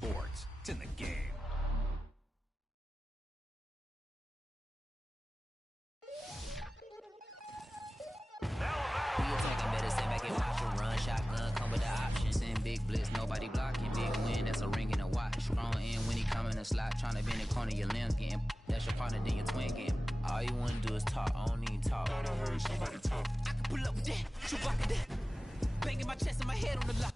sports. It's in the game. You taking medicine, make it watch a run, shotgun, come with the option. Send big blitz, nobody blocking. Big win, that's a ring and a watch. Strong in when he come in a slot, trying to bend the corner, your limbs getting. That's your partner, then your twin getting. All you wanna do is talk, I don't need talk. I heard somebody talk. I can pull up with that, shoot back at that. Banging my chest and my head on the lock.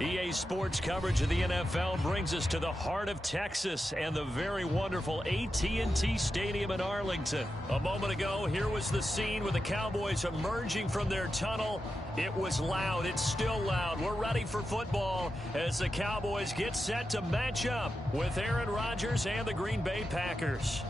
EA Sports coverage of the NFL brings us to the heart of Texas and the very wonderful AT&T Stadium in Arlington. A moment ago, here was the scene with the Cowboys emerging from their tunnel. It was loud. It's still loud. We're ready for football as the Cowboys get set to match up with Aaron Rodgers and the Green Bay Packers.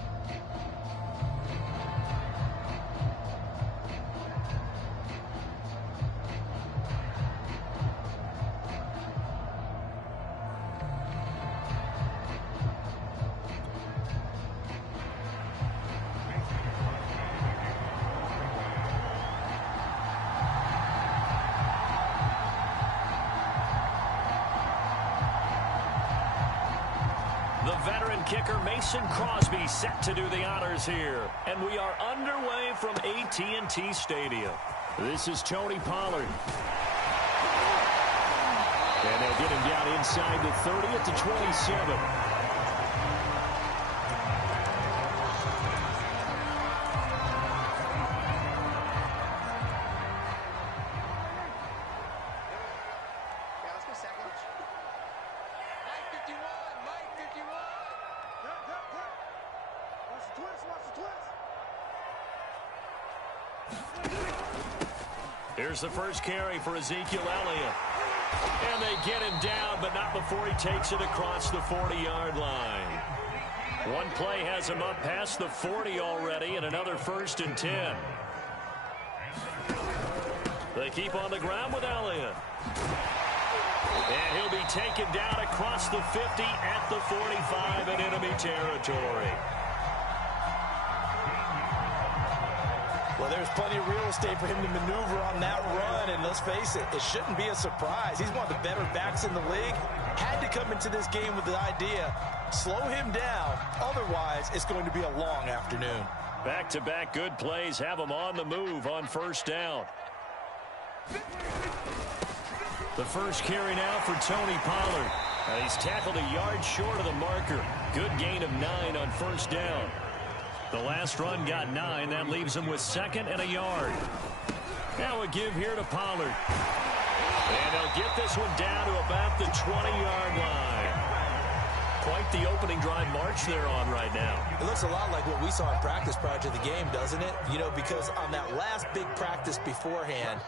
The veteran kicker Mason Crosby set to do the honors here. And we are underway from AT&T Stadium. This is Tony Pollard. And they'll get him down inside the 30 at the 27. Here's the first carry for Ezekiel Elliott. And they get him down, but not before he takes it across the 40-yard line. One play has him up past the 40 already, and another 1st and 10. They keep on the ground with Elliott. And he'll be taken down across the 50 at the 45 in enemy territory. Well, there's plenty of real estate for him to maneuver on that run, and let's face it, it shouldn't be a surprise. He's one of the better backs in the league. Had to come into this game with the idea, slow him down, otherwise it's going to be a long afternoon. Back-to-back good plays have him on the move on 1st down. The first carry now for Tony Pollard. He's tackled a yard short of the marker. Good gain of 9 on 1st down. The last run got 9. That leaves him with 2nd and a yard. Now a give here to Pollard. And they'll get this one down to about the 20-yard line. Quite the opening drive march they're on right now. It looks a lot like what we saw in practice prior to the game, doesn't it? You know, because on that last big practice beforehand,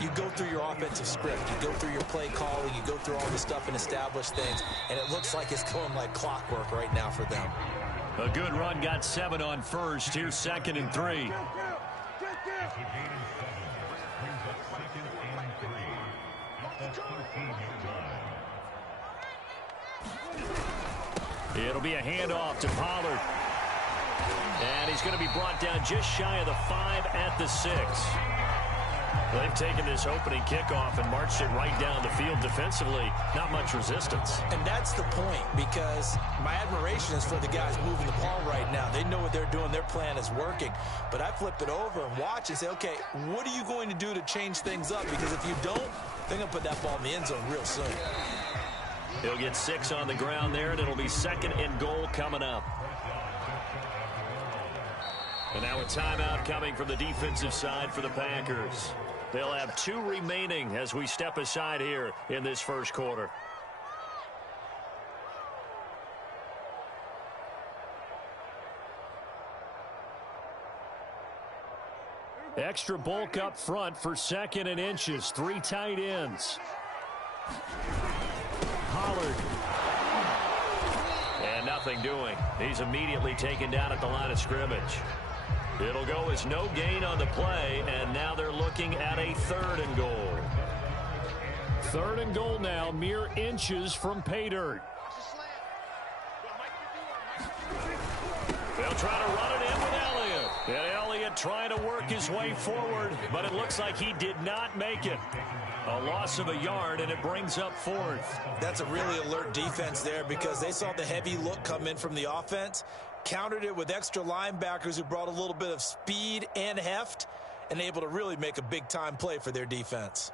you go through your offensive script. You go through your play calling. You go through all the stuff and establish things. And it looks like it's going like clockwork right now for them. A good run got 7 on 1st. Here's 2nd and 3. It'll be a handoff to Pollard. And he's going to be brought down just shy of the 5 at the 6. They've taken this opening kickoff and marched it right down the field defensively. Not much resistance. And that's the point, because my admiration is for the guys moving the ball right now. They know what they're doing. Their plan is working. But I flip it over and watch and say, okay, what are you going to do to change things up? Because if you don't, they're going to put that ball in the end zone real soon. He'll get 6 on the ground there, and it'll be 2nd and goal coming up. And now a timeout coming from the defensive side for the Packers. They'll have 2 remaining as we step aside here in this first quarter. Extra bulk up front for 2nd and inches. 3 tight ends. Pollard. And nothing doing. He's immediately taken down at the line of scrimmage. It'll go as no gain on the play, and now they're looking at a 3rd and goal. 3rd and goal now, mere inches from pay dirt. They'll try to run it in with Elliott. And Elliott trying to work his way forward, but it looks like he did not make it. A loss of a yard, and it brings up 4th. That's a really alert defense there, because they saw the heavy look come in from the offense, countered it with extra linebackers who brought a little bit of speed and heft, and able to really make a big-time play for their defense.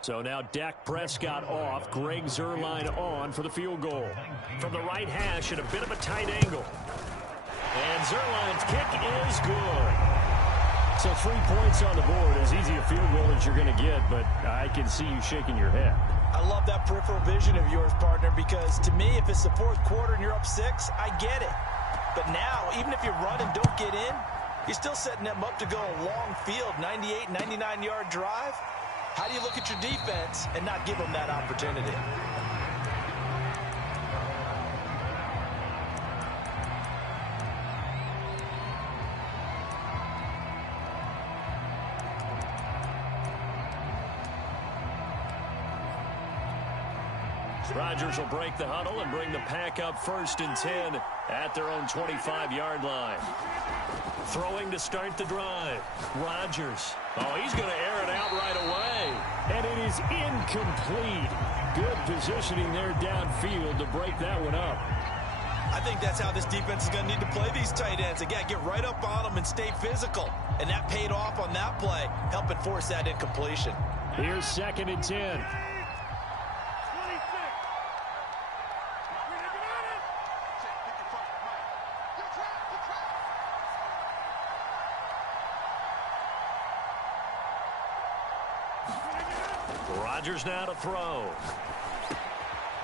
So now Dak Prescott off, Greg Zuerlein on for the field goal. From the right hash at a bit of a tight angle. And Zuerlein's kick is good. So 3 points on the board, as easy a field goal as you're going to get, but I can see you shaking your head. I love that peripheral vision of yours, partner, because to me, if it's the fourth quarter and you're up 6, I get it. But now, even if you run and don't get in, you're still setting them up to go a long field, 98, 99-yard drive. How do you look at your defense and not give them that opportunity? Rodgers will break the huddle and bring the pack up 1st and 10 at their own 25-yard line. Throwing to start the drive. Rodgers. Oh, he's going to air it out right away. And it is incomplete. Good positioning there downfield to break that one up. I think that's how this defense is going to need to play these tight ends. Again, get right up on them and stay physical. And that paid off on that play, helping force that incompletion. Here's 2nd and 10. Rodgers now to throw.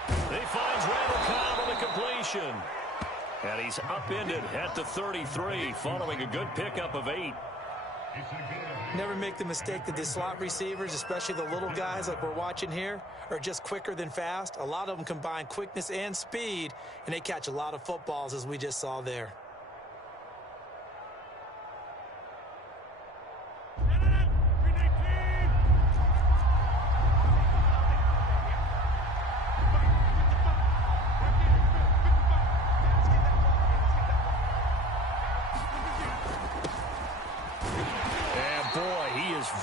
He finds Randall Cobb on the completion. And he's upended at the 33 following a good pickup of 8. Never make the mistake that the slot receivers, especially the little guys like we're watching here, are just quicker than fast. A lot of them combine quickness and speed, and they catch a lot of footballs, as we just saw there.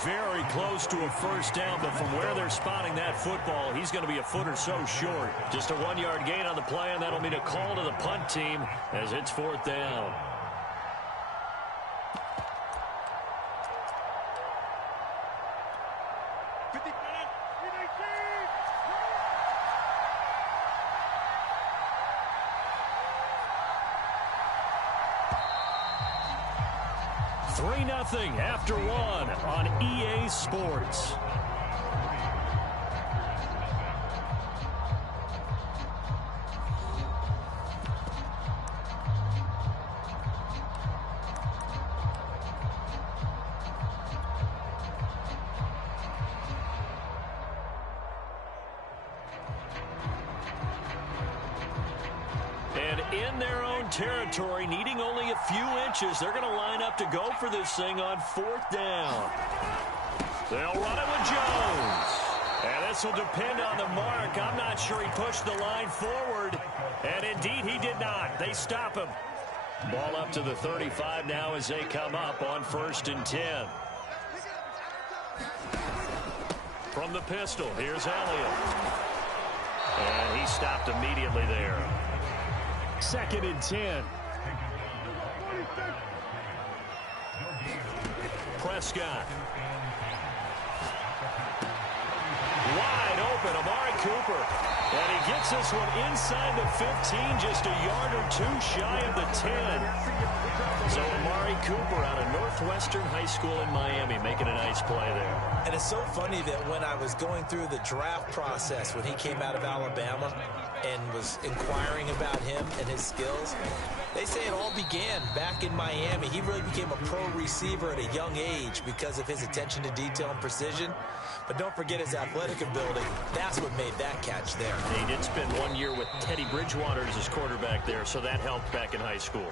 Very close to a first down, but from where they're spotting that football, he's going to be a foot or so short. Just a 1-yard gain on the play, and that'll mean a call to the punt team as it's 4th down. Nothing after 1 on EA Sports. And in their own territory, needing only a few inches, they're going to line up to go for this thing on 4th down. They'll run it with Jones. And this will depend on the mark. I'm not sure he pushed the line forward. And indeed, he did not. They stop him. Ball up to the 35 now as they come up on 1st and 10. From the pistol, here's Elliott. And he stopped immediately there. 2nd and 10. Prescott. Wide open, Amari Cooper. And he gets this one inside the 15, just a yard or 2 shy of the 10. So Amari Cooper out of Northwestern High School in Miami making a nice play there. And it's so funny that when I was going through the draft process when he came out of Alabama and was inquiring about him and his skills, they say it all began back in Miami. He really became a pro receiver at a young age because of his attention to detail and precision. But don't forget his athletic ability. That's what made that catch there. He did spend 1 year with Teddy Bridgewater as his quarterback there, so that helped back in high school.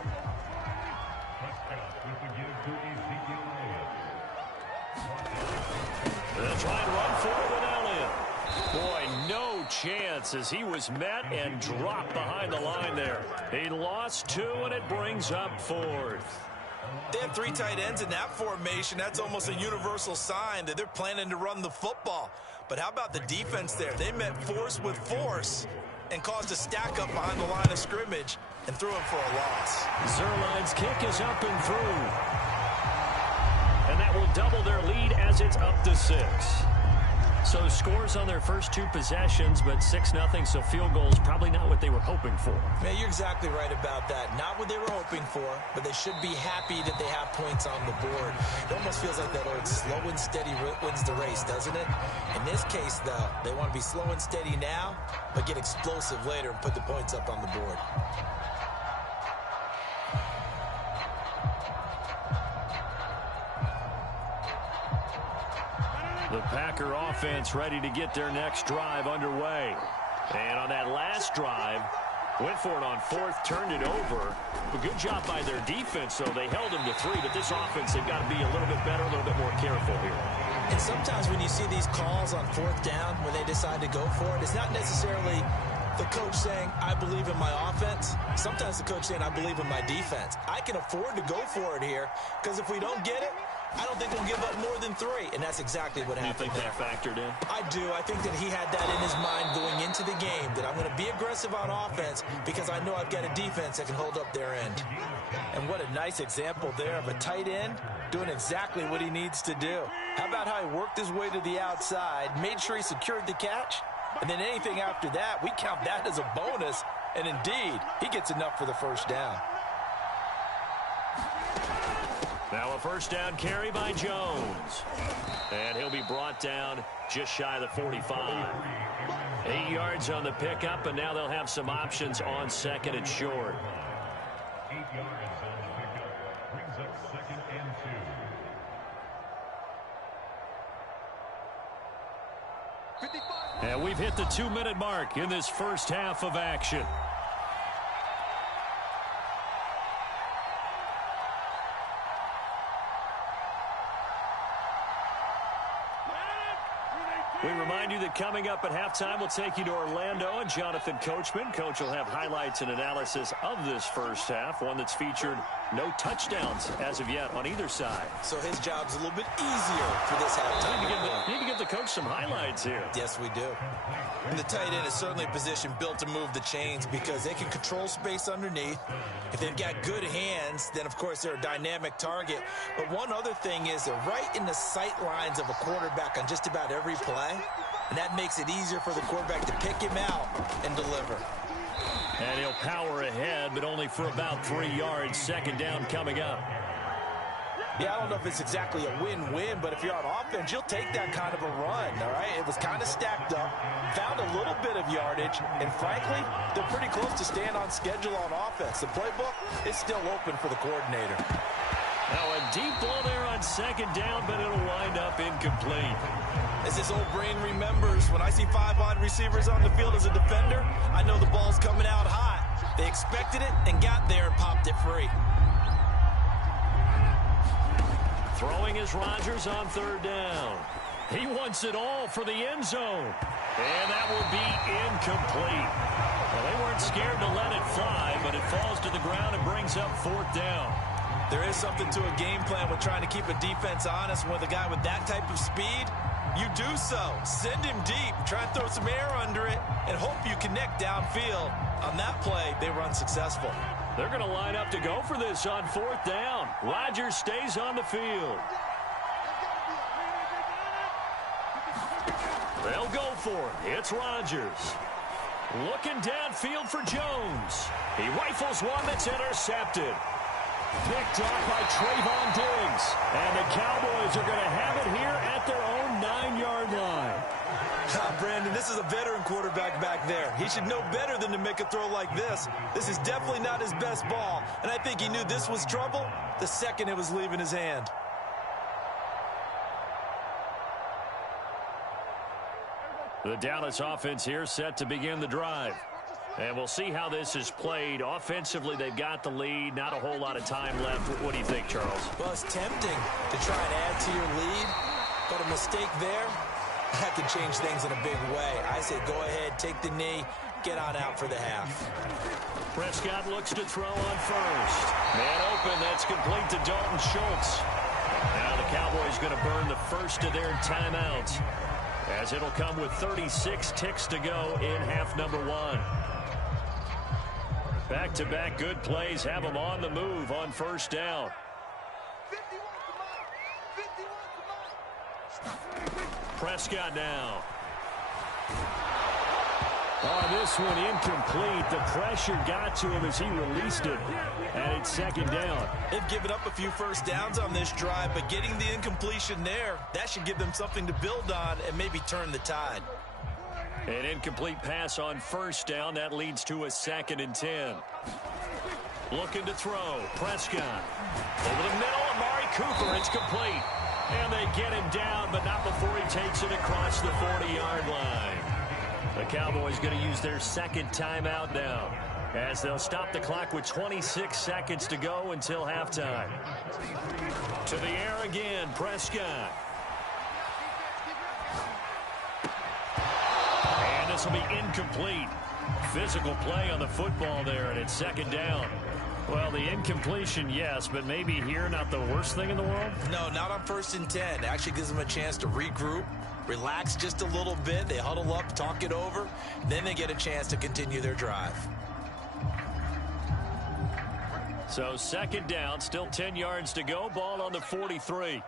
They'll try and run for it with Elliott. Boy, no chance as he was met and dropped behind the line there. He lost 2, and it brings up 4th. They have 3 tight ends in that formation. That's almost a universal sign that they're planning to run the football. But how about the defense there? They met force with force and caused a stack up behind the line of scrimmage and threw him for a loss. Zerline's kick is up and through. And that will double their lead as it's up to 6. So scores on their first 2 possessions, but 6-0, so field goals probably not what they were hoping for. Man, you're exactly right about that. Not what they were hoping for, but they should be happy that they have points on the board. It almost feels like that old slow and steady wins the race, doesn't it? In this case, though, they want to be slow and steady now, but get explosive later and put the points up on the board. The Packer offense ready to get their next drive underway. And on that last drive, went for it on 4th, turned it over. A good job by their defense, though. They held them to 3, but this offense, they've got to be a little bit better, a little bit more careful here. And sometimes when you see these calls on 4th down, when they decide to go for it, it's not necessarily the coach saying, I believe in my offense. Sometimes the coach saying, I believe in my defense. I can afford to go for it here, because if we don't get it, I don't think we'll give up more than 3, and that's exactly what happened. You think that factored in? I do. I think that he had that in his mind going into the game, that I'm going to be aggressive on offense because I know I've got a defense that can hold up their end. And what a nice example there of a tight end doing exactly what he needs to do. How about how he worked his way to the outside, made sure he secured the catch, and then anything after that, we count that as a bonus, and indeed, he gets enough for the first down. Now a first down carry by Jones. And he'll be brought down just shy of the 45. 8 yards on the pickup, and now they'll have some options on 2nd and short. 8 yards on the pickup brings up 2nd and 2. And we've hit the 2-minute mark in this first half of action. We remind you that coming up at halftime, we'll take you to Orlando and Jonathan Coachman. Coach will have highlights and analysis of this first half, one that's featured no touchdowns as of yet on either side. So his job's a little bit easier for this halftime. Need to give the coach some highlights here. Yes, we do. And the tight end is certainly a position built to move the chains because they can control space underneath. If they've got good hands, then, of course, they're a dynamic target. But one other thing is they're right in the sight lines of a quarterback on just about every play. And that makes it easier for the quarterback to pick him out and deliver. And he'll power ahead, but only for about 3 yards. 2nd down coming up. Yeah, I don't know if it's exactly a win-win, but if you're on offense, you'll take that kind of a run, all right? It was kind of stacked up, found a little bit of yardage, and frankly, they're pretty close to staying on schedule on offense. The playbook is still open for the coordinator. Now a deep ball there on 2nd down, but it'll wind up incomplete. As this old brain remembers, when I see 5 wide receivers on the field as a defender, I know the ball's coming out hot. They expected it and got there and popped it free. Throwing is Rodgers on 3rd down. He wants it all for the end zone. And that will be incomplete. Well, they weren't scared to let it fly, but it falls to the ground and brings up 4th down. There is something to a game plan with trying to keep a defense honest. With a guy with that type of speed, you do so. Send him deep. Try and throw some air under it and hope you connect downfield. On that play, they were unsuccessful. They're going to line up to go for this on 4th down. Rodgers stays on the field. They'll go for it. It's Rodgers. Looking downfield for Jones. He rifles one that's intercepted. Picked off by Trayvon Diggs. And the Cowboys are going to have it here at their own 9-yard line. Brandon, this is a veteran quarterback back there. He should know better than to make a throw like this. This is definitely not his best ball, and I think he knew this was trouble the second it was leaving his hand. The Dallas offense here set to begin the drive. And we'll see how this is played. Offensively, they've got the lead. Not a whole lot of time left. What do you think, Charles? Well, it's tempting to try and add to your lead, but a mistake there, that can change things in a big way. I say go ahead, take the knee, get on out for the half. Prescott looks to throw on 1st. Man open, that's complete to Dalton Schultz. Now the Cowboys going to burn the first of their timeouts, as it'll come with 36 ticks to go in half number 1. Back-to-back good plays have them on the move on 1st down. Prescott now. Oh, this one incomplete. The pressure got to him as he released it. And it's second down. They've given up a few first downs on this drive, but getting the incompletion there, that should give them something to build on and maybe turn the tide. An incomplete pass on first down. That leads to a 2nd and 10. Looking to throw. Prescott. Over the middle, Amari Cooper. It's complete. And they get him down, but not before he takes it across the 40-yard line. The Cowboys going to use their 2nd timeout now, as they'll stop the clock with 26 seconds to go until halftime. To the air again, Prescott. And this will be incomplete. Physical play on the football there, and it's 2nd down. Well, the incompletion, yes, but maybe here not the worst thing in the world? No, not on 1st and 10. It actually gives them a chance to regroup, relax just a little bit. They huddle up, talk it over. Then they get a chance to continue their drive. So 2nd down, still 10 yards to go. Ball on the 43.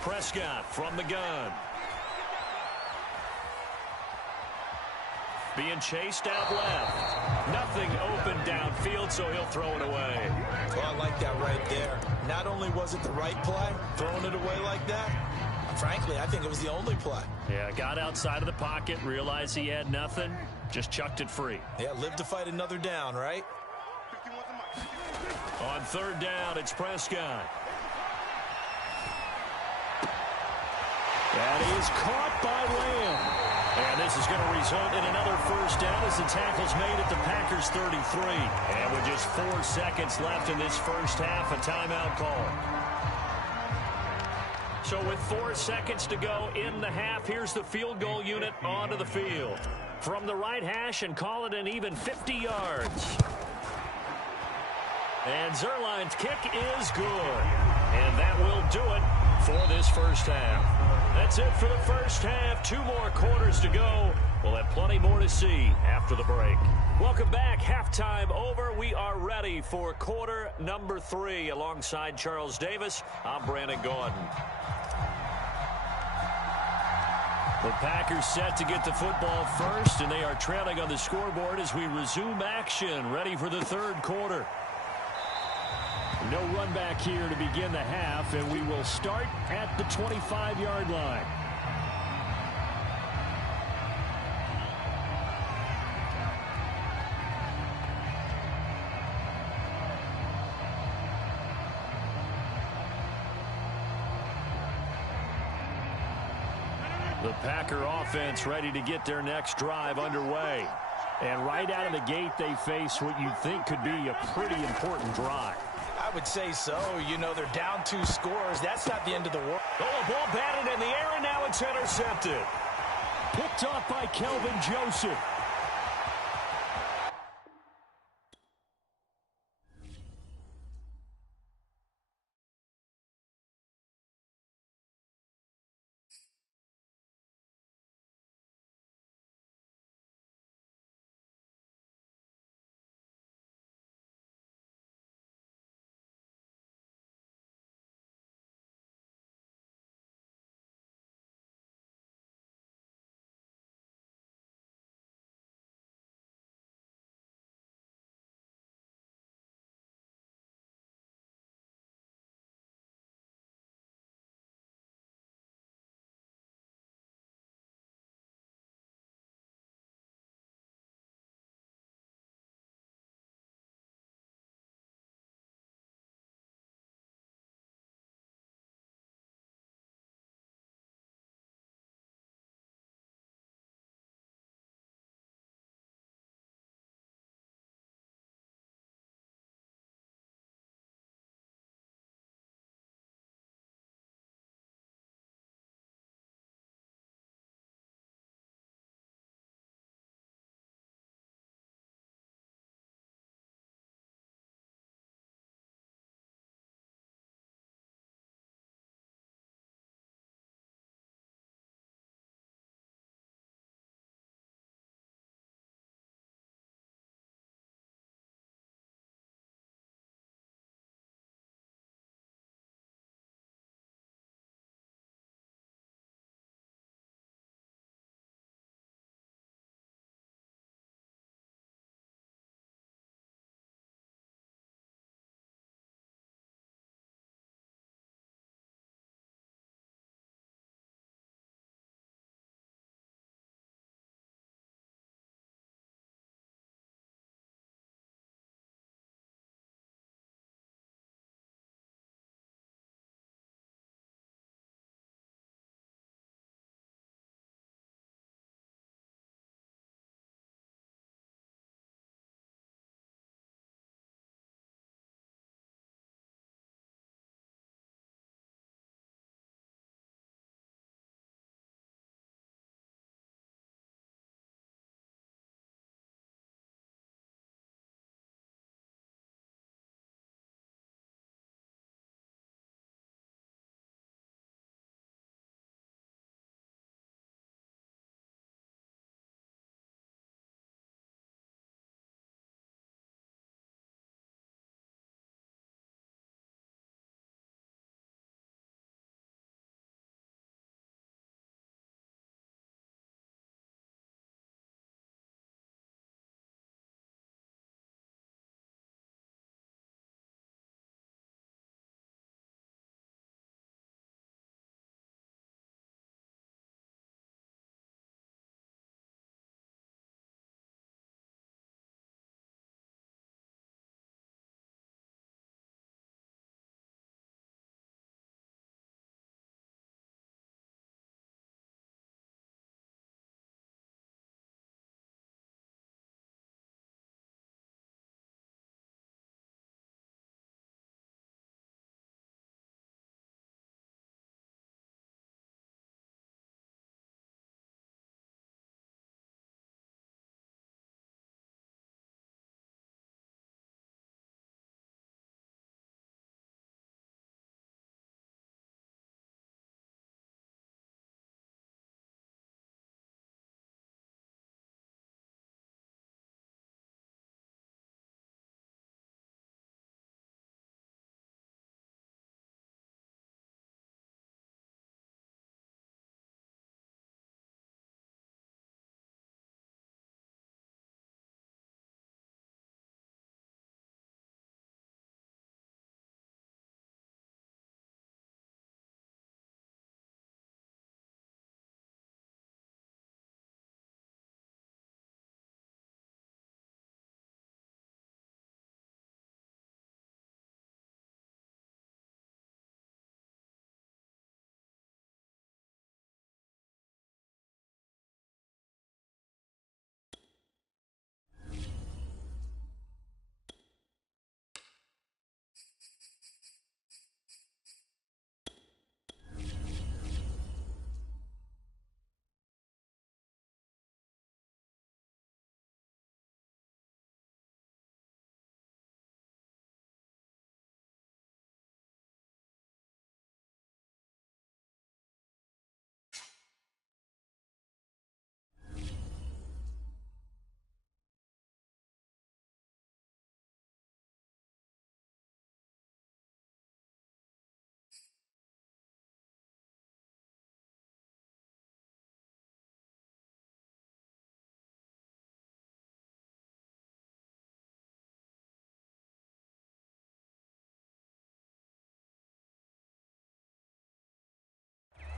Prescott from the gun. Being chased out left. Nothing open downfield, so he'll throw it away. Well, I like that right there. Not only was it the right play, throwing it away like that, frankly, I think it was the only play. Yeah, got outside of the pocket, realized he had nothing, just chucked it free. Yeah, live to fight another down, right? On 3rd down, it's Prescott. That is caught by Lamb. And this is going to result in another first down as the tackle's made at the Packers' 33. And with just 4 seconds left in this first half, a timeout call. So with 4 seconds to go in the half, here's the field goal unit onto the field. From the right hash, and call it an even 50 yards. And Zerline's kick is good. And that will do it for this first half. That's it for the first half. 2 more quarters to go. We'll have plenty more to see after the break. Welcome back. Halftime over. We are ready for quarter number 3. Alongside Charles Davis, I'm Brandon Gaudin. The Packers set to get the football first, and they are trailing on the scoreboard as we resume action, ready for the 3rd quarter. No run back here to begin the half, and we will start at the 25-yard line. The Packer offense ready to get their next drive underway. And right out of the gate, they face what you think could be a pretty important drive. I would say so. You know, they're down 2 scores. That's not the end of the world. Oh, a ball batted in the air, and now it's intercepted. Picked off by Kelvin Joseph.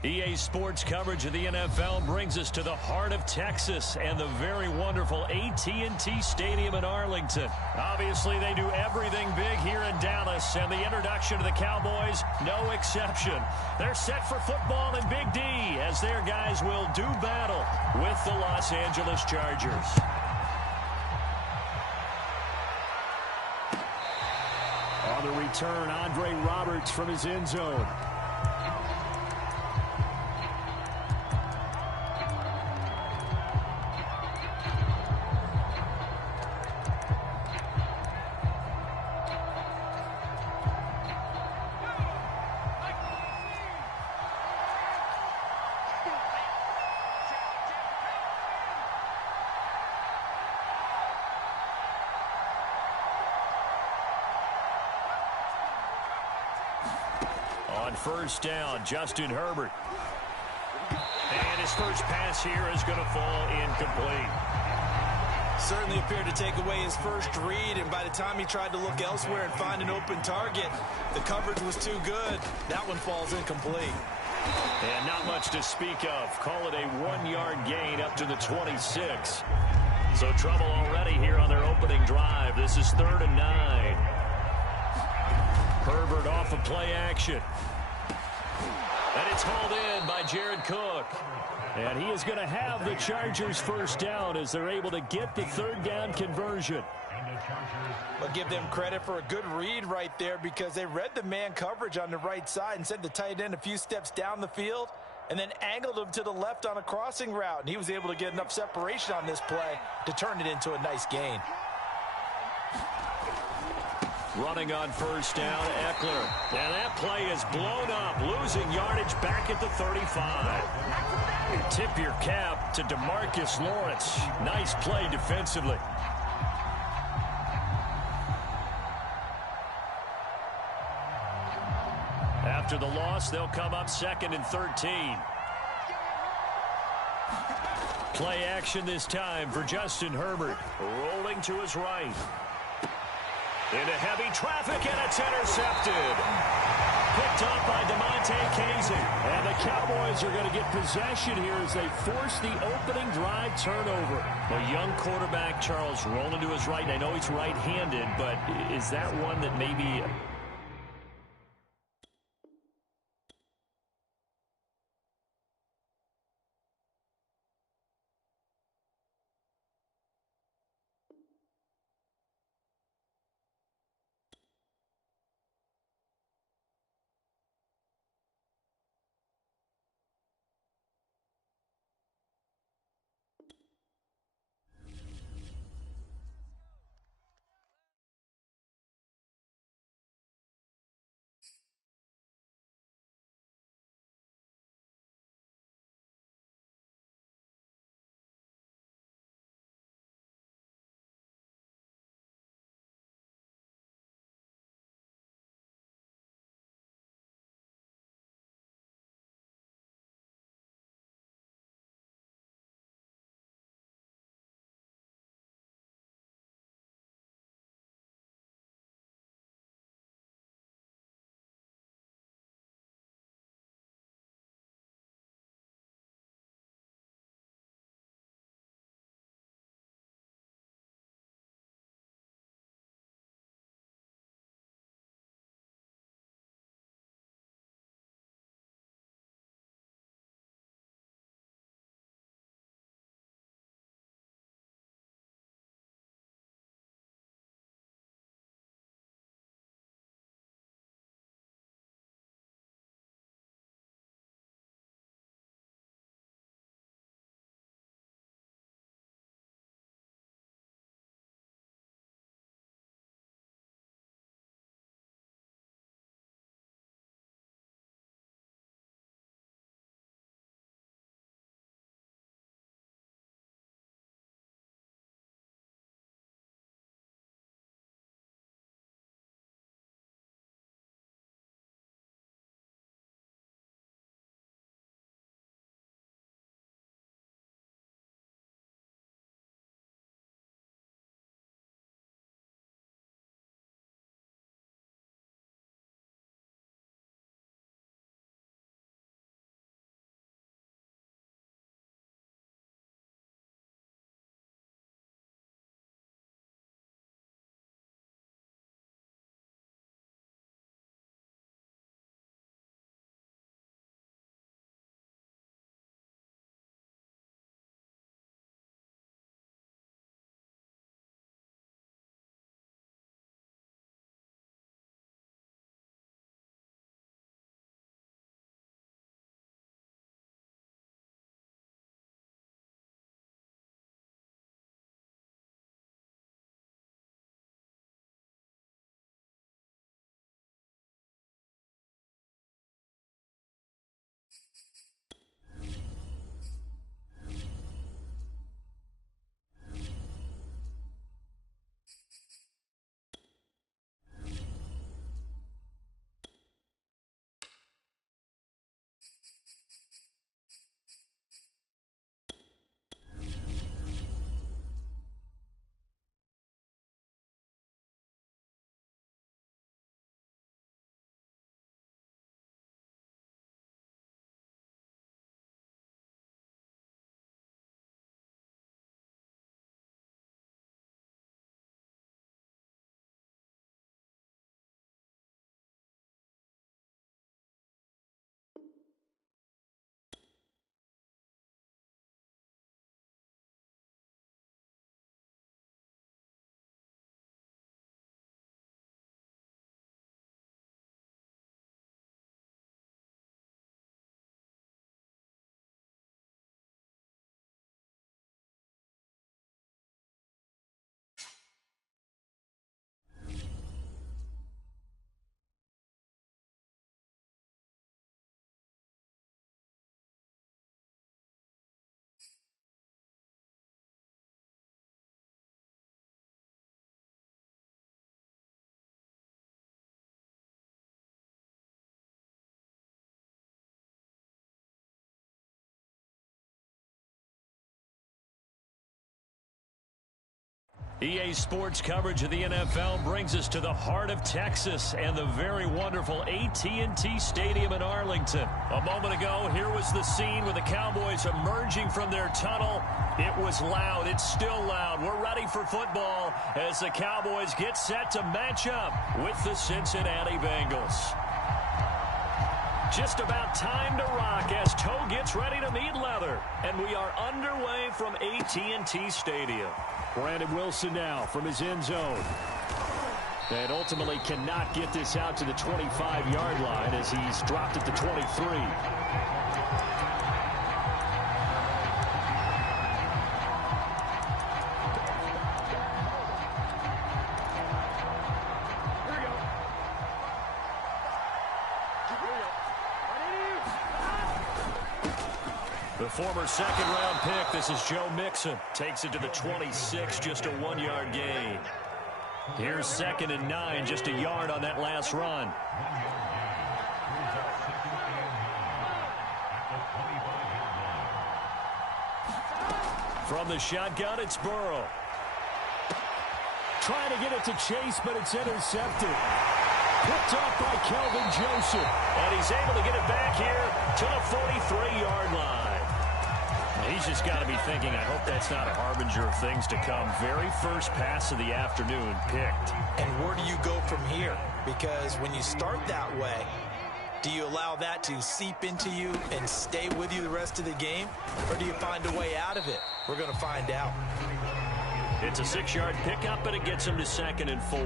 EA Sports coverage of the NFL brings us to the heart of Texas and the very wonderful AT&T Stadium in Arlington. Obviously, they do everything big here in Dallas, and the introduction to the Cowboys, no exception. They're set for football in Big D as their guys will do battle with the Los Angeles Chargers. On the return, Andre Roberts from his end zone. On first down, Justin Herbert. And his first pass here is going to fall incomplete. Certainly appeared to take away his first read, and by the time he tried to look elsewhere and find an open target, the coverage was too good. That one falls incomplete. And not much to speak of. Call it a 1-yard gain up to the 26. So trouble already here on their opening drive. This is 3rd and 9. Herbert off of play action. And it's hauled in by Jared Cook. And he is going to have the Chargers first down as they're able to get the 3rd down conversion. But give them credit for a good read right there, because they read the man coverage on the right side and sent the tight end a few steps down the field and then angled him to the left on a crossing route. And he was able to get enough separation on this play to turn it into a nice gain. Running on first down, Eckler. And that play is blown up, losing yardage back at the 35. Tip your cap to DeMarcus Lawrence. Nice play defensively. After the loss, they'll come up 2nd and 13. Play action this time for Justin Herbert. Rolling to his right. Into heavy traffic, and it's intercepted. Picked up by DeMonte Casey. And the Cowboys are going to get possession here as they force the opening drive turnover. A young quarterback, Charles, rolling to his right. And I know he's right-handed, but is that one that maybe EA Sports coverage of the NFL brings us to the heart of Texas and the very wonderful AT&T Stadium in Arlington. A moment ago, here was the scene with the Cowboys emerging from their tunnel. It was loud. It's still loud. We're ready for football as the Cowboys get set to match up with the Cincinnati Bengals. Just about time to rock as toe gets ready to meet leather. And we are underway from AT&T Stadium. Brandon Wilson now from his end zone. And ultimately cannot get this out to the 25-yard line as he's dropped at the 23. The former second-round pick, this is Joe Mixon, takes it to the 26, just a 1-yard gain. Here's 2nd and 9, just a yard on that last run. From the shotgun, it's Burrow. Trying to get it to Chase, but it's intercepted. Picked off by Kelvin Joseph. And he's able to get it back here to the 43-yard line. He's just got to be thinking, I hope that's not a harbinger of things to come. Very first pass of the afternoon picked. And where do you go from here? Because when you start that way, do you allow that to seep into you and stay with you the rest of the game? Or do you find a way out of it? We're going to find out. It's a 6-yard pickup, and it gets him to 2nd and 4.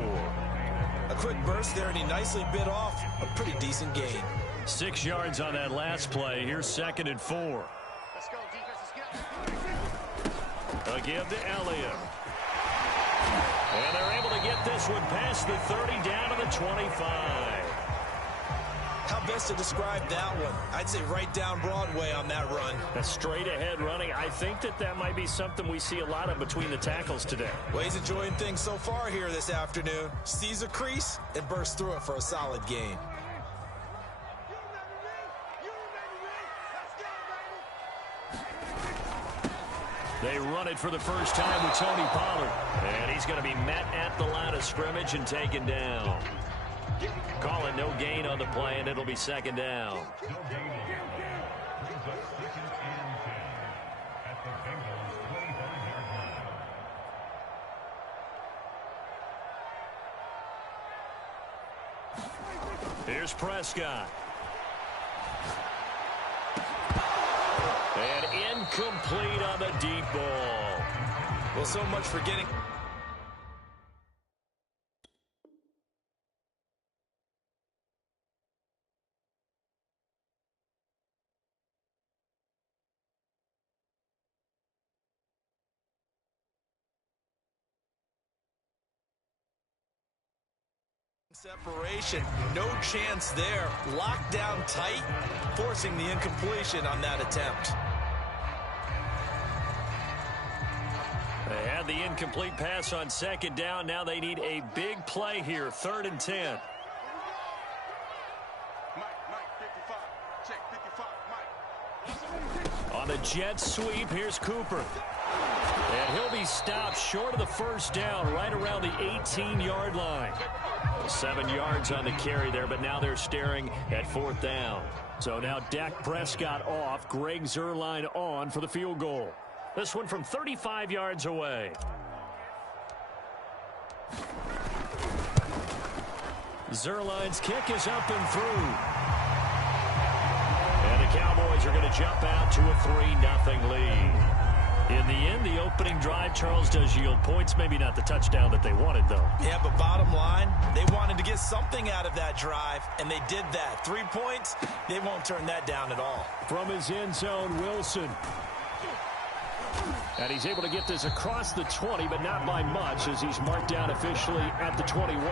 A quick burst there, and he nicely bit off a pretty decent gain. 6 yards on that last play. Here's 2nd and 4. Let's go, defense. Let's go. Again to Elliott. And they're able to get this one past the 30 down to the 25. How best to describe that one? I'd say right down Broadway on that run. A straight ahead running. I think that might be something we see a lot of between the tackles today. Well, he's enjoying things so far here this afternoon. Sees a crease and bursts through it for a solid gain. They run it for the first time with Tony Pollard. And he's going to be met at the line of scrimmage and taken down. Call it no gain on the play, and it'll be 2nd down. No gain on the play. Brings up 2nd and 10 at the Bengals' 25-yard line. Here's Prescott. And incomplete on the deep ball. Well, so much for getting... separation. No chance there. Locked down tight, forcing the incompletion on that attempt. They had the incomplete pass on 2nd down. Now they need a big play here. 3rd and 10. On the jet sweep, here's Cooper. And he'll be stopped short of the first down, right around the 18-yard line. 7 yards on the carry there, but now they're staring at 4th down. So now Dak Prescott off, Greg Zuerlein on for the field goal. This one from 35 yards away. Zuerlein's kick is up and through. And the Cowboys are going to jump out to a 3-0 lead. In the end, the opening drive, Charles, does yield points. Maybe not the touchdown that they wanted, though. Yeah, but bottom line, they wanted to get something out of that drive, and they did that. 3 points, they won't turn that down at all. From his end zone, Wilson. And he's able to get this across the 20, but not by much, as he's marked down officially at the 21.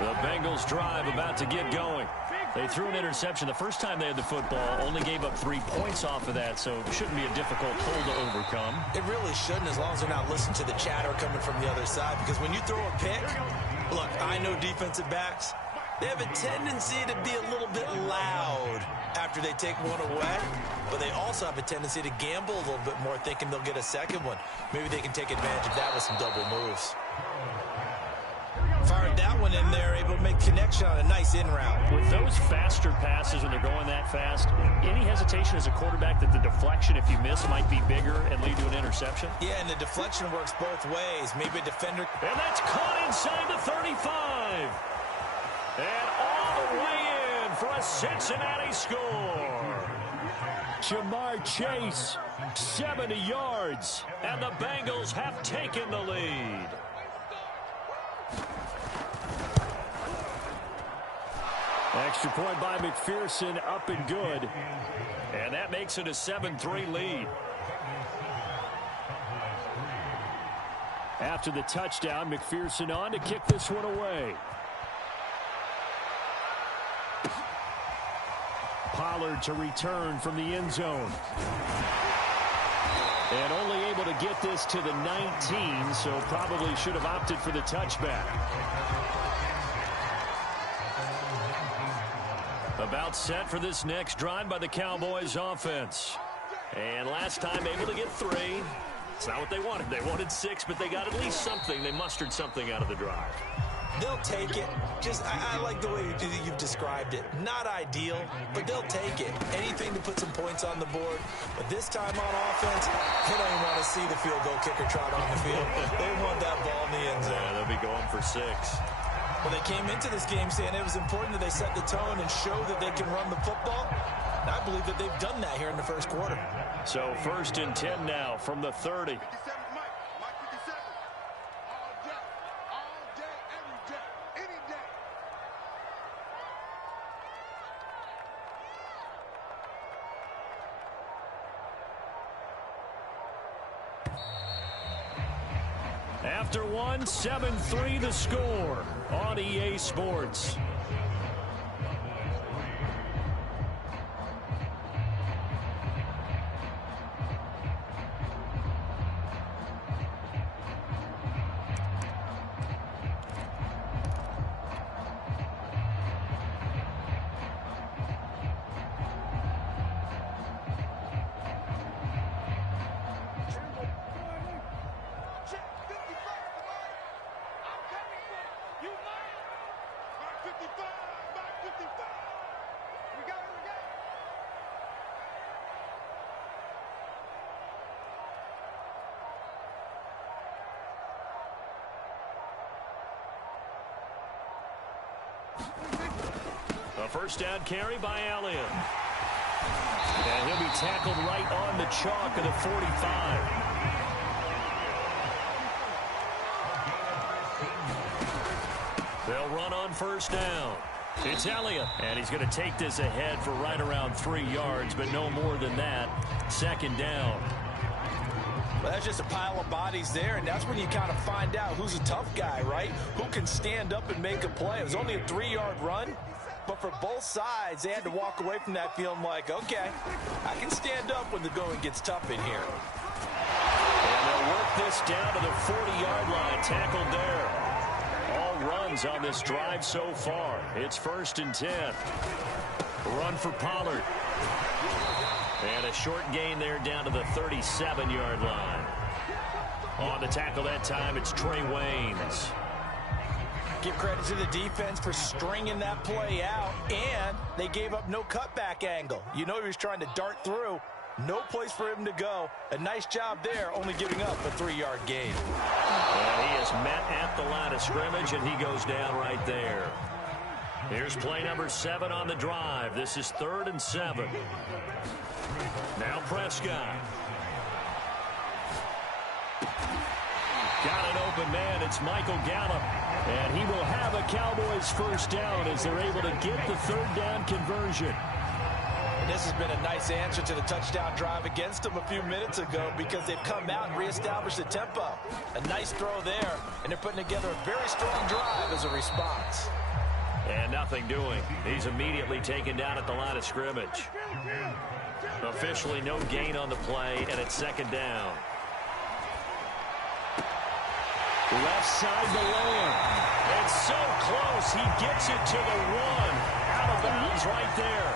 The Bengals drive about to get going. They threw an interception the first time they had the football, only gave up 3 points off of that, so it shouldn't be a difficult hole to overcome. It really shouldn't, as long as they're not listening to the chatter coming from the other side, because when you throw a pick, look, I know defensive backs, They have a tendency to be a little bit loud after they take one away, but they also have a tendency to gamble a little bit more, thinking they'll get a second one. Maybe they can take advantage of that with some double moves. Fired that one in there, able to make connection on a nice in route. With those faster passes when they're going that fast, any hesitation as a quarterback that the deflection, if you miss, might be bigger and lead to an interception? Yeah, and the deflection works both ways. Maybe a defender. And that's caught inside the 35. And all the way in for a Cincinnati score. Jamar Chase, 70 yards, and the Bengals have taken the lead. Extra point by McPherson, up and good. And that makes it a 7-3 lead. After the touchdown, McPherson on to kick this one away. Pollard to return from the end zone. And only able to get this to the 19, so probably should have opted for the touchback. About set for this next drive by the Cowboys offense. And last time able to get 3. It's not what they wanted. They wanted 6, but they got at least something. They mustered something out of the drive. They'll take it. I like the way you've described it. Not ideal, but they'll take it. Anything to put some points on the board. But this time on offense, they don't even want to see the field goal kicker trot on the field. They want that ball in the end zone. Yeah, they'll be going for 6. Well, they came into this game saying it was important that they set the tone and show that they can run the football. And I believe that they've done that here in the first quarter. So 1st and 10 now from the 30. After one, 7-3 the score on EA Sports. A first down carry by Elliott. And he'll be tackled right on the chalk of the 45. They'll run on first down. It's Elliott. And he's going to take this ahead for right around 3 yards, but no more than that. 2nd down. Well, that's just a pile of bodies there, and that's when you kind of find out who's a tough guy, right? Who can stand up and make a play. It was only a 3-yard run, but for both sides, they had to walk away from that feeling like, okay, I can stand up when the going gets tough in here. And they'll work this down to the 40-yard line, tackled there. All runs on this drive so far. It's 1st and 10. Run for Pollard. And a short gain there down to the 37-yard line. On the tackle that time, it's Trey Waynes. Give credit to the defense for stringing that play out, and they gave up no cutback angle. You know he was trying to dart through. No place for him to go. A nice job there, only giving up a 3-yard gain. And he is met at the line of scrimmage, and he goes down right there. Here's play number 7 on the drive. This is 3rd and 7. Now Prescott. Got an open man. It's Michael Gallup. And he will have a Cowboys first down as they're able to get the 3rd down conversion. And this has been a nice answer to the touchdown drive against them a few minutes ago because they've come out and reestablished the tempo. A nice throw there, and they're putting together a very strong drive as a response. And nothing doing. He's immediately taken down at the line of scrimmage. Officially no gain on the play, and it's 2nd down. Left side the lane. And so close, he gets it to the 1. Out of bounds right there.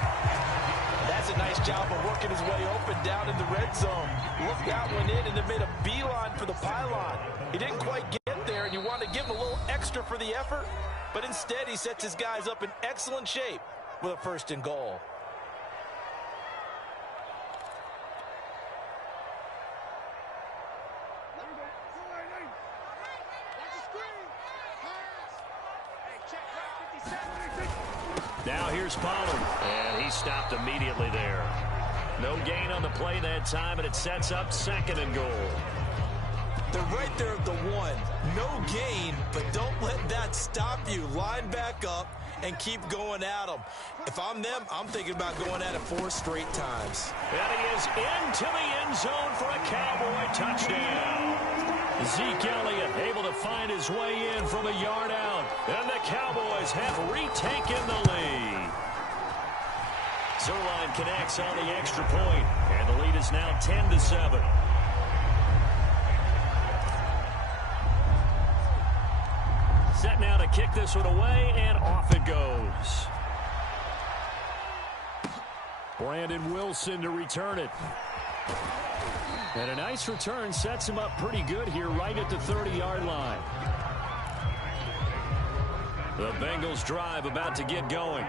That's a nice job of working his way open down in the red zone. Looked that one in and then made a beeline for the pylon. He didn't quite get there, and you want to give him a little extra for the effort, but instead he sets his guys up in excellent shape with a 1st and goal. Now here's Pollard, and he stopped immediately there. No gain on the play that time, and it sets up 2nd and goal. They're right there at the 1. No gain, but don't let that stop you. Line back up and keep going at them. If I'm them, I'm thinking about going at it 4 straight times. And he is into the end zone for a Cowboy touchdown. Zeke Elliott able to find his way in from a yard out. And the Cowboys have retaken the lead. Zerline connects on the extra point, and the lead is now 10-7. Set now to kick this one away, and off it goes. Brandon Wilson to return it. And a nice return sets him up pretty good here right at the 30-yard line. The Bengals drive about to get going.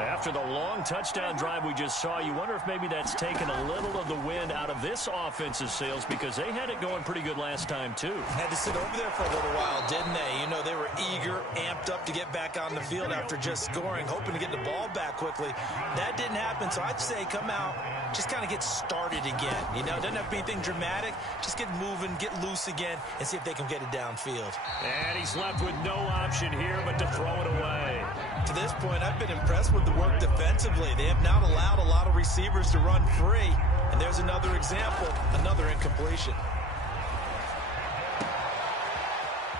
After the long touchdown drive we just saw, you wonder if maybe that's taken a little of the wind out of this offensive sails, because they had it going pretty good last time too. Had to sit over there for a little while, didn't they? You know, they were eager, amped up to get back on the field after just scoring, hoping to get the ball back quickly. That didn't happen, so I'd say come out, just kind of get started again. You know, it doesn't have to be anything dramatic. Just get moving, get loose again, and see if they can get it downfield. And he's left with no option here but to throw it away. To this point, I've been impressed with the work defensively. They have not allowed a lot of receivers to run free. And there's another example, another incompletion.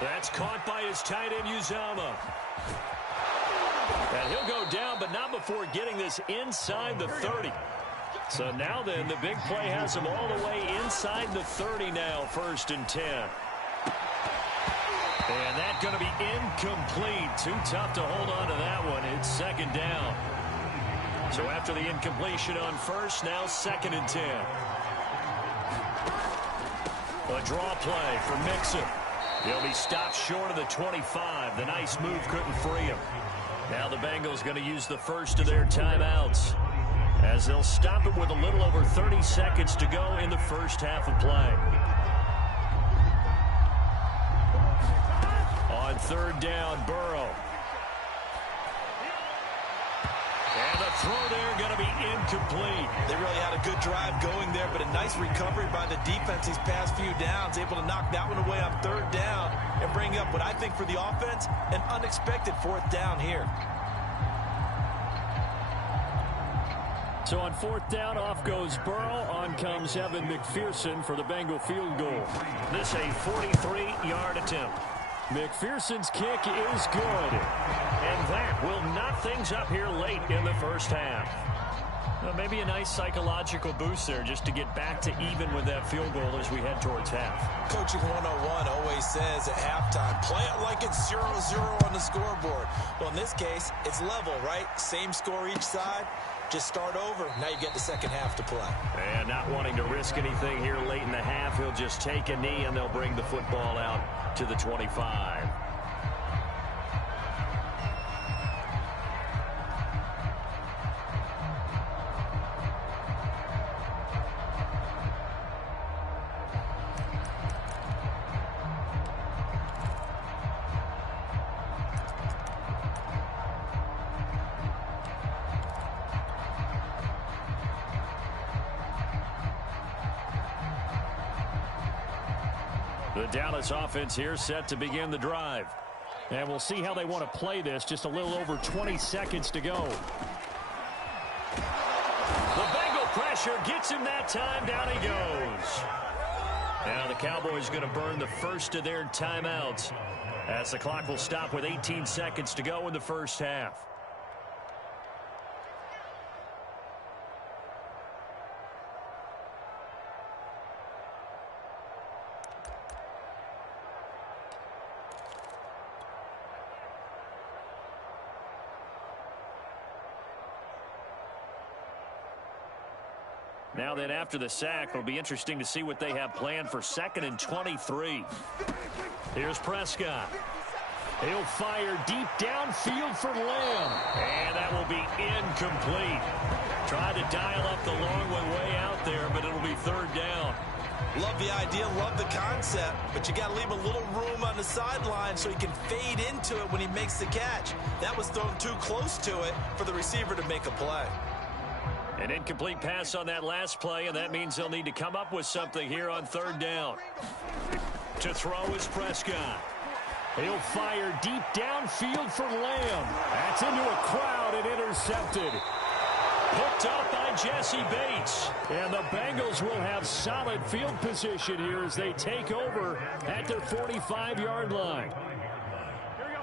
That's caught by his tight end, Uzama. And he'll go down, but not before getting this inside the 30. So now then, the big play has him all the way inside the 30 now, 1st and 10. And that's going to be incomplete. Too tough to hold on to that one. It's 2nd down. So after the incompletion on 1st, now 2nd and 10. A draw play for Mixon. He'll be stopped short of the 25. The nice move couldn't free him. Now the Bengals going to use the first of their timeouts, as they'll stop it with a little over 30 seconds to go in the first half of play. On 3rd down, Burrow. And the throw there going to be incomplete. They really had a good drive going there, but a nice recovery by the defense these past few downs, able to knock that one away on 3rd down and bring up what I think for the offense, an unexpected 4th down here. So on 4th down, off goes Burrow. On comes Evan McPherson for the Bengal field goal. This a 43-yard attempt. McPherson's kick is good. And that will knock things up here late in the first half. Well, maybe a nice psychological boost there just to get back to even with that field goal as we head towards half. Coaching 101 always says at halftime, play it like it's 0-0 on the scoreboard. Well, in this case, it's level, right? Same score each side. Just start over. Now you get the second half to play. And not wanting to risk anything here late in the half, he'll just take a knee and they'll bring the football out to the 25. The Dallas offense here set to begin the drive. And we'll see how they want to play this. Just a little over 20 seconds to go. The Bengal pressure gets him that time. Down he goes. Now the Cowboys going to burn the first of their timeouts, as the clock will stop with 18 seconds to go in the first half. Now then, after the sack, it'll be interesting to see what they have planned for 2nd and 23. Here's Prescott. He'll fire deep downfield for Lamb. And that will be incomplete. Tried to dial up the long way out there, but it'll be 3rd down. Love the idea, love the concept, but you got to leave a little room on the sideline so he can fade into it when he makes the catch. That was thrown too close to it for the receiver to make a play. An incomplete pass on that last play, and that means they'll need to come up with something here on 3rd down. To throw is Prescott. He'll fire deep downfield for Lamb. That's into a crowd and intercepted. Picked up by Jesse Bates. And the Bengals will have solid field position here as they take over at their 45-yard line.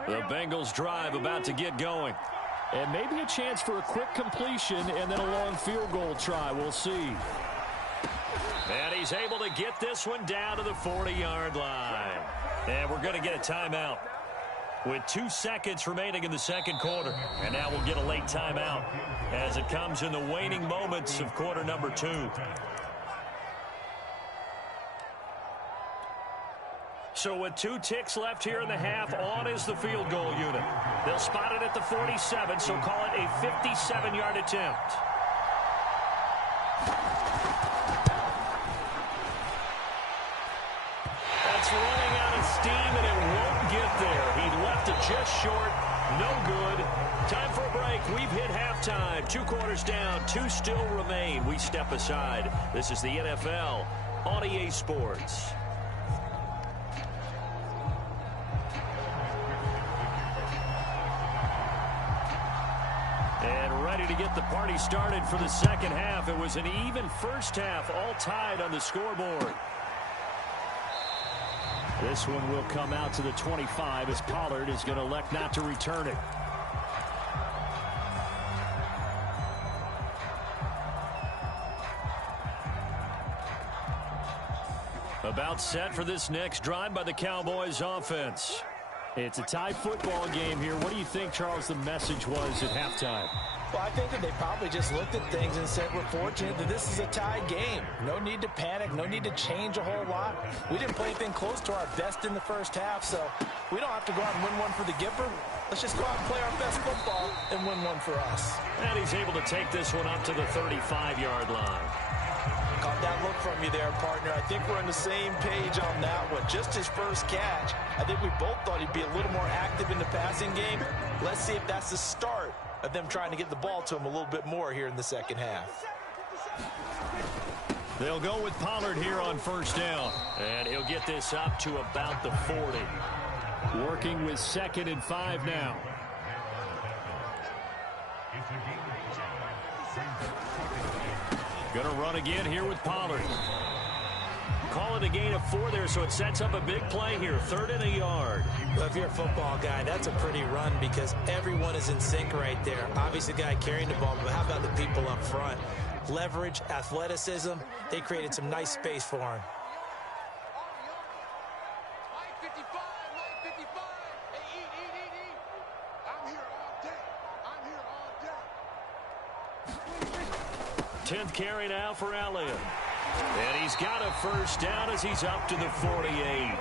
The Bengals drive about to get going. And maybe a chance for a quick completion and then a long field goal try. We'll see. And he's able to get this one down to the 40-yard line. And we're going to get a timeout with 2 seconds remaining in the 2nd quarter. And now we'll get a late timeout as it comes in the waning moments of quarter number 2. So with 2 ticks left here in the half, on is the field goal unit. They'll spot it at the 47, so call it a 57-yard attempt. That's running out of steam, and it won't get there. He left it just short. No good. Time for a break. We've hit halftime. 2 quarters down. 2 still remain. We step aside. This is the NFL on EA Sports. And ready to get the party started for the 2nd half. It was an even first half, all tied on the scoreboard. This one will come out to the 25 as Pollard is going to elect not to return it. About set for this next drive by the Cowboys offense. It's a tie football game here. What do you think, Charles, the message was at halftime? Well, I think that they probably just looked at things and said, we're fortunate that this is a tie game. No need to panic. No need to change a whole lot. We didn't play anything close to our best in the first half, so we don't have to go out and win one for the Gipper. Let's just go out and play our best football and win one for us. And he's able to take this one up to the 35-yard line. Caught that look from you there, partner. I think we're on the same page on that one. Just his first catch. I think we both thought he'd be a little more active in the passing game. Let's see if that's the start of them trying to get the ball to him a little bit more here in the 2nd half. They'll go with Pollard here on 1st down. And he'll get this up to about the 40. Working with 2nd and 5 now. Going to run again here with Pollard. Call it a gain of 4 there, so it sets up a big play here. 3rd and a yard. Well, if you're a football guy, that's a pretty run because everyone is in sync right there. Obviously, the guy carrying the ball, but how about the people up front? Leverage, athleticism, they created some nice space for him. Tenth carry now for Elliott. And he's got a 1st down as he's up to the 48.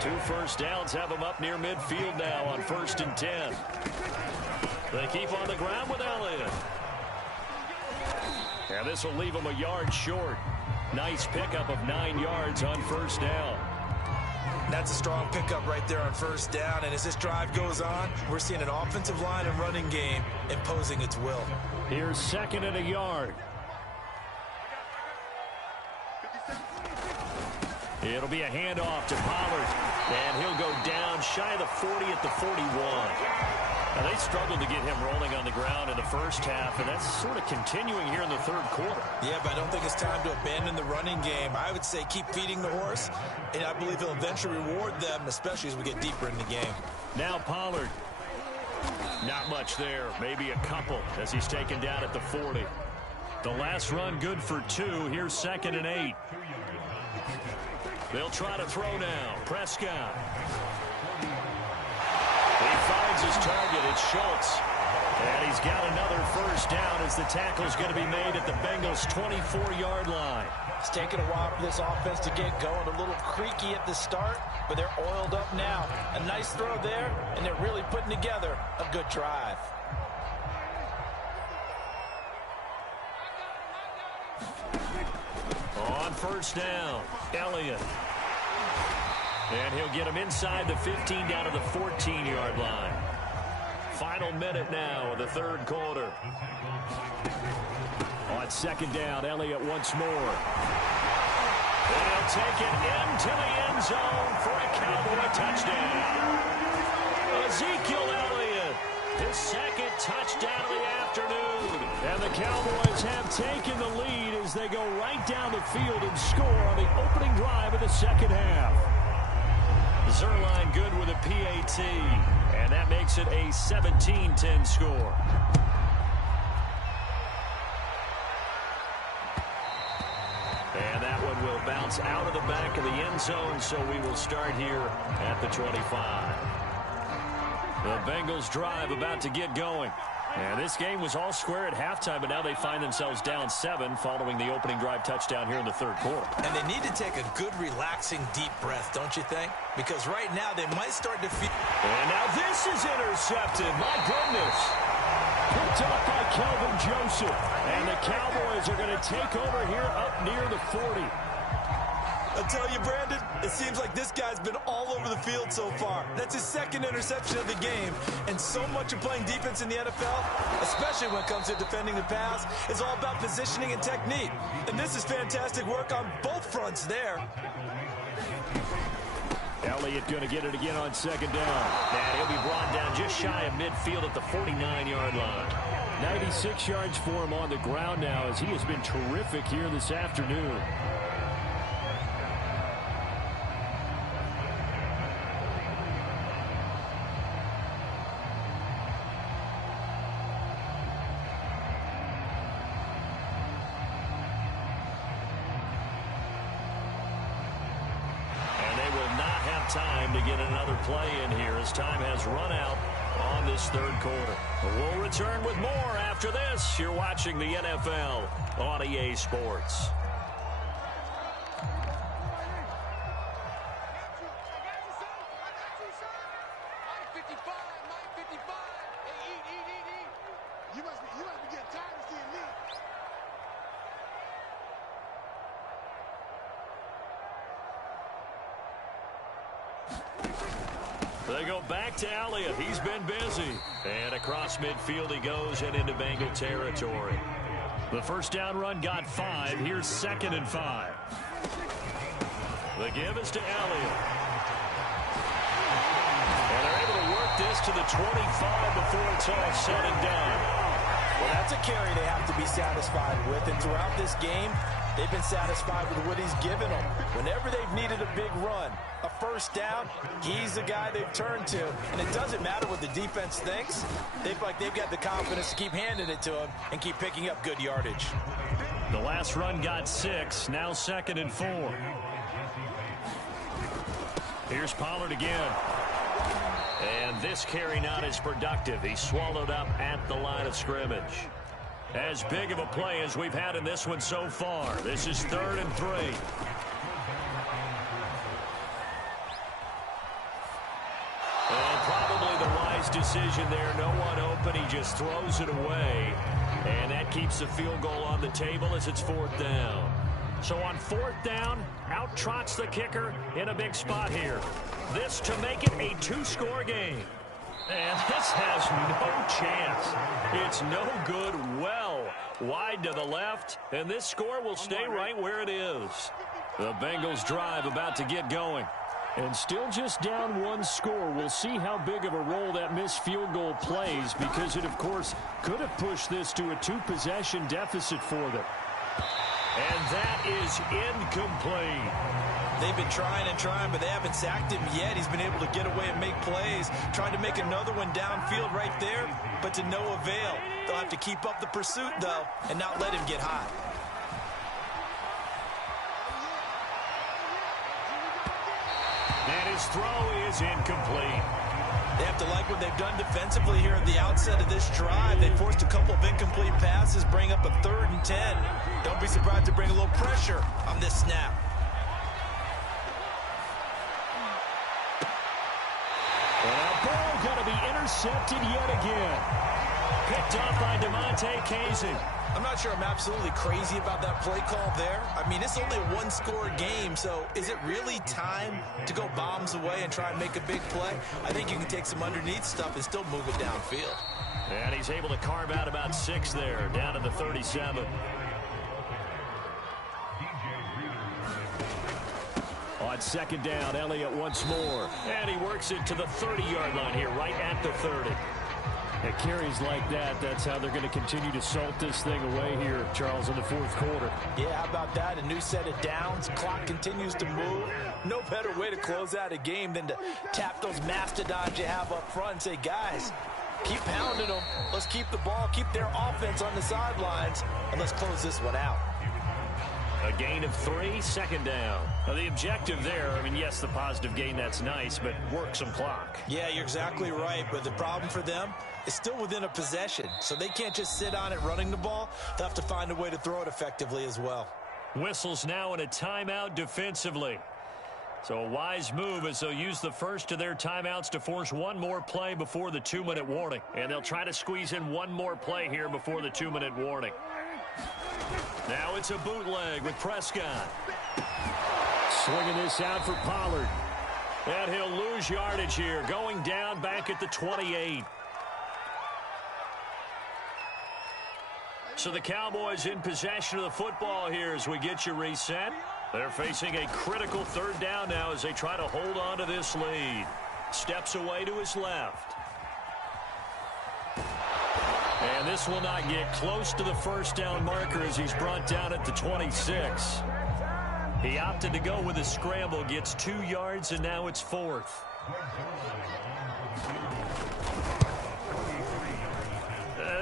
2 first downs have him up near midfield now on 1st and 10. They keep on the ground with Elliott. And this will leave him a yard short. Nice pickup of 9 yards on 1st down. That's a strong pickup right there on 1st down. And as this drive goes on, we're seeing an offensive line and running game imposing its will. Here's 2nd and a yard. It'll be a handoff to Pollard. And he'll go down shy of the 40 at the 41. Now, they struggled to get him rolling on the ground in the first half, and that's sort of continuing here in the 3rd quarter. Yeah, but I don't think it's time to abandon the running game. I would say keep feeding the horse, and I believe he'll eventually reward them, especially as we get deeper in the game. Now Pollard. Not much there. Maybe a couple as he's taken down at the 40. The last run good for 2. Here's 2nd and 8. They'll try to throw now. Prescott. He finds his target. It's Schultz. And he's got another first down as the tackle's going to be made at the Bengals' 24-yard line. It's taken a while for this offense to get going. A little creaky at the start, but they're oiled up now. A nice throw there, and they're really putting together a good drive. On first down, Elliott. And he'll get him inside the 15 down to the 14-yard line. Final minute now of the third quarter. On second down, Elliott once more. And he'll take it into the end zone for a Cowboy touchdown. Ezekiel Elliott, his second touchdown of the afternoon. And the Cowboys have taken the lead as they go right down the field and score on the opening drive of the second half. Zerline good with a PAT, and that makes it a 17-10 score. And that one will bounce out of the back of the end zone, so we will start here at the 25. The Bengals drive about to get going. And this game was all square at halftime, but now they find themselves down 7 following the opening drive touchdown here in the third quarter. And they need to take a good, relaxing, deep breath, don't you think? Because right now they might start to feel... And now this is intercepted. My goodness. Picked up by Kelvin Joseph. And the Cowboys are going to take over here up near the 40. I tell you, Brandon, it seems like this guy's been all over the field so far. That's his second interception of the game. And so much of playing defense in the NFL, especially when it comes to defending the pass, is all about positioning and technique. And this is fantastic work on both fronts there. Elliott going to get it again on second down. And he'll be brought down just shy of midfield at the 49-yard line. 96 yards for him on the ground now as he has been terrific here this afternoon. Time to get another play in here as time has run out on this third quarter. We'll return with more after this. You're watching the NFL on EA Sports. They go back to Elliott. He's been busy. And across midfield he goes and into Bengal territory. The first down run got 5. Here's 2nd and 5. The give is to Elliott. And they're able to work this to the 25 before it's all said and done. Well, that's a carry they have to be satisfied with. And throughout this game, they've been satisfied with what he's given them. Whenever they've needed a big run, a first down, he's the guy they've turned to. And it doesn't matter what the defense thinks. They feel like they've got the confidence to keep handing it to him and keep picking up good yardage. The last run got 6. Now 2nd and 4. Here's Pollard again. And this carry not as productive. He's swallowed up at the line of scrimmage. As big of a play as we've had in this one so far. This is 3rd and 3. And probably the wise decision there. No one open. He just throws it away. And that keeps the field goal on the table as it's 4th down. So on 4th down, out trots the kicker in a big spot here. This to make it a 2-score game. And this has no chance. It's no good. Well wide to the left, and this score will stay right where it is. The Bengals drive about to get going. And still just down 1 score. We'll see how big of a role that missed field goal plays, because it, of course, could have pushed this to a 2-possession deficit for them. And that is incomplete. They've been trying and trying, but they haven't sacked him yet. He's been able to get away and make plays. Trying to make another one downfield right there, but to no avail. They'll have to keep up the pursuit, though, and not let him get hot. And his throw is incomplete. They have to like what they've done defensively here at the outset of this drive. They forced a couple of incomplete passes, bring up a 3rd and 10. Don't be surprised to bring a little pressure on this snap. And now ball going to be intercepted yet again. Picked up by DeMonte Casey. I'm not sure I'm absolutely crazy about that play call there. I mean, it's only a one-score game, so is it really time to go bombs away and try and make a big play? I think you can take some underneath stuff and still move it downfield. And he's able to carve out about 6 there, down to the 37. On 2nd down, Elliott once more. And he works it to the 30-yard line here, right at the 30. At carries like that, that's how they're going to continue to salt this thing away here, Charles, in the 4th quarter. Yeah, how about that? A new set of downs. Clock continues to move. No better way to close out a game than to tap those mastodons you have up front and say, guys, keep pounding them. Let's keep the ball, keep their offense on the sidelines, and let's close this one out. A gain of 3, 2nd down. Now, the objective there, I mean, yes, the positive gain, that's nice, but work some clock. Yeah, you're exactly right, but the problem for them is still within a possession, so they can't just sit on it running the ball. They'll have to find a way to throw it effectively as well. Whistles now in a timeout defensively. So a wise move as they'll use the first of their timeouts to force one more play before the 2-minute warning. And they'll try to squeeze in one more play here before the 2-minute warning. Now it's a bootleg with Prescott. Swinging this out for Pollard. And he'll lose yardage here, going down back at the 28. So the Cowboys in possession of the football here as we get you reset. They're facing a critical 3rd down now as they try to hold on to this lead. Steps away to his left. And this will not get close to the 1st down marker as he's brought down at the 26. He opted to go with a scramble, gets 2 yards, and now it's 4th.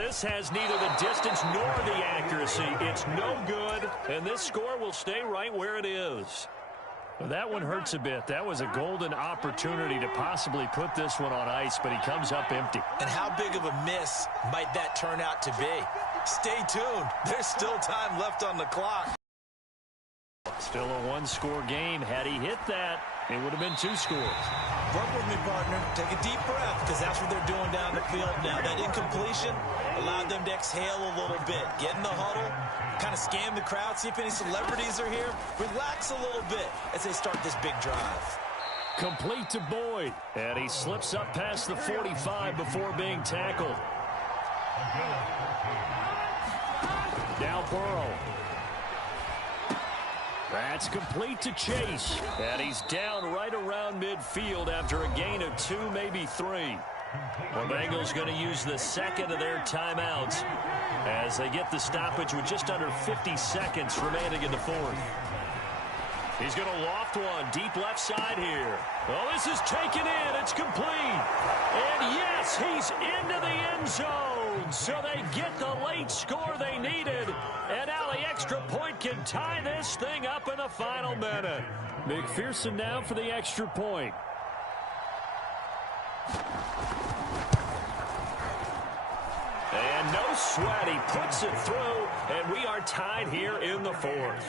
This has neither the distance nor the accuracy. It's no good, and this score will stay right where it is. Well, that one hurts a bit. That was a golden opportunity to possibly put this one on ice, but he comes up empty. And how big of a miss might that turn out to be? Stay tuned. There's still time left on the clock. Still a 1-score game. Had he hit that, it would have been 2 scores. Work with me, partner. Take a deep breath, because that's what they're doing down the field now. That incompletion allowed them to exhale a little bit. Get in the huddle, kind of scan the crowd, see if any celebrities are here. Relax a little bit as they start this big drive. Complete to Boyd. And he slips up past the 45 before being tackled. Now Burrow. That's complete to Chase. And he's down right around midfield after a gain of 2, maybe 3. The Bengals going to use the 2nd of their timeouts as they get the stoppage with just under 50 seconds remaining in the 4th. He's going to loft one deep left side here. Well, this is taken in. It's complete. And yes, he's into the end zone. So they get the late score they needed. And now the extra point can tie this thing up in the final minute. McPherson now for the extra point. And no sweat. He puts it through. And we are tied here in the 4th.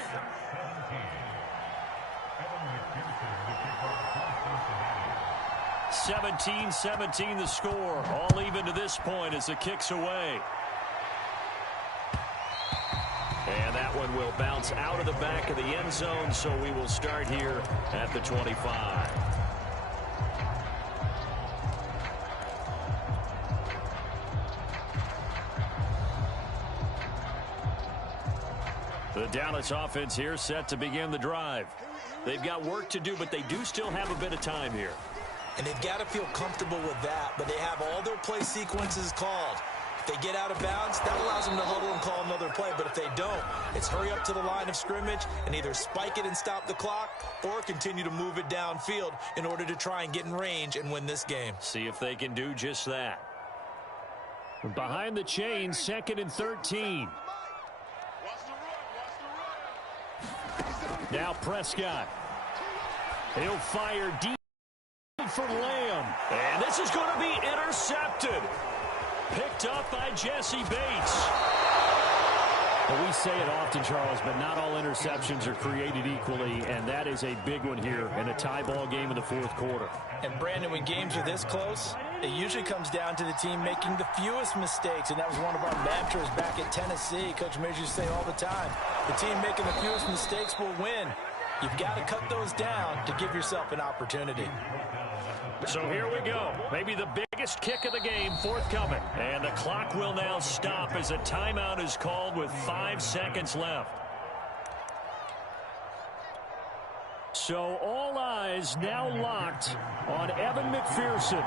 17-17 the score. All even to this point as the kick's away. And that one will bounce out of the back of the end zone, so we will start here at the 25. The Dallas offense here set to begin the drive. They've got work to do, but they do still have a bit of time here. And they've got to feel comfortable with that, but they have all their play sequences called. If they get out of bounds, that allows them to huddle and call another play. But if they don't, it's hurry up to the line of scrimmage and either spike it and stop the clock or continue to move it downfield in order to try and get in range and win this game. See if they can do just that. Behind the chain, 2nd and 13. Now Prescott. He'll fire deep for Lamb. And this is going to be intercepted. Picked up by Jesse Bates. Well, we say it often, Charles, but not all interceptions are created equally, and that is a big one here in a tie ball game in the fourth quarter. And, Brandon, when games are this close, it usually comes down to the team making the fewest mistakes, and that was one of our mantras back at Tennessee. Coach Mears used to say all the time, the team making the fewest mistakes will win. You've got to cut those down to give yourself an opportunity. So here we go. Maybe the biggest kick of the game forthcoming. And the clock will now stop as a timeout is called with 5 seconds left. So all eyes now locked on Evan McPherson.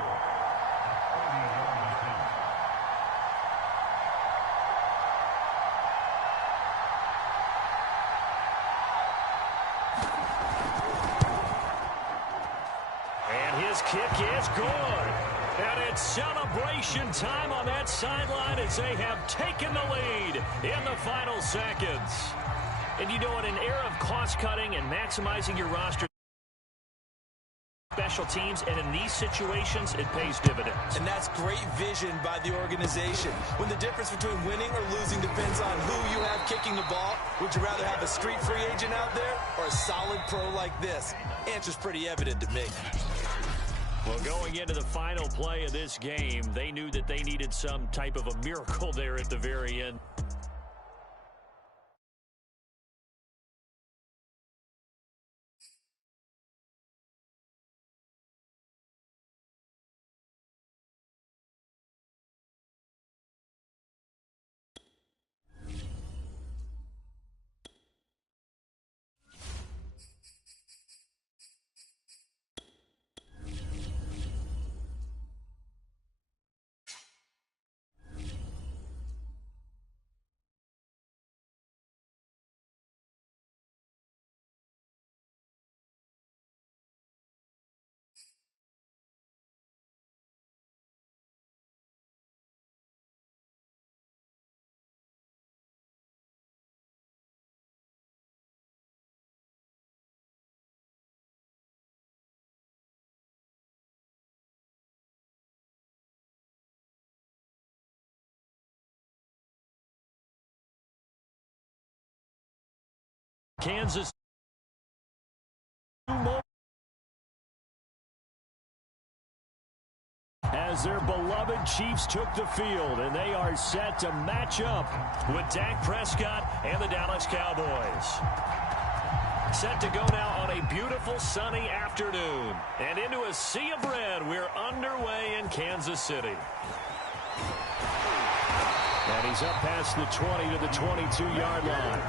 Kick is good. And it's celebration time on that sideline as they have taken the lead in the final seconds. And you know, in an era of cost-cutting and maximizing your roster, special teams, and in these situations, it pays dividends. And that's great vision by the organization. When the difference between winning or losing depends on who you have kicking the ball, would you rather have a street free agent out there or a solid pro like this? Answer's pretty evident to me. Well, going into the final play of this game, they knew that they needed some type of a miracle there at the very end. Kansas as their beloved Chiefs took the field, and they are set to match up with Dak Prescott and the Dallas Cowboys. Set to go now on a beautiful sunny afternoon. And into a sea of red, we're underway in Kansas City. And he's up past the 20 to the 22-yard line.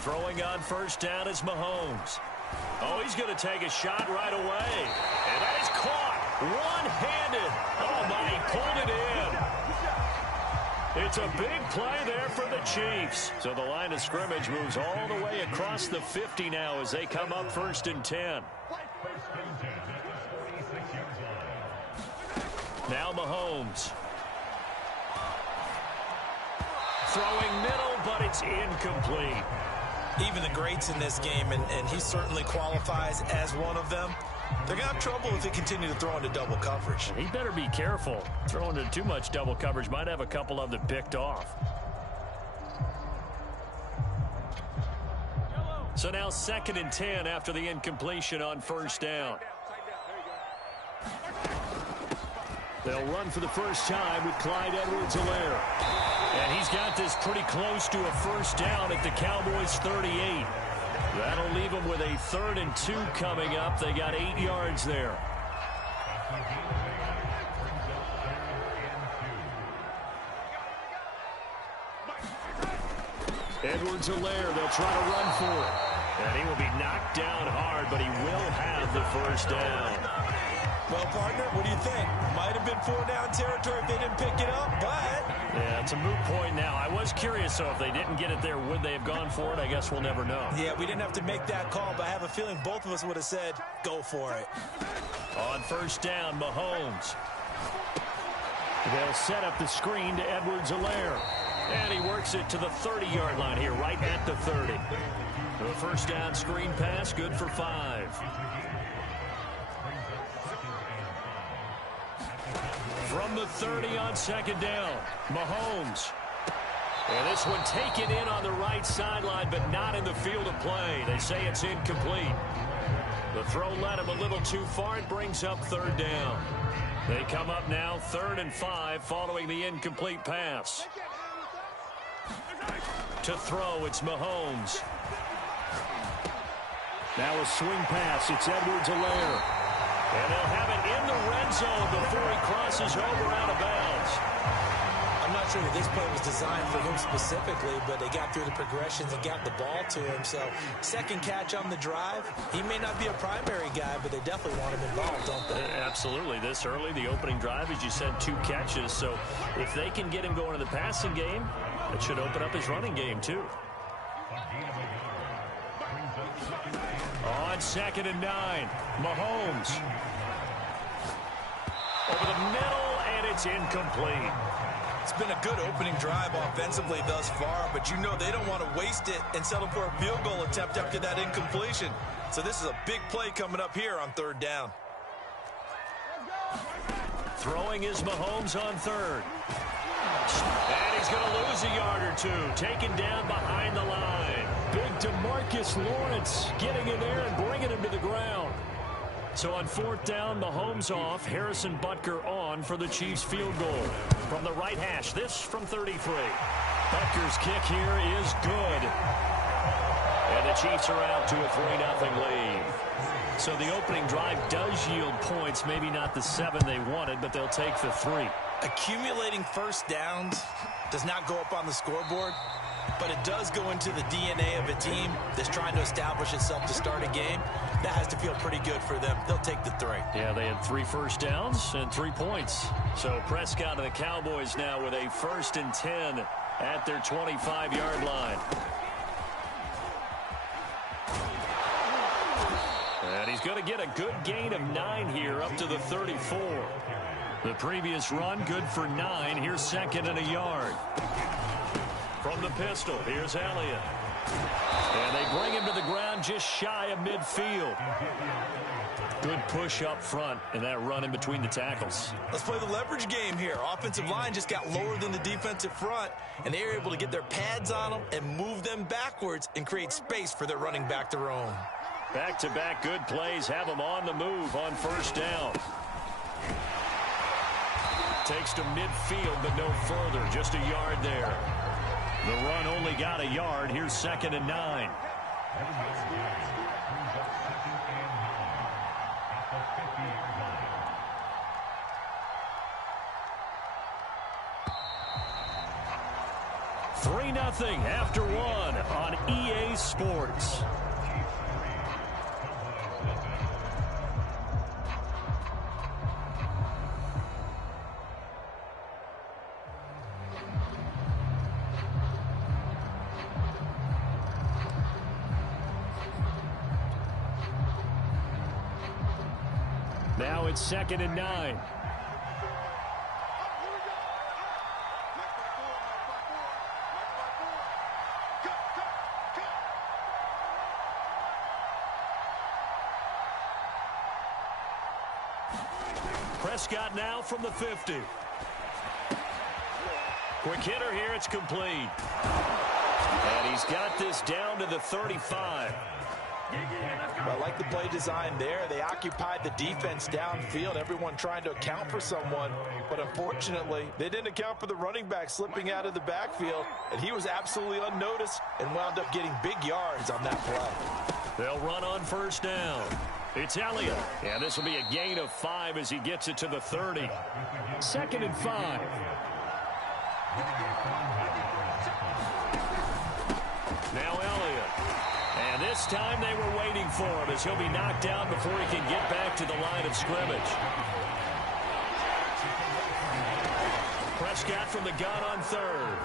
Throwing on first down is Mahomes. Oh, he's going to take a shot right away. And that is caught one-handed. Oh, my, he pulled it in. It's a big play there for the Chiefs. So the line of scrimmage moves all the way across the 50 now as they come up 1st and 10. Now Mahomes. Throwing middle, but it's incomplete. Even the greats in this game, and he certainly qualifies as one of them, they're going to have trouble if they continue to throw into double coverage. He better be careful. Throwing into too much double coverage might have a couple of them picked off. So now 2nd and 10 after the incompletion on first down. They'll run for the first time with Clyde Edwards-Helaire. And he's got this pretty close to a first down at the Cowboys' 38. That'll leave them with a 3rd and 2 coming up. They got 8 yards there. Edwards-Helaire, they'll try to run for it. And he will be knocked down hard, but he will have the first down. Well, partner, what do you think? Might have been 4-down territory if they didn't pick it up, but... Yeah, it's a moot point now. I was curious, so if they didn't get it there, would they have gone for it? I guess we'll never know. Yeah, we didn't have to make that call, but I have a feeling both of us would have said, go for it. On first down, Mahomes. They'll set up the screen to Edwards-Helaire. And he works it to the 30-yard line here, right at the 30. The first down screen pass, good for 5. From the 30 on second down, Mahomes. And this one taken in on the right sideline, but not in the field of play. They say it's incomplete. The throw led him a little too far. It brings up third down. They come up now 3rd and 5 following the incomplete pass. To throw, it's Mahomes. Now a swing pass. It's Edwards-Helaire. And they'll have it in the red zone before he crosses over out of bounds. I'm not sure that this play was designed for him specifically, but they got through the progressions and got the ball to him. So, second catch on the drive. He may not be a primary guy, but they definitely want him involved, don't they? Absolutely. This early, the opening drive, as you said, 2 catches. So, if they can get him going in the passing game, it should open up his running game, too. On 2nd and 9, Mahomes. Over the middle, and it's incomplete. It's been a good opening drive offensively thus far, but you know they don't want to waste it and settle for a field goal attempt after that incompletion. So this is a big play coming up here on 3rd down. Throwing is Mahomes on 3rd. And he's going to lose a yard or 2. Taken down behind the line. Big DeMarcus Lawrence getting in there and bringing him to the ground. So on 4th down, Mahomes off, Harrison Butker on for the Chiefs field goal. From the right hash, this from 33. Butker's kick here is good. And the Chiefs are out to a 3-0 lead. So the opening drive does yield points, maybe not the 7 they wanted, but they'll take the 3. Accumulating first downs does not go up on the scoreboard, but it does go into the DNA of a team that's trying to establish itself to start a game. That has to feel pretty good for them. They'll take the 3. Yeah, they had 3 first downs and 3 points. So Prescott and the Cowboys now with a 1st and 10 at their 25-yard line. And he's going to get a good gain of 9 here up to the 34. The previous run good for 9. Here's 2nd and a yard. From the pistol, here's Elliott. And they bring him to the ground just shy of midfield. Good push up front in that run in between the tackles. Let's play the leverage game here. Offensive line just got lower than the defensive front, and they were able to get their pads on them and move them backwards and create space for their running back to roam. Back-to-back good plays have them on the move on 1st down. Takes to midfield, but no further. Just a yard there. The run only got a yard. Here's 2nd and 9. Three 3-0 after 1 on EA Sports. Now it's 2nd and 9. Prescott now from the 50. Quick hitter here, it's complete. And he's got this down to the 35. I like the play design there. They occupied the defense downfield, everyone trying to account for someone. But unfortunately, they didn't account for the running back slipping out of the backfield. And he was absolutely unnoticed and wound up getting big yards on that play. They'll run on 1st down. It's Elliott. And this will be a gain of 5 as he gets it to the 30. 2nd and 5. Now Elliott. And this time they were waiting for him as he'll be knocked down before he can get back to the line of scrimmage. Prescott from the gun on third.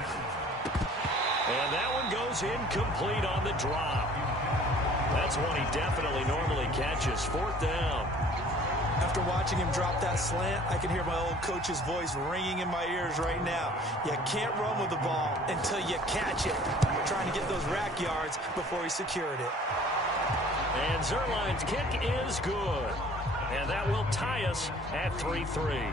And that one goes incomplete on the drop. That's one he definitely normally catches. Fourth down. After watching him drop that slant, I can hear my old coach's voice ringing in my ears right now. You can't run with the ball until you catch it. Trying to get those rack yards before he secured it. And Zuerlein's kick is good. And that will tie us at 3-3.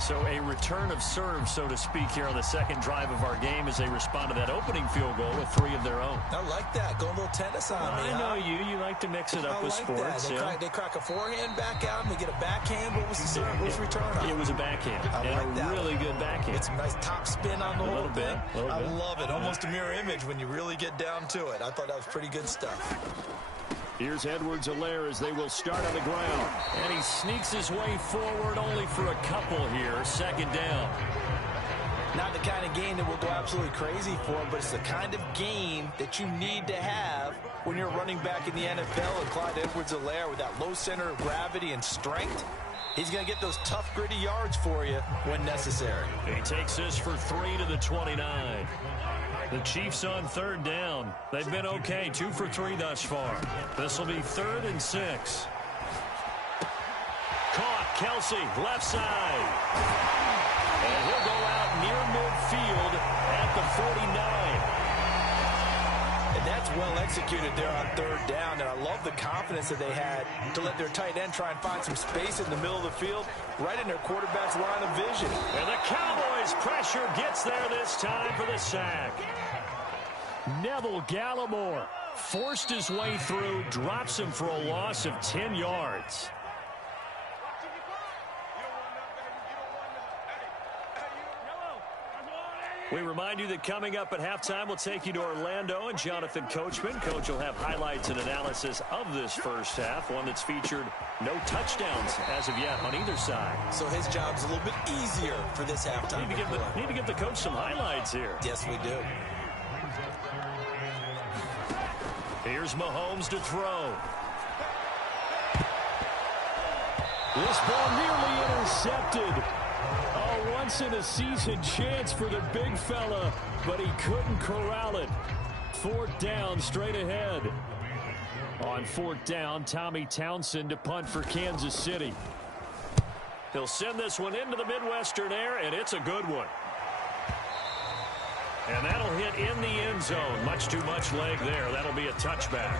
So a return of serve, so to speak, here on the second drive of our game as they respond to that opening field goal with 3 of their own. I like that. Go a little tennis on me. I know you. You like to mix it up with sports. They crack a forehand back out and they get a backhand. What was the serve? What was the return on? It was a backhand. I like that. Really good backhand. It's a nice top spin on the whole thing. I bit. love it. Almost a mirror image when you really get down to it. I thought that was pretty good stuff. Here's Edwards-Helaire as they will start on the ground. And he sneaks his way forward only for a couple here. Second down. Not the kind of gain that will go absolutely crazy for, but it's the kind of gain that you need to have when you're running back in the NFL. And Clyde Edwards-Helaire with that low center of gravity and strength, he's going to get those tough, gritty yards for you when necessary. He takes this for 3 to the 29. The Chiefs on third down. They've been okay, 2 for 3 thus far. This will be 3rd and 6. Caught, Kelsey, left side. And he'll go out near midfield at the 49. And that's well executed there on third down. And I love the confidence that they had to let their tight end try and find some space in the middle of the field, right in their quarterback's line of vision. And the Cowboys' pressure gets there this time for the sack. Neville Gallimore forced his way through, drops him for a loss of 10 yards. We remind you that coming up at halftime, we'll take you to Orlando and Jonathan Coachman. Coach will have highlights and analysis of this first half, one that's featured no touchdowns as of yet on either side. So his job's a little bit easier for this halftime. Need to give the coach some highlights here. Yes, we do. Here's Mahomes to throw. This ball nearly intercepted. A once-in-a-season chance for the big fella, but he couldn't corral it. 4th down, straight ahead. On 4th down, Tommy Townsend to punt for Kansas City. He'll send this one into the Midwestern air, and it's a good one. And that'll hit in the end zone. Much too much leg there. That'll be a touchback.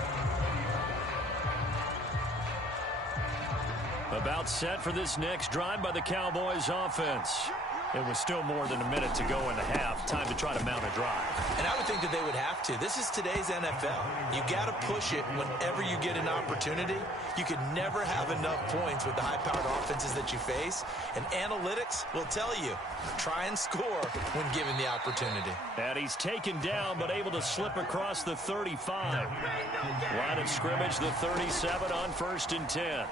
About set for this next drive by the Cowboys offense. It was still more than a minute to go in the half. Time to try to mount a drive. And I would think that they would have to. This is today's NFL. You got to push it whenever you get an opportunity. You can never have enough points with the high-powered offenses that you face. And analytics will tell you, try and score when given the opportunity. And he's taken down but able to slip across the 35. Line of scrimmage, the 37 on 1st and 10.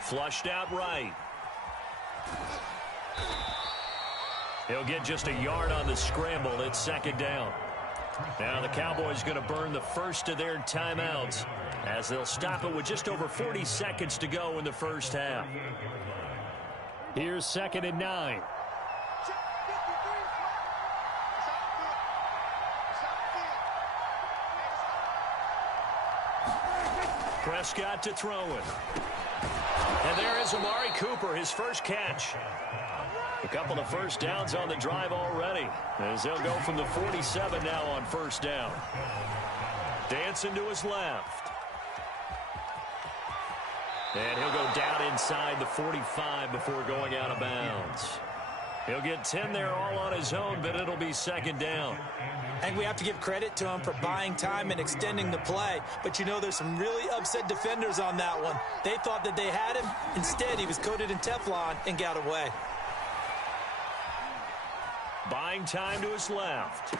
Flushed out right. He'll get just a yard on the scramble. It's 2nd down. Now the Cowboys going to burn the first of their timeouts as they'll stop it with just over 40 seconds to go in the first half. Here's 2nd and 9. Prescott to throw it. And there is Amari Cooper, his first catch. A couple of first downs on the drive already, as they'll go from the 47 now on 1st down. Dancing to his left. And he'll go down inside the 45 before going out of bounds. He'll get 10 there all on his own, but it'll be 2nd down. I think we have to give credit to him for buying time and extending the play. But, you know, there's some really upset defenders on that one. They thought that they had him. Instead, he was coated in Teflon and got away. Buying time to his left.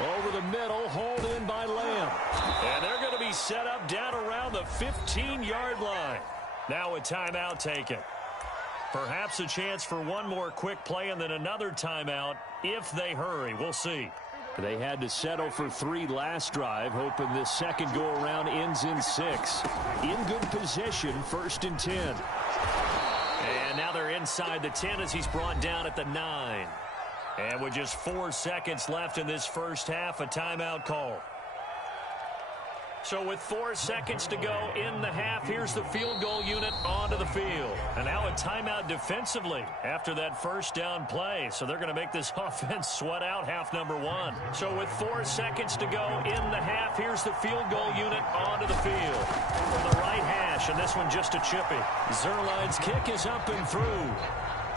Over the middle, hauled in by Lamb. And they're going to be set up down around the 15-yard line. Now a timeout taken. Perhaps a chance for one more quick play and then another timeout if they hurry. We'll see. They had to settle for 3 last drive, hoping this second go-around ends in 6. In good position, 1st and 10. And now they're inside the 10 as he's brought down at the 9. And with just 4 seconds left in this first half, a timeout call. So with 4 seconds to go in the half, here's the field goal unit onto the field. And now a timeout defensively after that first down play. So they're going to make this offense sweat out half number 1. So with 4 seconds to go in the half, here's the field goal unit onto the field. From the right hash, and this one just a chippy. Zerline's kick is up and through.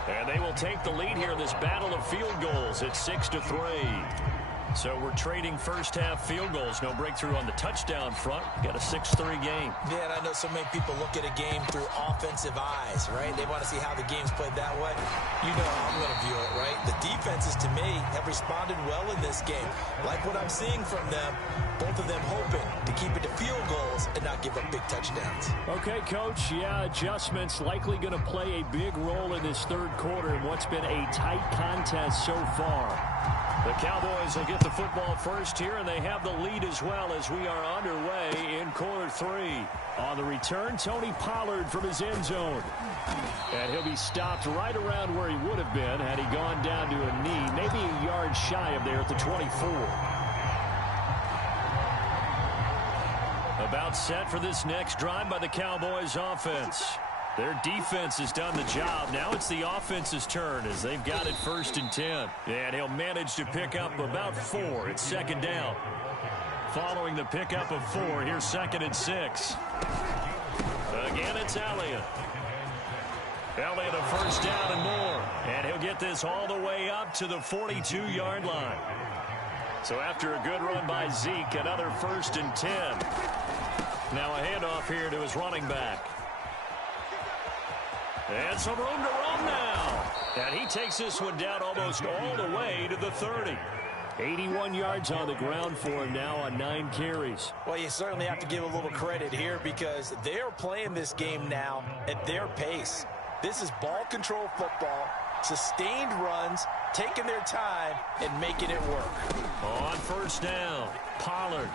And they will take the lead here in this battle of field goals at 6-3. So we're trading first half field goals. No breakthrough on the touchdown front. Got a 6-3 game. Yeah, and I know so many people look at a game through offensive eyes, right? They want to see how the game's played that way. You know how I'm going to view it, right? The defenses, to me, have responded well in this game. Like what I'm seeing from them, both of them hoping to keep it to field goals and not give up big touchdowns. Okay, Coach. Yeah, adjustments likely going to play a big role in this third quarter in what's been a tight contest so far. The Cowboys will get the football first here, and they have the lead as well as we are underway in quarter 3. On the return, Tony Pollard from his end zone. And he'll be stopped right around where he would have been had he gone down to a knee, maybe a yard shy of there at the 24. About set for this next drive by the Cowboys offense. Their defense has done the job. Now it's the offense's turn as they've got it 1st and 10. And he'll manage to pick up about 4. It's second down. Following the pickup of 4, here's 2nd and 6. Again, it's Elliott. Elliott a first down and more. And he'll get this all the way up to the 42-yard line. So after a good run by Zeke, another 1st and 10. Now a handoff here to his running back. And some room to run now. And he takes this one down almost all the way to the 30. 81 yards on the ground for him now on 9 carries. Well, you certainly have to give a little credit here because they're playing this game now at their pace. This is ball control football, sustained runs, taking their time, and making it work. On first down, Pollard.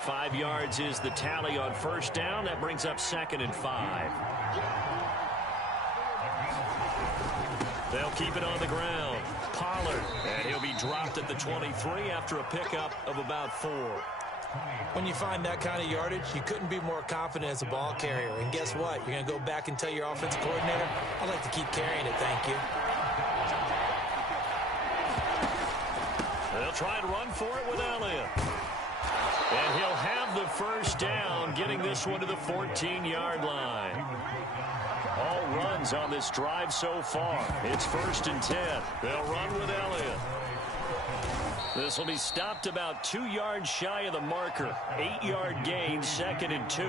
5 yards is the tally on first down. That brings up 2nd and 5. They'll keep it on the ground. Pollard, and he'll be dropped at the 23 after a pickup of about 4. When you find that kind of yardage, you couldn't be more confident as a ball carrier. And guess what? You're going to go back and tell your offensive coordinator, I'd like to keep carrying it, thank you. They'll try and run for it with Elliott. And he'll have the first down, getting this one to the 14-yard line. All runs on this drive so far. It's 1st and 10. They'll run with Elliott. This will be stopped about 2 yards shy of the marker. 8-yard gain, 2nd and 2.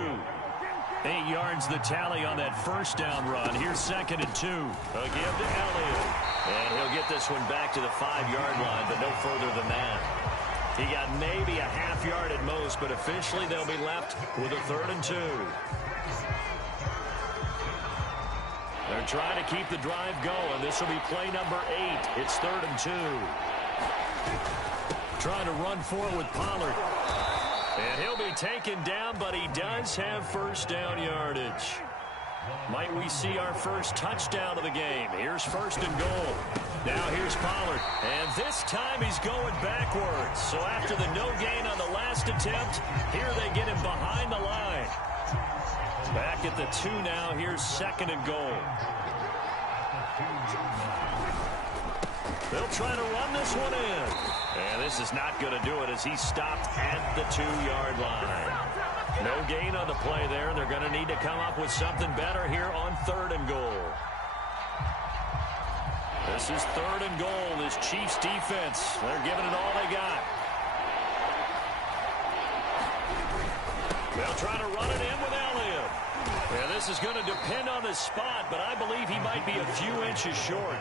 8 yards the tally on that first down run. Here's 2nd and 2. Again to Elliott. And he'll get this one back to the 5-yard line, but no further than that. He got maybe a half yard at most, but officially they'll be left with a 3rd and 2. They're trying to keep the drive going. This will be play number 8. It's 3rd and 2. Trying to run forward with Pollard. And he'll be taken down, but he does have first down yardage. Might we see our first touchdown of the game? Here's 1st and goal. Now here's Pollard. And this time he's going backwards. So after the no gain on the last attempt, here they get him behind the line. Back at the 2 now. Here's 2nd and goal. They'll try to run this one in. And this is not going to do it as he's stopped at the 2-yard line. No gain on the play there. They're going to need to come up with something better here on 3rd and goal. This is 3rd and goal. This Chiefs defense, they're giving it all they got. They'll try to run it in with Elliott. Yeah, this is going to depend on the spot, but I believe he might be a few inches short.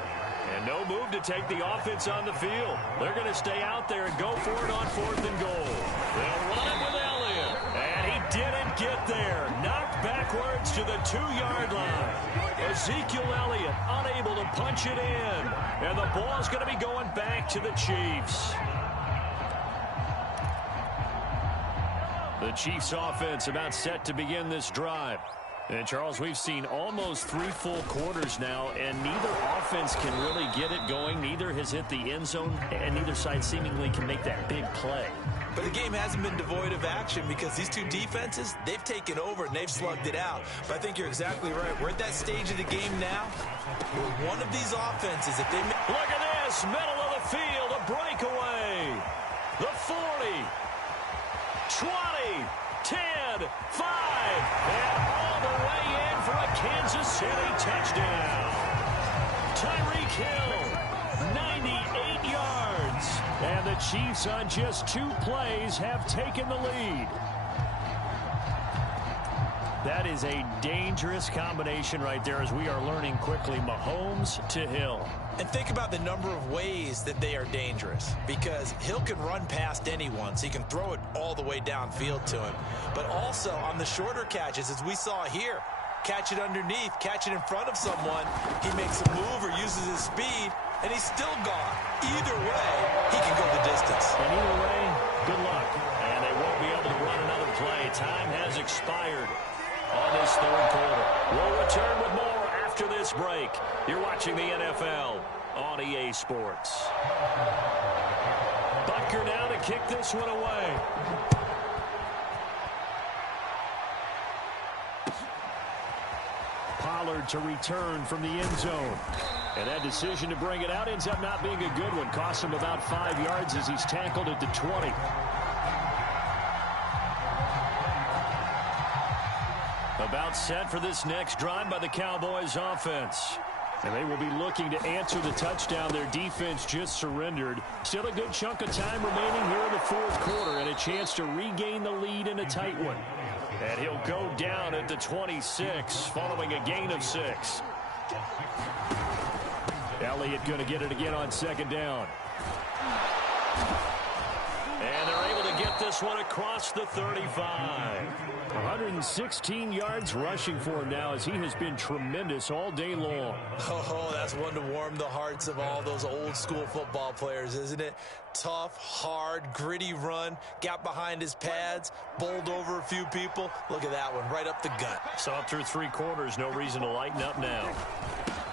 And no move to take the offense on the field. They're going to stay out there and go for it on 4th and goal. They'll run it with Elliott. And he didn't get there. Knocked backwards to the 2-yard line. Ezekiel Elliott unable to punch it in. And the ball's going to be going back to the Chiefs. The Chiefs offense about set to begin this drive. And, Charles, we've seen almost 3 full quarters now, and neither offense can really get it going. Neither has hit the end zone, and neither side seemingly can make that big play. But the game hasn't been devoid of action because these two defenses, they've taken over and they've slugged it out. But I think you're exactly right. We're at that stage of the game now where one of these offenses, if they... Look at this, middle of the field, a breakaway. The 40, 20, 10, 5, and all the way in for a Kansas City touchdown. Tyreek Hill, 98 yards. And the Chiefs on just 2 plays have taken the lead. That is a dangerous combination right there as we are learning quickly. Mahomes to Hill. And think about the number of ways that they are dangerous, because Hill can run past anyone, so he can throw it all the way downfield to him. But also on the shorter catches, as we saw here, catch it underneath, catch it in front of someone, he makes a move or uses his speed, and he's still gone. Either way, he can go the distance. And either way, good luck. And they won't be able to run another play. Time has expired on this 3rd quarter. We'll return with more after this break. You're watching the NFL on EA Sports. Butker now to kick this one away. Pollard to return from the end zone. And that decision to bring it out ends up not being a good one. Costs him about 5 yards as he's tackled at the 20. About set for this next drive by the Cowboys offense. And they will be looking to answer the touchdown their defense just surrendered. Still a good chunk of time remaining here in the 4th quarter and a chance to regain the lead in a tight one. And he'll go down at the 26 following a gain of 6. Elliott going to get it again on 2nd down. And they're able to get this one across the 35. 116 yards rushing for him now as he has been tremendous all day long. Oh, that's one to warm the hearts of all those old school football players, isn't it? Tough, hard, gritty run, got behind his pads, bowled over a few people. Look at that one, right up the gut. So up through 3 quarters, no reason to lighten up now.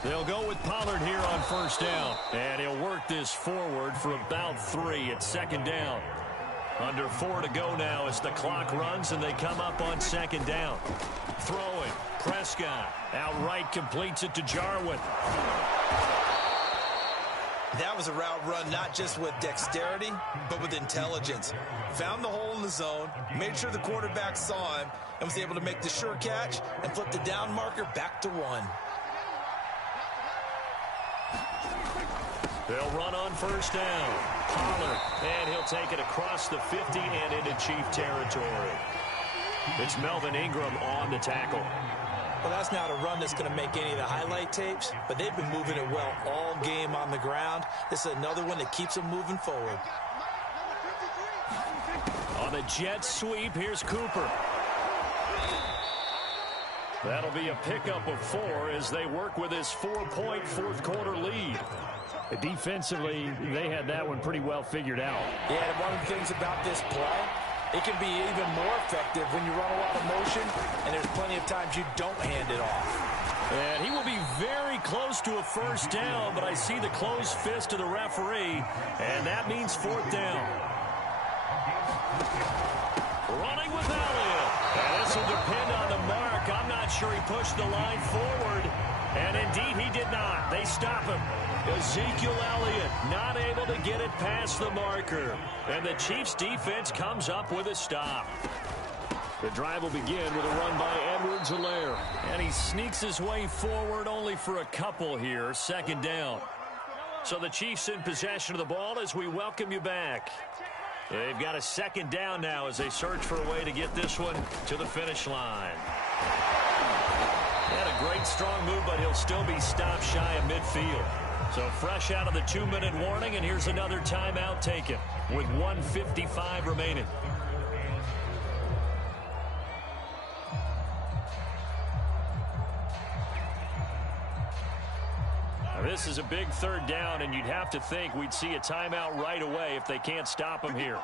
They'll go with Pollard here on 1st down. And he'll work this forward for about 3 at 2nd down. Under 4 to go now as the clock runs and they come up on 2nd down. Throwing. Prescott outright completes it to Jarwin. That was a route run not just with dexterity, but with intelligence. Found the hole in the zone, made sure the quarterback saw him, and was able to make the sure catch and flip the down marker back to 1. They'll run on 1st down. Pollard, and he'll take it across the 50 and into Chief territory. It's Melvin Ingram on the tackle. Well, that's not a run that's going to make any of the highlight tapes, but they've been moving it well all game on the ground. This is another one that keeps them moving forward. On the jet sweep, here's Cooper. That'll be a pickup of 4 as they work with this 4-point 4th quarter lead. Defensively, they had that one pretty well figured out. Yeah, and one of the things about this play, it can be even more effective when you run a lot of motion, and there's plenty of times you don't hand it off. And he will be very close to a 1st down, but I see the closed fist of the referee, and that means 4th down. Running with Elliott. And this will depend on the mark. I'm not sure he pushed the line forward, and indeed he did not. They stop him. Ezekiel Elliott not able to get it past the marker. And the Chiefs defense comes up with a stop. The drive will begin with a run by Edwards-Helaire. And he sneaks his way forward only for a couple here. 2nd down. So the Chiefs in possession of the ball as we welcome you back. They've got a 2nd down now as they search for a way to get this one to the finish line. Had a great strong move, but he'll still be stopped shy of midfield. So fresh out of the 2-minute warning, and here's another timeout taken with 1:55 remaining. This is a big third down, and you'd have to think we'd see a timeout right away if they can't stop him here.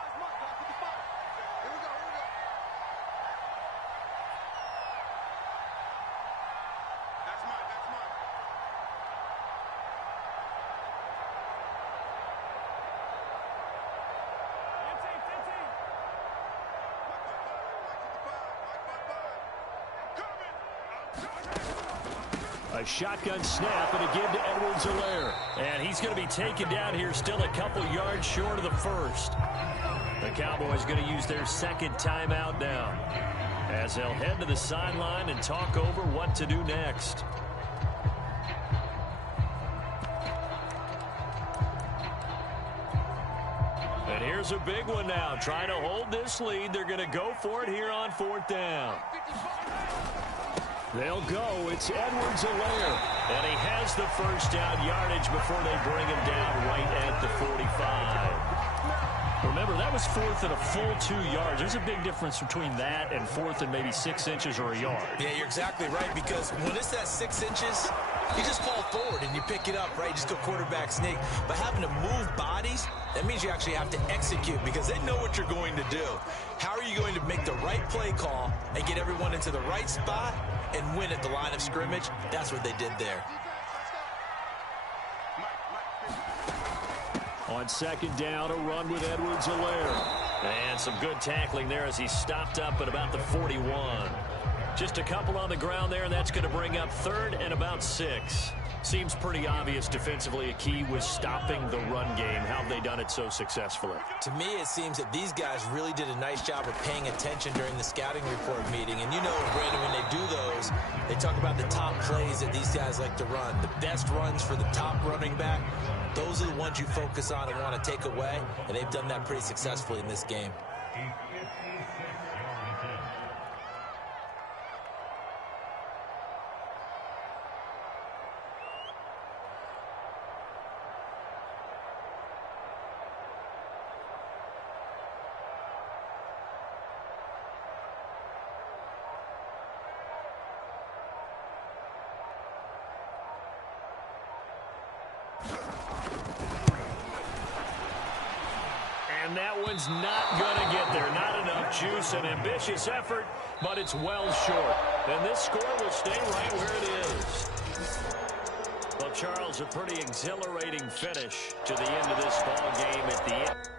A shotgun snap and again to Edwards-Helaire. And he's going to be taken down here still a couple yards short of the first. The Cowboys going to use their second timeout now, as they'll head to the sideline and talk over what to do next. And here's a big one now. Trying to hold this lead. They're going to go for it here on fourth down. They'll go. It's Edwards-Helaire. And he has the first down yardage before they bring him down right at the 45. Remember, that was fourth and a full 2 yards. There's a big difference between that and fourth and maybe 6 inches or a yard. Yeah, you're exactly right, because when it's that 6 inches, you just fall forward and you pick it up, right? You just go quarterback sneak. But having to move bodies, that means you actually have to execute, because they know what you're going to do. How are you going to make the right play call and get everyone into the right spot and win at the line of scrimmage? That's what they did there. On second down, a run with Edwards-Helaire. And some good tackling there as he stopped up at about the 41. Just a couple on the ground there, and that's going to bring up third and about 6. Seems pretty obvious defensively a key was stopping the run game. How have they done it so successfully? To me, it seems that these guys really did a nice job of paying attention during the scouting report meeting. And you know, Brandon, when they do those, they talk about the top plays that these guys like to run. The best runs for the top running back, those are the ones you focus on and want to take away. And they've done that pretty successfully in this game. And that one's not going to get there. Not enough juice. An ambitious effort, but it's well short. And this score will stay right where it is. Well, Charles, a pretty exhilarating finish to the end of this ball game at the end.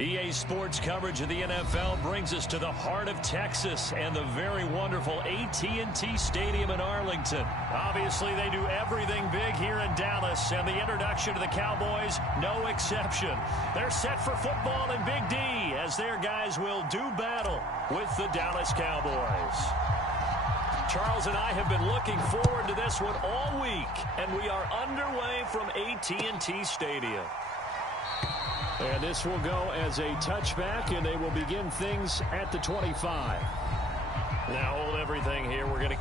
EA Sports coverage of the NFL brings us to the heart of Texas and the very wonderful AT&T Stadium in Arlington. Obviously, they do everything big here in Dallas, and the introduction to the Cowboys, no exception. They're set for football in Big D as their guys will do battle with the Dallas Cowboys. Charles and I have been looking forward to this one all week, and we are underway from AT&T Stadium. And this will go as a touchback, and they will begin things at the 25. Now hold everything here. We're going to...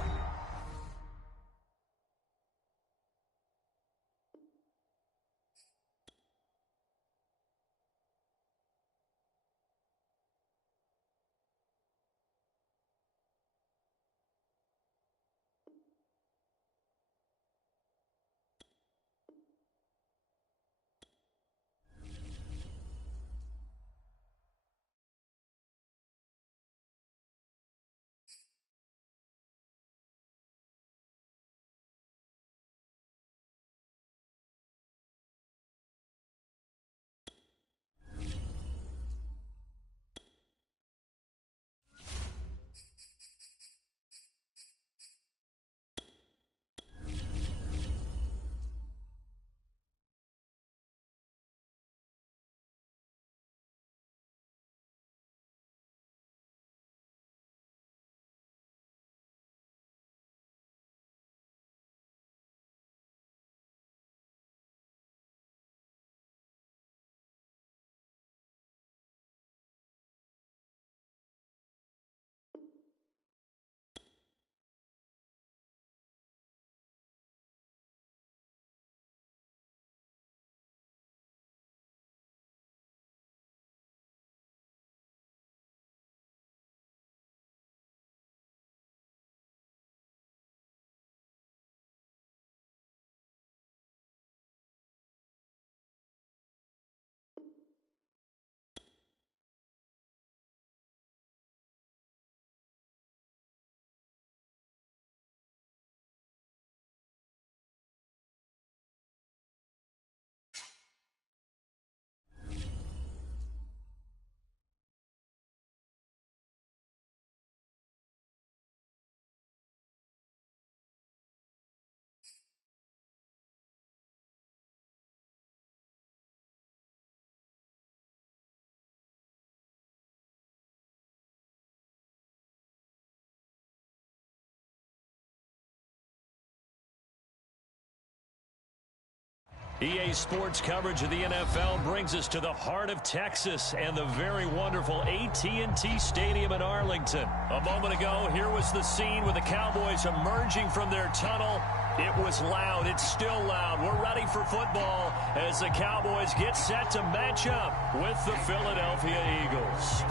EA Sports coverage of the NFL brings us to the heart of Texas and the very wonderful AT&T Stadium in Arlington. A moment ago, here was the scene with the Cowboys emerging from their tunnel. It was loud. It's still loud. We're ready for football as the Cowboys get set to match up with the Philadelphia Eagles.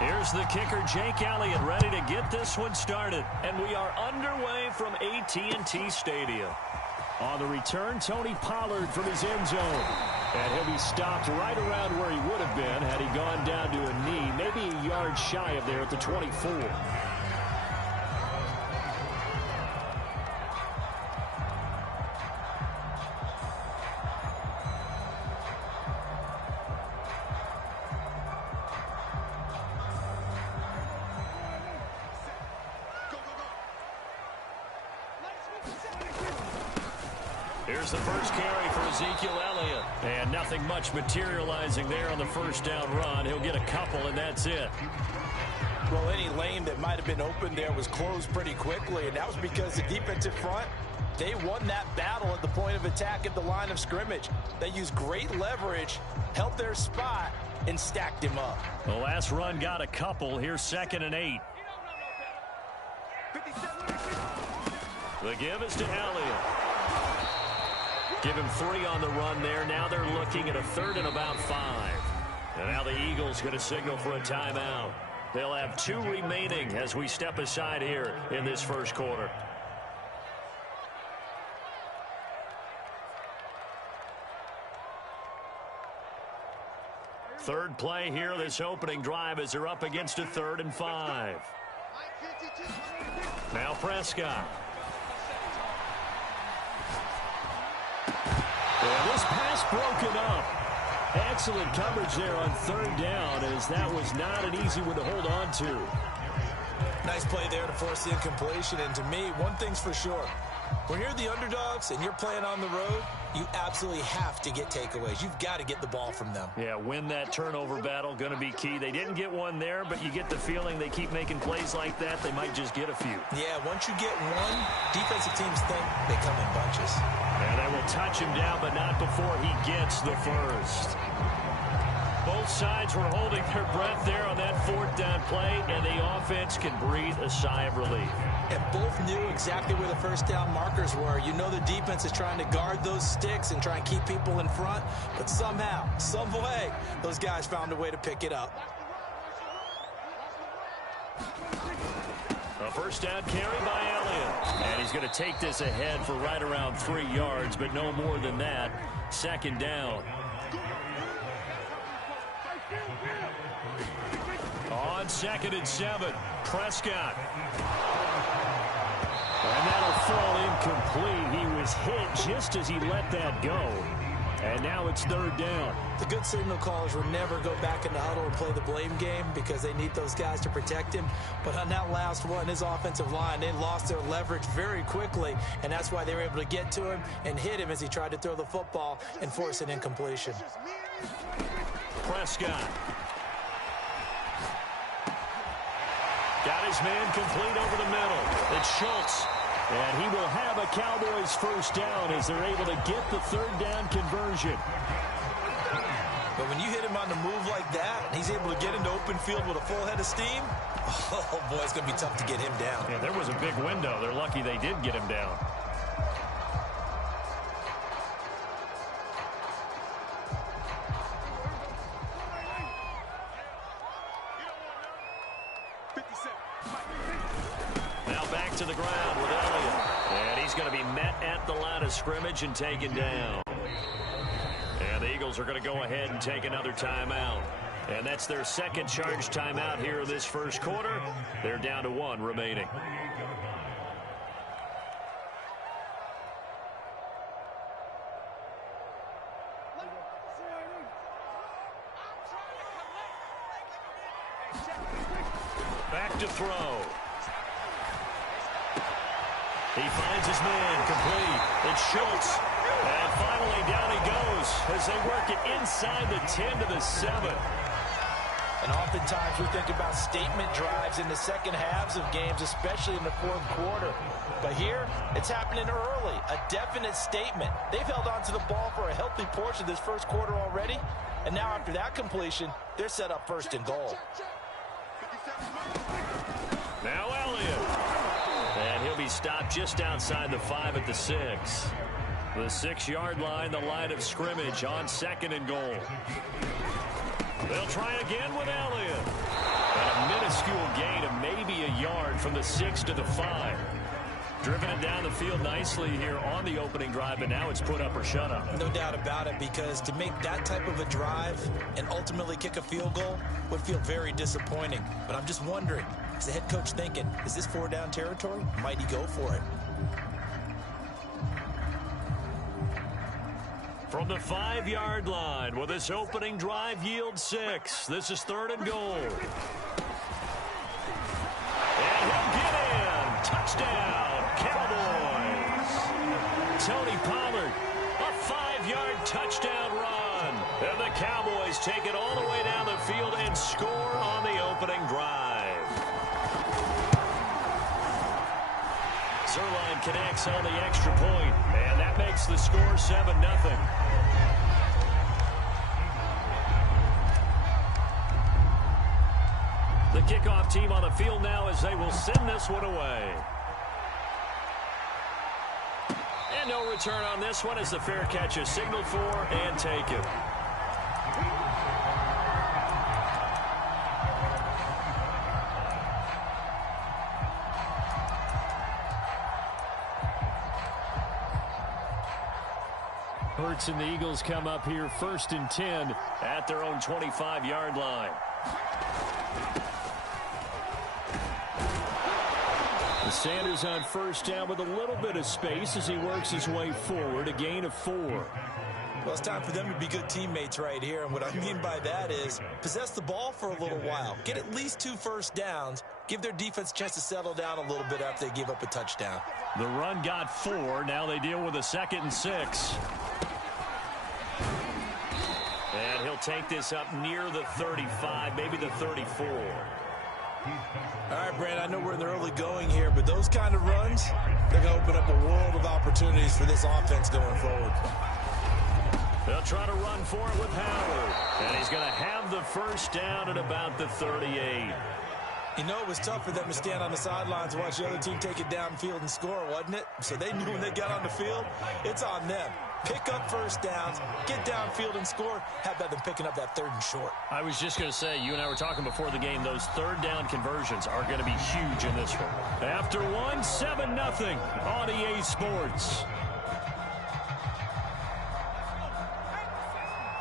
Here's the kicker, Jake Elliott, ready to get this one started. And we are underway from AT&T Stadium. On the return, Tony Pollard from his end zone. And he'll be stopped right around where he would have been had he gone down to a knee, maybe a yard shy of there at the 24. Here's the first carry for Ezekiel Elliott. And nothing much materializing there on the first down run. He'll get a couple, and that's it. Well, any lane that might have been open there was closed pretty quickly, and that was because the defensive front, they won that battle at the point of attack at the line of scrimmage. They used great leverage, held their spot, and stacked him up. The last run got a couple. Here's 2nd and 8. The give is to Elliott. Give him 3 on the run there. Now they're looking at a 3rd and about 5. And now the Eagles going to signal for a timeout. They'll have 2 remaining as we step aside here in this first quarter. Third play here, this opening drive, as they're up against a 3rd and 5. Now Prescott. And this pass broken up. Excellent coverage there on third down, as that was not an easy one to hold on to. Nice play there to force the incompletion. And to me, one thing's for sure. When you're the underdogs and you're playing on the road, you absolutely have to get takeaways. You've got to get the ball from them. Yeah, win that turnover battle, going to be key. They didn't get one there, but you get the feeling they keep making plays like that, they might just get a few. Yeah, once you get one, defensive teams think they come in bunches. And they will touch him down, but not before he gets the first. Both sides were holding their breath there on that fourth down play, and the offense can breathe a sigh of relief. And both knew exactly where the first down markers were. You know the defense is trying to guard those sticks and try and keep people in front, but somehow, some way, those guys found a way to pick it up. A first down carry by Elliott. And he's going to take this ahead for right around 3 yards, but no more than that. Second down. On 2nd and 7, Prescott. And that'll fall incomplete. He was hit just as he let that go. And now it's third down. The good signal callers will never go back in the huddle and play the blame game because they need those guys to protect him. But on that last one, his offensive line, they lost their leverage very quickly, and that's why they were able to get to him and hit him as he tried to throw the football and force an incompletion. Prescott. Got his man complete over the middle. It's Schultz. And he will have a Cowboys first down as they're able to get the third down conversion. But when you hit him on the move like that, and he's able to get into open field with a full head of steam, oh boy, it's going to be tough to get him down. Yeah, there was a big window. They're lucky they did get him down. Now back to the ground with Elliott. And he's going to be met at the line of scrimmage and taken down. And the Eagles are going to go ahead and take another timeout. And that's their second charge timeout here in this first quarter. They're down to 1 remaining. Back to throw. He finds his man complete. It's Schultz. And finally down he goes as they work it inside the 10 to the 7. And oftentimes we think about statement drives in the second halves of games, especially in the fourth quarter. But here, it's happening early. A definite statement. They've held on to the ball for a healthy portion of this first quarter already. And now after that completion, they're set up first and goal. Now Elliott. And he'll be stopped just outside the 5 at the 6. The 6-yard line, the line of scrimmage on 2nd and goal. They'll try again with Elliott. And a minuscule gain of maybe a yard from the 6 to the 5. Driven it down the field nicely here on the opening drive, and now it's put up or shut up. No doubt about it, because to make that type of a drive and ultimately kick a field goal would feel very disappointing. But I'm just wondering, is the head coach thinking, is this 4-down territory? Might he go for it? From the 5-yard line, will this opening drive yield 6? This is 3rd and goal. And he'll get in. Touchdown, Cowboys. Tony Pollard, a 5-yard touchdown run. And the Cowboys take it all the way down the field and score on the opening drive. Zerline connects on the extra point, and that makes the score 7-0. The kickoff team on the field now as they will send this one away. And no return on this one as the fair catch is signaled for and taken. Hurts and the Eagles come up here 1st and 10 at their own 25-yard line. Sanders on first down with a little bit of space as he works his way forward. A gain of 4. Well, it's time for them to be good teammates right here. And what I mean by that is possess the ball for a little while. Get at least 2 first downs. Give their defense a chance to settle down a little bit after they give up a touchdown. The run got 4. Now they deal with a 2nd and 6. And he'll take this up near the 35, maybe the 34. All right, Brand, I know we're in the early going here, but those kind of runs, they're going to open up a world of opportunities for this offense going forward. They'll try to run for it with Howard. And he's going to have the first down at about the 38. You know, it was tough for them to stand on the sidelines and watch the other team take it downfield and score, wasn't it? So they knew when they got on the field, it's on them. Pick up first downs, get downfield and score. How about them picking up that 3rd and short? I was just going to say, you and I were talking before the game, those 3rd down conversions are going to be huge in this one. After 1, 7-0 on EA Sports.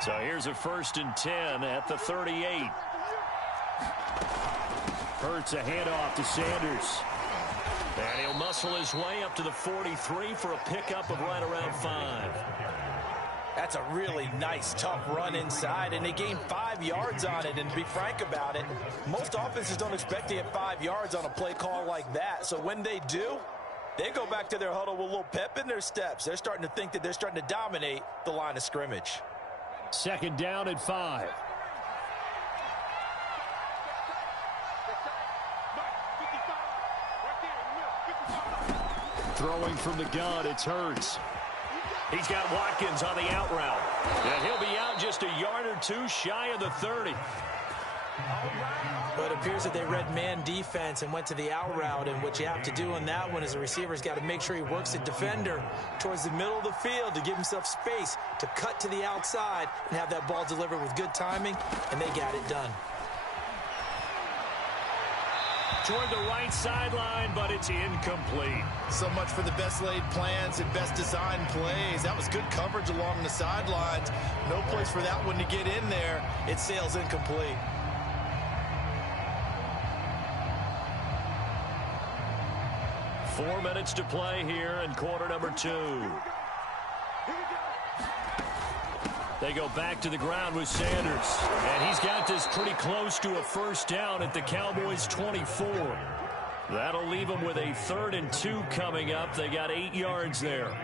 So here's a 1st and 10 at the 38. Hurts a handoff to Sanders. And he'll muscle his way up to the 43 for a pickup of right around 5. That's a really nice, tough run inside, and they gained 5 yards on it. And to be frank about it, most offenses don't expect to get 5 yards on a play call like that. So when they do, they go back to their huddle with a little pep in their steps. They're starting to think that they're starting to dominate the line of scrimmage. 2nd down at 5. Throwing from the gun, it's Hurts. He's got Watkins on the out route. And he'll be out just a yard or 2 shy of the 30. But it appears that they read man defense and went to the out route. And what you have to do on that one is the receiver's got to make sure he works the defender towards the middle of the field to give himself space to cut to the outside and have that ball delivered with good timing. And they got it done. Toward the right sideline, but it's incomplete. So much for the best laid plans and best designed plays. That was good coverage along the sidelines. No place for that one to get in there. It sails incomplete. Four minutes to play here in quarter number 2. They go back to the ground with Sanders. And he's got this pretty close to a first down at the Cowboys' 24. That'll leave them with a 3rd and 2 coming up. They got 8 yards there.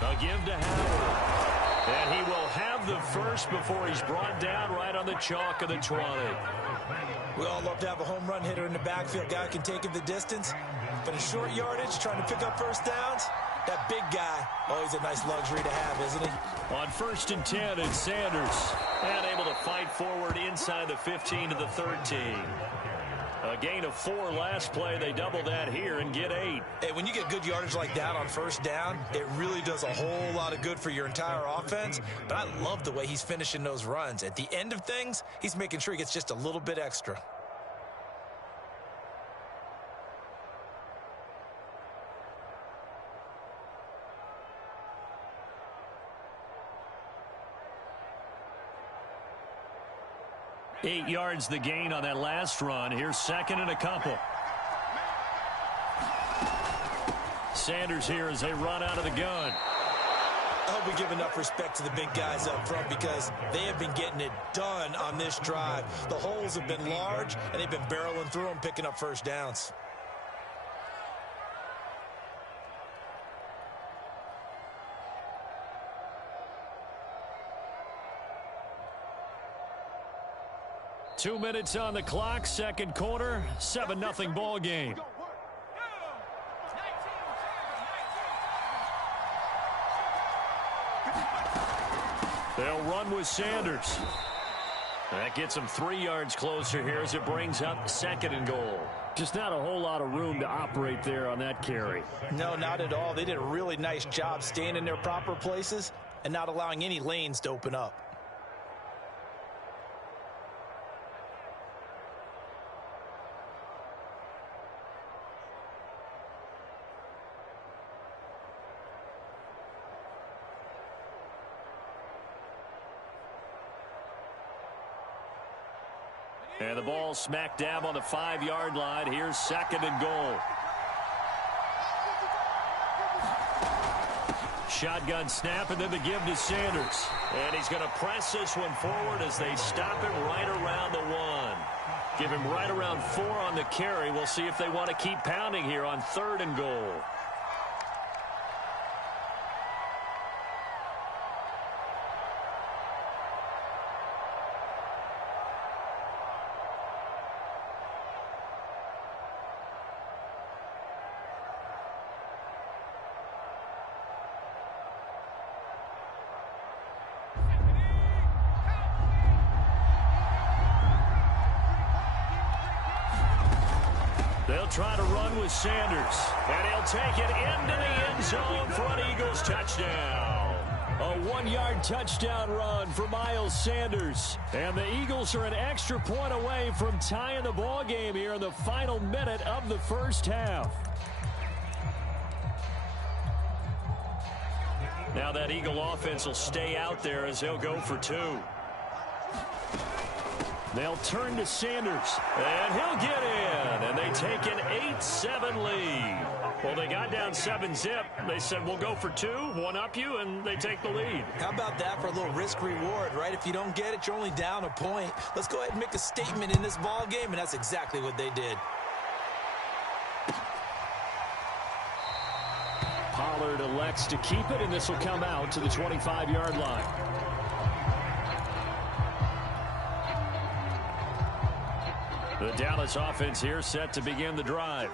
They'll give to Howard. And he will have the first before he's brought down right on the chalk of the 20. We all love to have a home run hitter in the backfield. Guy can take him the distance. But in short yardage, trying to pick up first downs, that big guy, always a nice luxury to have, isn't he? On 1st and 10, it's Sanders. And able to fight forward inside the 15 to the 13. A gain of 4 last play. They double that here and get 8. Hey, when you get good yardage like that on first down, it really does a whole lot of good for your entire offense. But I love the way he's finishing those runs. At the end of things, he's making sure he gets just a little bit extra. Eight yards the gain on that last run. Here's 2nd and a couple. Sanders here as they run out of the gun. I hope we give enough respect to the big guys up front because they have been getting it done on this drive. The holes have been large, and they've been barreling through them, picking up first downs. Two minutes on the clock, second quarter, 7-0 ball game. They'll run with Sanders. That gets them 3 yards closer here as it brings up 2nd and goal. Just not a whole lot of room to operate there on that carry. No, not at all. They did a really nice job staying in their proper places and not allowing any lanes to open up. And the ball smack dab on the 5-yard line. Here's 2nd and goal. Shotgun snap, and then the give to Sanders. And he's going to press this one forward as they stop him right around the 1. Give him right around 4 on the carry. We'll see if they want to keep pounding here on 3rd and goal. They'll try to run with Sanders, and he'll take it into the end zone for an Eagles touchdown. A 1-yard touchdown run for Miles Sanders. And the Eagles are an extra point away from tying the ball game here in the final minute of the first half. Now that Eagle offense will stay out there as they'll go for 2. They'll turn to Sanders, and he'll get in, and they take an 8-7 lead. Well, they got down 7-zip. They said, we'll go for 2, one up you, and they take the lead. How about that for a little risk-reward, right? If you don't get it, you're only down a point. Let's go ahead and make a statement in this ball game, and that's exactly what they did. Pollard elects to keep it, and this will come out to the 25-yard line. The Dallas offense here set to begin the drive.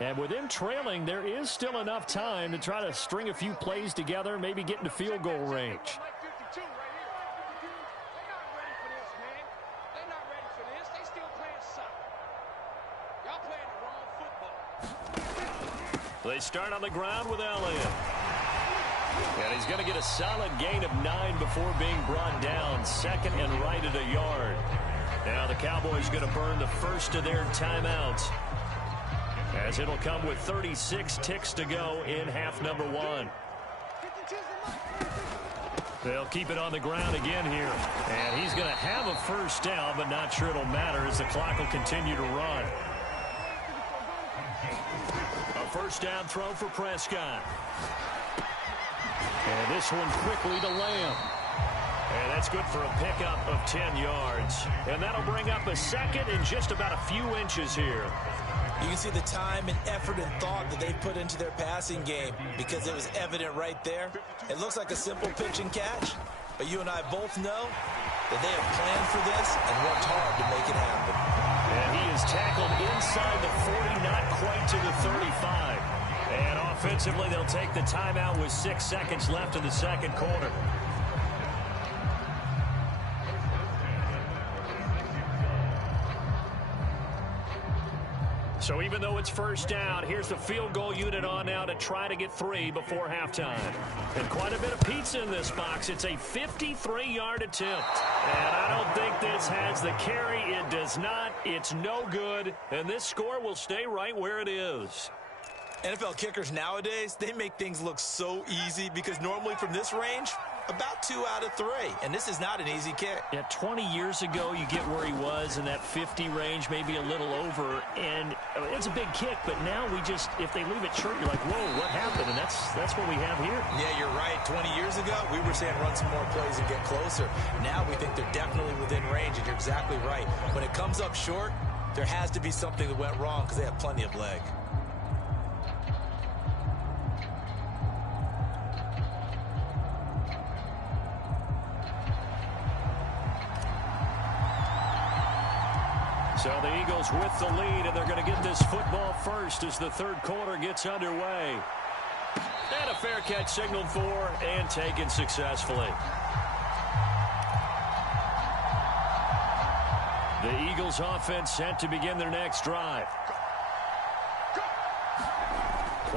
And with them trailing, there is still enough time to try to string a few plays together, maybe get into field goal range. They start on the ground with Elliott. And he's going to get a solid gain of 9 before being brought down. 2nd and right at a yard. Now the Cowboys going to burn the first of their timeouts, as it'll come with 36 ticks to go in half number 1. They'll keep it on the ground again here. And he's going to have a first down, but not sure it'll matter as the clock will continue to run. A first down throw for Prescott. And this one quickly to Lamb. And that's good for a pickup of 10 yards. And that'll bring up a 2nd and just about a few inches here. You can see the time and effort and thought that they put into their passing game because it was evident right there. It looks like a simple pitch and catch, but you and I both know that they have planned for this and worked hard to make it happen. And he is tackled inside the 40, not quite to the 35. And offensively, they'll take the timeout with 6 seconds left in the second quarter. So even though it's first down, here's the field goal unit on now to try to get 3 before halftime. And quite a bit of pizza in this box. It's a 53-yard attempt. And I don't think this has the carry. It does not. It's no good. And this score will stay right where it is. NFL kickers nowadays, they make things look so easy because normally from this range, about 2 out of 3. And this is not an easy kick. Yeah, 20 years ago, you get where he was in that 50 range, maybe a little over. And it's a big kick, but now we just, if they leave it short, you're like, whoa, what happened? And that's what we have here. Yeah, you're right. 20 years ago, we were saying run some more plays and get closer. Now we think they're definitely within range, and you're exactly right. When it comes up short, there has to be something that went wrong because they have plenty of leg. So the Eagles with the lead, and they're going to get this football first as the third quarter gets underway. And a fair catch signaled for and taken successfully. The Eagles offense set to begin their next drive.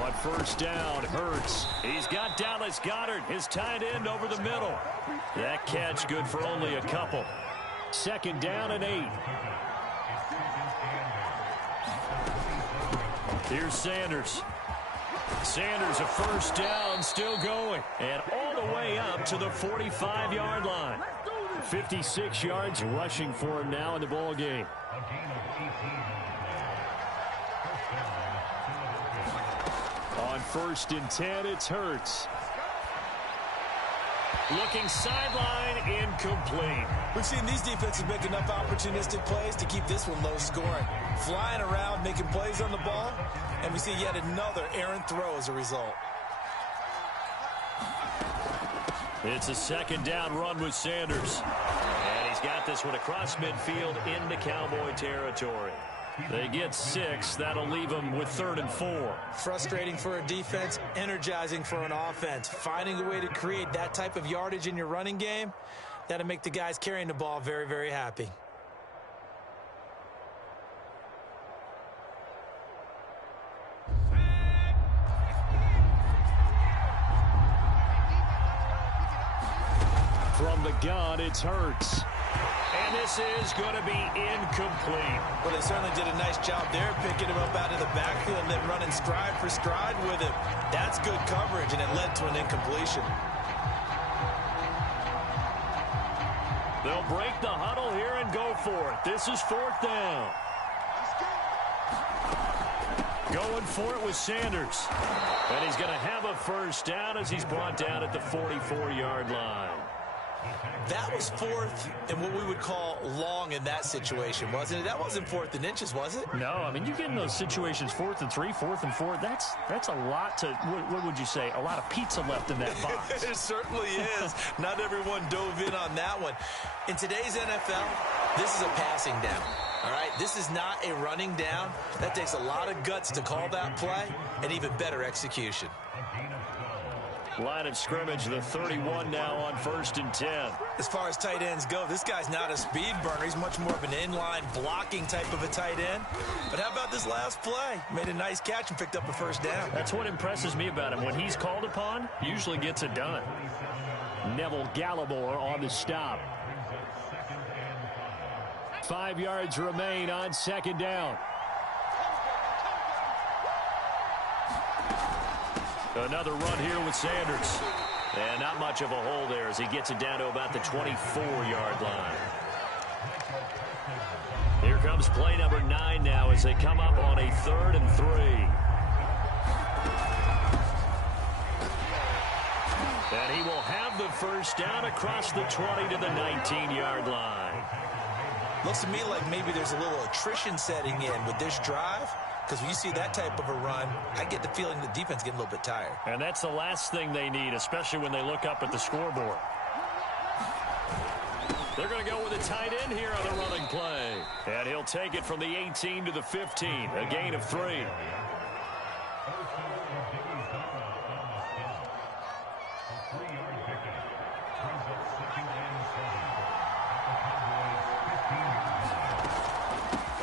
On first down, Hurts. He's got Dallas Goedert, his tight end, over the middle. That catch good for only a couple. 2nd down and 8. Here's Sanders. Sanders, a first down, still going. And all the way up to the 45-yard line. 56 yards rushing for him now in the ball game. A gain of 18 on first down. On 1st and 10, it's Hurts. Looking sideline, incomplete. We've seen these defenses make enough opportunistic plays to keep this one low scoring. Flying around, making plays on the ball, and we see yet another errant throw as a result. It's a 2nd down run with Sanders. And he's got this one across midfield into Cowboy territory. They get 6. That'll leave them with 3rd and 4. Frustrating for a defense, energizing for an offense. Finding a way to create that type of yardage in your running game, that'll make the guys carrying the ball very, very happy. From the gun, it's Hurts. And this is going to be incomplete. Well, they certainly did a nice job there, picking him up out of the backfield and then running stride for stride with him. That's good coverage, and it led to an incompletion. They'll break the huddle here and go for it. This is 4th down. Going for it with Sanders. And he's going to have a 1st down as he's brought down at the 44-yard line. That was 4th and what we would call long in that situation, wasn't it? That wasn't 4th and inches, was it? No, I mean, you get in those situations 4th and 3, 4th and 4. That's a lot to, what would you say, a lot of pizza left in that box. It certainly is. Not everyone dove in on that one. In today's NFL, this is a passing down. All right, this is not a running down. That takes a lot of guts to call that play and even better execution. Line of scrimmage, the 31 now on 1st and 10. As far as tight ends go, this guy's not a speed burner. He's much more of an inline blocking type of a tight end. But how about this last play? Made a nice catch and picked up a 1st down. That's what impresses me about him. When he's called upon, usually gets it done. Neville Gallimore on the stop. 5 yards remain on 2nd down. Another run here with Sanders. And not much of a hole there as he gets it down to about the 24-yard line. Here comes play number 9 now as they come up on a 3rd and 3. And he will have the 1st down across the 20 to the 19-yard line. Looks to me like maybe there's a little attrition setting in with this drive. Because when you see that type of a run, I get the feeling the defense getting a little bit tired. And that's the last thing they need, especially when they look up at the scoreboard. They're going to go with a tight end here on the running play. And he'll take it from the 18 to the 15, a gain of 3.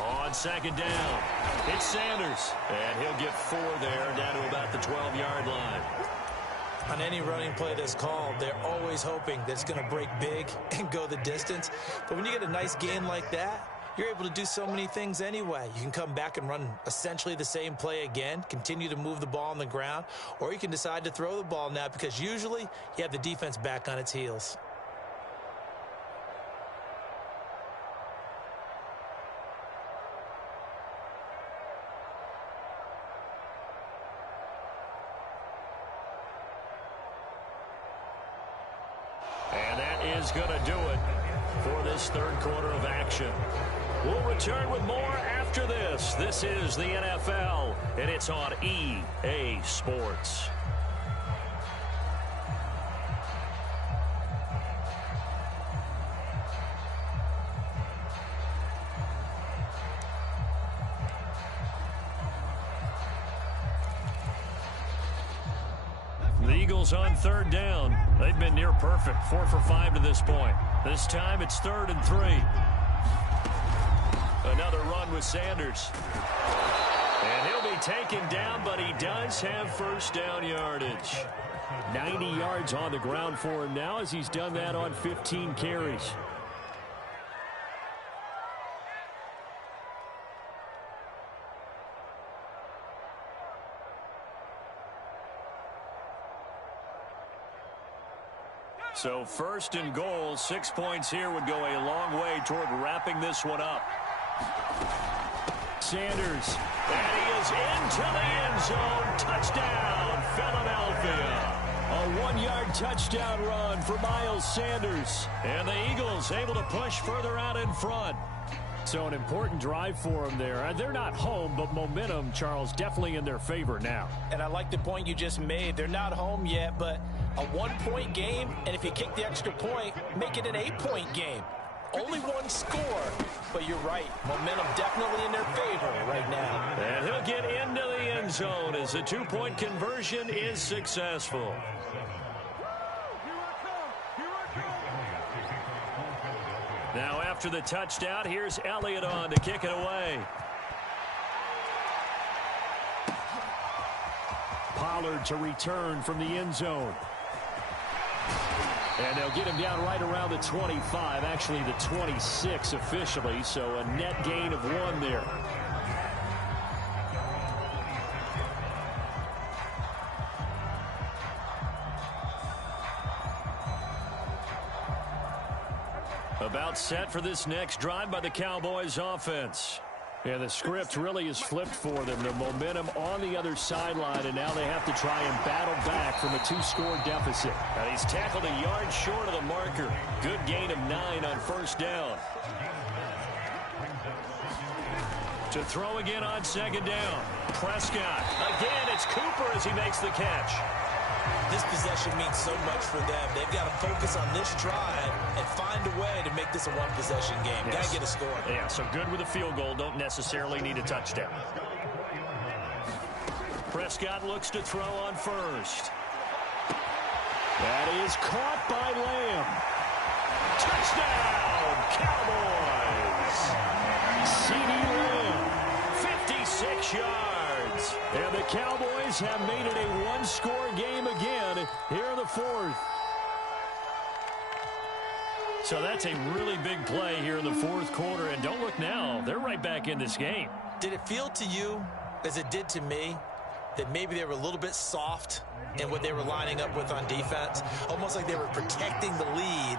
On 2nd down, it's Sanders, and he'll get 4 there down to about the 12-yard line. On any running play that's called, they're always hoping that it's going to break big and go the distance. But when you get a nice gain like that, you're able to do so many things anyway. You can come back and run essentially the same play again, continue to move the ball on the ground, or you can decide to throw the ball now because usually you have the defense back on its heels. Is going to do it for this 3rd quarter of action. We'll return with more after this. This is the NFL, and it's on EA Sports. The Eagles on 3rd down. They've been near perfect, 4 for 5 to this point. This time it's 3rd and 3. Another run with Sanders. And he'll be taken down, but he does have 1st down yardage. 90 yards on the ground for him now as he's done that on 15 carries. So first and goal, 6 points here would go a long way toward wrapping this one up. Sanders, and he is into the end zone. Touchdown, Philadelphia. A 1-yard touchdown run for Miles Sanders. And the Eagles able to push further out in front. So an important drive for them there. They're not home, but momentum, Charles, definitely in their favor now. And I like the point you just made. They're not home yet, but a 1-point game, and if you kick the extra point, make it an 8-point game. Only one score, but you're right. Momentum definitely in their favor right now. And he'll get into the end zone as the 2-point conversion is successful. Now after the touchdown, here's Elliott on to kick it away. Pollard to return from the end zone. And they'll get him down right around the 25, actually the 26 officially, so a net gain of 1 there. About set for this next drive by the Cowboys offense. And the script really is flipped for them. The momentum on the other sideline, and now they have to try and battle back from a 2-score deficit. And he's tackled a yard short of the marker. Good gain of 9 on first down. To throw again on second down. Prescott. Again, it's Cooper as he makes the catch. This possession means so much for them. They've got to focus on this drive and find a way to make this a one-possession game. Yes. Got to get a score. Yeah, so good with a field goal. Don't necessarily need a touchdown. Prescott looks to throw on first. That is caught by Lamb. Touchdown, Cowboys. CeeDee Lamb, 56 yards. And the Cowboys have made it a one-score game again here in the fourth. So that's a really big play here in the fourth quarter. And don't look now, they're right back in this game. Did it feel to you, as it did to me, that maybe they were a little bit soft in what they were lining up with on defense? Almost like they were protecting the lead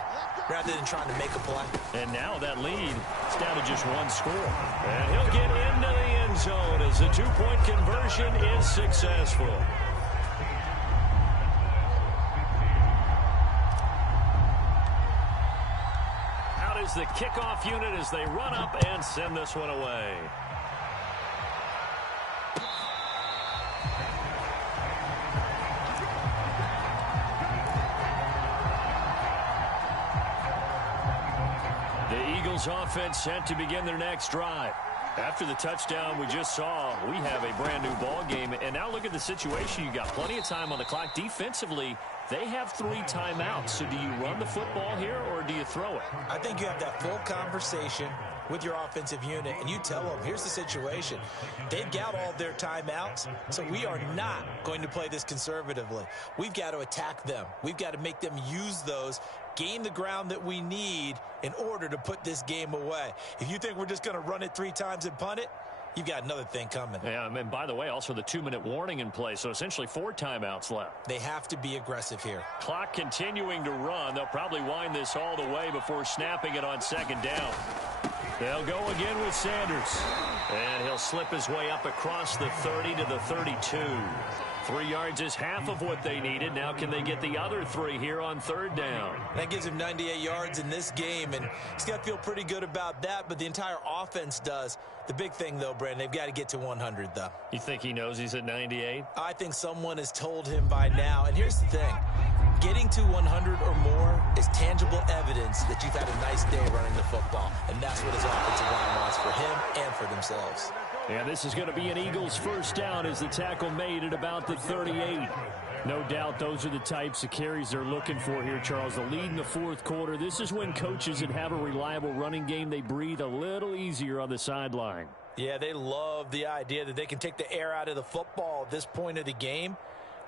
rather than trying to make a play. And now that lead is down to just one score. And he'll get into the end zone as the two-point conversion is successful. Out is the kickoff unit as they run up and send this one away. The Eagles offense set to begin their next drive. After the touchdown we just saw, we have a brand new ball game. And now look at the situation. You got plenty of time on the clock. Defensively, they have 3 timeouts. So do you run the football here or do you throw it? I think you have that full conversation with your offensive unit, and you tell them, here's the situation. They've got all their timeouts, so we are not going to play this conservatively. We've got to attack them. We've got to make them use those, gain the ground that we need in order to put this game away. If you think we're just going to run it 3 times and punt it, you've got another thing coming. Yeah, and by the way, also the 2-minute warning in play, so essentially 4 timeouts left. They have to be aggressive here. Clock continuing to run. They'll probably wind this all the way before snapping it on second down. They'll go again with Sanders. And he'll slip his way up across the 30 to the 32. 3 yards is half of what they needed. Now can they get the other 3 here on third down? That gives him 98 yards in this game, and he's got to feel pretty good about that, but the entire offense does. The big thing, though, Brandon, they've got to get to 100, though. You think he knows he's at 98? I think someone has told him by now. And here's the thing. Getting to 100 or more is tangible evidence that you've had a nice day running the football. And that's what his offensive line wants for him and for themselves. And this is going to be an Eagles first down as the tackle made at about the 38. No doubt those are the types of carries they're looking for here, Charles. The lead in the fourth quarter. This is when coaches that have a reliable running game, they breathe a little easier on the sideline. Yeah, they love the idea that they can take the air out of the football at this point of the game.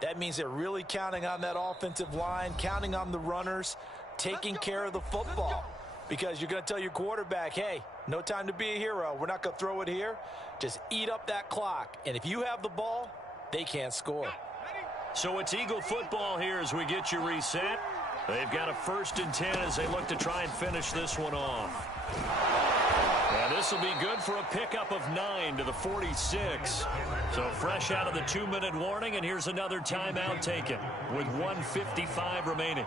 That means they're really counting on that offensive line, counting on the runners, taking care of the football. Because you're going to tell your quarterback, hey, no time to be a hero. We're not going to throw it here. Just eat up that clock. And if you have the ball, they can't score. So it's Eagle football here as we get you reset. They've got a 1st and 10 as they look to try and finish this one off. And this will be good for a pickup of 9 to the 46. So fresh out of the 2-minute warning, and here's another timeout taken with 1:55 remaining.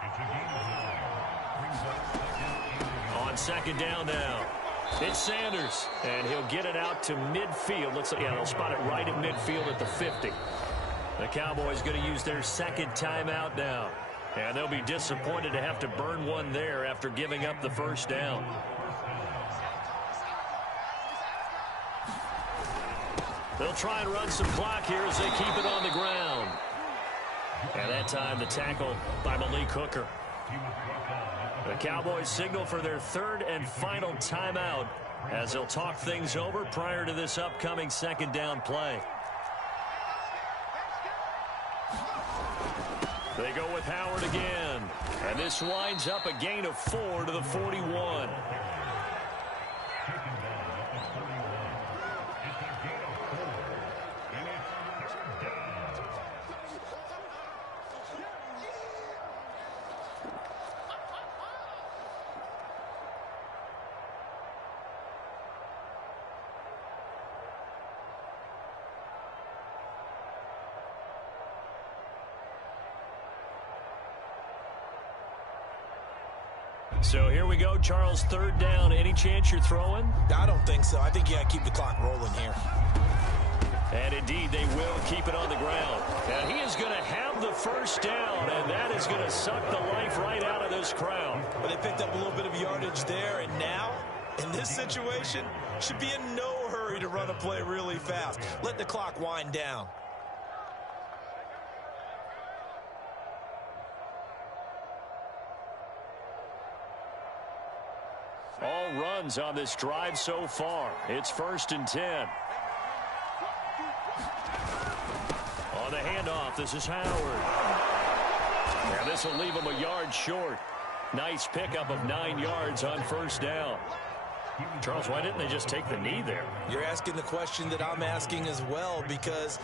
On 2nd down now, it's Sanders, and he'll get it out to midfield. Looks like, yeah, they'll spot it right at midfield at the 50. The Cowboys going to use their 2nd timeout now, and they'll be disappointed to have to burn one there after giving up the 1st down. They'll try and run some clock here as they keep it on the ground. And that time the tackle by Malik Hooker. The Cowboys signal for their 3rd and final timeout as they'll talk things over prior to this upcoming 2nd down play. They go with Howard again. And this winds up a gain of 4 to the 41. So here we go, Charles, 3rd down. Any chance you're throwing? I don't think so. I think you got to keep the clock rolling here. And indeed, they will keep it on the ground. And he is going to have the 1st down, and that is going to suck the life right out of this crowd. But they picked up a little bit of yardage there, and now, in this situation, should be in no hurry to run a play really fast. Let the clock wind down. All runs on this drive so far. It's 1st and 10. On the handoff, this is Howard. And this will leave him a yard short. Nice pickup of 9 yards on 1st down. Charles, why didn't they just take the knee there? You're asking the question that I'm asking as well, because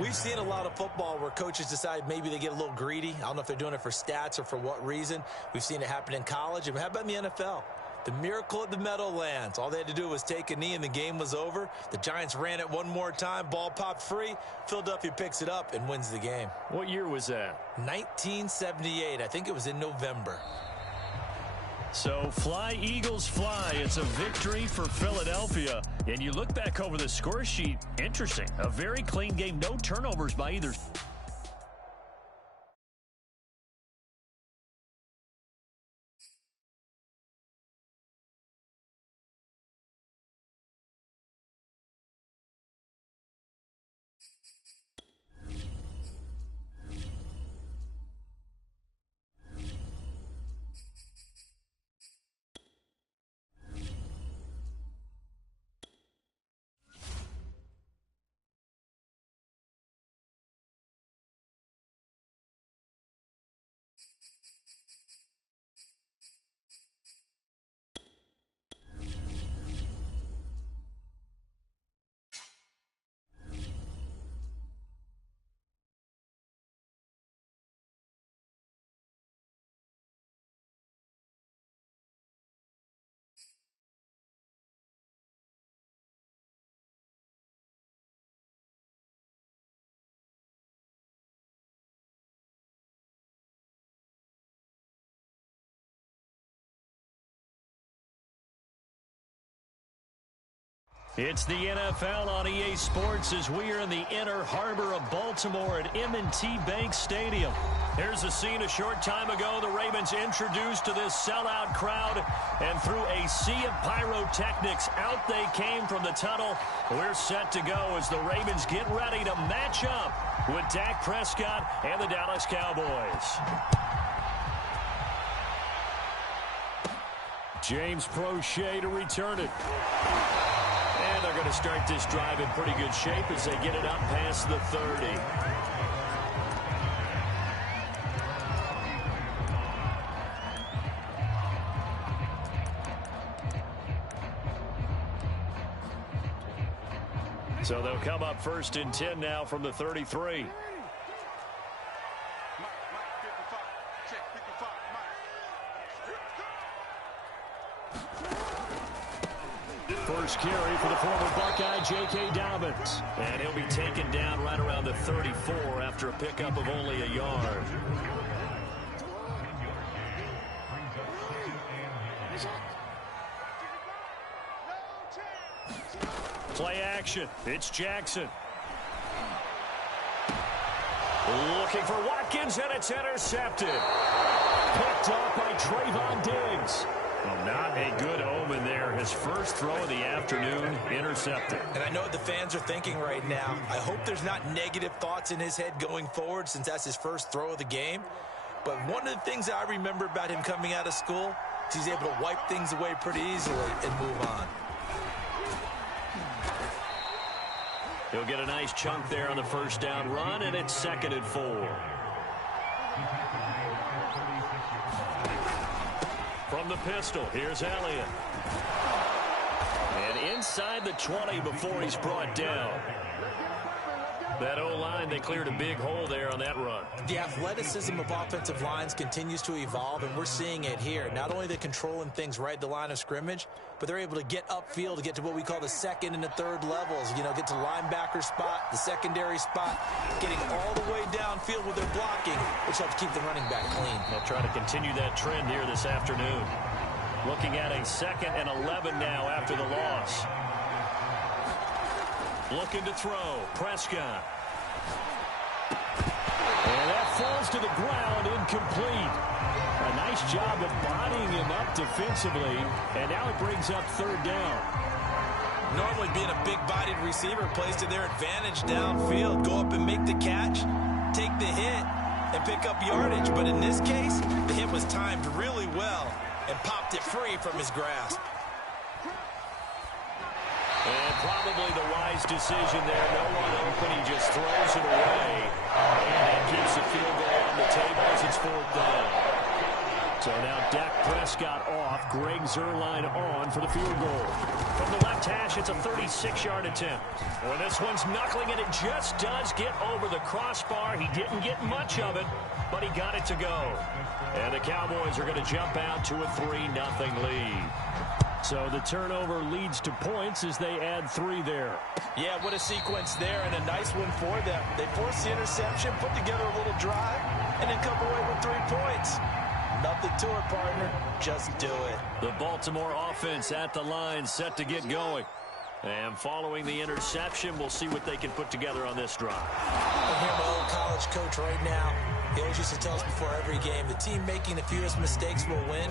we've seen a lot of football where coaches decide maybe they get a little greedy. I don't know if they're doing it for stats or for what reason. We've seen it happen in college. And how about in the NFL? The miracle at the Meadowlands. All they had to do was take a knee and the game was over. The Giants ran it one more time. Ball popped free. Philadelphia picks it up and wins the game. What year was that? 1978. I think it was in November. So fly, Eagles, fly. It's a victory for Philadelphia. And you look back over the score sheet. Interesting. A very clean game. No turnovers by either. It's the NFL on EA Sports as we are in the inner harbor of Baltimore at M&T Bank Stadium. Here's a scene a short time ago. The Ravens introduced to this sellout crowd, and through a sea of pyrotechnics, out they came from the tunnel. We're set to go as the Ravens get ready to match up with Dak Prescott and the Dallas Cowboys. James Prochet to return it. And they're going to start this drive in pretty good shape as they get it up past the 30. So they'll come up 1st and 10 now from the 33. first carry for the former Buckeye, J.K. Dobbins. And he'll be taken down right around the 34 after a pickup of only a yard. Play action. It's Jackson. Looking for Watkins, and it's intercepted. Picked off by Trayvon Diggs. Well, not a good omen there. His first throw of the afternoon, intercepted. And I know what the fans are thinking right now. I hope there's not negative thoughts in his head going forward since that's his first throw of the game. But one of the things I remember about him coming out of school is he's able to wipe things away pretty easily and move on. He'll get a nice chunk there on the first down run, and it's 2nd and 4. From the pistol, here's Elliott. And inside the 20 before he's brought down. That O-line, they cleared a big hole there on that run. The athleticism of offensive lines continues to evolve, and we're seeing it here. Not only are they controlling things right at the line of scrimmage, but they're able to get upfield to get to what we call the second and the third levels. You know, get to linebacker spot, the secondary spot, getting all the way downfield with their blocking, which helps keep the running back clean. They'll try to continue that trend here this afternoon. Looking at a 2nd and 11 now after the loss. Looking to throw. Prescott. And that falls to the ground, incomplete. A nice job of bodying him up defensively, and now it brings up 3rd down. Normally being a big-bodied receiver plays to their advantage downfield. Go up and make the catch, take the hit, and pick up yardage. But in this case, the hit was timed really well and popped it free from his grasp. And probably the wise decision there. No one open. He just throws it away. And that keeps the field goal on the table as it's 4th down. So now Dak Prescott off. Greg Zuerlein on for the field goal. From the left hash, it's a 36-yard attempt. Well, this one's knuckling, and it just does get over the crossbar. He didn't get much of it, but he got it to go. And the Cowboys are going to jump out to a 3-0 lead. So the turnover leads to points as they add 3 there. Yeah, what a sequence there, and a nice one for them. They forced the interception, put together a little drive, and then come away with 3 points. Nothing to it, partner. Just do it. The Baltimore offense at the line, set to get going. And following the interception, we'll see what they can put together on this drive. I hear my old college coach right now. He always used to tell us before every game, the team making the fewest mistakes will win.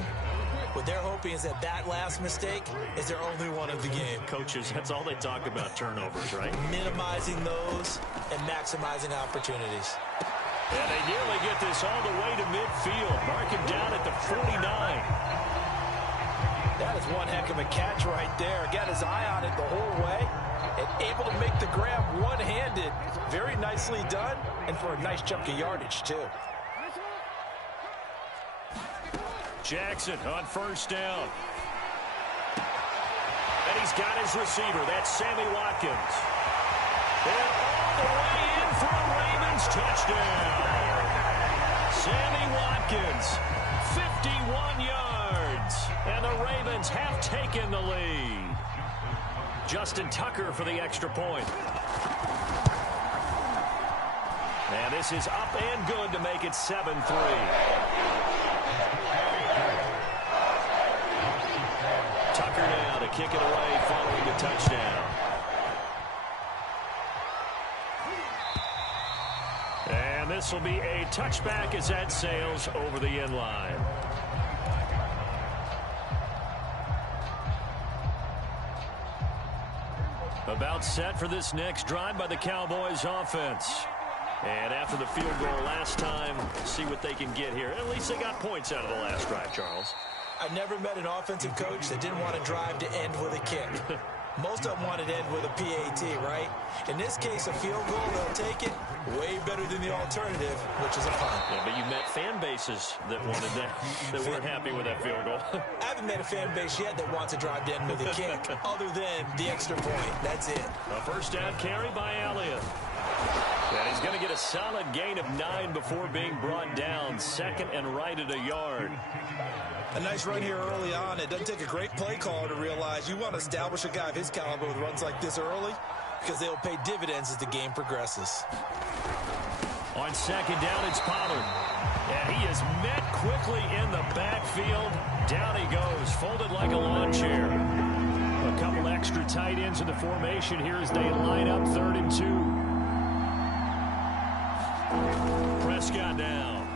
What they're hoping is that that last mistake is their only one of the game. Coaches, that's all they talk about, turnovers, right? Minimizing those and maximizing opportunities. And they nearly get this all the way to midfield. Mark him down at the 49. That is one heck of a catch right there. Got his eye on it the whole way and able to make the grab one-handed. Very nicely done, and for a nice chunk of yardage, too. Jackson on first down. And he's got his receiver. That's Sammy Watkins. And all the way in for a Ravens touchdown. Sammy Watkins, 51 yards. And the Ravens have taken the lead. Justin Tucker for the extra point. And this is up and good to make it 7-3. Tucker now to kick it away following the touchdown. And this will be a touchback as that sails over the end line. About set for this next drive by the Cowboys offense. And after the field goal last time, see what they can get here. At least they got points out of the last drive, Charles. I've never met an offensive coach that didn't want to drive to end with a kick. Most of them wanted to end with a PAT, right? In this case, a field goal, they'll take it. Way better than the alternative, which is a punt. Yeah, but you met fan bases that wanted that, that weren't happy with that field goal. I haven't met a fan base yet that wants to drive to end with a kick, other than the extra point. That's it. A first down carry by Elliott. And he's going to get a solid gain of 9 before being brought down. Second and right at a yard. A nice run here early on. It doesn't take a great play caller to realize you want to establish a guy of his caliber with runs like this early because they'll pay dividends as the game progresses. On second down, it's Pollard. And he is met quickly in the backfield. Down he goes, folded like a lawn chair. A couple extra tight ends in the formation here as they line up 3rd and 2. Prescott down.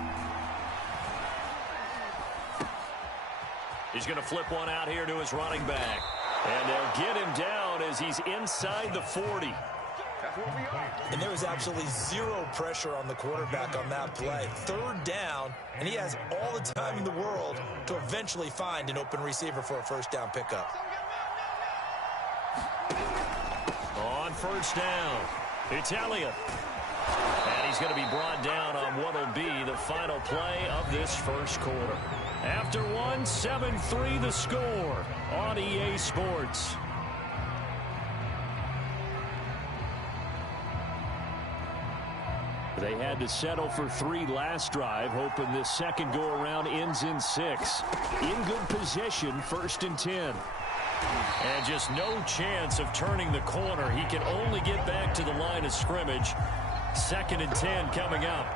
He's going to flip one out here to his running back. And they'll get him down as he's inside the 40. And there was absolutely zero pressure on the quarterback on that play. 3rd down, and he has all the time in the world to eventually find an open receiver for a 1st down pickup. On 1st down, it's Elliott. And he's going to be brought down on what will be the final play of this 1st quarter. After 1, 7-3 the score on EA Sports. They had to settle for 3 last drive, hoping this second go-around ends in 6. In good position, 1st and 10. And just no chance of turning the corner. He can only get back to the line of scrimmage. 2nd and 10 coming up.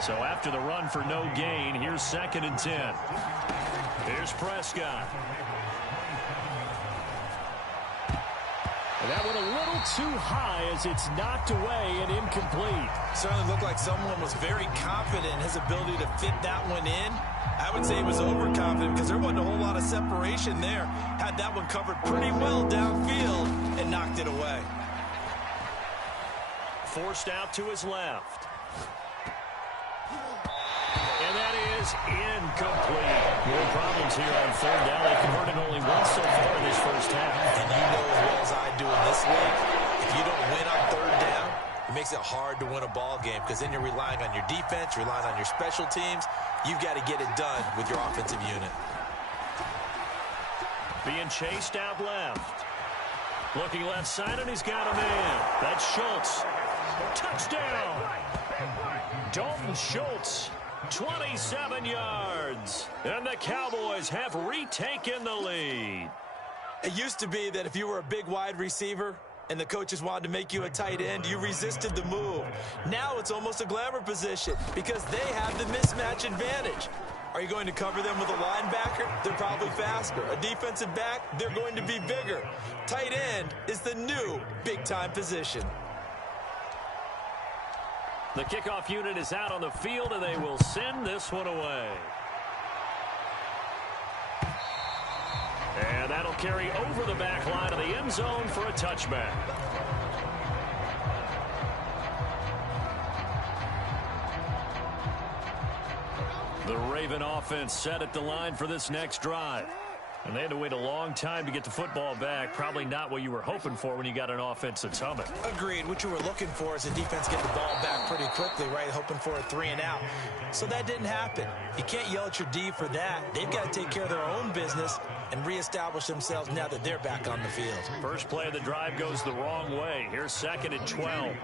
So after the run for no gain, here's 2nd and 10. Here's Prescott. And that went a little too high as it's knocked away and incomplete. Certainly looked like someone was very confident in his ability to fit that one in. I would say he was overconfident because there wasn't a whole lot of separation there. Had that one covered pretty well downfield and knocked it away. Forced out to his left. And that is incomplete. More problems here on 3rd down. They converted only once so far in this 1st half. And you know as well as I do in this league, if you don't win on 3rd down, it makes it hard to win a ball game because then you're relying on your defense, relying on your special teams. You've got to get it done with your offensive unit. Being chased out left. Looking left side, and he's got a man. That's Schultz. Touchdown! Dalton Schultz, 27 yards. And the Cowboys have retaken the lead. It used to be that if you were a big wide receiver and the coaches wanted to make you a tight end, you resisted the move. Now it's almost a glamour position because they have the mismatch advantage. Are you going to cover them with a linebacker? They're probably faster. A defensive back? They're going to be bigger. Tight end is the new big-time position. The kickoff unit is out on the field, and they will send this one away. And that'll carry over the back line of the end zone for a touchback. The Raven offense set at the line for this next drive. And they had to wait a long time to get the football back. Probably not what you were hoping for when you got an offense that's humming. Agreed. What you were looking for is the defense get the ball back pretty quickly, right? Hoping for a 3 and out. So that didn't happen. You can't yell at your D for that. They've got to take care of their own business and reestablish themselves now that they're back on the field. First play of the drive goes the wrong way. Here's 2nd and 12.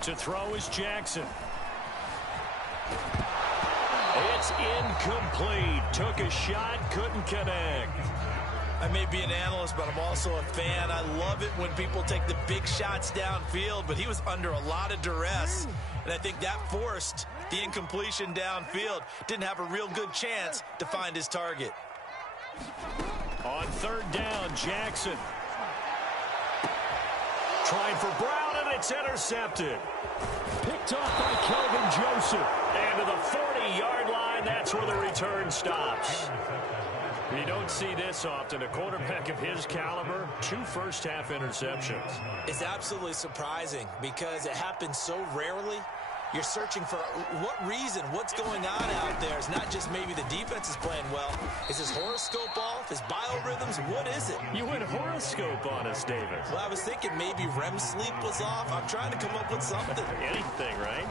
To throw is Jackson. It's incomplete. Took a shot, couldn't connect. I may be an analyst, but I'm also a fan. I love it when people take the big shots downfield, but he was under a lot of duress, and I think that forced the incompletion downfield. Didn't have a real good chance to find his target. On 3rd down, Jackson. Trying for Brown, and it's intercepted. Picked off by Kelvin Joseph. And to the 40-yard line, that's where the return stops. You don't see this often. A quarterback of his caliber, 2 first-half interceptions. It's absolutely surprising because it happens so rarely. You're searching for what reason, what's going on out there. It's not just maybe the defense is playing well. Is his horoscope off? His biorhythms? What is it? You went horoscope on us, David. Well, I was thinking maybe REM sleep was off. I'm trying to come up with something. Anything, right?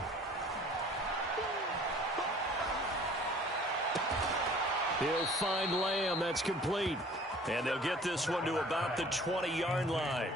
He'll find Lamb. That's complete. And they'll get this one to about the 20-yard line.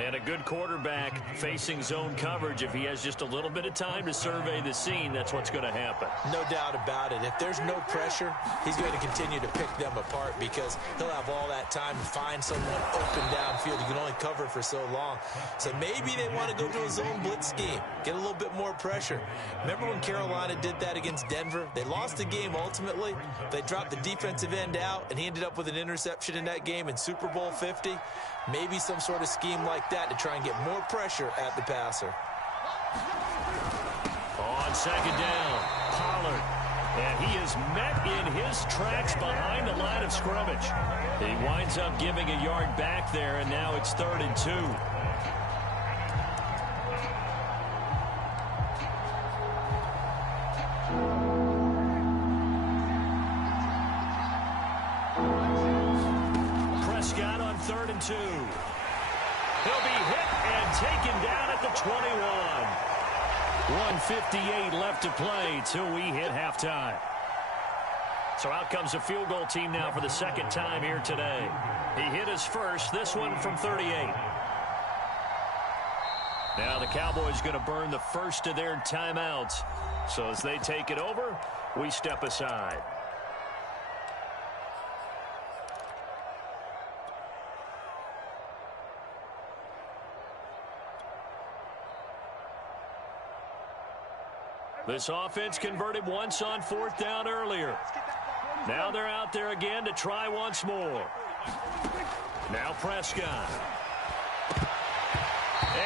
And a good quarterback facing zone coverage. If he has just a little bit of time to survey the scene, that's what's going to happen. No doubt about it. If there's no pressure, he's going to continue to pick them apart because he'll have all that time to find someone open downfield. You can only cover for so long. So maybe they want to go to a zone blitz scheme, get a little bit more pressure. Remember when Carolina did that against Denver? They lost the game ultimately. They dropped the defensive end out, and he ended up with an interception in that game in Super Bowl 50. Maybe some sort of scheme like that to try and get more pressure at the passer. On second down, Pollard. And he is met in his tracks behind the line of scrimmage. He winds up giving a yard back there, and now it's 3rd and 2. Prescott on 3rd and 2. He'll be hit and taken down at the 21. 1:58 left to play till we hit halftime. So out comes a field goal team now for the second time here today. He hit his first, this one from 38. Now the Cowboys going to burn the first of their timeouts. So as they take it over, we step aside. This offense converted once on 4th down earlier. Now they're out there again to try once more. Now Prescott.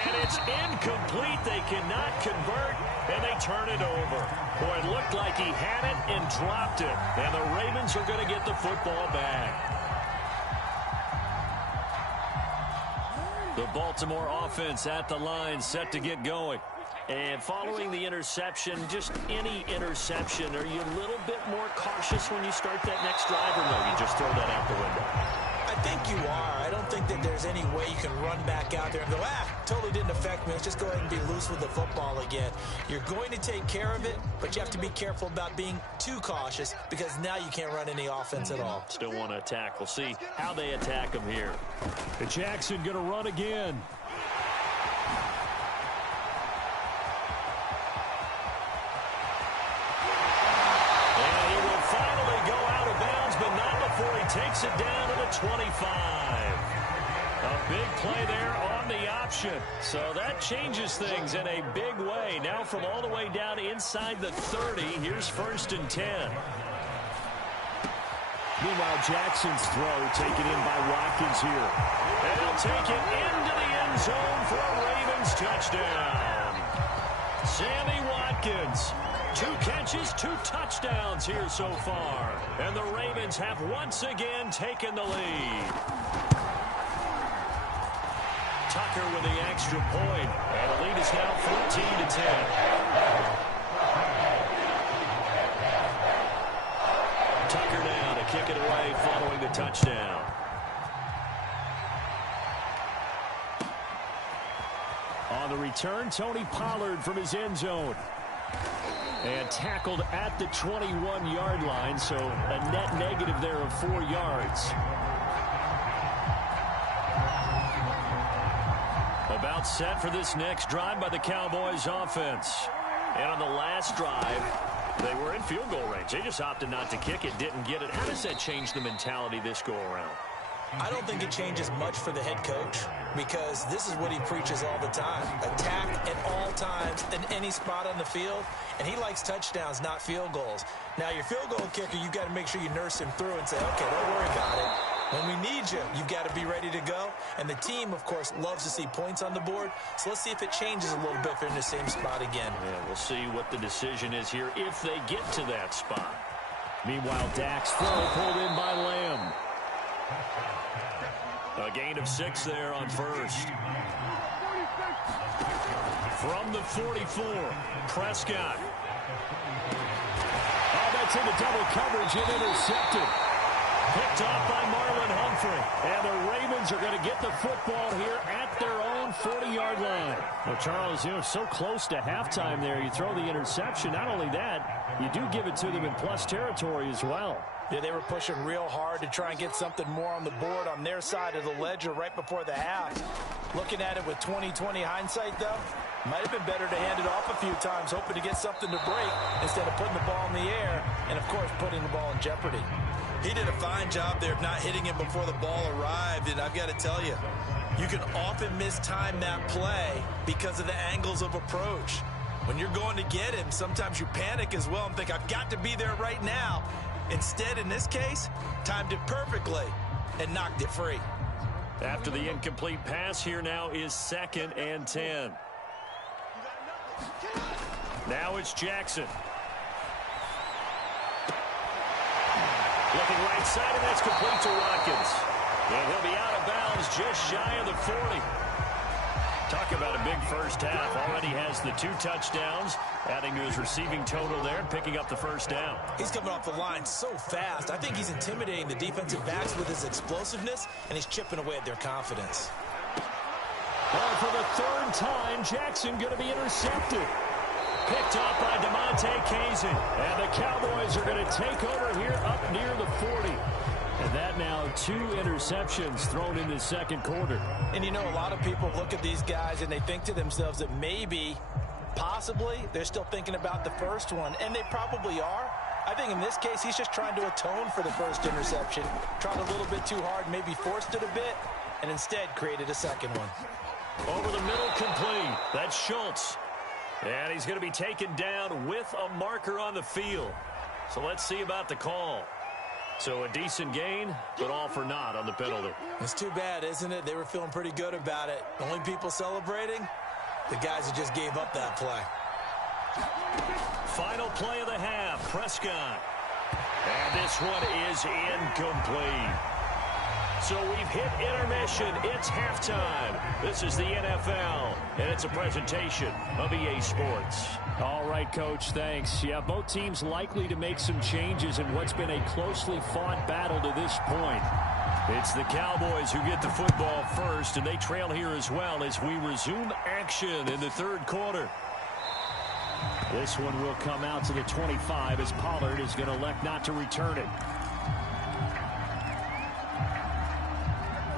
And it's incomplete. They cannot convert, and they turn it over. Boy, it looked like he had it and dropped it. And the Ravens are going to get the football back. The Baltimore offense at the line, set to get going. And following the interception, just any interception, are you a little bit more cautious when you start that next drive, or no, you just throw that out the window? I think you are. I don't think that there's any way you can run back out there and go, totally didn't affect me. Let's just go ahead and be loose with the football again. You're going to take care of it, but you have to be careful about being too cautious because now you can't run any offense at all. Still want to attack. We'll see how they attack him here. Jackson going to run again. Takes it down to the 25. A big play there on the option. So that changes things in a big way. Now from all the way down inside the 30, here's 1st and 10. Meanwhile, Jackson's throw taken in by Watkins here. And he'll take it into the end zone for a Ravens touchdown. Sammy Watkins. 2 catches, 2 touchdowns here so far. And the Ravens have once again taken the lead. Tucker with the extra point. And the lead is now 14-10. Tucker now to kick it away following the touchdown. On the return, Tony Pollard from his end zone. And tackled at the 21-yard line, so a net negative there of 4 yards. About set for this next drive by the Cowboys offense. And on the last drive, they were in field goal range. They just opted not to kick it, didn't get it. How does that change the mentality this go-around? I don't think it changes much for the head coach because this is what he preaches all the time. Attack at all times in any spot on the field, and he likes touchdowns, not field goals. Now, your field goal kicker, you've got to make sure you nurse him through and say, okay, don't worry about it. When we need you, you've got to be ready to go. And the team, of course, loves to see points on the board. So let's see if it changes a little bit if they're in the same spot again. Yeah, we'll see what the decision is here if they get to that spot. Meanwhile, Dak's throw pulled in by Lamb. A gain of 6 there on first. From the 44, Prescott. Oh, that's into double coverage and intercepted. Picked off by Marlon Humphrey. And the Ravens are going to get the football here at their own 40-yard line. Well, Charles, so close to halftime there. You throw the interception. Not only that, you do give it to them in plus territory as well. Yeah, they were pushing real hard to try and get something more on the board on their side of the ledger right before the half. Looking at it with 20/20 hindsight, though, might have been better to hand it off a few times, hoping to get something to break instead of putting the ball in the air and, of course, putting the ball in jeopardy. He did a fine job there of not hitting it before the ball arrived, and I've got to tell you, you can often mistime that play because of the angles of approach. When you're going to get him, sometimes you panic as well and think, I've got to be there right now. Instead, in this case, timed it perfectly and knocked it free. After the incomplete pass, here now is 2nd and 10. Now it's Jackson. Looking right side, and that's complete to Watkins. And he'll be out of bounds just shy of the 40. Talk about a big first half. Already has the 2 touchdowns, adding to his receiving total there, picking up the first down. He's coming off the line so fast. I think he's intimidating the defensive backs with his explosiveness, and he's chipping away at their confidence. Well, for the 3rd time, Jackson going to be intercepted. Picked off by DeMonte Casey. And the Cowboys are going to take over here up near the 40. And that now 2 interceptions thrown in the 2nd quarter. And you know, a lot of people look at these guys and they think to themselves that maybe, possibly, they're still thinking about the first one. And they probably are. I think in this case, he's just trying to atone for the first interception. Tried a little bit too hard, maybe forced it a bit, and instead created a second one. Over the middle, complete. That's Schultz. And he's going to be taken down with a marker on the field. So let's see about the call. So a decent gain, but all for naught on the penalty. It's too bad, isn't it? They were feeling pretty good about it. The only people celebrating, the guys who just gave up that play. Final play of the half, Prescott. And this one is incomplete. So we've hit intermission. It's halftime. This is the NFL, and it's a presentation of EA Sports. All right, Coach, thanks. Yeah, both teams likely to make some changes in what's been a closely fought battle to this point. It's the Cowboys who get the football first, and they trail here as well as we resume action in the 3rd quarter. This one will come out to the 25 as Pollard is going to elect not to return it.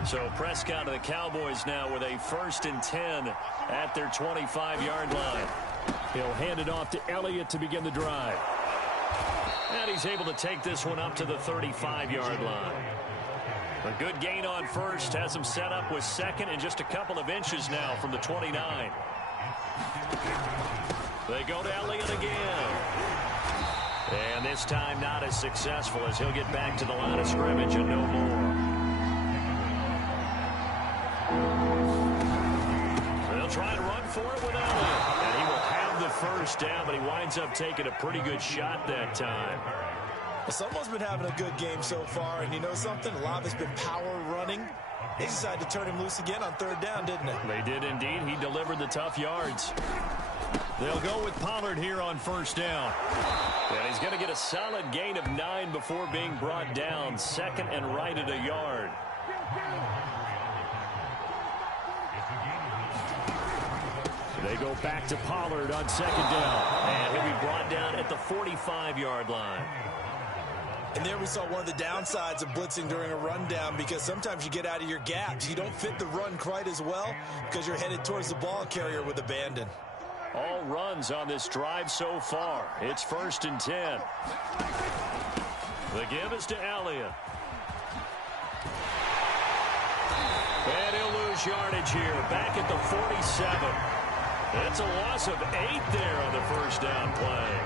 So Prescott of the Cowboys now with a 1st and 10 at their 25-yard line. He'll hand it off to Elliott to begin the drive. And he's able to take this one up to the 35-yard line. A good gain on first has him set up with 2nd and just a couple of inches now from the 29. They go to Elliott again. And this time not as successful as he'll get back to the line of scrimmage and no more. They'll try and run for it with Elliott. And he will have the first down, but he winds up taking a pretty good shot that time. Well, someone's been having a good game so far, and you know something? A lot of it's been power running. They decided to turn him loose again on 3rd down, didn't they? They did indeed. He delivered the tough yards. They'll go with Pollard here on 1st down. And he's going to get a solid gain of 9 before being brought down. 2nd and right at a yard. They go back to Pollard on 2nd down. And he'll be brought down at the 45-yard line. And there we saw one of the downsides of blitzing during a rundown, because sometimes you get out of your gaps. You don't fit the run quite as well because you're headed towards the ball carrier with abandon. All runs on this drive so far. It's 1st and 10. The give is to Elliott. And he'll lose yardage here. Back at the 47. It's a loss of 8 there on the 1st down play.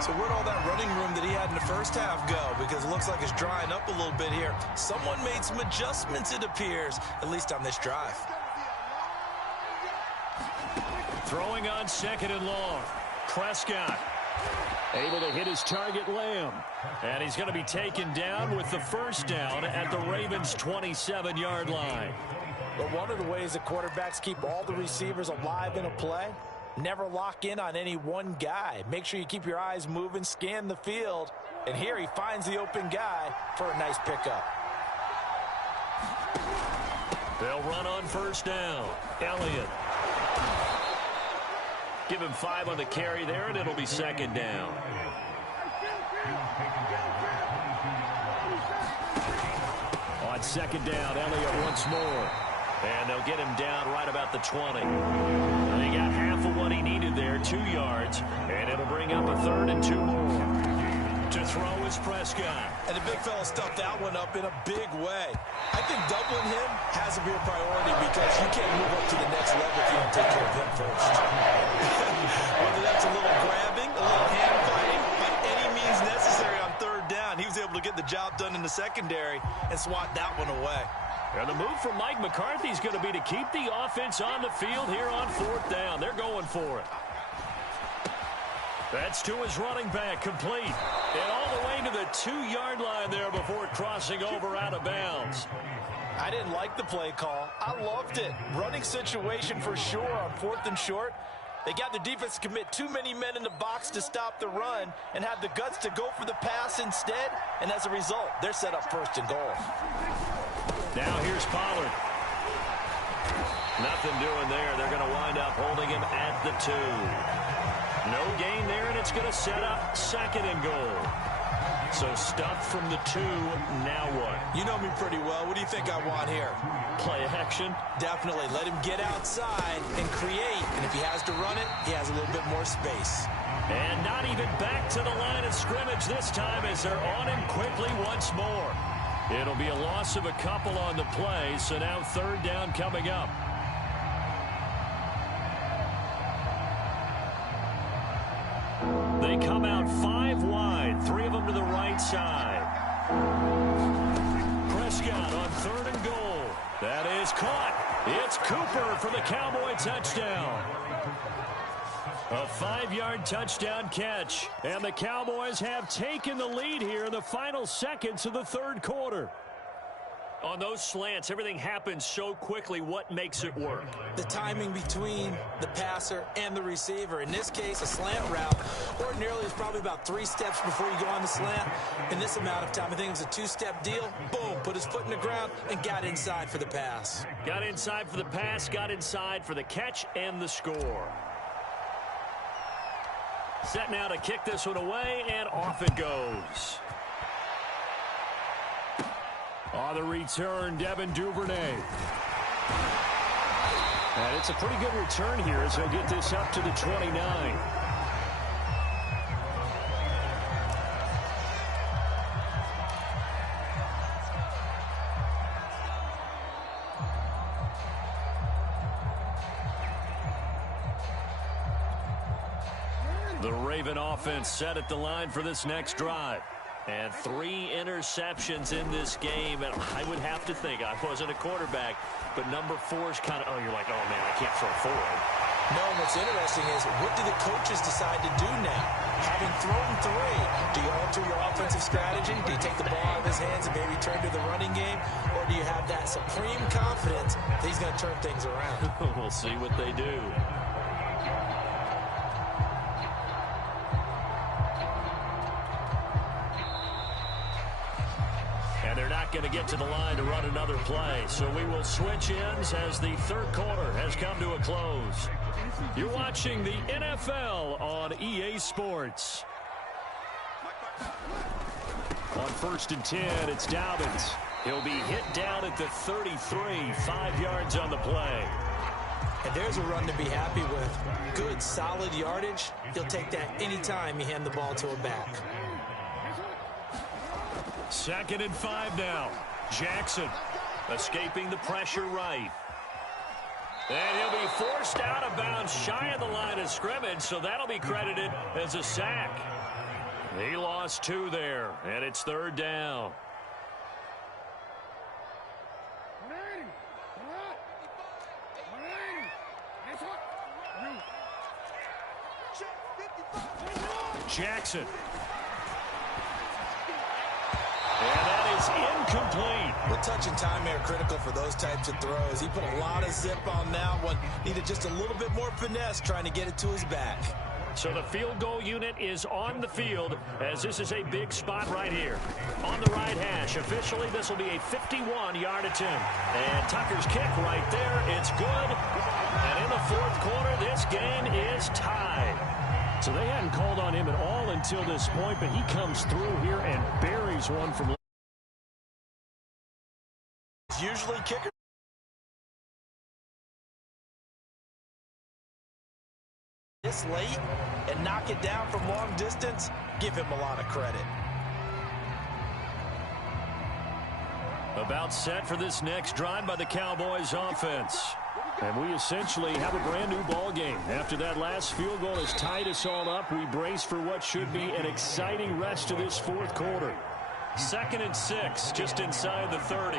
So where'd all that running room that he had in the first half go? Because it looks like it's drying up a little bit here. Someone made some adjustments, it appears, at least on this drive. Throwing on 2nd and long. Prescott able to hit his target, Lamb. And he's going to be taken down with the 1st down at the Ravens' 27-yard line. But one of the ways that quarterbacks keep all the receivers alive in a play, never lock in on any one guy. Make sure you keep your eyes moving, scan the field. And here he finds the open guy for a nice pickup. They'll run on 1st down. Elliott. Give him 5 on the carry there, and it'll be 2nd down. On 2nd down, Elliott once more. And they'll get him down right about the 20. And he got half of what he needed there, 2 yards. And it'll bring up a 3rd and 2 more. To throw is Prescott. And the big fella stuffed that one up in a big way. I think doubling him has to be a priority because you can't move up to the next level if you don't take care of him first. Whether that's a little grabbing, a little hand fighting, by any means necessary on 3rd down, he was able to get the job done in the secondary and swat that one away. And the move from Mike McCarthy is going to be to keep the offense on the field here on 4th down. They're going for it. That's to his running back, complete. And all the way to the 2-yard line there before crossing over out of bounds. I didn't like the play call. I loved it. Running situation for sure on 4th and short. They got the defense to commit too many men in the box to stop the run and have the guts to go for the pass instead. And as a result, they're set up 1st and goal. Now here's Pollard. Nothing doing there. They're going to wind up holding him at the 2. No gain there, and it's going to set up 2nd and goal. So stuffed from the 2, now what? You know me pretty well. What do you think I want here? Play action? Definitely. Let him get outside and create. And if he has to run it, he has a little bit more space. And not even back to the line of scrimmage this time as they're on him quickly once more. It'll be a loss of a couple on the play, so now 3rd down coming up. They come out 5 wide, 3 of them to the right side. Prescott on 3rd and goal. That is caught. It's Cooper for the Cowboy touchdown. A 5-yard touchdown catch. And the Cowboys have taken the lead here in the final seconds of the 3rd quarter. On those slants, everything happens so quickly. What makes it work? The timing between the passer and the receiver. In this case, a slant route ordinarily is probably about 3 steps before you go on the slant. In this amount of time, I think it was a 2-step deal. Boom, put his foot in the ground and got inside for the pass. Got inside for the pass, got inside for the catch and the score. Set now to kick this one away, and off it goes. On the return, Devin Duvernay. And it's a pretty good return here as he'll get this up to the 29. The Raven offense set at the line for this next drive. And 3 interceptions in this game. And I would have to think, I wasn't a quarterback, but number 4 is kind of, you're like, oh, man, I can't throw forward. No, and what's interesting is, what do the coaches decide to do now? Having thrown 3, do you alter your offensive strategy? Do you take the ball out of his hands and maybe turn to the running game? Or do you have that supreme confidence that he's going to turn things around? We'll see what they do. And they're not going to get to the line to run another play. So we will switch ends as the 3rd quarter has come to a close. You're watching the NFL on EA Sports. On 1st and 10, it's Dobbins. He'll be hit down at the 33, 5 yards on the play. And there's a run to be happy with. Good, solid yardage. He'll take that anytime you hand the ball to a back. 2nd and 5 now. Jackson escaping the pressure right. And he'll be forced out of bounds shy of the line of scrimmage, so that'll be credited as a sack. He lost 2 there, and it's 3rd down. Jackson. And that is incomplete. Well, touch and timing are critical for those types of throws. He put a lot of zip on that one. Needed just a little bit more finesse trying to get it to his back. So the field goal unit is on the field as this is a big spot right here. On the right hash. Officially, this will be a 51-yard attempt. And Tucker's kick right there. It's good. And in the 4th quarter, this game is tied. So they hadn't called on him at all until this point, but he comes through here and buries one from... Usually kicker this late and knock it down from long distance, give him a lot of credit. About set for this next drive by the Cowboys offense. And we essentially have a brand new ball game. After that last field goal has tied us all up, we brace for what should be an exciting rest of this fourth quarter. 2nd and 6, just inside the 30.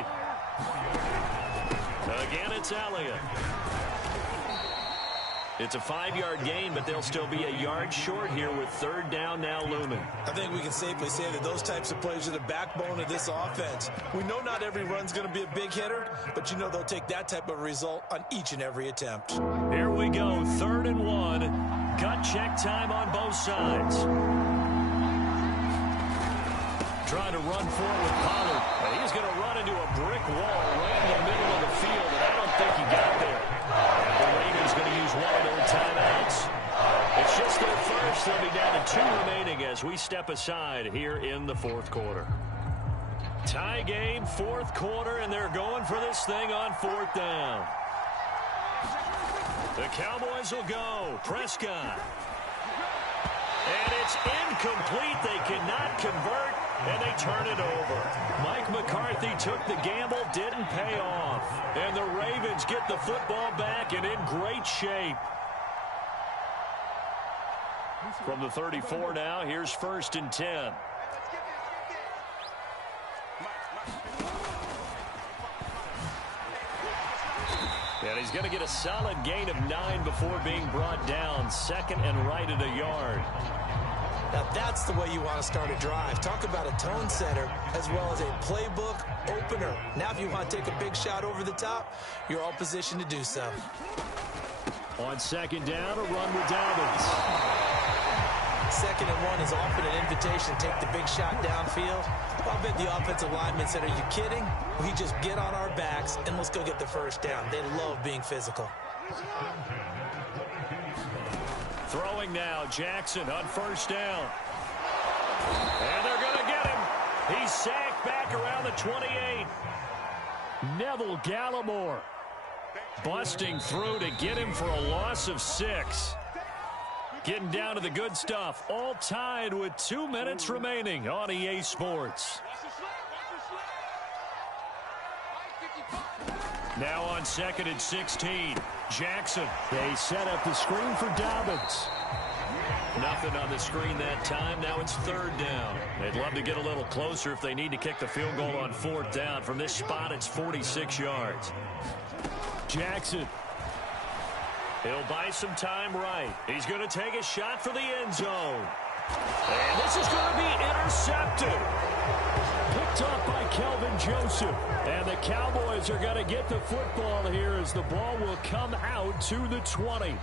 Again, it's Elliott. It's a 5-yard gain, but they'll still be a yard short here with 3rd down now looming. I think we can safely say that those types of plays are the backbone of this offense. We know not every run's going to be a big hitter, but you know they'll take that type of result on each and every attempt. Here we go, 3rd and 1. Gut check time on both sides. Trying to run forward with Pollard. And he's going to run into a brick wall right in the middle of the field, and I don't think he got there. And the Ravens going to use one of their timeouts. It's just their first. They'll be down to 2 remaining as we step aside here in the fourth quarter. Tie game, fourth quarter, and they're going for this thing on 4th down. The Cowboys will go. Prescott. And it's incomplete. They cannot convert, and they turn it over. Mike McCarthy took the gamble, didn't pay off. And the Ravens get the football back and in great shape. From the 34 now, here's 1st and 10. And he's going to get a solid gain of 9 before being brought down. 2nd and right at a yard. Now that's the way you want to start a drive. Talk about a tone setter as well as a playbook opener. Now if you want to take a big shot over the top, you're all positioned to do so. On 2nd down, a run with Dobbins. 2nd and 1 is often an invitation to take the big shot downfield. I bet the offensive lineman said, are you kidding? We just get on our backs and let's go get the 1st down. They love being physical. Throwing now, Jackson on 1st down. And they're going to get him. He's sacked back around the 28. Neville Gallimore busting through to get him for a loss of 6. Getting down to the good stuff. All tied with 2 minutes remaining on EA Sports. Now on 2nd and 16. Jackson. They set up the screen for Dobbins. Nothing on the screen that time. Now it's 3rd down. They'd love to get a little closer if they need to kick the field goal on 4th down. From this spot, it's 46 yards. Jackson. He'll buy some time right. He's going to take a shot for the end zone. And this is going to be intercepted. Picked off by Kelvin Joseph. And the Cowboys are going to get the football here as the ball will come out to the 20.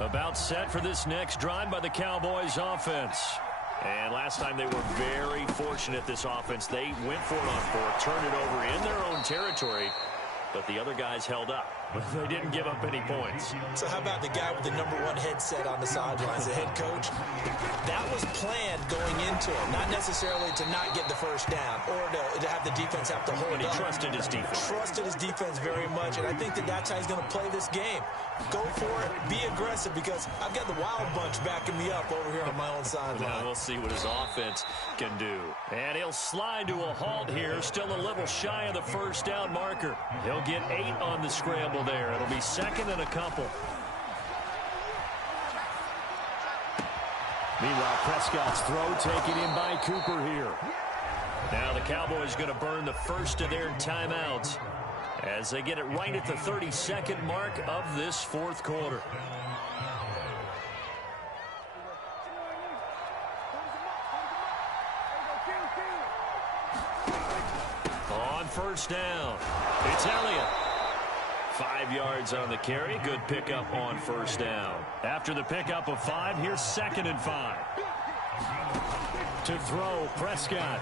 About set for this next drive by the Cowboys offense. And last time they were very fortunate, this offense. They went for it on 4th, turned it over in their own territory, but the other guys held up. They didn't give up any points. So how about the guy with the #1 headset on the sidelines, the head coach? That was planned going into it, not necessarily to not get the 1st down or to have the defense have to hold But he up. trusted his defense. Trusted his defense very much, and I think that that's how he's going to play this game. Go for it, be aggressive, because I've got the Wild Bunch backing me up over here on my own sideline. Now we'll see what his offense can do. And he'll slide to a halt here, still a little shy of the 1st down marker. He'll get 8 on the scramble there. It'll be 2nd and a couple. Meanwhile, Prescott's throw taken in by Cooper here. Now the Cowboys going to burn the first of their timeouts as they get it right at the 32nd mark of this fourth quarter. On 1st down, it's Elliott. 5 yards on the carry. Good pickup on 1st down. After the pickup of 5, here's 2nd and 5. To throw, Prescott.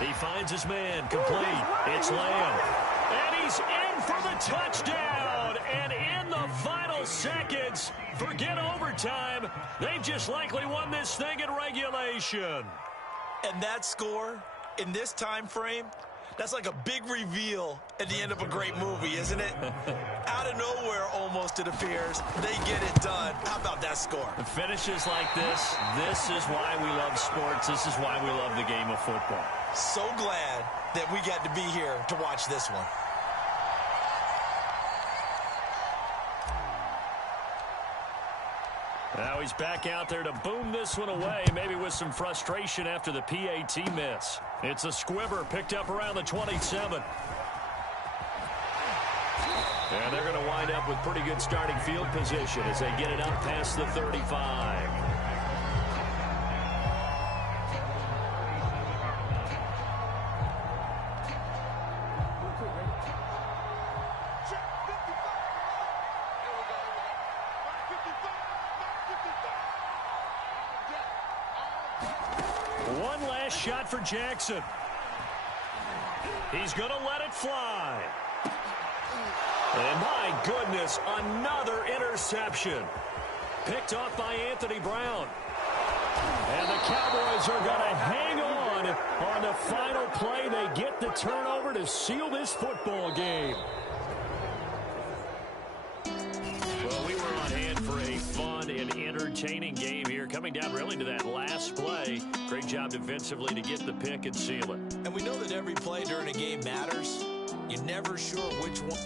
He finds his man, complete. It's Lamb. And he's in for the touchdown. and in the final seconds, forget overtime, they've just likely won this thing in regulation. And that score in this time frame, that's like a big reveal at the end of a great movie, isn't it? Out of nowhere, almost, it appears, they get it done. How about that score? Finishes like this is why we love sports. This is why we love the game of football. So glad that we got to be here to watch this one. Now he's back out there to boom this one away, maybe with some frustration after the PAT miss. It's a squibber picked up around the 27. And they're going to wind up with pretty good starting field position as they get it up past the 35. One last shot for Jackson. He's going to let it fly. And my goodness, another interception. Picked off by Anthony Brown. And the Cowboys are going to hang on the final play. They get the turnover to seal this football game. Well, we were on hand for a fun and entertaining game here, coming down really to that last play. Great job defensively to get the pick and seal it. And we know that every play during a game matters. You're never sure which one.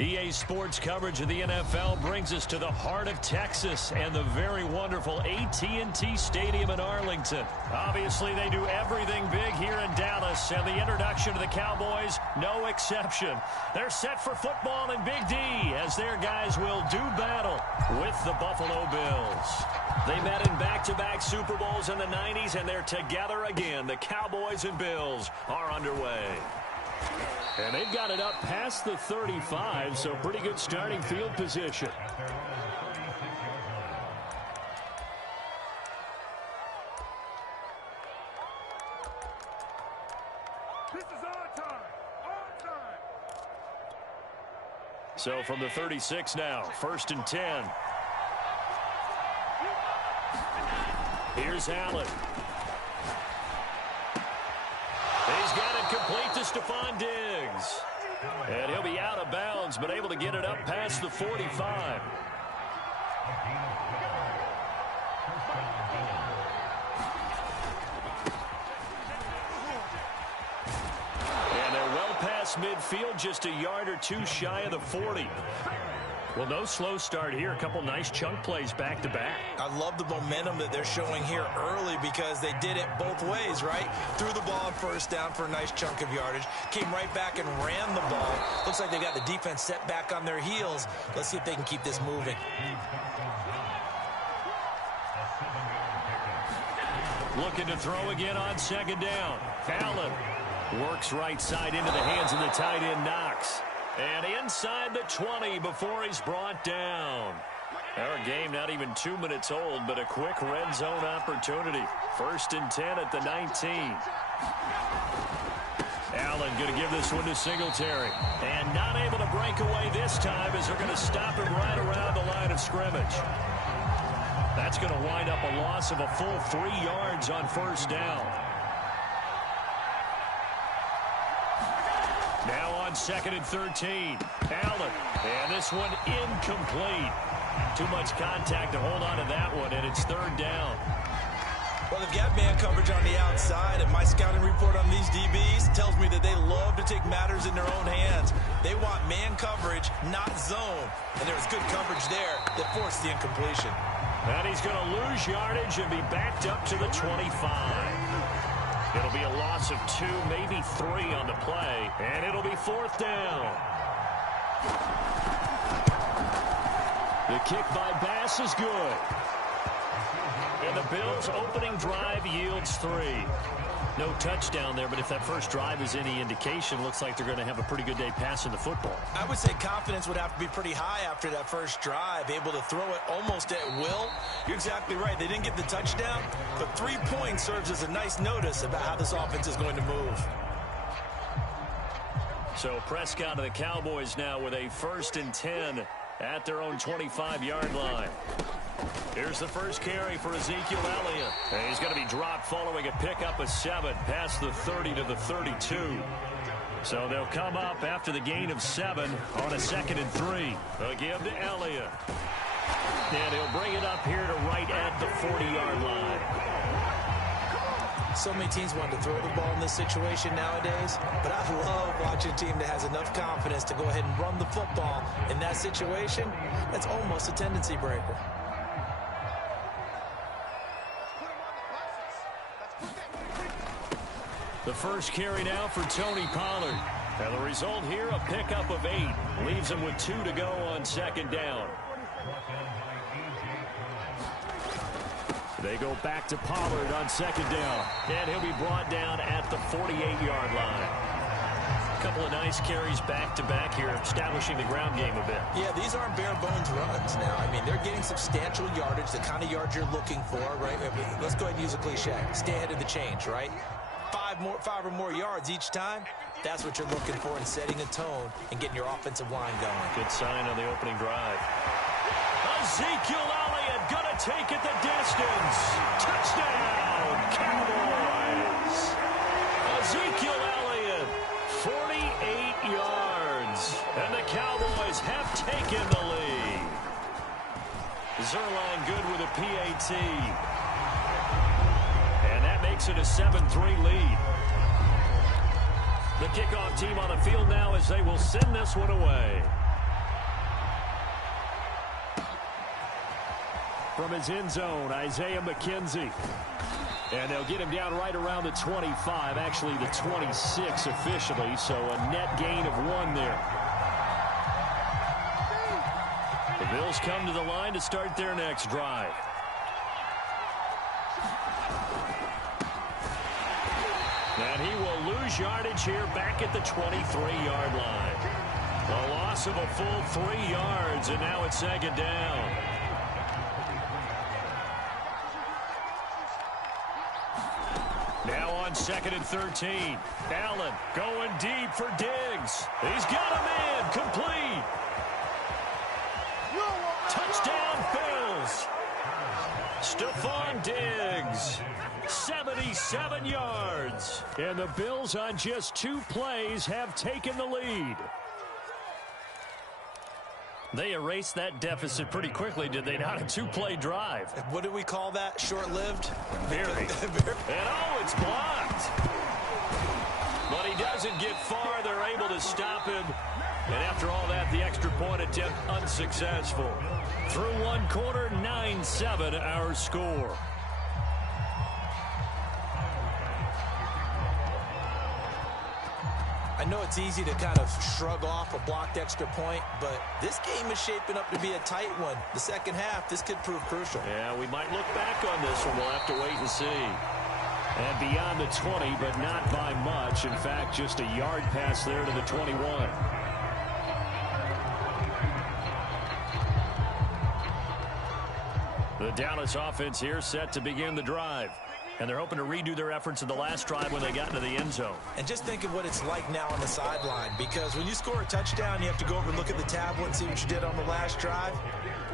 EA Sports coverage of the NFL brings us to the heart of Texas and the very wonderful AT&T Stadium in Arlington. Obviously, they do everything big here in Dallas, and the introduction to the Cowboys, no exception. They're set for football in Big D as their guys will do battle with the Buffalo Bills. They met in back-to-back Super Bowls in the 90s, and they're together again. The Cowboys and Bills are underway. And they've got it up past the 35, so pretty good starting field position. This is our time. Our time. So from the 36 now, 1st and 10. Here's Allen. He's got it complete to Stephon Diggs. And he'll be out of bounds, but able to get it up past the 45. And they're well past midfield, just a yard or two shy of the 40. Well, no slow start here. A couple nice chunk plays back-to-back. I love the momentum that they're showing here early because they did it both ways, right? Threw the ball on first down for a nice chunk of yardage. Came right back and ran the ball. Looks like they got the defense set back on their heels. Let's see if they can keep this moving. Looking to throw again on second down. Allen works right side into the hands of the tight end Knox. And inside the 20 before he's brought down. Our game not even 2 minutes old, but a quick red zone opportunity. 1st and 10 at the 19. Allen going to give this one to Singletary. And not able to break away this time as they're going to stop him right around the line of scrimmage. That's going to wind up a loss of a full 3 yards on first down. Now on 2nd and 13. Allen. And this one incomplete. Too much contact to hold on to that one, and it's 3rd down. Well, they've got man coverage on the outside, and my scouting report on these DBs tells me that they love to take matters in their own hands. They want man coverage, not zone. And there was good coverage there that forced the incompletion. And he's going to lose yardage and be backed up to the 25. It'll be a loss of 2, maybe 3 on the play, and it'll be 4th down. The kick by Bass is good. And the Bills' opening drive yields 3. No touchdown there, but if that first drive is any indication, looks like they're going to have a pretty good day passing the football. I would say confidence would have to be pretty high after that first drive, able to throw it almost at will. You're exactly right. They didn't get the touchdown, but 3 points serves as a nice notice about how this offense is going to move. So Prescott and the Cowboys now with a 1st and 10 at their own 25-yard line. Here's the first carry for Ezekiel Elliott. And he's going to be dropped following a pickup of 7 past the 30 to the 32. So they'll come up after the gain of 7 on a 2nd and 3. They'll give to Elliott. And he'll bring it up here to right at the 40-yard line. So many teams want to throw the ball in this situation nowadays, but I love watching a team that has enough confidence to go ahead and run the football. In that situation, that's almost a tendency breaker. The first carry now for Tony Pollard. And the result here, a pickup of 8. Leaves him with 2 to go on 2nd down. They go back to Pollard on 2nd down. And he'll be brought down at the 48-yard line. A couple of nice carries back-to-back here, establishing the ground game a bit. Yeah, these aren't bare-bones runs now. I mean, they're getting substantial yardage, the kind of yards you're looking for, right? I mean, let's go ahead and use a cliche. Stay ahead of the change, right? 5 or more yards each time. That's what you're looking for in setting a tone and getting your offensive line going. Good sign on the opening drive. Ezekiel Elliott gonna take it the distance. Touchdown, Cowboys. Ezekiel Elliott, 48 yards. And the Cowboys have taken the lead. Zerline good with a PAT. And that makes it a 7-3 lead. The kickoff team on the field now as they will send this one away. From his end zone, Isaiah McKenzie. And they'll get him down right around the 25, actually the 26 officially, so a net gain of 1 there. The Bills come to the line to start their next drive. And he will lose yardage here back at the 23-yard line. A loss of a full 3 yards, and now it's 2nd down. Now on 2nd and 13. Allen going deep for Diggs. He's got him in. Complete. Touchdown, Bills. Stephon Diggs. 77 yards. And the Bills on just 2 plays have taken the lead. They erased that deficit pretty quickly, did they not? A 2-play drive. What do we call that? Short-lived? Very. And oh, it's blocked. But he doesn't get far. They're able to stop him And after all that, the extra point attempt unsuccessful. Through one quarter, 9-7 our score. I know it's easy to kind of shrug off a blocked extra point, but this game is shaping up to be a tight one. The second half, this could prove crucial. Yeah, we might look back on this one. We'll have to wait and see. And beyond the 20, but not by much. In fact, just a yard pass there to the 21. The Dallas offense here set to begin the drive. And they're hoping to redo their efforts in the last drive when they got into the end zone. And just think of what it's like now on the sideline, because when you score a touchdown, you have to go over and look at the tablet and see what you did on the last drive.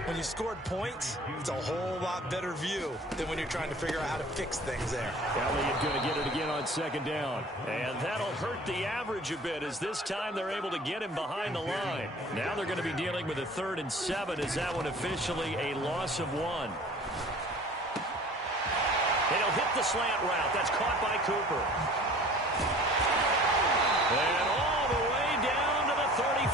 When you scored points, it's a whole lot better view than when you're trying to figure out how to fix things there. Elliott going to get it again on second down. And that'll hurt the average a bit, as this time they're able to get him behind the line. Now they're going to be dealing with a 3rd and 7. Is that one officially a loss of 1? And he'll hit the slant route. That's caught by Cooper. And all the way down to the 35.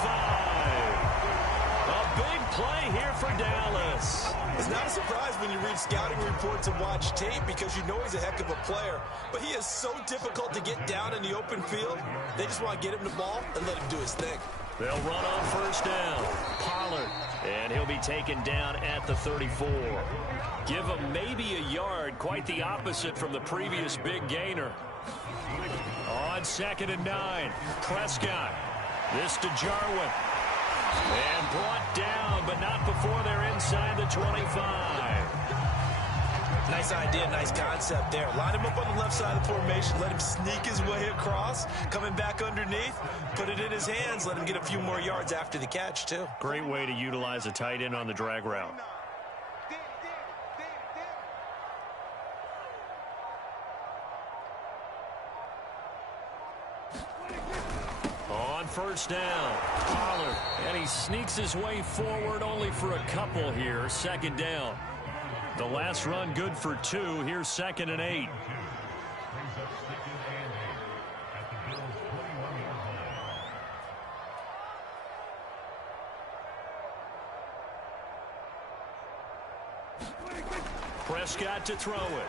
A big play here for Dallas. It's not a surprise when you read scouting reports and watch tape, because you know he's a heck of a player. But he is so difficult to get down in the open field. They just want to get him the ball and let him do his thing. They'll run on first down. Pollard. And he'll be taken down at the 34. Give him maybe a yard. Quite the opposite from the previous big gainer. On 2nd and 9. Prescott. This to Jarwin. And brought down, but not before they're inside the 25. Nice idea, nice concept there. Line him up on the left side of the formation. Let him sneak his way across. Coming back underneath. Put it in his hands. Let him get a few more yards after the catch, too. Great way to utilize a tight end on the drag route. On first down, Pollard. And he sneaks his way forward only for a couple here. 2nd down. The last run good for 2. Here's 2nd and 8. Prescott to throw it.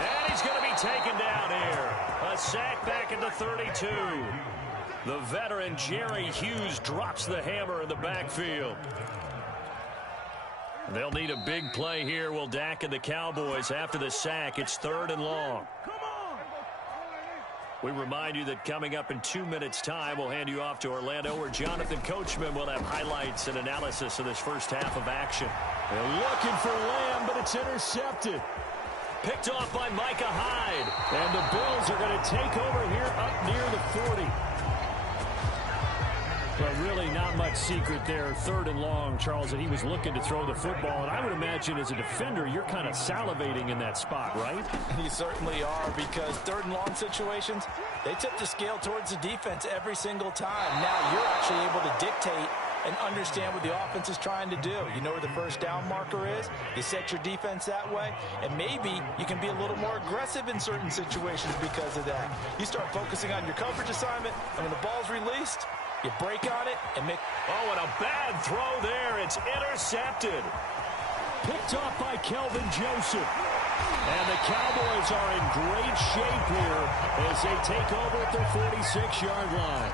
And he's going to be taken down here. A sack back at the 32. The veteran Jerry Hughes drops the hammer in the backfield. They'll need a big play here. Will Dak and the Cowboys after the sack. It's 3rd and long. We remind you that coming up in 2 minutes' time, we'll hand you off to Orlando, where Jonathan Coachman will have highlights and analysis of this first half of action. They're looking for Lamb, but it's intercepted. Picked off by Micah Hyde. And the Bills are going to take over here up near the 40. But really not much secret there. 3rd and long, Charles, that he was looking to throw the football. And I would imagine as a defender, you're kind of salivating in that spot, right? You certainly are, because 3rd and long situations, they tip the scale towards the defense every single time. Now you're actually able to dictate and understand what the offense is trying to do. You know where the first down marker is. You set your defense that way, and maybe you can be a little more aggressive in certain situations because of that. You start focusing on your coverage assignment, and when the ball's released, you break on it and make... Oh, and a bad throw there. It's intercepted. Picked off by Kelvin Joseph. And the Cowboys are in great shape here as they take over at their 46-yard line.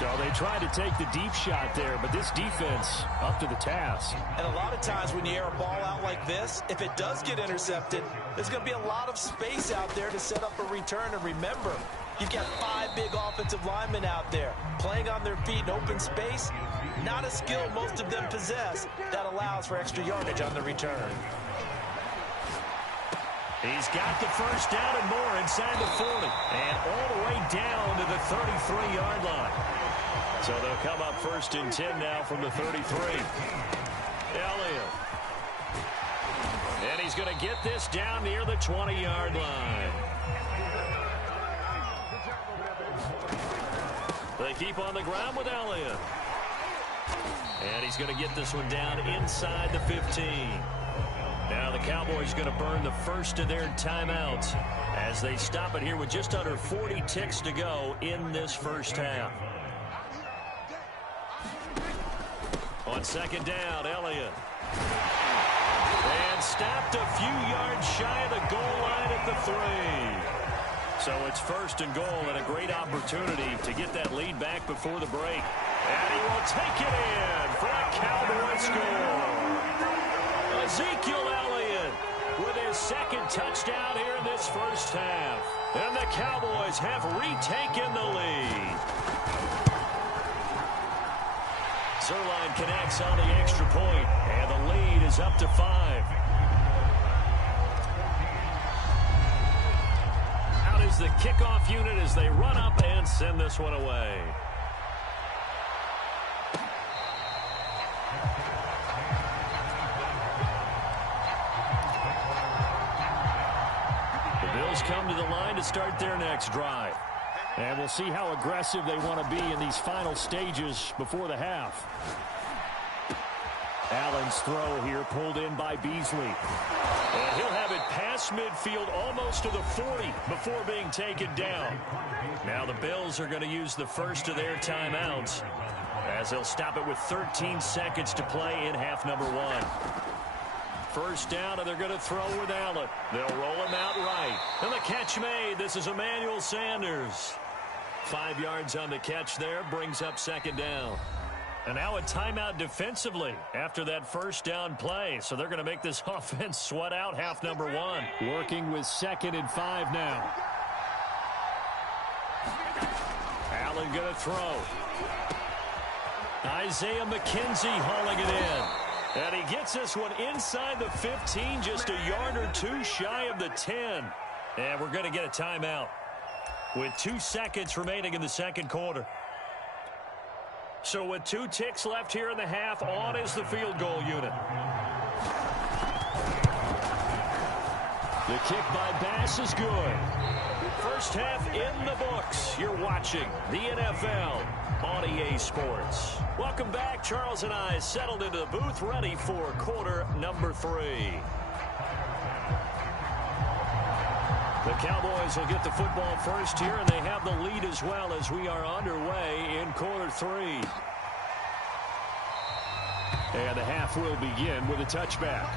So they tried to take the deep shot there, but this defense up to the task. And a lot of times when you air a ball out like this, if it does get intercepted, there's going to be a lot of space out there to set up a return. And remember, you've got 5 big offensive linemen out there playing on their feet in open space. Not a skill most of them possess that allows for extra yardage on the return. He's got the first down and more inside the 40. And all the way down to the 33-yard line. So they'll come up 1st and 10 now from the 33. Elliott. And he's going to get this down near the 20-yard line. They keep on the ground with Elliott. And he's going to get this one down inside the 15. Now the Cowboys going to burn the first of their timeouts as they stop it here with just under 40 ticks to go in this first half. On second down, Elliott. And stopped a few yards shy of the goal line at the 3. So it's first and goal and a great opportunity to get that lead back before the break. And he will take it in for a Cowboy score. Ezekiel Elliott with his second touchdown here in this first half. And the Cowboys have retaken the lead. Zerline connects on the extra point, and the lead is up to 5. Out is the kickoff unit as they run up and send this one away. The Bills come to the line to start their next drive. And we'll see how aggressive they want to be in these final stages before the half. Allen's throw here pulled in by Beasley. And he'll have it past midfield almost to the 40 before being taken down. Now the Bills are going to use the first of their timeouts as they'll stop it with 13 seconds to play in half number 1. First down, and they're going to throw with Allen. They'll roll him out right. And the catch made. This is Emmanuel Sanders. 5 yards on the catch there, brings up second down. And now a timeout defensively after that first down play. So they're going to make this offense sweat out half number 1. Working with 2nd and 5 now. Allen going to throw. Isaiah McKenzie hauling it in. And he gets this one inside the 15, just a yard or 2 shy of the 10. And we're going to get a timeout with 2 seconds remaining in the second quarter. So with 2 ticks left here in the half, on is the field goal unit. The kick by Bass is good. First half in the books. You're watching the NFL on EA Sports. Welcome back. Charles and I settled into the booth, ready for quarter number 3. The Cowboys will get the football first here, and they have the lead as well as we are underway in quarter 3. And the half will begin with a touchback.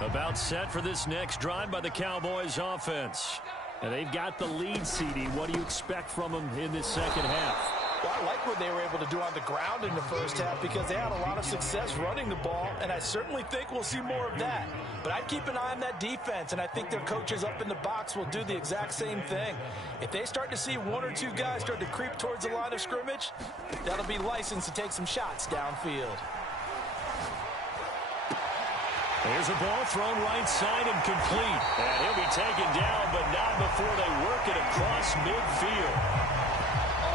About set for this next drive by the Cowboys offense. And they've got the lead, CD. What do you expect from them in this second half? Well, I like what they were able to do on the ground in the first half because they had a lot of success running the ball, and I certainly think we'll see more of that. But I'd keep an eye on that defense, and I think their coaches up in the box will do the exact same thing. If they start to see 1 or 2 guys start to creep towards the line of scrimmage, that'll be licensed to take some shots downfield. There's a ball thrown right side and complete. And he'll be taken down, but not before they work it across midfield.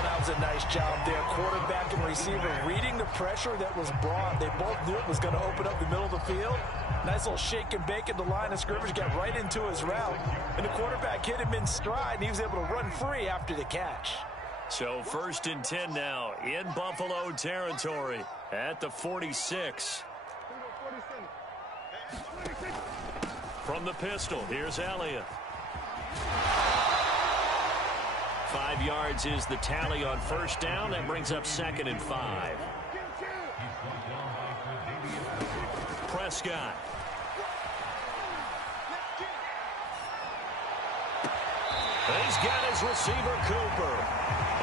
That was a nice job there. Quarterback and receiver reading the pressure that was brought. They both knew it was going to open up the middle of the field. Nice little shake and bake at the line of scrimmage. Got right into his route. And the quarterback hit him in stride, and he was able to run free after the catch. So 1st and 10 now in Buffalo territory at the 46. From the pistol, here's Elliott. 5 yards is the tally on first down. That brings up 2nd and 5. Prescott. He's got his receiver, Cooper.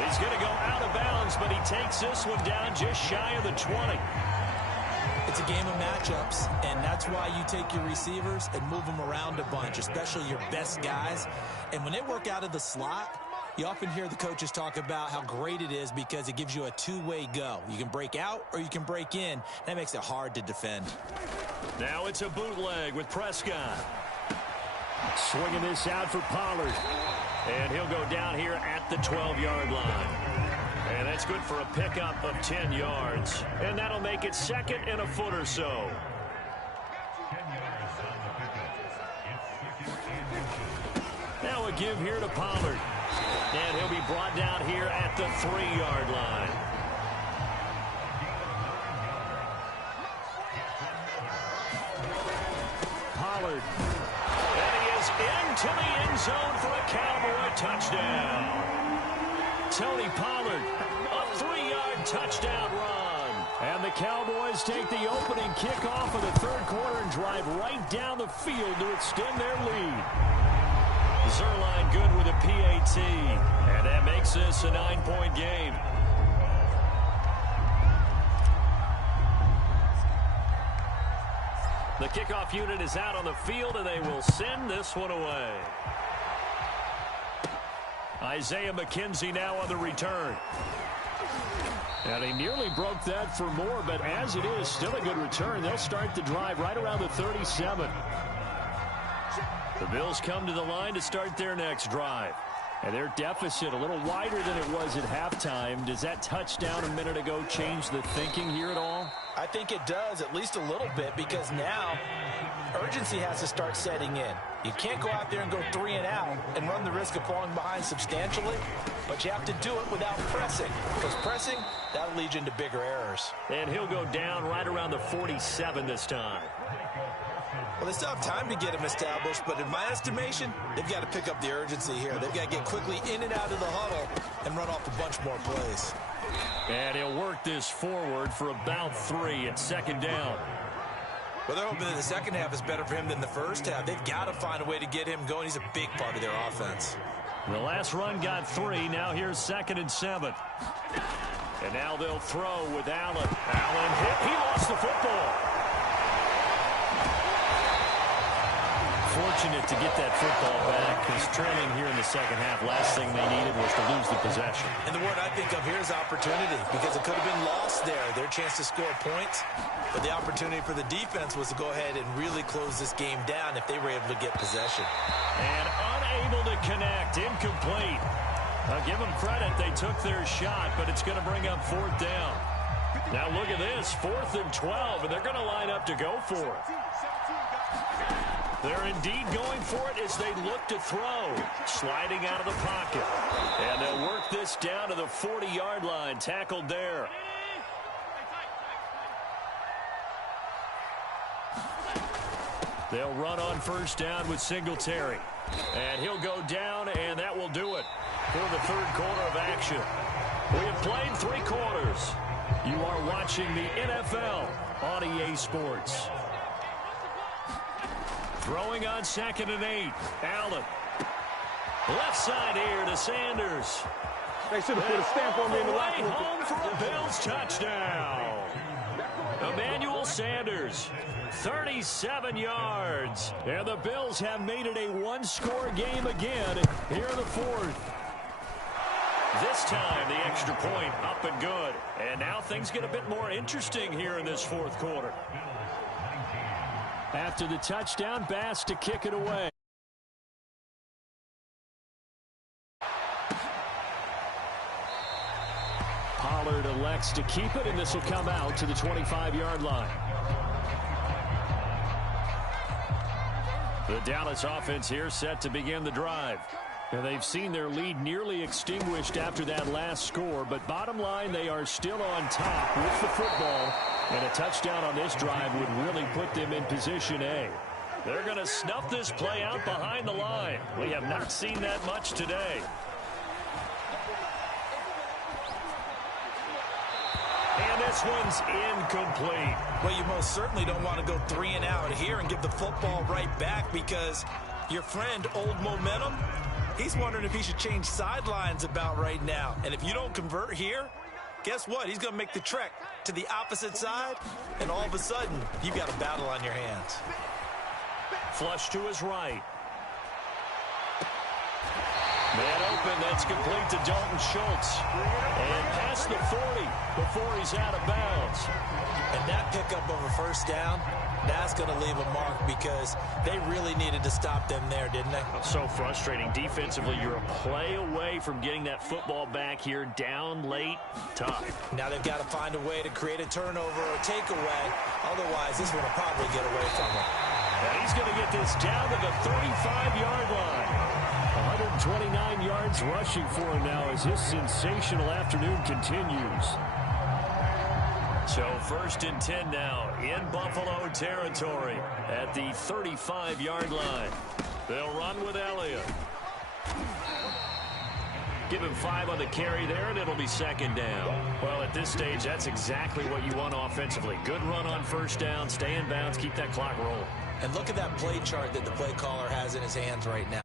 He's going to go out of bounds, but he takes this one down just shy of the 20. It's a game of matchups, and that's why you take your receivers and move them around a bunch, especially your best guys. And when they work out of the slot, you often hear the coaches talk about how great it is because it gives you a two-way go. You can break out or you can break in. That makes it hard to defend. Now it's a bootleg with Prescott. Swinging this out for Pollard. And he'll go down here at the 12-yard line. And that's good for a pickup of 10 yards. And that'll make it 2nd and a foot or so. Now a give here to Pollard. And he'll be brought down here at the 3-yard line. Pollard. And he is into the end zone for a Cowboy touchdown. Tony Pollard. A 3-yard touchdown run. And the Cowboys take the opening kickoff of the third quarter and drive right down the field to extend their lead. Zerline good with a PAT. And that makes this a 9-point game. The kickoff unit is out on the field, and they will send this one away. Isaiah McKenzie now on the return. And he nearly broke that for more, but as it is, still a good return. They'll start the drive right around the 37. The Bills come to the line to start their next drive. And their deficit a little wider than it was at halftime. Does that touchdown a minute ago change the thinking here at all? I think it does, at least a little bit, because now urgency has to start setting in. You can't go out there and go 3 and out and run the risk of falling behind substantially, but you have to do it without pressing, because pressing, that'll lead you into bigger errors. And he'll go down right around the 47 this time. Well, they still have time to get him established, but in my estimation, they've got to pick up the urgency here. They've got to get quickly in and out of the huddle and run off a bunch more plays. And he'll work this forward for about 3 at second down. Well, they're hoping that the second half is better for him than the first half. They've got to find a way to get him going. He's a big part of their offense. The last run got 3. Now here's 2nd and 7. And now they'll throw with Allen. Allen hit. He lost the football. Fortunate to get that football back, because trailing here in the second half, last thing they needed was to lose the possession. And the word I think of here is opportunity, because it could have been lost there, their chance to score points. But the opportunity for the defense was to go ahead and really close this game down if they were able to get possession. And unable to connect, incomplete. I'll give them credit, they took their shot, but it's going to bring up 4th down. Now look at this, 4th and 12, and they're going to line up to go for it. They're indeed going for it as they look to throw. Sliding out of the pocket. And they'll work this down to the 40-yard line. Tackled there. They'll run on first down with Singletary. And he'll go down, and that will do it for the third quarter of action. We have played 3 quarters. You are watching the NFL on EA Sports. Throwing on 2nd and 8. Allen. Left side here to Sanders. They should have put a stamp on me in the locker room. Home for a Bills touchdown. Emmanuel Sanders, 37 yards. And the Bills have made it a 1-score game again here in the 4th. This time, the extra point up and good. And now things get a bit more interesting here in this 4th quarter. After the touchdown, Bass to kick it away. Pollard elects to keep it, and this will come out to the 25-yard line. The Dallas offense here set to begin the drive. And they've seen their lead nearly extinguished after that last score, but bottom line, they are still on top with the football. And a touchdown on this drive would really put them in position A. They're going to snuff this play out behind the line. We have not seen that much today. And this one's incomplete. Well, you most certainly don't want to go 3 and out here and give the football right back, because your friend, Old Momentum, he's wondering if he should change sidelines about right now. And if you don't convert here, guess what? He's going to make the trek to the opposite side, and all of a sudden, you've got a battle on your hands. Flush to his right. Man open, that's complete to Dalton Schultz. And past the 40 before he's out of bounds. And that pickup of a first down, that's going to leave a mark, because they really needed to stop them there, didn't they? So frustrating. Defensively, you're a play away from getting that football back here, down late. Tough. Now they've got to find a way to create a turnover or takeaway. Otherwise, this one will probably get away from them. And he's going to get this down to the 35-yard line. 129 yards rushing for him now as his sensational afternoon continues. So 1st and 10 now in Buffalo territory at the 35-yard line. They'll run with Elliott. Give him 5 on the carry there, and it'll be second down. Well, at this stage, that's exactly what you want offensively. Good run on first down, stay in bounds, keep that clock rolling. And look at that play chart that the play caller has in his hands right now.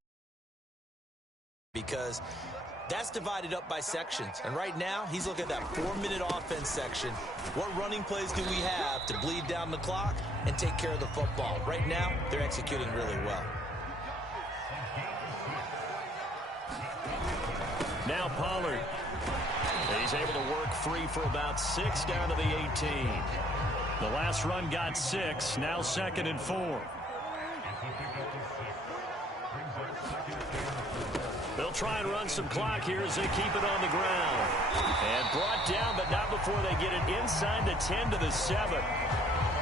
Because that's divided up by sections. And right now, he's looking at that 4-minute offense section. What running plays do we have to bleed down the clock and take care of the football? Right now, they're executing really well. Now Pollard. He's able to work free for about 6 down to the 18. The last run got 6. Now 2nd and 4. They'll try and run some clock here as they keep it on the ground. And brought down, but not before they get it inside the 10 to the 7.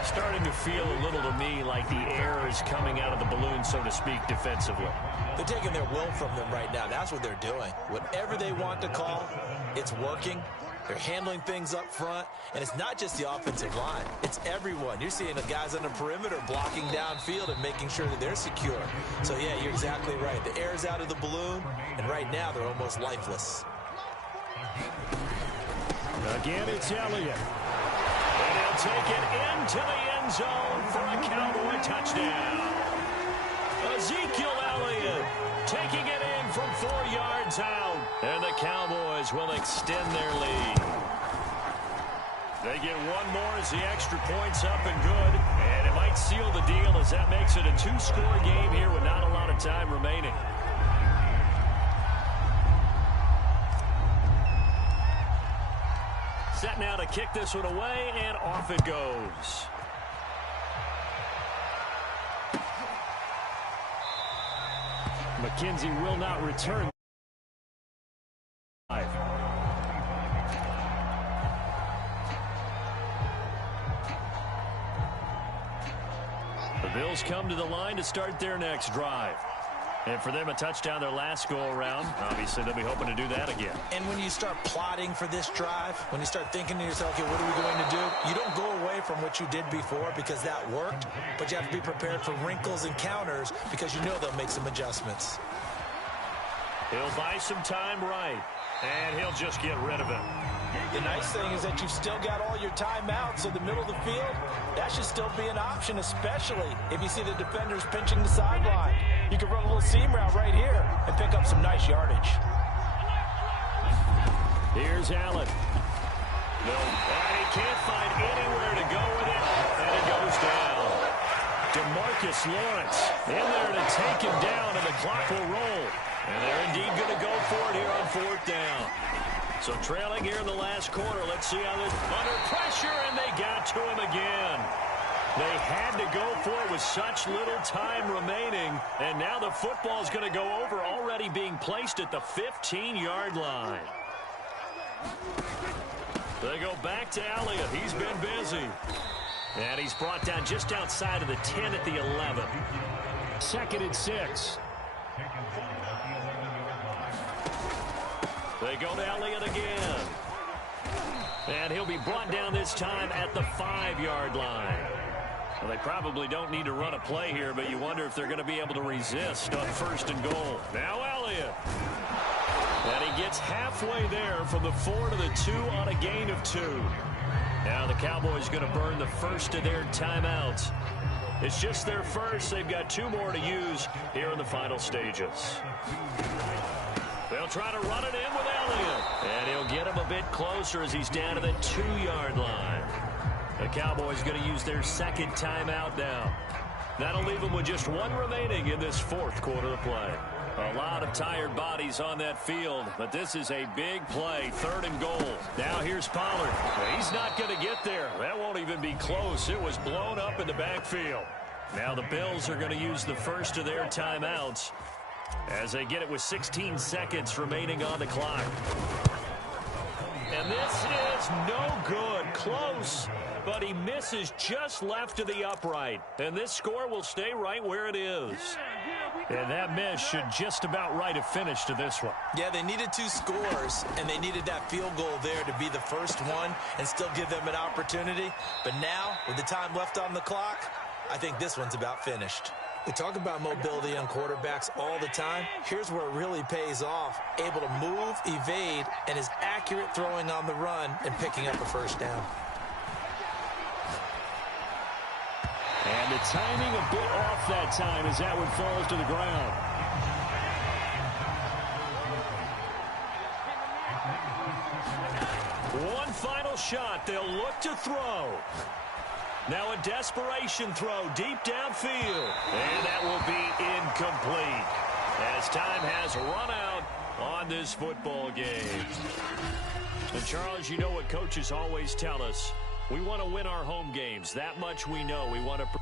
Starting to feel a little to me like the air is coming out of the balloon, so to speak, defensively. They're taking their will from them right now. That's what they're doing. Whatever they want to call, it's working. They're handling things up front. And it's not just the offensive line. It's everyone. You're seeing the guys on the perimeter blocking downfield and making sure that they're secure. So, yeah, you're exactly right. The air's out of the balloon, and right now they're almost lifeless. Again, it's Elliott. And he'll take it into the end zone for a Cowboy touchdown. Ezekiel Elliott taking it in from 4 yards out. And the Cowboys will extend their lead. They get one more as the extra point's up and good. And it might seal the deal as that makes it a 2-score game here with not a lot of time remaining. Set now to kick this one away, and off it goes. McKenzie will not return. The Bills come to the line to start their next drive. And for them, a touchdown their last go-around. Obviously, they'll be hoping to do that again. And when you start plotting for this drive, when you start thinking to yourself, okay, what are we going to do? You don't go away from what you did before because that worked, but you have to be prepared for wrinkles and counters because you know they'll make some adjustments. He'll buy some time right, and he'll just get rid of it. The nice thing is that you've still got all your timeouts in the middle of the field. That should still be an option, especially if you see the defenders pinching the sideline. You can run a little seam route right here and pick up some nice yardage. Here's Allen. No, and he can't find anywhere to go with it, and it goes down. DeMarcus Lawrence in there to take him down, and the clock will roll. And they're indeed going to go for it here on 4th down. So trailing here in the last quarter. Let's see how this under pressure, and they got to him again. They had to go for it with such little time remaining, and now the football is going to go over, already being placed at the 15-yard line. They go back to Elliott. He's been busy. And he's brought down just outside of the 10 at the 11. 2nd and 6. They go to Elliott again. And he'll be brought down this time at the 5-yard line. Well, they probably don't need to run a play here, but you wonder if they're going to be able to resist on 1st and goal. Now Elliott. And he gets halfway there from the 4 to the 2 on a gain of 2. Now the Cowboys going to burn the first of their timeouts. It's just their first. They've got 2 more to use here in the final stages. They'll try to run it in with Elliott. And he'll get him a bit closer as he's down to the 2-yard line. The Cowboys going to use their 2nd timeout now. That'll leave them with just 1 remaining in this 4th quarter of play. A lot of tired bodies on that field, but this is a big play, 3rd and goal. Now here's Pollard. He's not going to get there. That won't even be close. It was blown up in the backfield. Now the Bills are going to use the first of their timeouts as they get it with 16 seconds remaining on the clock. And this is no good. Close, but he misses just left of the upright. And this score will stay right where it is. And that miss should just about right have finished to this one. Yeah, they needed 2 scores, and they needed that field goal there to be the first one and still give them an opportunity. But now, with the time left on the clock, I think this one's about finished. We talk about mobility on quarterbacks all the time. Here's where it really pays off. Able to move, evade, and is accurate throwing on the run and picking up a first down. And the timing a bit off that time as that one falls to the ground. One final shot. They'll look to throw. Now a desperation throw deep downfield. And that will be incomplete as time has run out on this football game. And Charles, you know what coaches always tell us. We want to win our home games. That much we know. We want to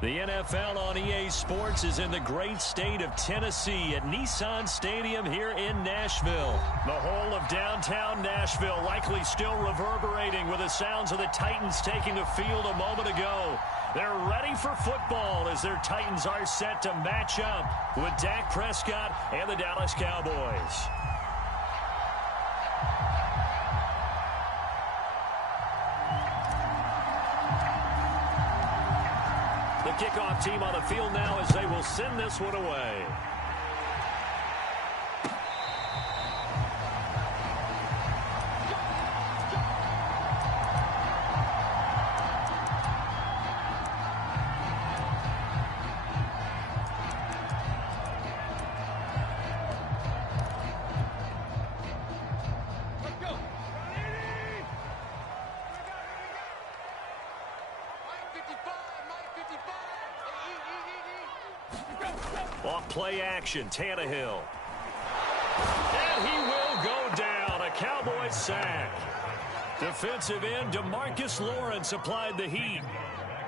The NFL on EA Sports is in the great state of Tennessee at Nissan Stadium here in Nashville. The whole of downtown Nashville likely still reverberating with the sounds of the Titans taking the field a moment ago. They're ready for football as their Titans are set to match up with Dak Prescott and the Dallas Cowboys. The kickoff team on the field now as they will send this one away. Off play action, Tannehill. And he will go down. A Cowboys sack. Defensive end DeMarcus Lawrence applied the heat.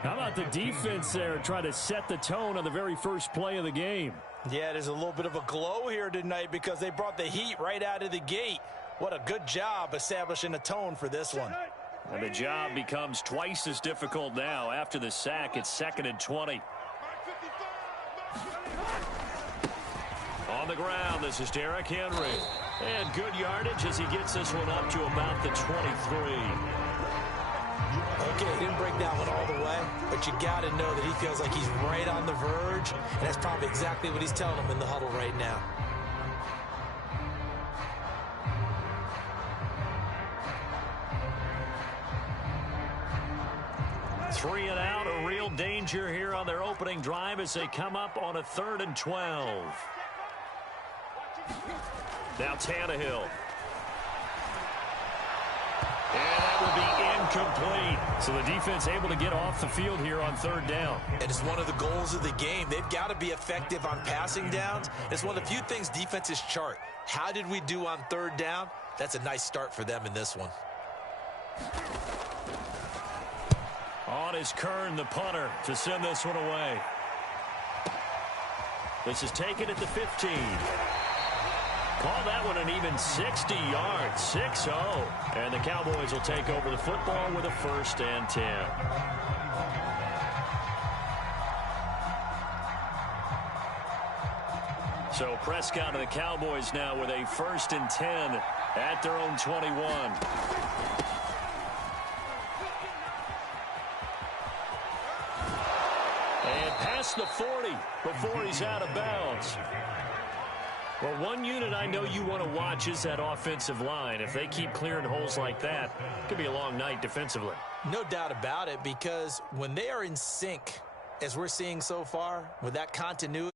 How about the defense there trying to set the tone on the very first play of the game? Yeah, there's a little bit of a glow here tonight because they brought the heat right out of the gate. What a good job establishing a tone for this one. And the job becomes twice as difficult now. After the sack, it's 2nd and 20. On the ground, this is Derrick Henry. And good yardage as he gets this one up to about the 23. Okay, he didn't break that one all the way, but you got to know that he feels like he's right on the verge, and that's probably exactly what he's telling them in the huddle right now. Three and out, a real danger here on their opening drive as they come up on a 3rd and 12. Now Tannehill. And that will be incomplete. So the defense able to get off the field here on 3rd down. And it's one of the goals of the game. They've got to be effective on passing downs. It's one of the few things defenses chart. How did we do on 3rd down? That's a nice start for them in this one. On is Kern, the punter, to send this one away. This is taken at the 15. Call that one an even 60 yards, 6-0. And the Cowboys will take over the football with a 1st and 10. So Prescott and the Cowboys now with a 1st and 10 at their own 21. And past the 40 before he's out of bounds. Well, one unit I know you want to watch is that offensive line. If they keep clearing holes like that, it could be a long night defensively. No doubt about it, because when they are in sync, as we're seeing so far, with that continuity,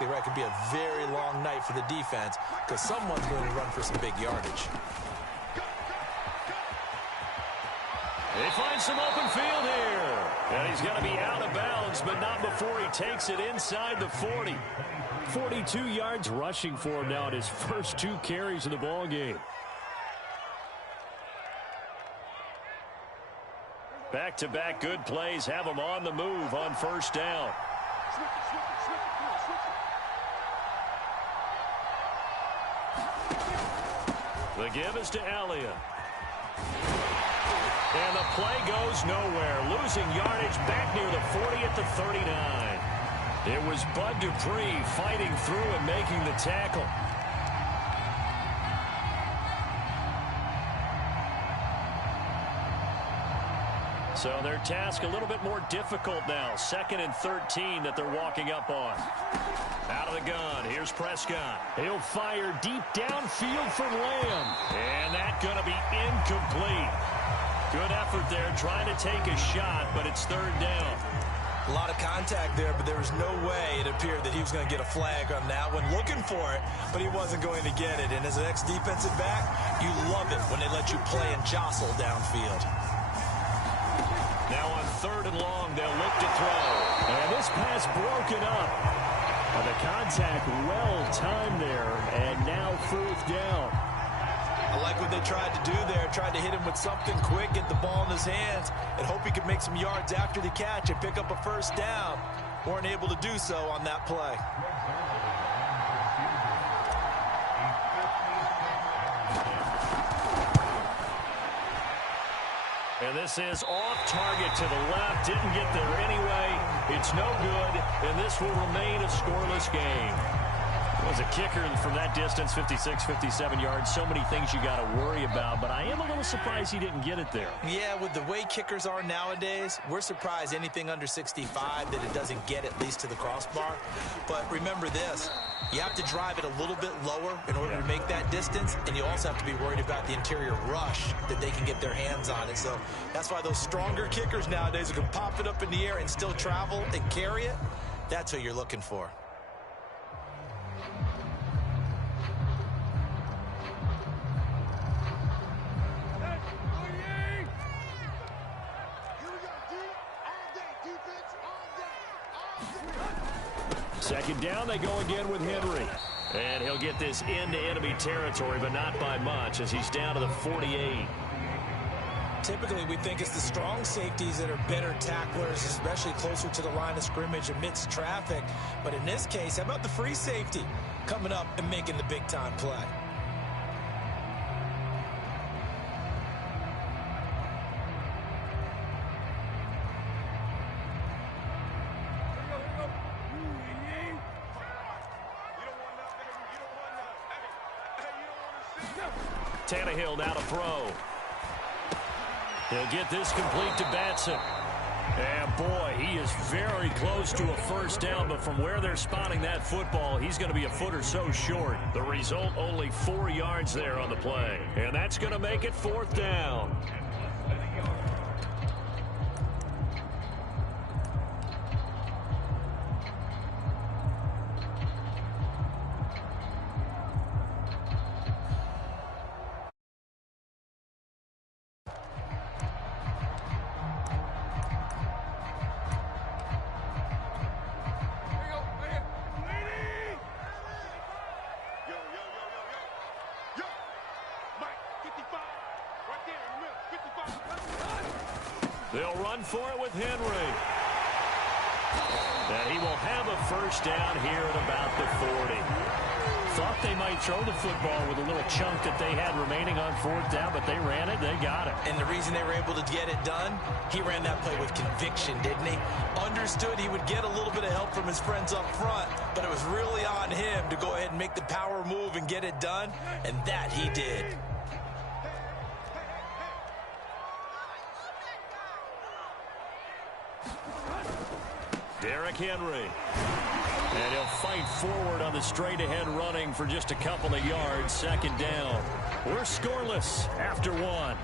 it could be a very long night for the defense because someone's going to run for some big yardage. They find some open field here. And he's going to be out of bounds, but not before he takes it inside the 40. 42 yards rushing for him now in his first 2 carries of the ball game. Back-to-back good plays have him on the move on 1st down. The give is to Elliott. And the play goes nowhere. Losing yardage back near the 40 at the 39. It was Bud Dupree fighting through and making the tackle. So their task a little bit more difficult now. 2nd and 13 that they're walking up on. Out of the gun, here's Prescott. He'll fire deep downfield from Lamb. And that's going to be incomplete. Good effort there trying to take a shot, but it's 3rd down. A lot of contact there, but there was no way it appeared that he was going to get a flag on that one. Looking for it, but he wasn't going to get it. And as an ex-defensive back, you love it when they let you play and jostle downfield. Now on 3rd and long, they'll look to throw. And this pass broken up. And the contact well timed there, and now 4th down. I like what what they tried to do there. Tried to hit him with something quick, get the ball in his hands, and hope he could make some yards after the catch and pick up a first down. Weren't able to do so on that play. And this is off target to the left. Didn't get there anyway. It's no good, and this will remain a scoreless game. It was a kicker from that distance, 56, 57 yards. So many things you got to worry about, but I am a little surprised he didn't get it there. Yeah, with the way kickers are nowadays, we're surprised anything under 65 that it doesn't get at least to the crossbar. But remember this, you have to drive it a little bit lower in order to make that distance, and you also have to be worried about the interior rush that they can get their hands on it. So that's why those stronger kickers nowadays who can pop it up in the air and still travel and carry it, that's what you're looking for. Second down, they go again with Henry. And he'll get this into enemy territory, but not by much as he's down to the 48. Typically, we think it's the strong safeties that are better tacklers, especially closer to the line of scrimmage amidst traffic. But in this case, how about the free safety coming up and making the big-time play? Tannehill now to throw. He'll get this complete to Batson. And boy, he is very close to a first down, but from where they're spotting that football, he's going to be a foot or so short. The result, only 4 yards there on the play. And that's going to make it fourth down. They'll run for it with Henry. And he will have a first down here at about the 40. Thought they might throw the football with a little chunk that they had remaining on fourth down, but they ran it, they got it. And the reason they were able to get it done, he ran that play with conviction, didn't he? Understood he would get a little bit of help from his friends up front, but it was really on him to go ahead and make the power move and get it done, and that he did. Derrick Henry. And he'll fight forward on the straight-ahead running for just a couple of yards. Second down. We're scoreless after one.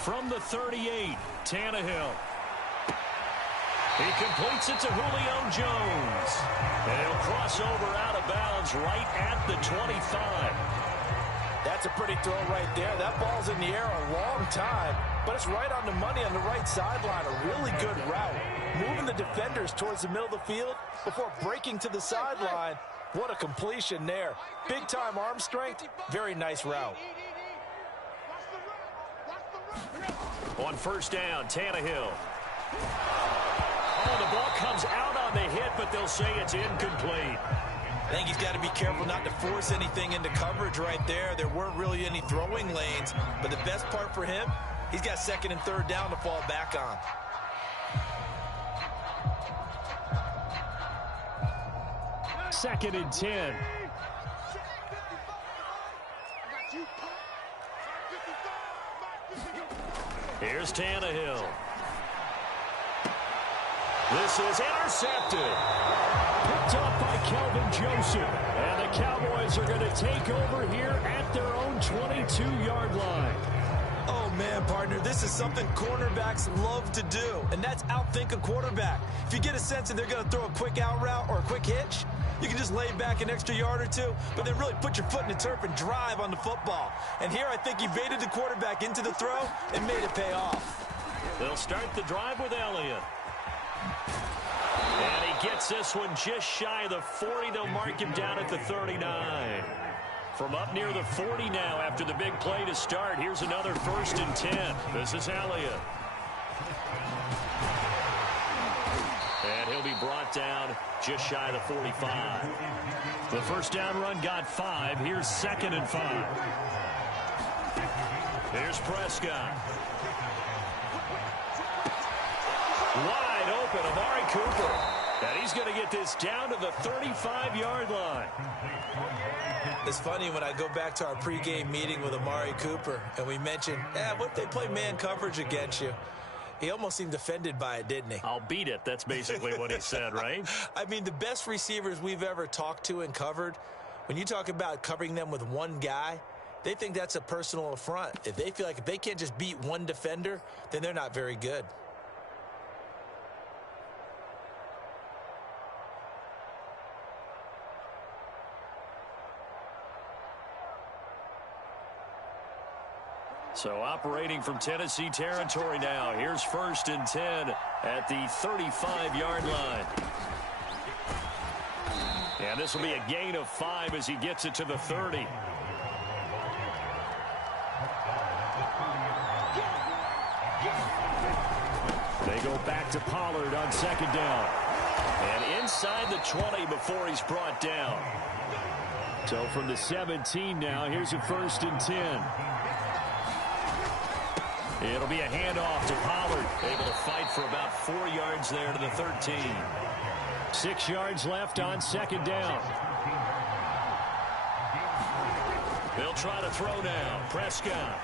From the 38, Tannehill. He completes it to Julio Jones. And he'll cross over out of bounds right at the 25. That's a pretty throw right there. That ball's in the air a long time, but it's right on the money on the right sideline. A really good route. Moving the defenders towards the middle of the field before breaking to the sideline. What a completion there. Big-time arm strength. Very nice route. On first down, Tannehill. Oh, the ball comes out on the hit, but they'll say it's incomplete. I think he's got to be careful not to force anything into coverage right there. There weren't really any throwing lanes, but the best part for him, he's got second and third down to fall back on. Second and 10. Here's Tannehill. This is intercepted. Picked up by Kelvin Joseph. And the Cowboys are going to take over here at their own 22-yard line. Oh, man, partner, this is something cornerbacks love to do, and that's outthink a quarterback. If you get a sense that they're going to throw a quick out route or a quick hitch, You can just lay back an extra yard or two, but then really put your foot in the turf and drive on the football. And here I think he baited the quarterback into the throw and made it pay off. They'll start the drive with Elliott. And he gets this one just shy of the 40. They'll mark him down at the 39. From up near the 40 now after the big play to start. Here's another 1st and 10. This is Elliott. And he'll be brought down just shy of the 45. The first down run got 5. Here's 2nd and 5. Here's Prescott. Wide open, Amari Cooper. And he's going to get this down to the 35-yard line. It's funny when I go back to our pregame meeting with Amari Cooper, and we mentioned, what if they play man coverage against you? He almost seemed offended by it, didn't he? I'll beat it. That's basically what he said, right? I mean, the best receivers we've ever talked to and covered, when you talk about covering them with one guy, they think that's a personal affront. If they feel like if they can't just beat one defender, then they're not very good. So operating from Tennessee territory now. Here's 1st and 10 at the 35-yard line. And this will be a gain of 5 as he gets it to the 30. They go back to Pollard on 2nd down. And inside the 20 before he's brought down. So from the 17 now, here's a 1st and 10. It'll be a handoff to Pollard. Able to fight for about 4 yards there to the 13. 6 yards left on 2nd down. They'll try to throw now. Prescott.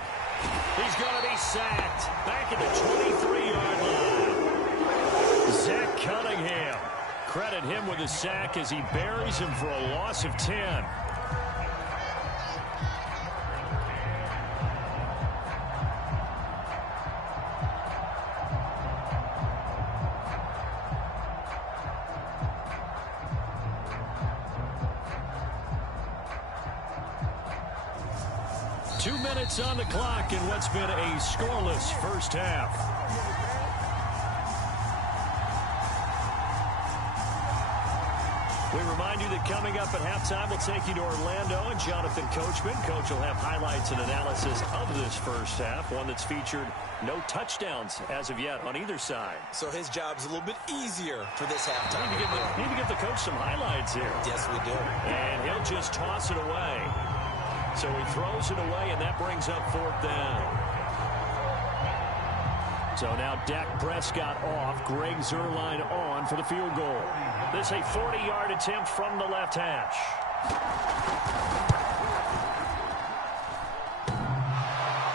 He's going to be sacked. Back at the 23-yard line. Zach Cunningham. Credit him with a sack as he buries him for a loss of 10. On the clock in what's been a scoreless first half. We remind you that coming up at halftime, we'll take you to Orlando and Jonathan Coachman. Coach will have highlights and analysis of this first half, one that's featured no touchdowns as of yet on either side. So his job's a little bit easier for this halftime. Need to give the coach some highlights here. Yes, we do. And he'll just toss it away. So he throws it away, and that brings up 4th down. So now Dak Prescott off, Greg Zuerlein on for the field goal. This is a 40-yard attempt from the left hash.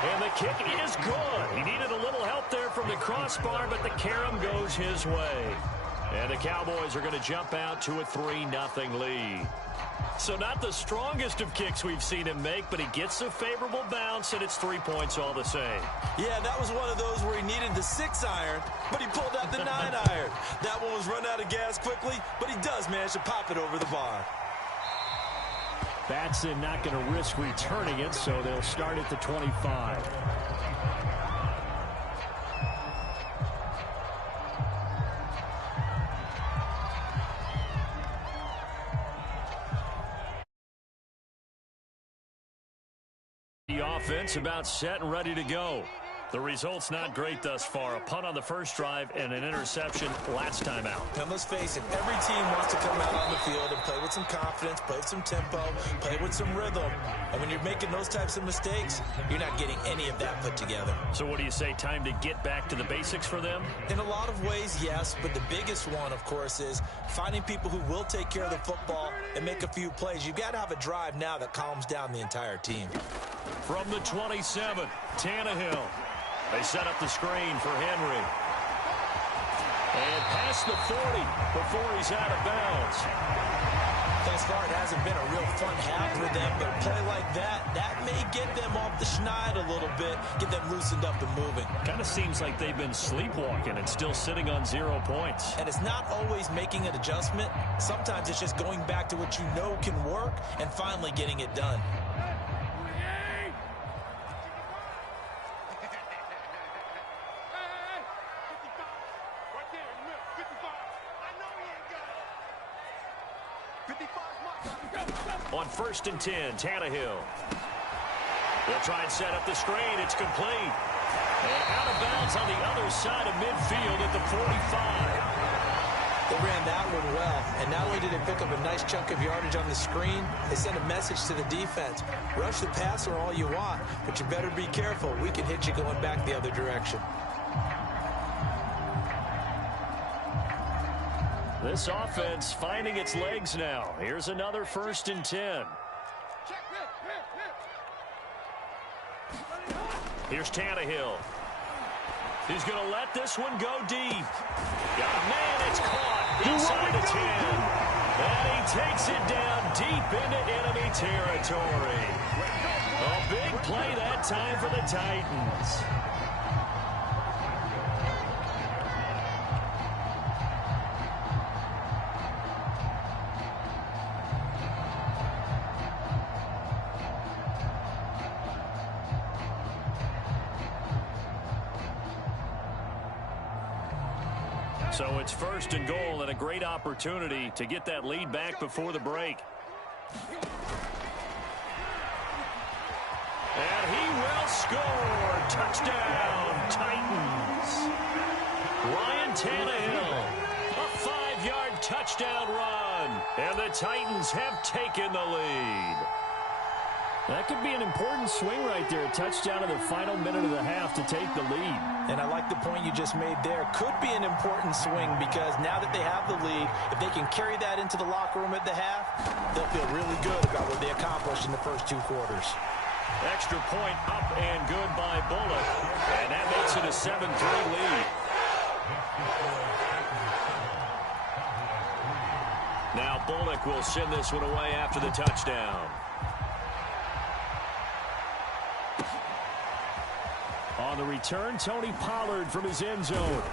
And the kick is good. He needed a little help there from the crossbar, but the carom goes his way. And the Cowboys are going to jump out to a 3-0 lead. So not the strongest of kicks we've seen him make, but he gets a favorable bounce, and it's 3 points all the same. Yeah, that was one of those where he needed the 6-iron, but he pulled out the 9-iron. That one was run out of gas quickly, but he does manage to pop it over the bar. Batson not going to risk returning it, so they'll start at the 25. Offense about set and ready to go. The result's not great thus far. A punt on the first drive and an interception last time out. And let's face it, every team wants to come out on the field and play with some confidence, play with some tempo, play with some rhythm. And when you're making those types of mistakes, you're not getting any of that put together. So what do you say, time to get back to the basics for them? In a lot of ways, yes. But the biggest one, of course, is finding people who will take care of the football and make a few plays. You've got to have a drive now that calms down the entire team. From the 27, Tannehill. They set up the screen for Henry. And past the 40 before he's out of bounds. Thus far, it hasn't been a real fun half for them, but a play like that may get them off the schneid a little bit, get them loosened up and moving. Kind of seems like they've been sleepwalking and still sitting on 0 points. And it's not always making an adjustment. Sometimes it's just going back to what you know can work and finally getting it done. On 1st and 10, Tannehill. They'll try and set up the screen. It's complete. And out of bounds on the other side of midfield at the 45. They ran that one well, and not only did they pick up a nice chunk of yardage on the screen, they sent a message to the defense. Rush the passer all you want, but you better be careful. We can hit you going back the other direction. This offense finding its legs now. Here's another 1st and 10. Here's Tannehill. He's going to let this one go deep. Man, it's caught inside the 10. And he takes it down deep into enemy territory. A big play that time for the Titans. So it's 1st and goal and a great opportunity to get that lead back before the break. And he will score. Touchdown, Titans. Ryan Tannehill, a 5-yard touchdown run. And the Titans have taken the lead. That could be an important swing right there. A touchdown in the final minute of the half to take the lead. And I like the point you just made there. Could be an important swing because now that they have the lead, if they can carry that into the locker room at the half, they'll feel really good about what they accomplished in the first 2 quarters. Extra point up and good by Bullock. And that makes it a 7-3 lead. Now Bullock will send this one away after the touchdown. On the return, Tony Pollard from his end zone.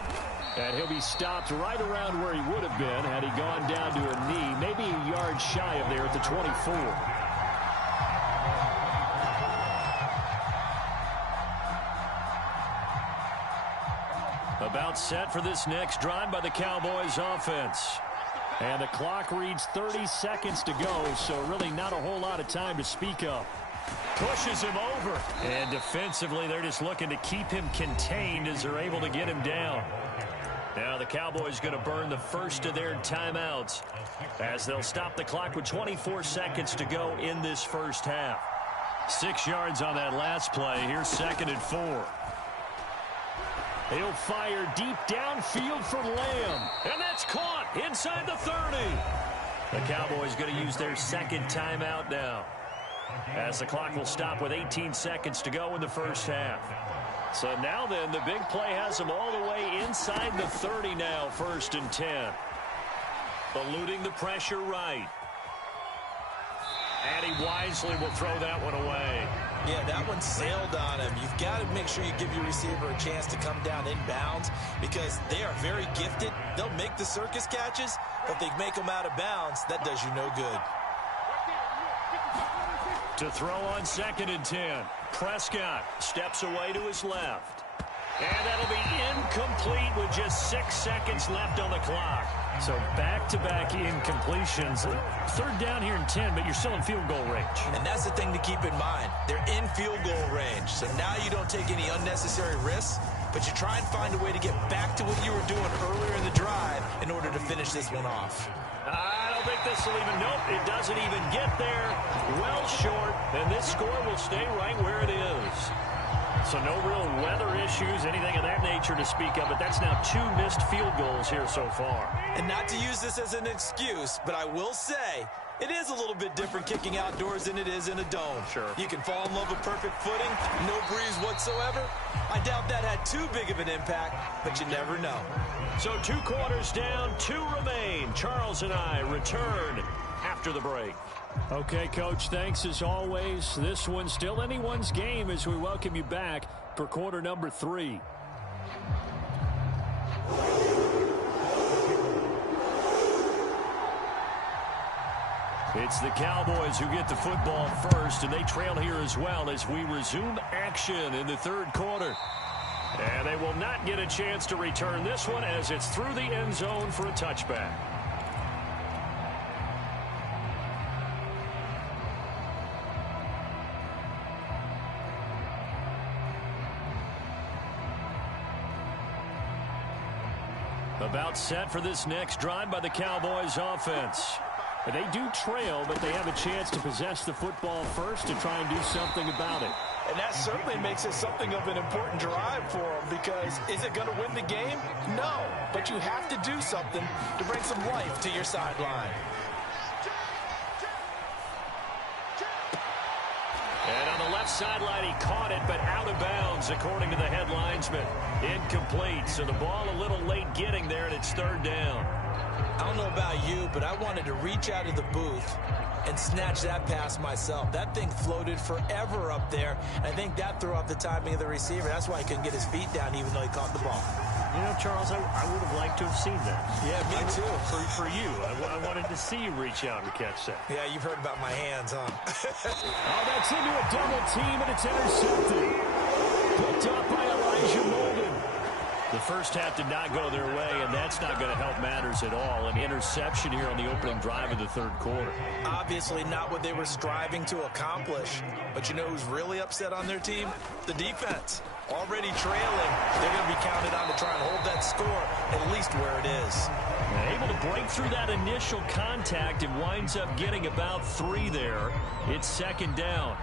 And he'll be stopped right around where he would have been had he gone down to a knee, maybe a yard shy of there at the 24. About set for this next drive by the Cowboys offense. And the clock reads 30 seconds to go, so really not a whole lot of time to speak of. Pushes him over. And defensively, they're just looking to keep him contained as they're able to get him down. Now the Cowboys going to burn the first of their timeouts as they'll stop the clock with 24 seconds to go in this first half. 6 yards on that last play. Here's 2nd and 4. He'll fire deep downfield for Lamb. And that's caught inside the 30. The Cowboys going to use their 2nd timeout now, as the clock will stop with 18 seconds to go in the first half. So now then, the big play has them all the way inside the 30 now, 1st and 10. Eluding the pressure right. And he wisely will throw that one away. Yeah, that one sailed on him. You've got to make sure you give your receiver a chance to come down inbounds because they are very gifted. They'll make the circus catches, but if they make them out of bounds, that does you no good. To throw on 2nd and 10. Prescott steps away to his left. And that'll be incomplete with just 6 seconds left on the clock. So back-to-back incompletions. 3rd down here and 10, but you're still in field goal range. And that's the thing to keep in mind. They're in field goal range. So now you don't take any unnecessary risks, but you try and find a way to get back to what you were doing earlier in the drive in order to finish this one off. I don't think this will even, nope, it doesn't even get there. Well short, and this score will stay right where it is. So no real weather issues, anything of that nature to speak of, but that's now 2 missed field goals here so far. And not to use this as an excuse, but I will say, it is a little bit different kicking outdoors than it is in a dome. Sure. You can fall in love with perfect footing, no breeze whatsoever. I doubt that had too big of an impact, but you never know. So 2 quarters down, 2 remain. Charles and I return after after the break. Okay, Coach, thanks as always. This one's still anyone's game as we welcome you back for quarter number 3. It's the Cowboys who get the football first, and they trail here as well as we resume action in the third quarter. And they will not get a chance to return this one as it's through the end zone for a touchback. About set for this next drive by the Cowboys offense. They do trail, but they have a chance to possess the football first to try and do something about it. And that certainly makes it something of an important drive for them, because is it going to win the game? No, but you have to do something to bring some life to your sideline. And on the left sideline, he caught it, but out of bounds, according to the head linesman. Incomplete, so the ball a little late getting there, and it's third down. I don't know about you, but I wanted to reach out of the booth and snatch that pass myself. That thing floated forever up there. I think that threw off the timing of the receiver. That's why he couldn't get his feet down even though he caught the ball. You know, Charles, I would have liked to have seen that. Yeah, me too. For you. I wanted to see you reach out and catch that. Yeah, you've heard about my hands, huh? Oh, that's into a double team, and it's intercepted. Picked up by Elijah Molden. The first half did not go their way, and that's not going to help matters at all. An interception here on the opening drive of the third quarter. Obviously not what they were striving to accomplish. But you know who's really upset on their team? The defense. Already trailing. They're going to be counted on to try and hold that score at least where it is. Able to break through that initial contact and winds up getting about 3 there. It's second down.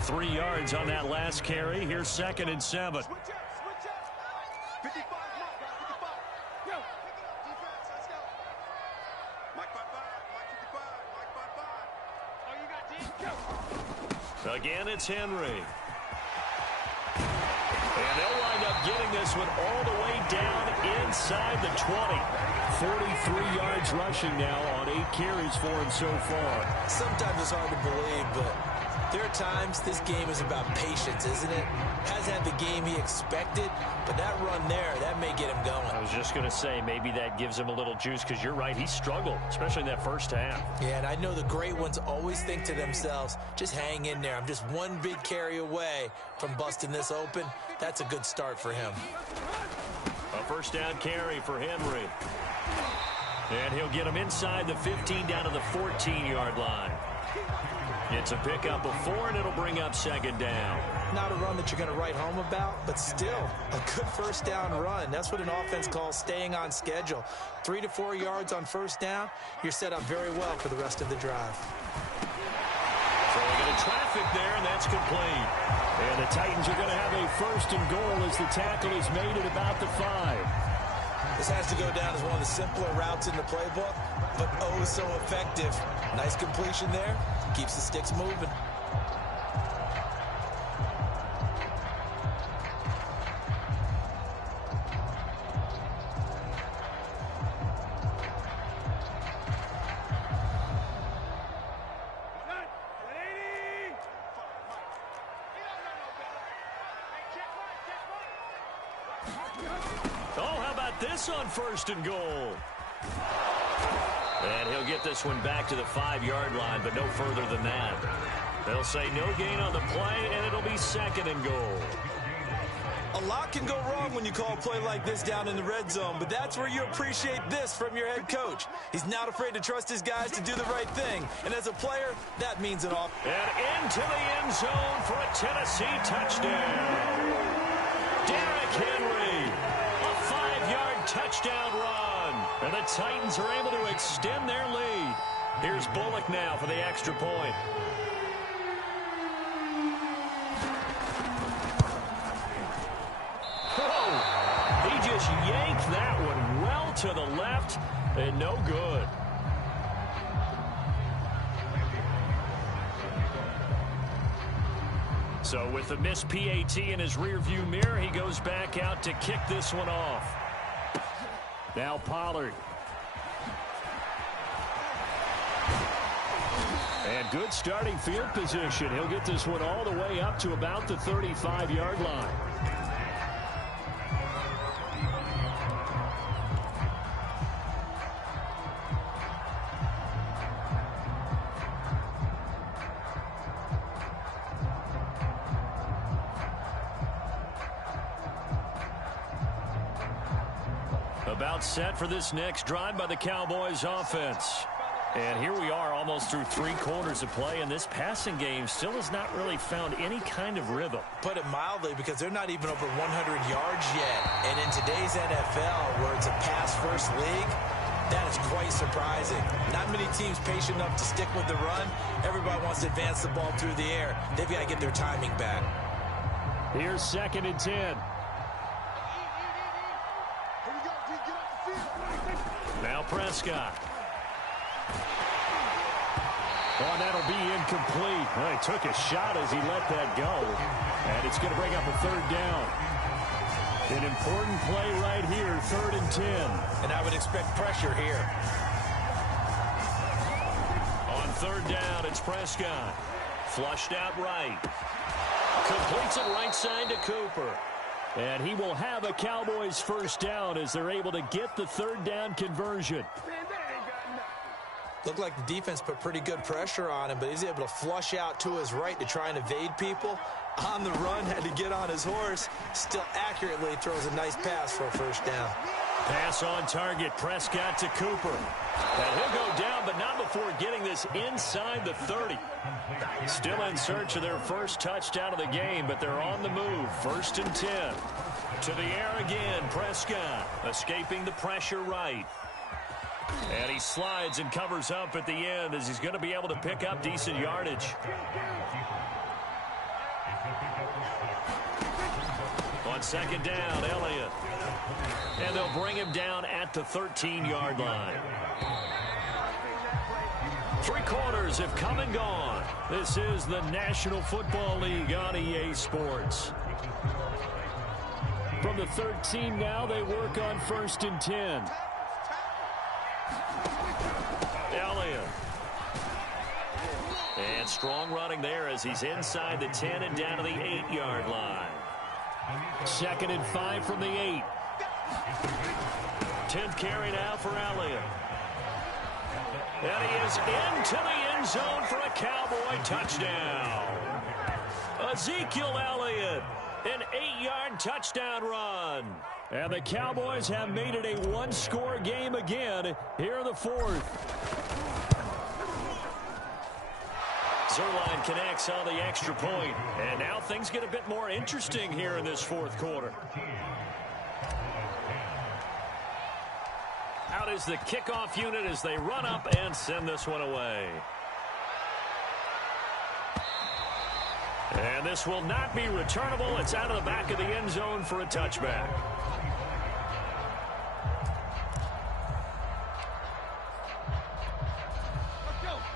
3 yards on that last carry. Here's 2nd and 7. Again, it's Henry. And they'll wind up getting this one all the way down inside the 20. 43 yards rushing now on 8 carries for him so far. Sometimes it's hard to believe, but there are times this game is about patience, isn't it? Hasn't had the game he expected, but that run there, that may get him going. I was just going to say, maybe that gives him a little juice, because you're right, he struggled, especially in that first half. Yeah, and I know the great ones always think to themselves, just hang in there. I'm just one big carry away from busting this open. That's a good start for him. A first down carry for Henry. And he'll get him inside the 15 down to the 14-yard line. It's a pickup of 4, and it'll bring up 2nd down. Not a run that you're going to write home about, but still a good first down run. That's what an offense calls staying on schedule. 3 to 4 yards on first down, you're set up very well for the rest of the drive. Throwing into traffic there, and that's complete. And the Titans are going to have a 1st and goal as the tackle is made at about the 5. This has to go down as one of the simpler routes in the playbook, but oh so effective. Nice completion there. Keeps the sticks moving. Oh, how about this on 1st and goal? And he'll get this one back to the 5-yard line, but no further than that. They'll say no gain on the play, and it'll be 2nd and goal. A lot can go wrong when you call a play like this down in the red zone, but that's where you appreciate this from your head coach. He's not afraid to trust his guys to do the right thing, and as a player, that means it all. And into the end zone for a Tennessee touchdown. Derrick Henry, a 5-yard touchdown run, and the Titans are able to extend their lead. Here's Bullock now for the extra point. He just yanked that one well to the left, and no good. So with the missed PAT in his rearview mirror, he goes back out to kick this one off. Now Pollard. And good starting field position. He'll get this one all the way up to about the 35-yard line. About set for this next drive by the Cowboys offense. And here we are almost through 3 quarters of play, and this passing game still has not really found any kind of rhythm. Put it mildly, because they're not even over 100 yards yet. And in today's NFL, where it's a pass-first league, that is quite surprising. Not many teams patient enough to stick with the run. Everybody wants to advance the ball through the air. They've got to get their timing back. Here's 2nd and 10. Now Prescott. Oh, that'll be incomplete. Well, he took a shot as he let that go. And it's going to bring up a 3rd down. An important play right here, 3rd and 10. And I would expect pressure here. On 3rd down, it's Prescott. Flushed out right. Completes it right side to Cooper. And he will have a Cowboys 1st down as they're able to get the 3rd down conversion. Looked like the defense put pretty good pressure on him, but he's able to flush out to his right to try and evade people. On the run, had to get on his horse. Still accurately throws a nice pass for a 1st down. Pass on target, Prescott to Cooper. And he'll go down, but not before getting this inside the 30. Still in search of their first touchdown of the game, but they're on the move. 1st and 10. To the air again, Prescott. Escaping the pressure right. And he slides and covers up at the end as he's going to be able to pick up decent yardage. On 2nd down, Elliott. And they'll bring him down at the 13-yard line. 3 quarters have come and gone. This is the National Football League on EA Sports. From the 13 now, they work on 1st and 10. Elliott. And strong running there as he's inside the 10 and down to the 8-yard line. 2nd and 5 from the 8. 10th carry now for Elliott. And he is into the end zone for a Cowboy touchdown. Ezekiel Elliott, an 8-yard touchdown run. And the Cowboys have made it a 1-score game again here in the 4th. Zerline connects on the extra point. And now things get a bit more interesting here in this 4th quarter. Out is the kickoff unit as they run up and send this one away. And this will not be returnable. It's out of the back of the end zone for a touchback.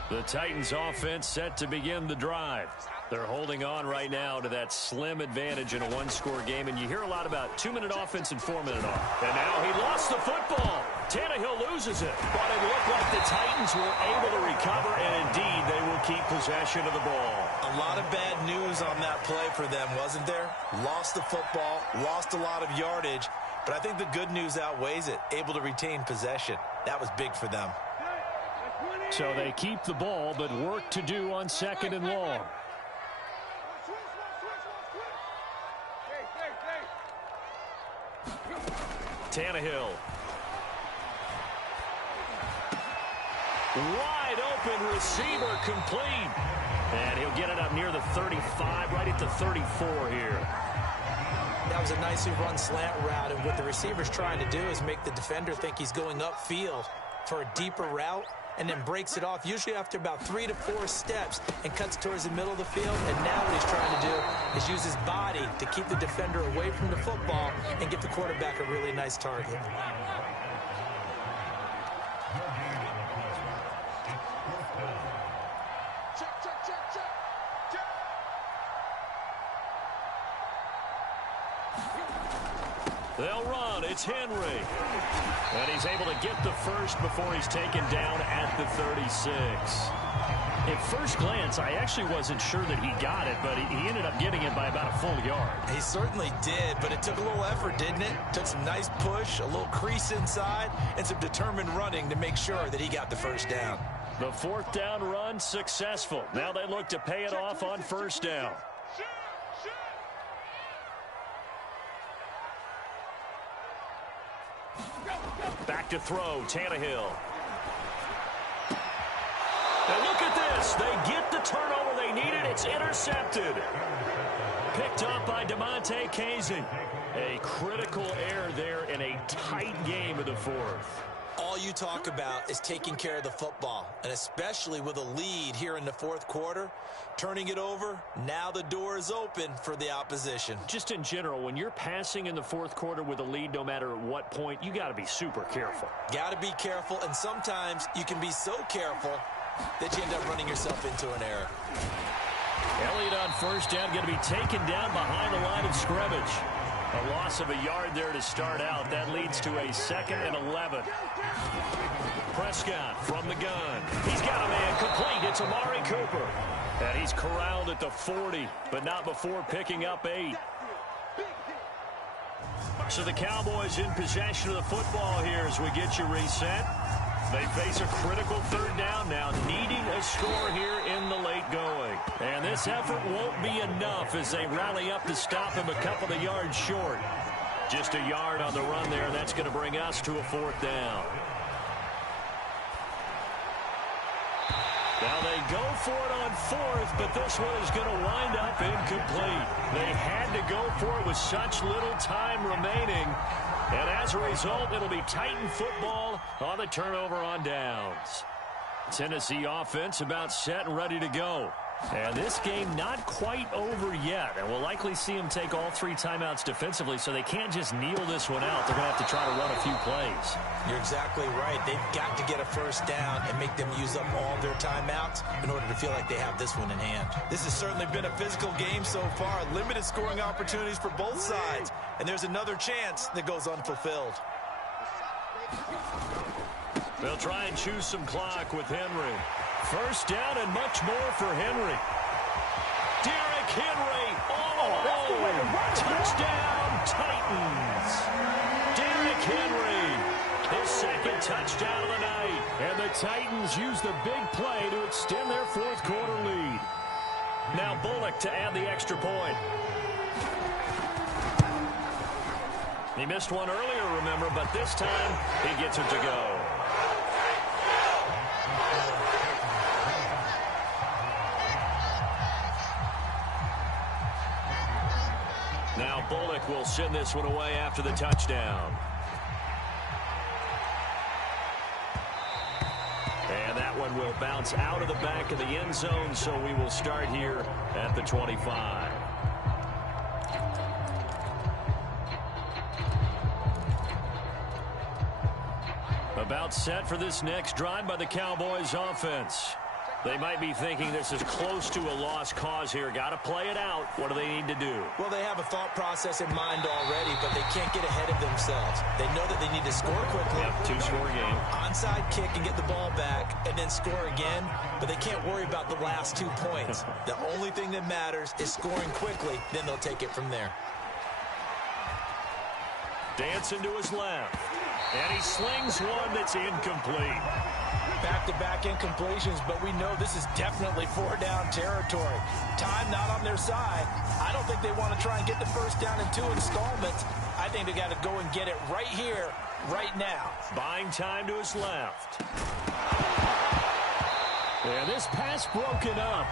The Titans offense set to begin the drive. They're holding on right now to that slim advantage in a 1-score game, and you hear a lot about 2-minute offense and 4-minute off. And now he lost the football. Tannehill loses it, but it looked like the Titans were able to recover, and indeed they will keep possession of the ball. A lot of bad news on that play for them, wasn't there? Lost the football, lost a lot of yardage, but I think the good news outweighs it. Able to retain possession. That was big for them. So they keep the ball, but work to do on 2nd and long. Tannehill. Wide open receiver complete. And he'll get it up near the 35, right at the 34 here. That was a nicely run slant route, and what the receiver's trying to do is make the defender think he's going upfield for a deeper route, and then breaks it off, usually after about 3 to 4 steps, and cuts towards the middle of the field. And now what he's trying to do is use his body to keep the defender away from the football and get the quarterback a really nice target. They'll run. It's Henry. And he's able to get the first before he's taken down at the 36. At first glance, I actually wasn't sure that he got it, but he ended up getting it by about a full yard. He certainly did, but it took a little effort, didn't it? Took some nice push, a little crease inside, and some determined running to make sure that he got the first down. The fourth down run successful. Now they look to pay it off on first down. Back to throw, Tannehill. And look at this. They get the turnover they needed. It's intercepted. Picked up by DeMonte Casey. A critical error there in a tight game of the fourth. All you talk about is taking care of the football, and especially with a lead here in the fourth quarter, turning it over, now the door is open for the opposition. Just in general, when you're passing in the fourth quarter with a lead, no matter at what point, you got to be super careful. Got to be careful, and sometimes you can be so careful that you end up running yourself into an error. Elliott on first down, going to be taken down behind the line of scrimmage. A loss of a yard there to start out. That leads to a 2nd and 11. Prescott from the gun. He's got a man complete. It's Amari Cooper. And he's corralled at the 40, but not before picking up 8. So the Cowboys in possession of the football here as we get you reset. They face a critical third down now, needing a score here in the late going. And this effort won't be enough as they rally up to stop him a couple of yards short. Just a yard on the run there. That's going to bring us to a 4th down. Now they go for it on 4th, but this one is going to wind up incomplete. They had to go for it with such little time remaining. And as a result, it'll be Titan football on the turnover on downs. Tennessee offense about set and ready to go. And this game not quite over yet. And we'll likely see them take all 3 timeouts defensively, so they can't just kneel this one out. They're going to have to try to run a few plays. You're exactly right. They've got to get a first down and make them use up all their timeouts in order to feel like they have this one in hand. This has certainly been a physical game so far. Limited scoring opportunities for both sides. And there's another chance that goes unfulfilled. They'll try and choose some clock with Henry. First down and much more for Henry. Derrick Henry. Touchdown, Titans. Derrick Henry, his 2nd touchdown of the night. And the Titans use the big play to extend their fourth quarter lead. Now Bullock to add the extra point. He missed one earlier, remember, but this time he gets it to go. Now Bullock will send this one away after the touchdown. And that one will bounce out of the back of the end zone, so we will start here at the 25. About set for this next drive by the Cowboys offense. They might be thinking this is close to a lost cause here. Got to play it out. What do they need to do? Well, they have a thought process in mind already, but they can't get ahead of themselves. They know that they need to score quickly. Yep, 2-score game. Onside kick and get the ball back and then score again, but they can't worry about the last 2 points. The only thing that matters is scoring quickly, then they'll take it from there. Dancing to his left. And he slings one that's incomplete. Back-to-back incompletions, but we know this is definitely 4-down territory. Time not on their side. I don't think they want to try and get the first down in 2 installments. I think they got to go and get it right here, right now. Buying time to his left. And this pass broken up.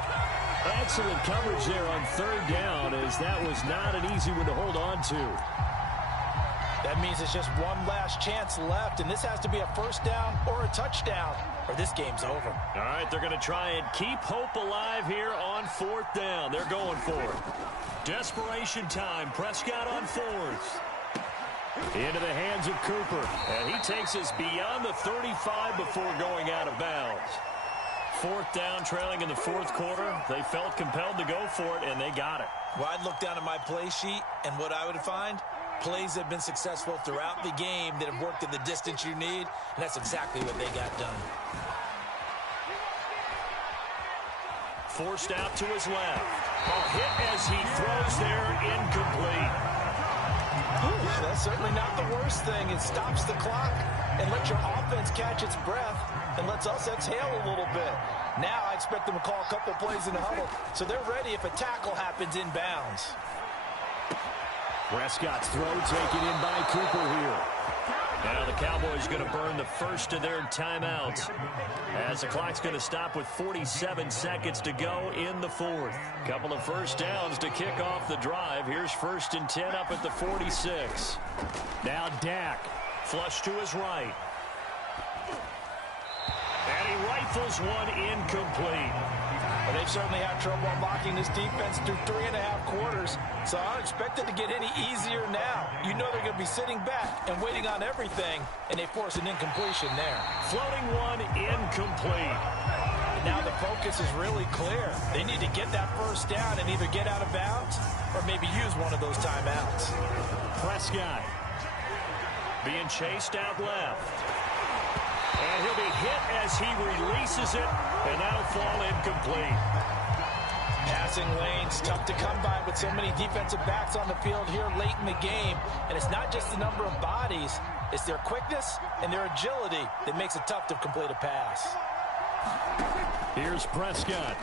Excellent coverage there on 3rd down, as that was not an easy one to hold on to. That means it's just one last chance left, and this has to be a first down or a touchdown, or this game's over. All right, they're going to try and keep hope alive here on 4th down. They're going for it. Desperation time. Prescott on 4th. Into the hands of Cooper, and he takes us beyond the 35 before going out of bounds. 4th down, trailing in the fourth quarter. They felt compelled to go for it, and they got it. Well, I'd look down at my play sheet, and what I would find, plays have been successful throughout the game that have worked in the distance you need, and that's exactly what they got done. Forced out to his left. A hit as he throws there, incomplete. That's certainly not the worst thing. It stops the clock and lets your offense catch its breath and lets us exhale a little bit. Now I expect them to call a couple plays in the huddle, so they're ready if a tackle happens inbounds. Prescott's throw taken in by Cooper here. Now the Cowboys going to burn the first of their timeouts as the clock's going to stop with 47 seconds to go in the fourth. Couple of first downs to kick off the drive. Here's 1st and 10 up at the 46. Now Dak, flush to his right. And he rifles one incomplete. Well, they've certainly had trouble unlocking this defense through 3.5 quarters, so I don't expect it to get any easier now. You know they're going to be sitting back and waiting on everything, and they force an incompletion there. Floating one incomplete. Now the focus is really clear. They need to get that first down and either get out of bounds or maybe use one of those timeouts. Prescott being chased out left. And he'll be hit as he releases it, and that'll fall incomplete. Passing lanes, tough to come by with so many defensive backs on the field here late in the game. And it's not just the number of bodies, it's their quickness and their agility that makes it tough to complete a pass. Here's Prescott.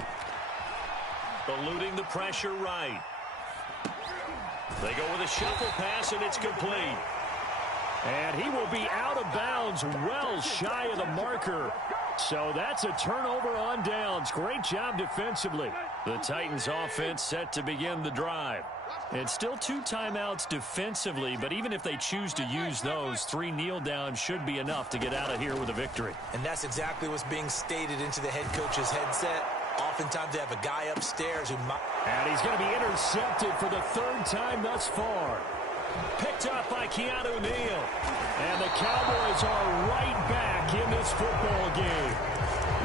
Eluding the pressure right. They go with a shuffle pass, and it's complete. And he will be out of bounds well shy of the marker. So that's a turnover on downs. Great job defensively. The Titans offense set to begin the drive. It's still 2 timeouts defensively, but even if they choose to use those, 3 kneel downs should be enough to get out of here with a victory. And that's exactly what's being stated into the head coach's headset. Oftentimes they have a guy upstairs who might... And he's going to be intercepted for the 3rd time thus far. Picked up by Keanu Neal. And the Cowboys are right back in this football game.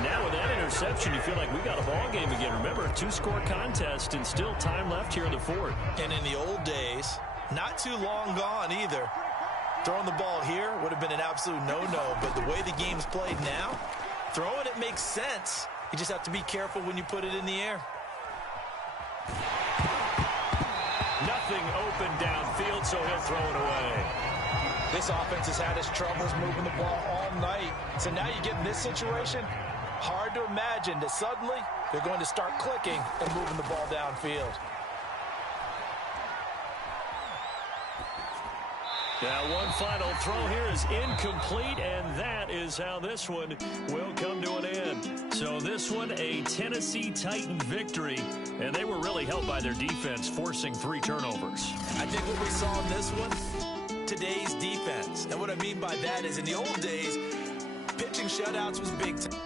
Now with that interception, you feel like we got a ball game again. Remember, a 2-score contest and still time left here in the 4th. And in the old days, not too long gone either. Throwing the ball here would have been an absolute no-no, but the way the game's played now, throwing it makes sense. You just have to be careful when you put it in the air. Nothing open downfield, so he'll throw it away. This offense has had its troubles moving the ball all night. So now you get in this situation, hard to imagine that suddenly they're going to start clicking and moving the ball downfield. Now one final throw here is incomplete, and that is how this one will come to an end. So this one, a Tennessee Titan victory, and they were really helped by their defense, forcing 3 turnovers. I think what we saw in this one, today's defense. And what I mean by that is in the old days, pitching shutouts was big time.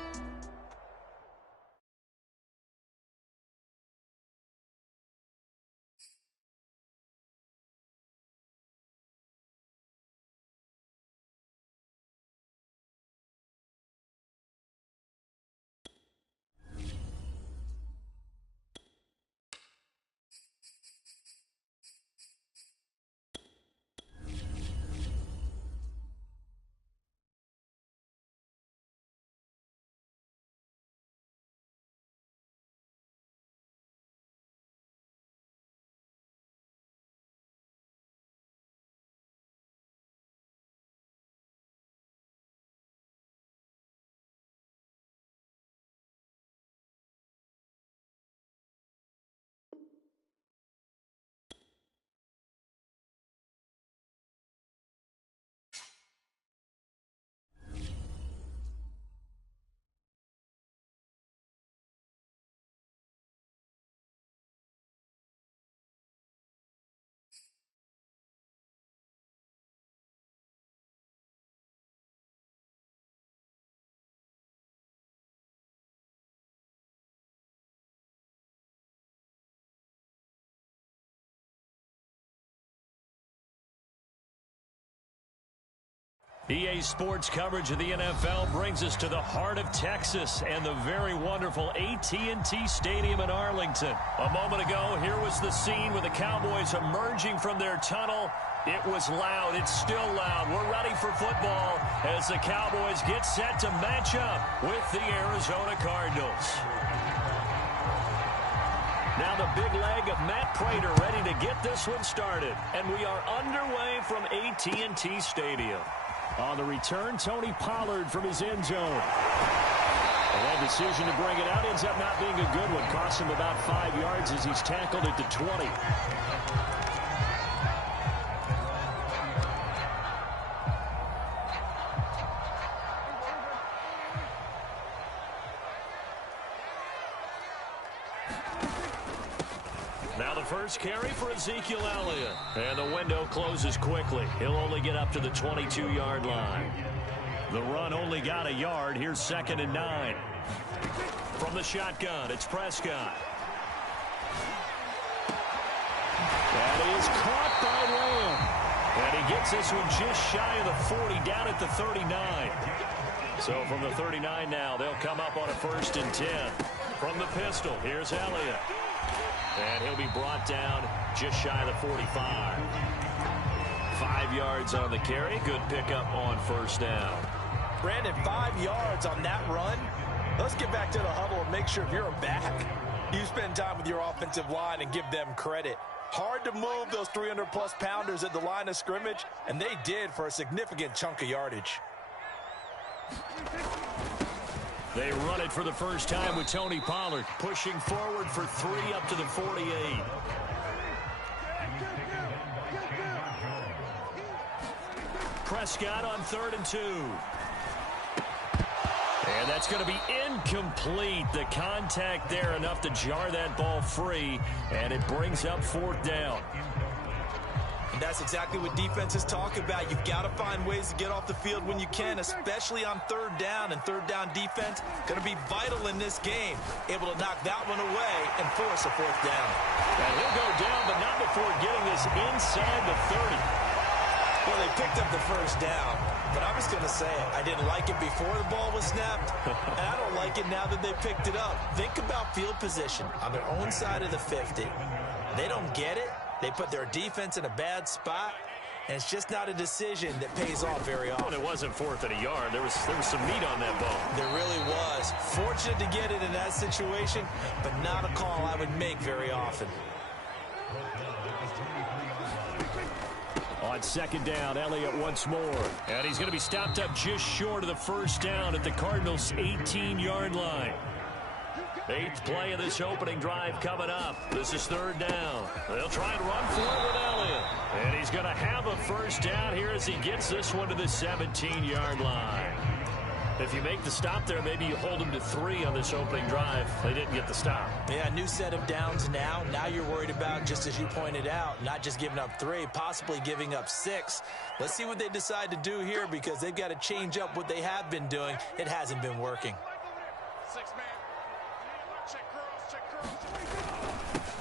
EA Sports coverage of the NFL brings us to the heart of Texas and the very wonderful AT&T Stadium in Arlington. A moment ago, here was the scene with the Cowboys emerging from their tunnel. It was loud. It's still loud. We're ready for football as the Cowboys get set to match up with the Arizona Cardinals. Now the big leg of Matt Prater ready to get this one started. And we are underway from AT&T Stadium. On the return, Tony Pollard from his end zone. And that decision to bring it out ends up not being a good one. Costs him about 5 yards as he's tackled at the 20. Now the first carry for Ezekiel Elliott. And the window closes quickly. He'll only get up to the 22-yard line. The run only got a yard. Here's 2nd and 9. From the shotgun, it's Prescott. That is caught by Lamb. And he gets this one just shy of the 40, down at the 39. So from the 39 now, they'll come up on a 1st and 10. From the pistol, here's Elliott. And he'll be brought down just shy of the 45. 5 yards on the carry. Good pickup on 1st down. Brandon, 5 yards on that run. Let's get back to the huddle and make sure if you're a back, you spend time with your offensive line and give them credit. Hard to move those 300-plus pounders at the line of scrimmage, and they did for a significant chunk of yardage. They run it for the first time with Tony Pollard, pushing forward for 3 up to the 48. Prescott on 3rd and 2. And that's going to be incomplete. The contact there enough to jar that ball free, and it brings up 4th down. And that's exactly what defenses talk about. You've got to find ways to get off the field when you can, especially on 3rd down. And 3rd down defense going to be vital in this game. Able to knock that one away and force a 4th down. And he'll go down, but not before getting this inside the 30. Well, they picked up the 1st down, but I'm just going to say it. I didn't like it before the ball was snapped, and I don't like it now that they picked it up. Think about field position on their own side of the 50. They don't get it. They put their defense in a bad spot, and it's just not a decision that pays off very often. Well, it wasn't 4th and a yard. There was some meat on that ball. There really was. Fortunate to get it in that situation, but not a call I would make very often. On 2nd down, Elliott once more. And he's going to be stopped up just short of the 1st down at the Cardinals' 18-yard line. 8th play of this opening drive coming up. This is 3rd down. They'll try and run for it with Elliott. And he's going to have a 1st down here as he gets this one to the 17-yard line. If you make the stop there, maybe you hold them to 3 on this opening drive. They didn't get the stop. Yeah, new set of downs now. Now you're worried about, just as you pointed out, not just giving up 3, possibly giving up 6. Let's see what they decide to do here because they've got to change up what they have been doing. It hasn't been working. 6-man. Check curls.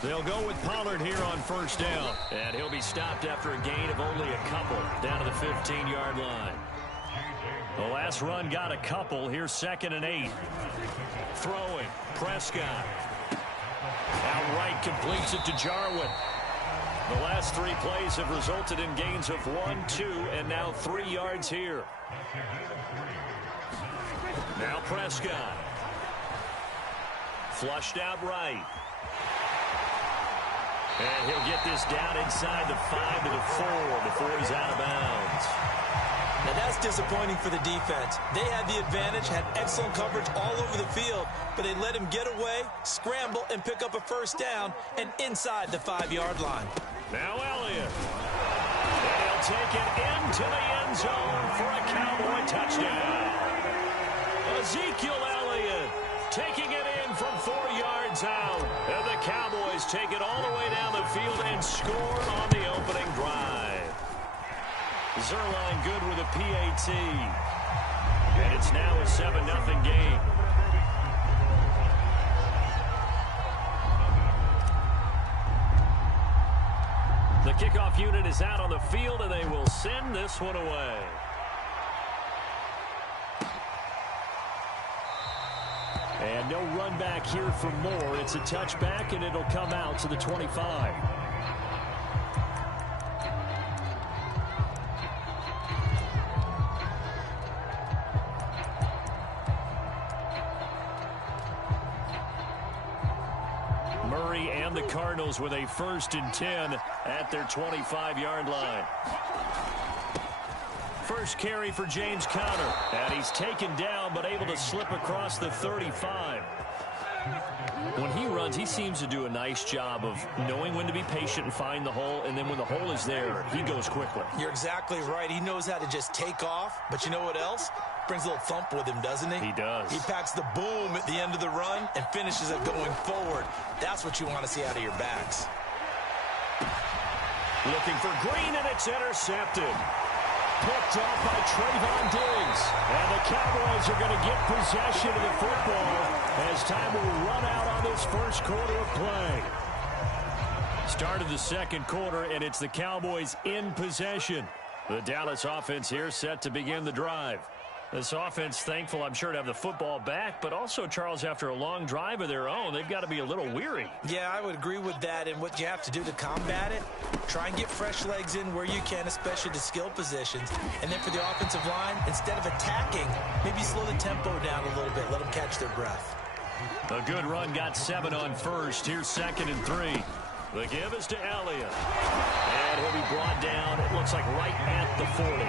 They'll go with Pollard here on 1st down. And he'll be stopped after a gain of only a couple down to the 15-yard line. The last run got a couple. Here's 2nd and 8. Throwing. Prescott. Outright completes it to Jarwin. The last 3 plays have resulted in gains of 1, 2, and now 3 yards here. Now Prescott. Flushed out right. And he'll get this down inside the 5 to the 4 before he's out of bounds. Now that's disappointing for the defense. They had the advantage, had excellent coverage all over the field, but they let him get away, scramble, and pick up a 1st down and inside the 5-yard line. Now Elliott. And he'll take it into the end zone for a Cowboy touchdown. Ezekiel Elliott taking it in from 4 yards out. And the Cowboys take it all the way down the field and score on the opening drive. Zerline good with a PAT. And it's now a 7-0 game. The kickoff unit is out on the field, and they will send this one away. And no run back here for Moore. It's a touchback, and it'll come out to the 25. and the Cardinals with a 1st and 10 at their 25-yard line. First carry for James Conner, and he's taken down but able to slip across the 35. When he runs, he seems to do a nice job of knowing when to be patient and find the hole, and then when the hole is there, he goes quickly. You're exactly right. He knows how to just take off, but you know what else? Brings a little thump with him, doesn't he? He does. He packs the boom at the end of the run and finishes it going forward. That's what you want to see out of your backs. Looking for Green, and it's intercepted. Picked off by Trayvon Diggs. And the Cowboys are going to get possession of the football as time will run out on this first quarter of play. Start of the second quarter, and it's the Cowboys in possession. The Dallas offense here set to begin the drive. This offense thankful, I'm sure, to have the football back, but also, Charles, after a long drive of their own, they've got to be a little weary. Yeah, I would agree with that, and what you have to do to combat it, try and get fresh legs in where you can, especially to skill positions. And then for the offensive line, instead of attacking, maybe slow the tempo down a little bit, let them catch their breath. A good run got 7 on first. Here's 2nd and 3. The give is to Elliott. And he'll be brought down, it looks like right at the 40.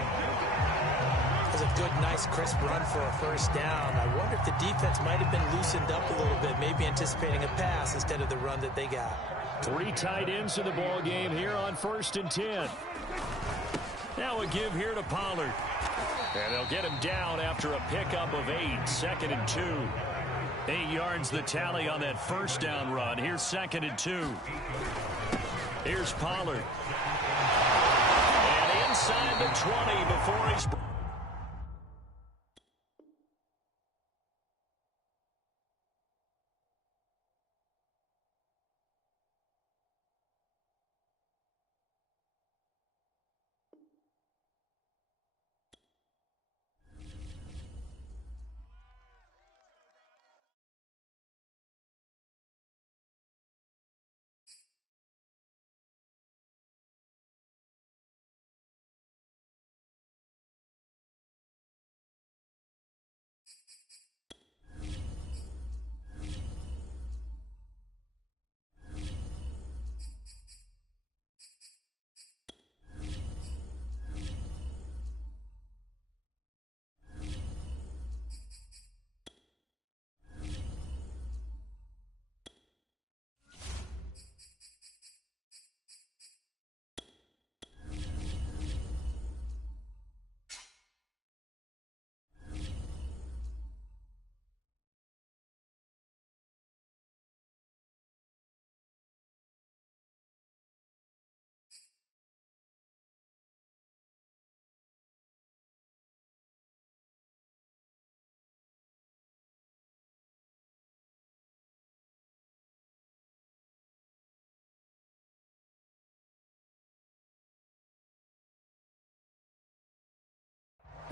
A good, nice, crisp run for a first down. I wonder if the defense might have been loosened up a little bit, maybe anticipating a pass instead of the run that they got. 3 tight ends in the ball game here on 1st and 10. Now a give here to Pollard. And they'll get him down after a pickup of 8. 2nd and 2. 8 yards the tally on that first down run. Here's 2nd and 2. Here's Pollard. And inside the 20 before he's...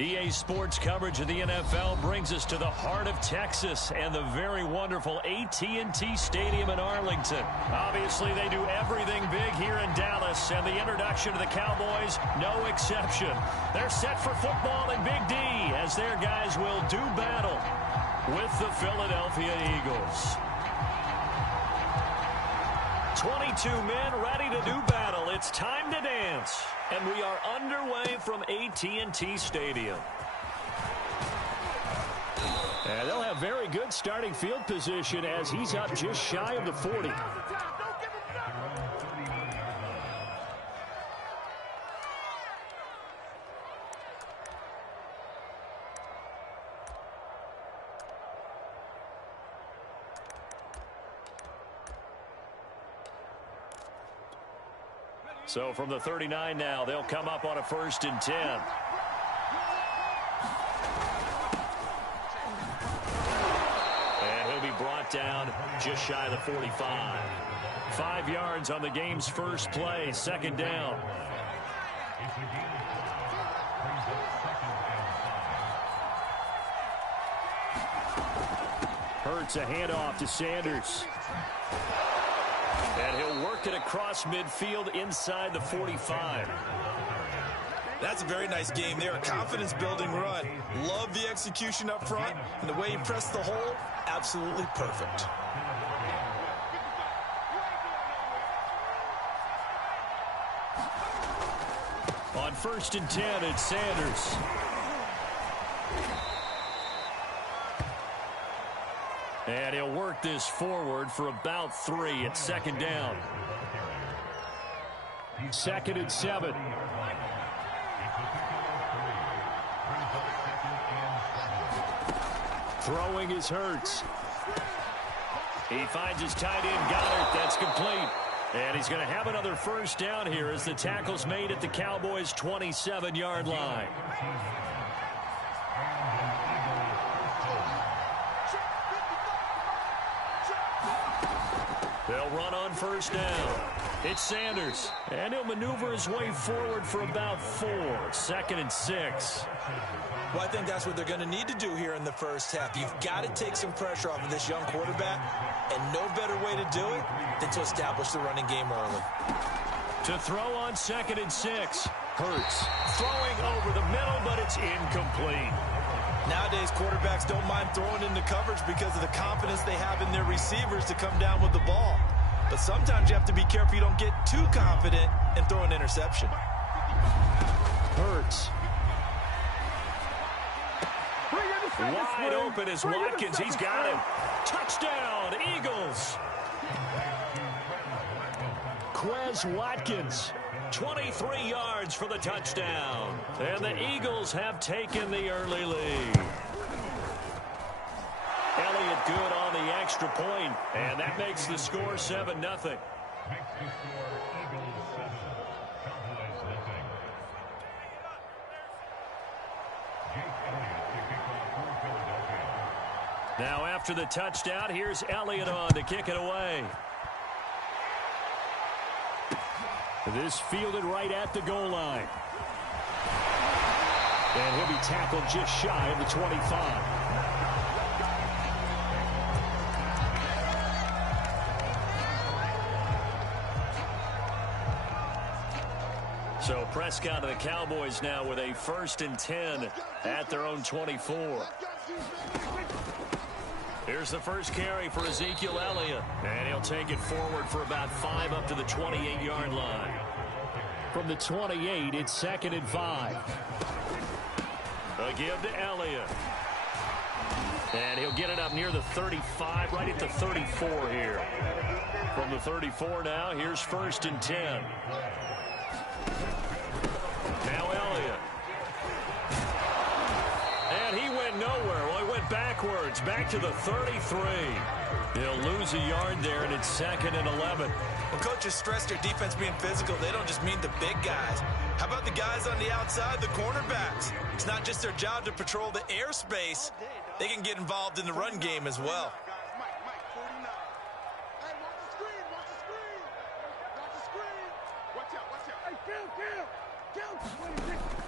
EA Sports coverage of the NFL brings us to the heart of Texas and the very wonderful AT&T Stadium in Arlington. Obviously, they do everything big here in Dallas, and the introduction to the Cowboys, no exception. They're set for football in Big D as their guys will do battle with the Philadelphia Eagles. 22 men ready to do battle. It's time to dance. And we are underway from AT&T Stadium. And they'll have very good starting field position as he's up just shy of the 40. So from the 39 now, they'll come up on a 1st and 10. And he'll be brought down just shy of the 45. 5 yards on the game's first play, 2nd down. Hurts a handoff to Sanders. And he'll work it across midfield inside the 45. That's a very nice game there. A confidence-building run. Love the execution up front. And the way he pressed the hole, absolutely perfect. On 1st and 10, it's Sanders. And he'll work this forward for about 3 at 2nd down. 2nd and 7. Throwing is Hurts. He finds his tight end, Goddard. That's complete. And he's going to have another 1st down here as the tackle's made at the Cowboys' 27-yard line. They'll run on 1st down. It's Sanders. And he'll maneuver his way forward for about 4. 2nd and 6. Well, I think that's what they're going to need to do here in the first half. You've got to take some pressure off of this young quarterback, and no better way to do it than to establish the running game early. To throw on 2nd and 6. Hurts throwing over the middle, but it's incomplete. Nowadays, quarterbacks don't mind throwing into coverage because of the confidence they have in their receivers to come down with the ball. But sometimes you have to be careful you don't get too confident and throw an interception. Hurts. Wide open is Watkins. He's got him. Touchdown, Eagles. Quez Watkins, 23 yards for the touchdown. And the Eagles have taken the early lead. Elliott good on the extra point, and that makes the score 7-0. Now after the touchdown, here's Elliott on to kick it away. This fielded right at the goal line. And he'll be tackled just shy of the 25. So Prescott and the Cowboys now with a 1st and 10 at their own 24. Here's the first carry for Ezekiel Elliott. And he'll take it forward for about 5 up to the 28-yard line. From the 28, it's 2nd and 5. A give to Elliott. And he'll get it up near the 35, right at the 34 here. From the 34 now, here's 1st and 10. Now Elliott. And he went nowhere. Well, he went backwards, back to the 33. He'll lose a yard there, and it's 2nd and 11. When coaches stress their defense being physical, they don't just mean the big guys. How about the guys on the outside, the cornerbacks? It's not just their job to patrol the airspace. They can get involved in the run game as well.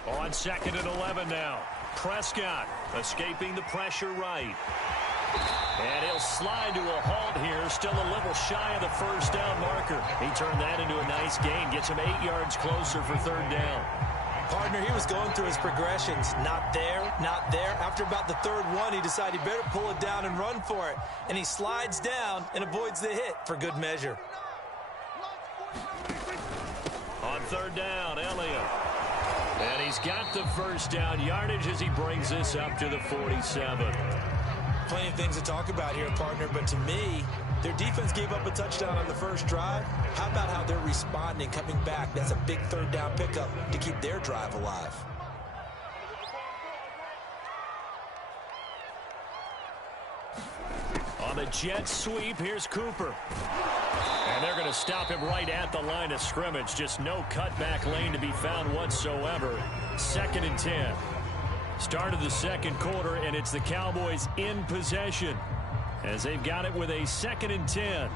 On 2nd and 11 now. Prescott escaping the pressure right. And he'll slide to a halt here. Still a little shy of the 1st down marker. He turned that into a nice gain. Gets him 8 yards closer for 3rd down. Partner, he was going through his progressions. Not there, not there. After about the 3rd one, he decided he better pull it down and run for it. And he slides down and avoids the hit for good measure. On 3rd down, Elliott. And he's got the 1st down yardage as he brings this up to the 47. Plenty of things to talk about here, partner, but to me, their defense gave up a touchdown on the 1st drive. How about how they're responding, coming back? That's a big 3rd down pickup to keep their drive alive. On the jet sweep, here's Cooper. And they're going to stop him right at the line of scrimmage. Just no cutback lane to be found whatsoever. 2nd and 10. Start of the 2nd quarter, and it's the Cowboys in possession as they've got it with a 2nd and 10.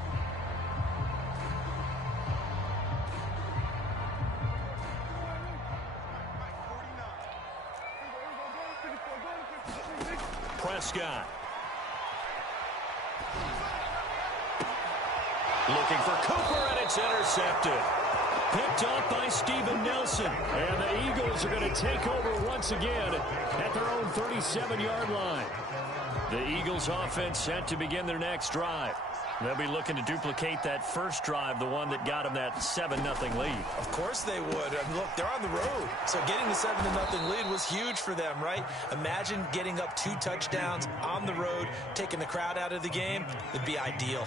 Prescott. Looking for Cooper, and it's intercepted. Picked off by Steven Nelson. And the Eagles are going to take over once again at their own 37-yard line. The Eagles offense set to begin their next drive. They'll be looking to duplicate that first drive, the one that got them that 7-0 lead. Of course they would. I mean, look, they're on the road. So getting the 7-0 lead was huge for them, right? Imagine getting up 2 touchdowns on the road, taking the crowd out of the game. It'd be ideal.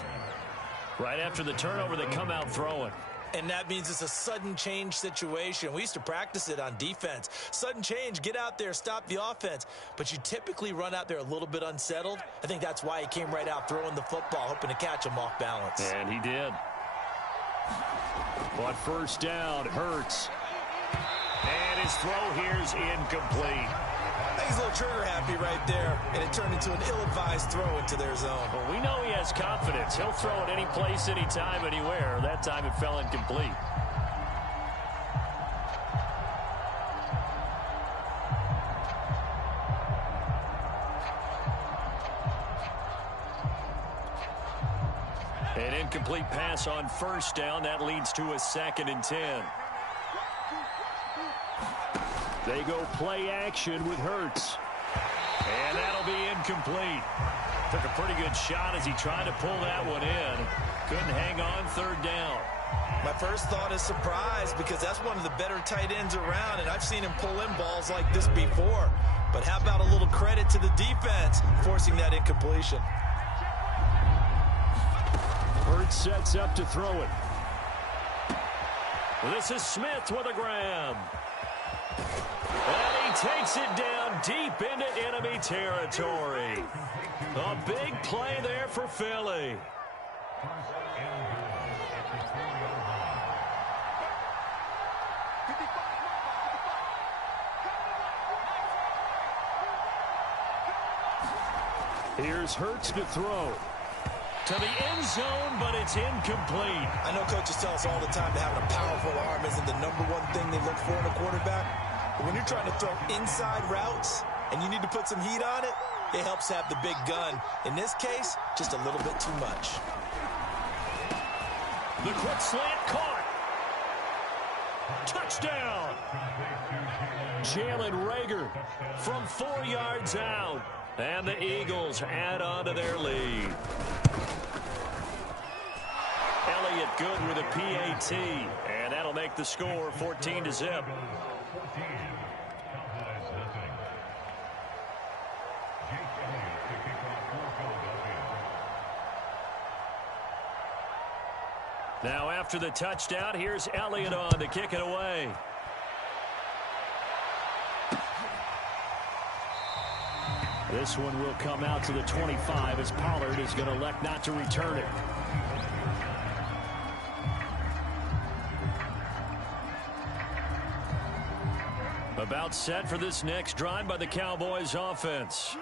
Right after the turnover, they come out throwing. And that means it's a sudden change situation. We used to practice it on defense. Sudden change, get out there, stop the offense. But you typically run out there a little bit unsettled. I think that's why he came right out throwing the football, hoping to catch him off balance. And he did. But first down, Hurts. And his throw here's incomplete. I think he's a little trigger happy right there, and it turned into an ill-advised throw into their zone. Well, we know he has confidence. He'll throw it any place, anytime, anywhere. That time it fell incomplete. An incomplete pass on first down. That leads to a 2nd and 10. They go play action with Hurts. And that'll be incomplete. Took a pretty good shot as he tried to pull that one in. Couldn't hang on, 3rd down. My first thought is surprise, because that's one of the better tight ends around, and I've seen him pull in balls like this before. But how about a little credit to the defense forcing that incompletion? Hurts sets up to throw it. This is Smith with a grab. And he takes it down deep into enemy territory. A big play there for Philly. Here's Hurts to throw. To the end zone, but it's incomplete. I know coaches tell us all the time that having a powerful arm isn't the #1 thing they look for in a quarterback. But when you're trying to throw inside routes and you need to put some heat on it, it helps have the big gun. In this case, just a little bit too much. The quick slant caught. Touchdown. Jalen Reagor from 4 yards out. And the Eagles add on to their lead. Elliott good with a PAT. And that'll make the score 14-0. Now after the touchdown, here's Elliott on to kick it away. This one will come out to the 25 as Pollard is going to elect not to return it. About set for this next drive by the Cowboys offense.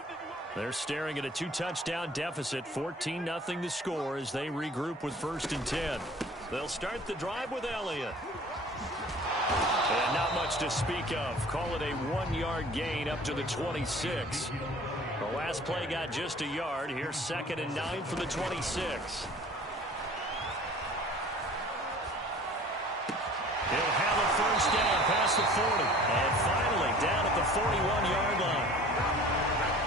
They're staring at a 2-touchdown deficit, 14-0 the score as they regroup with 1st and 10. They'll start the drive with Elliott. And not much to speak of. Call it a 1-yard gain up to the 26. The last play got just a yard. Here's 2nd and 9 for the 26. He'll have a first down past the 40. And finally down at the 41-yard line.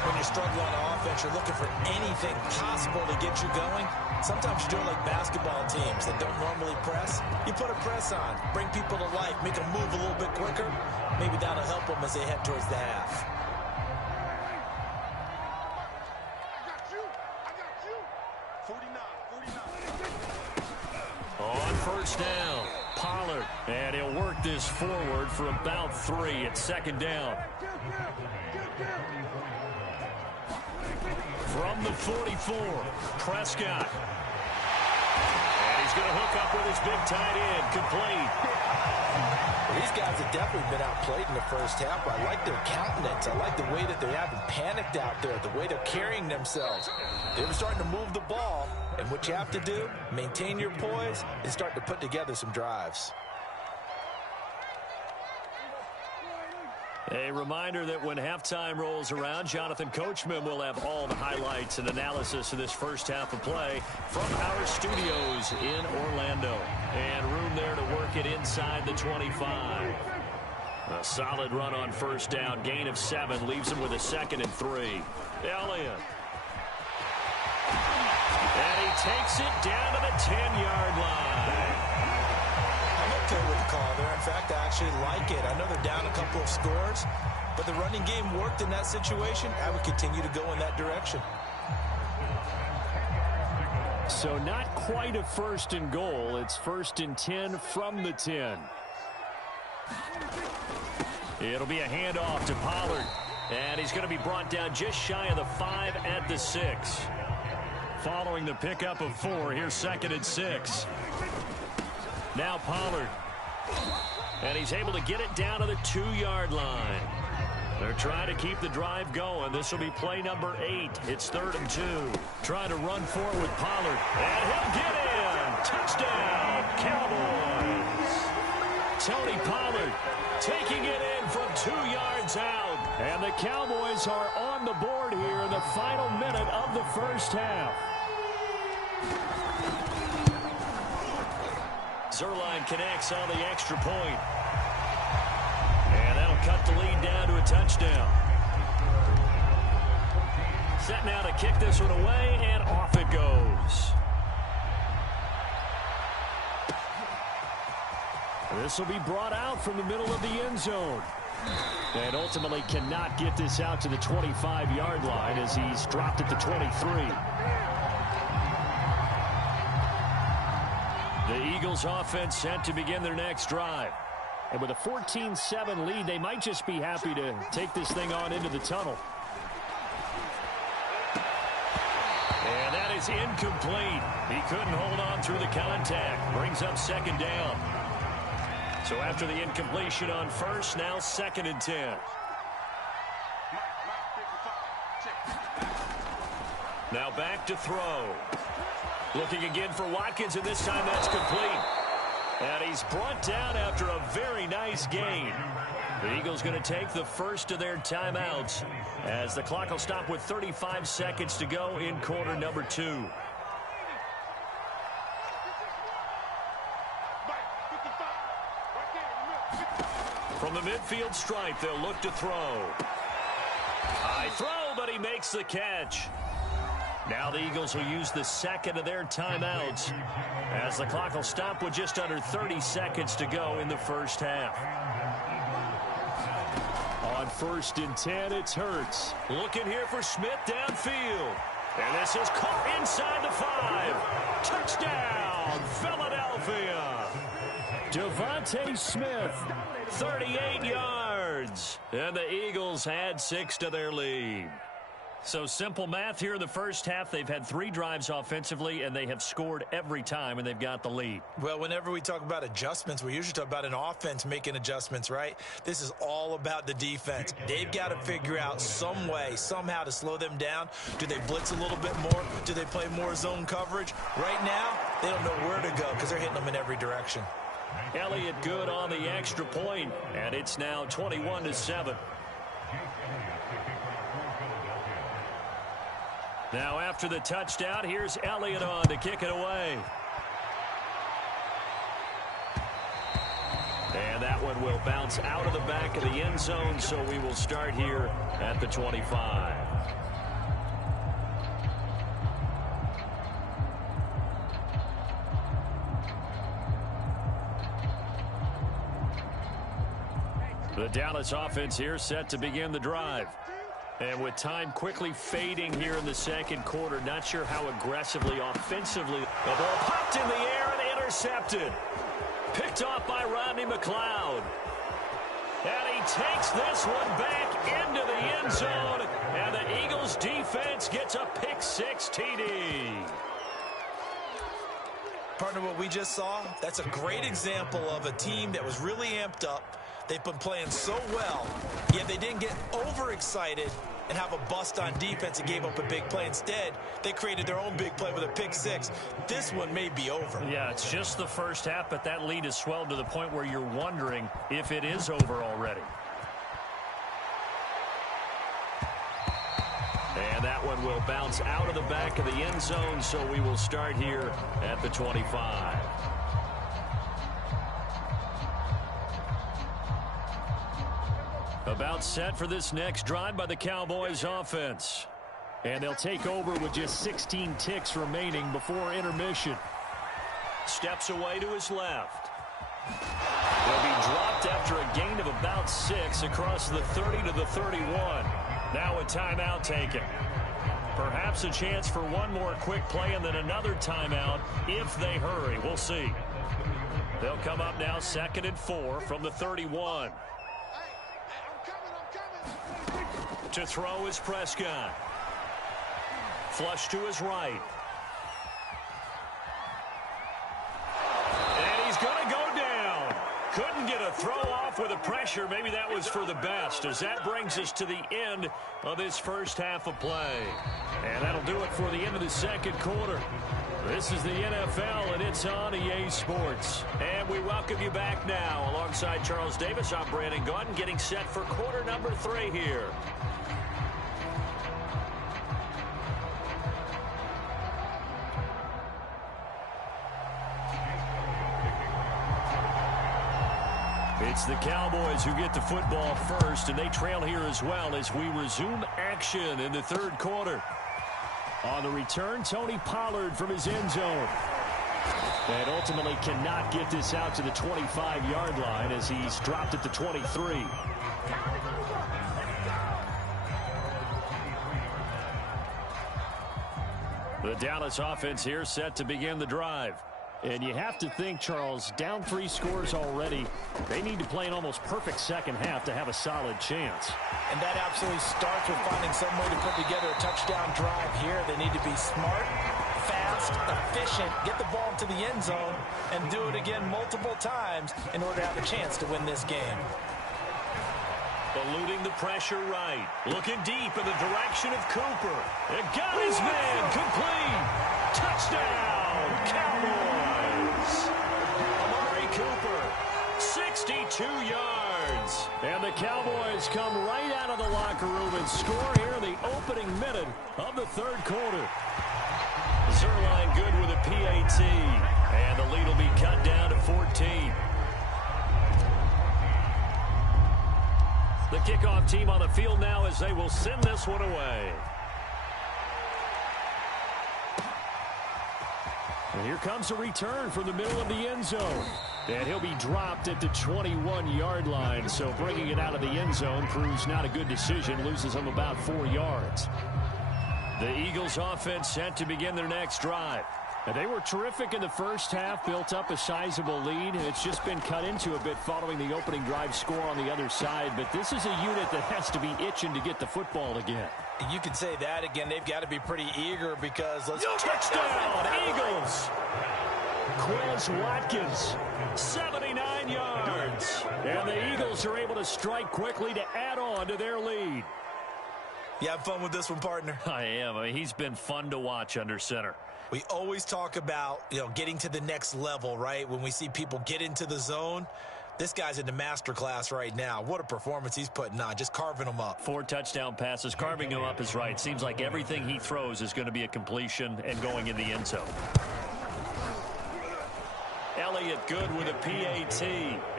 When you struggle on offense, you're looking for anything possible to get you going. Sometimes you do it like basketball teams that don't normally press. You put a press on, bring people to life, make them move a little bit quicker. Maybe that'll help them as they head towards the half. On first down, Pollard. And he'll work this forward for about 3 at 2nd down. From the 44, Prescott. And he's going to hook up with his big tight end, complete. Well, these guys have definitely been outplayed in the first half. I like their countenance. I like the way that they haven't panicked out there, the way they're carrying themselves. They're starting to move the ball, and what you have to do, maintain your poise and start to put together some drives. A reminder that when halftime rolls around, Jonathan Coachman will have all the highlights and analysis of this first half of play from our studios in Orlando. And room there to work it inside the 25. A solid run on first down. Gain of 7 leaves him with a 2nd and 3. Elliott. And And he takes it down to the 10-yard line. I'm okay with the call there. In fact, I actually like it. I know they're down a couple of scores, but the running game worked in that situation. I would continue to go in that direction. So not quite a 1st and goal. It's 1st and 10 from the 10. It'll be a handoff to Pollard. And he's going to be brought down just shy of the 5 at the 6. Following the pickup of 4, here's 2nd and 6. Now Pollard. And he's able to get it down to the 2-yard line. They're trying to keep the drive going. This will be play number 8. It's 3rd and 2. Trying to run forward with Pollard. And he'll get in. Touchdown, Cowboys. Tony Pollard taking it in from 2 yards out. And the Cowboys are on the board here in the final minute of the first half. Zerline connects on the extra point. And that'll cut the lead down to a touchdown. Set now to kick this one away, and off it goes. This will be brought out from the middle of the end zone. And ultimately cannot get this out to the 25-yard line as he's dropped at the 23. The Eagles offense set to begin their next drive. And with a 14-7 lead, they might just be happy to take this thing on into the tunnel. And that is incomplete. He couldn't hold on through the contact. Brings up 2nd down. So after the incompletion on 1st, now 2nd and 10. Now back to throw. Looking again for Watkins, and this time that's complete. And he's brought down after a very nice gain. The Eagles going to take the first of their timeouts as the clock will stop with 35 seconds to go in quarter number 2. From the midfield stripe, they'll look to throw. High throw, but he makes the catch. Now the Eagles will use the 2nd of their timeouts as the clock will stop with just under 30 seconds to go in the first half. On 1st and 10, it's Hurts. Looking here for Smith downfield. And this is caught inside the 5. Touchdown, Philadelphia. Devontae Smith, 38 yards. And the Eagles add 6 to their lead. So simple math here in the first half. They've had 3 drives offensively, and they have scored every time, and they've got the lead. Well, whenever we talk about adjustments, we usually talk about an offense making adjustments, right? This is all about the defense. They've got to figure out some way, somehow to slow them down. Do they blitz a little bit more? Do they play more zone coverage? Right now, they don't know where to go because they're hitting them in every direction. Elliott good on the extra point, and it's now 21-7. Now after the touchdown, here's Elliott on to kick it away. And that one will bounce out of the back of the end zone, so we will start here at the 25. The Dallas offense here set to begin the drive. And with time quickly fading here in the second quarter, not sure how aggressively, offensively. The ball popped in the air and intercepted. Picked off by Rodney McLeod. And he takes this one back into the end zone. And the Eagles defense gets a pick-6 TD. Partner, what we just saw, that's a great example of a team that was really amped up. They've been playing so well, yet they didn't get overexcited and have a bust on defense and gave up a big play. Instead, they created their own big play with a pick-6. This one may be over. Yeah, it's just the first half, but that lead has swelled to the point where you're wondering if it is over already. And that one will bounce out of the back of the end zone, so we will start here at the 25. About set for this next drive by the Cowboys offense. And they'll take over with just 16 ticks remaining before intermission. Steps away to his left. He'll be dropped after a gain of about 6 across the 30 to the 31. Now a timeout taken. Perhaps a chance for one more quick play and then another timeout if they hurry. We'll see. They'll come up now 2nd and 4 from the 31. To throw is Prescott. Flush to his right. And he's going to go down. Couldn't get a throw off with the pressure. Maybe that was for the best, as that brings us to the end of this first half of play. And that'll do it for the end of the second quarter. This is the NFL, and it's on EA Sports. And we welcome you back now. Alongside Charles Davis, I'm Brandon Gaudin, getting set for quarter number 3 here. It's the Cowboys who get the football first, and they trail here as well as we resume action in the third quarter. On the return, Tony Pollard from his end zone. And ultimately cannot get this out to the 25-yard line as he's dropped at the 23. The Dallas offense here set to begin the drive. And you have to think, Charles, down 3 scores already. They need to play an almost perfect second half to have a solid chance. And that absolutely starts with finding some way to put together a touchdown drive here. They need to be smart, fast, efficient, get the ball to the end zone, and do it again multiple times in order to have a chance to win this game. Eluding the pressure right. Looking deep in the direction of Cooper. It got his man complete. Touchdown, Cowboys. Amari Cooper, 62 yards. And the Cowboys come right out of the locker room and score here in the opening minute of the third quarter. Zerline good with a PAT. And the lead will be cut down to 14. The kickoff team on the field now as they will send this one away. And here comes a return from the middle of the end zone. And he'll be dropped at the 21-yard line. So bringing it out of the end zone proves not a good decision. Loses him about 4 yards. The Eagles offense set to begin their next drive. And they were terrific in the first half, built up a sizable lead. It's just been cut into a bit following the opening drive score on the other side. But this is a unit that has to be itching to get the football again. You can say that again. They've got to be pretty eager because touchdown, Eagles! Quez Watkins, 79 yards. And the Eagles are able to strike quickly to add on to their lead. You have fun with this one, partner? I am. I mean, he's been fun to watch under center. We always talk about, getting to the next level, right? When we see people get into the zone, this guy's in the master class right now. What a performance he's putting on, just carving them up. 4 touchdown passes. Carving them up is right. Seems like everything he throws is going to be a completion and going in the end zone. Elliott good with a PAT.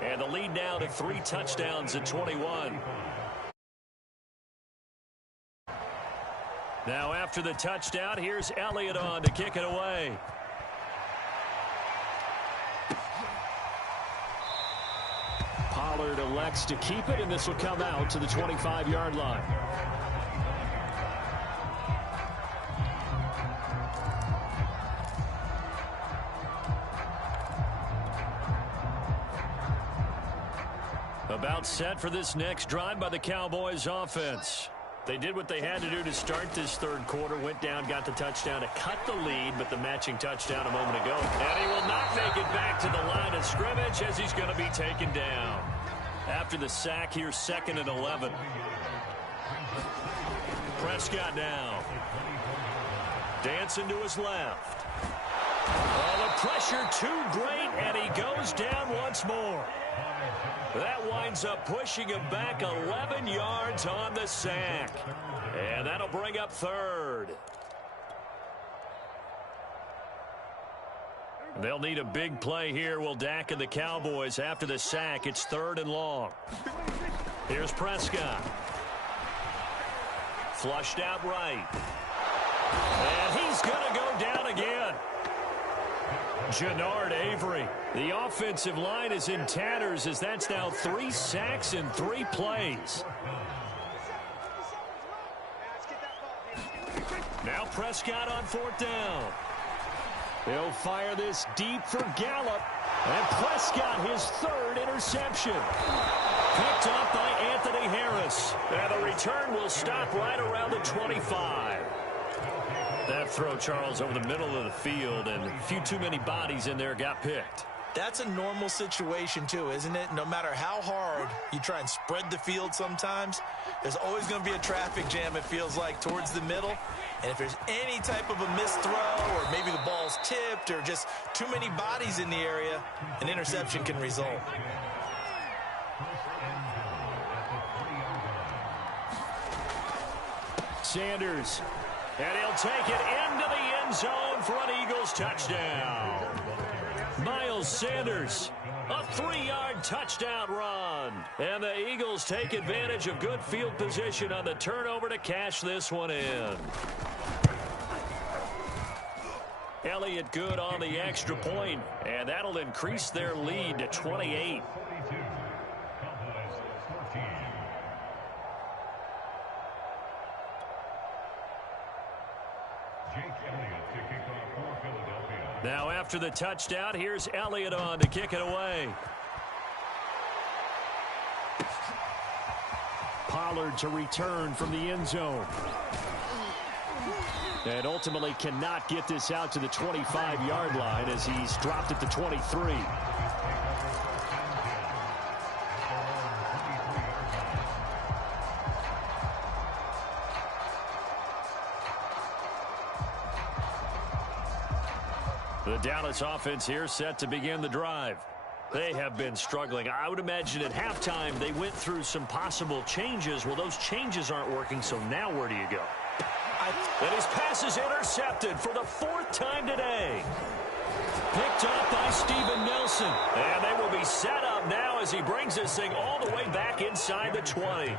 And the lead now to 3 touchdowns at 21. Now after the touchdown, here's Elliott on to kick it away. Pollard elects to keep it, and this will come out to the 25-yard line. About set for this next drive by the Cowboys offense. They did what they had to do to start this third quarter. Went down, got the touchdown to cut the lead, but the matching touchdown a moment ago. And he will not make it back to the line of scrimmage as he's going to be taken down. After the sack here, 2nd and 11. Prescott now. Dancing to his left. Oh, the pressure too great, and he goes down once more. That winds up pushing him back 11 yards on the sack. And that'll bring up 3rd. They'll need a big play here, will Dak and the Cowboys. After the sack, it's 3rd and long. Here's Prescott. Flushed out right. And he's going to go down again. Jannard Avery. The offensive line is in tatters as that's now 3 sacks in 3 plays. Now Prescott on 4th down. He'll fire this deep for Gallup. And Prescott, his 3rd interception. Picked up by Anthony Harris. And the return will stop right around the 25. That throw, Charles, over the middle of the field, and a few too many bodies in there got picked. That's a normal situation, too, isn't it? No matter how hard you try and spread the field sometimes, there's always going to be a traffic jam, it feels like, towards the middle. And if there's any type of a missed throw or maybe the ball's tipped or just too many bodies in the area, an interception can result. Sanders, and he'll take it into the end zone for an Eagles touchdown. Miles Sanders, a 3-yard touchdown run. And the Eagles take advantage of good field position on the turnover to cash this one in. Elliott good on the extra point, and that'll increase their lead to 28. Now after the touchdown, here's Elliott on to kick it away. Pollard to return from the end zone. And ultimately cannot get this out to the 25-yard line as he's dropped it to 23. The Dallas offense here set to begin the drive. They have been struggling. I would imagine at halftime they went through some possible changes. Well, those changes aren't working, so now where do you go? And his pass is intercepted for the 4th time today. Picked up by Steven Nelson. And they will be set up now as he brings this thing all the way back inside the 20.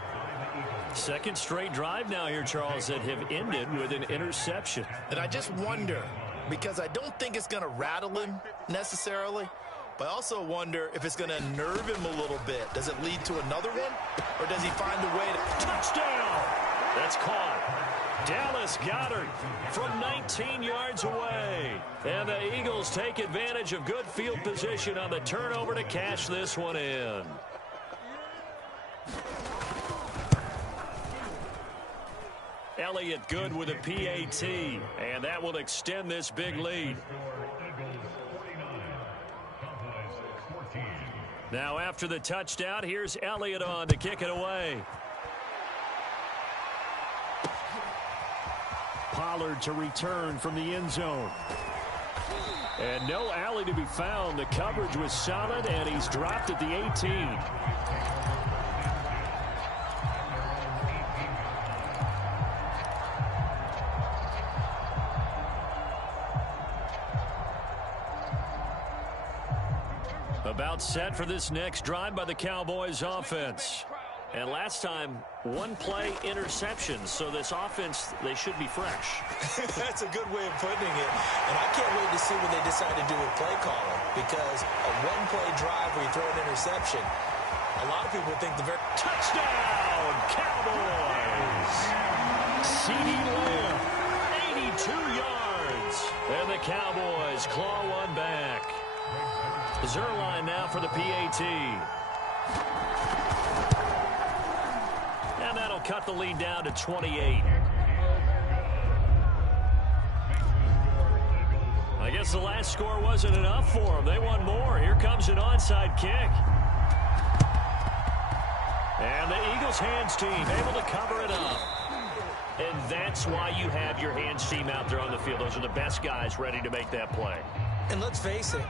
Second straight drive now here, Charles, that have ended with an interception. And I just wonder, because I don't think it's going to rattle him necessarily, but I also wonder if it's going to unnerve him a little bit. Does it lead to another one, or does he find a way to... Touchdown! That's caught. Dallas Goedert from 19 yards away. And the Eagles take advantage of good field position on the turnover to cash this one in. Elliott good with a PAT, and that will extend this big lead. Now after the touchdown, here's Elliott on to kick it away. Pollard to return from the end zone. And no alley to be found. The coverage was solid, and he's dropped at the 18. About set for this next drive by the Cowboys offense. And last time, 1-play interception. So this offense, they should be fresh. That's a good way of putting it. And I can't wait to see what they decide to do with play calling. Because a 1-play drive where you throw an interception, a lot of people think the very... Touchdown, Cowboys! CeeDee Lamb, 82 yards. And the Cowboys claw one back. Zerline now for the PAT. And that'll cut the lead down to 28. I guess the last score wasn't enough for them. They want more. Here comes an onside kick. And the Eagles hands team able to cover it up. And that's why you have your hands team out there on the field. Those are the best guys ready to make that play. And let's face it,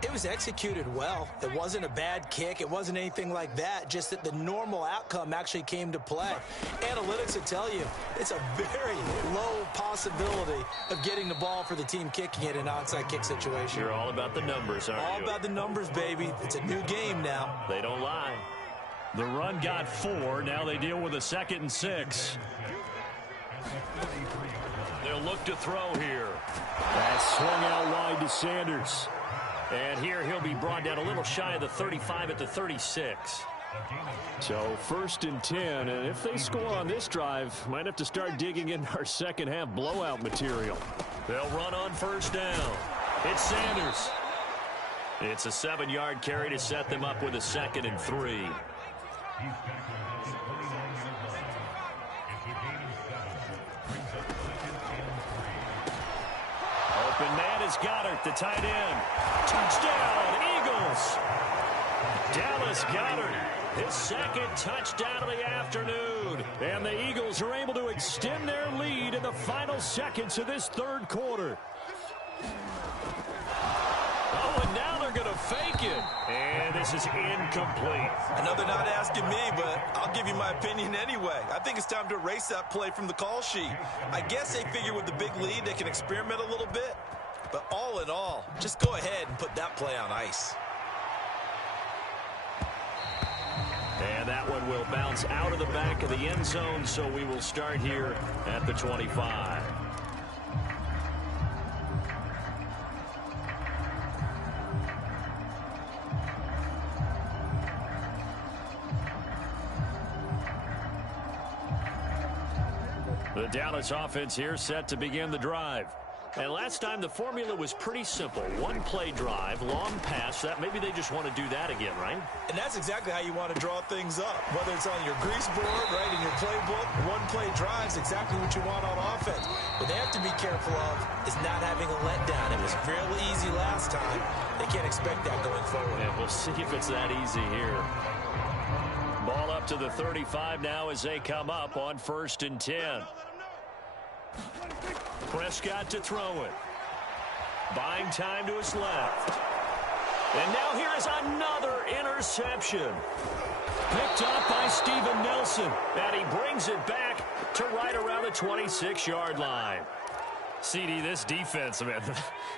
it was executed well. It wasn't a bad kick. It wasn't anything like that. Just that the normal outcome actually came to play. Analytics will tell you it's a very low possibility of getting the ball for the team kicking it in an onside kick situation. You're all about the numbers, aren't you? All about the numbers, baby. It's a new game now. They don't lie. The run got 4. Now they deal with a 2nd and 6. They'll look to throw here. That swung out wide to Sanders. And here he'll be brought down a little shy of the 35 at the 36. So 1st and 10, and if they score on this drive, might have to start digging in our second half blowout material. They'll run on 1st down. It's Sanders. It's a 7-yard carry to set them up with a 2nd and 3. Open man is Goddard, the tight end. Touchdown, Eagles. Dallas Goddard, his 2nd touchdown of the afternoon. And the Eagles are able to extend their lead in the final seconds of this 3rd quarter. Oh, and now they're going to fake it. And this is incomplete. I know they're not asking me, but I'll give you my opinion anyway. I think it's time to erase that play from the call sheet. I guess they figure with the big lead they can experiment a little bit. But all in all, just go ahead and put that play on ice. And that one will bounce out of the back of the end zone, so we will start here at the 25. The Dallas offense here set to begin the drive. And last time the formula was pretty simple. 1-play drive, long pass. That maybe they just want to do that again, right? And that's exactly how you want to draw things up. Whether it's on your grease board, right, in your playbook, 1-play drive is exactly what you want on offense. What they have to be careful of is not having a letdown. It was fairly easy last time. They can't expect that going forward. Yeah, we'll see if it's that easy here. Ball up to the 35 now as they come up on 1st and 10. Prescott to throw it. Buying time to his left. And now here is another interception. Picked up by Steven Nelson. And he brings it back to right around the 26-yard line. CD, this defense, man,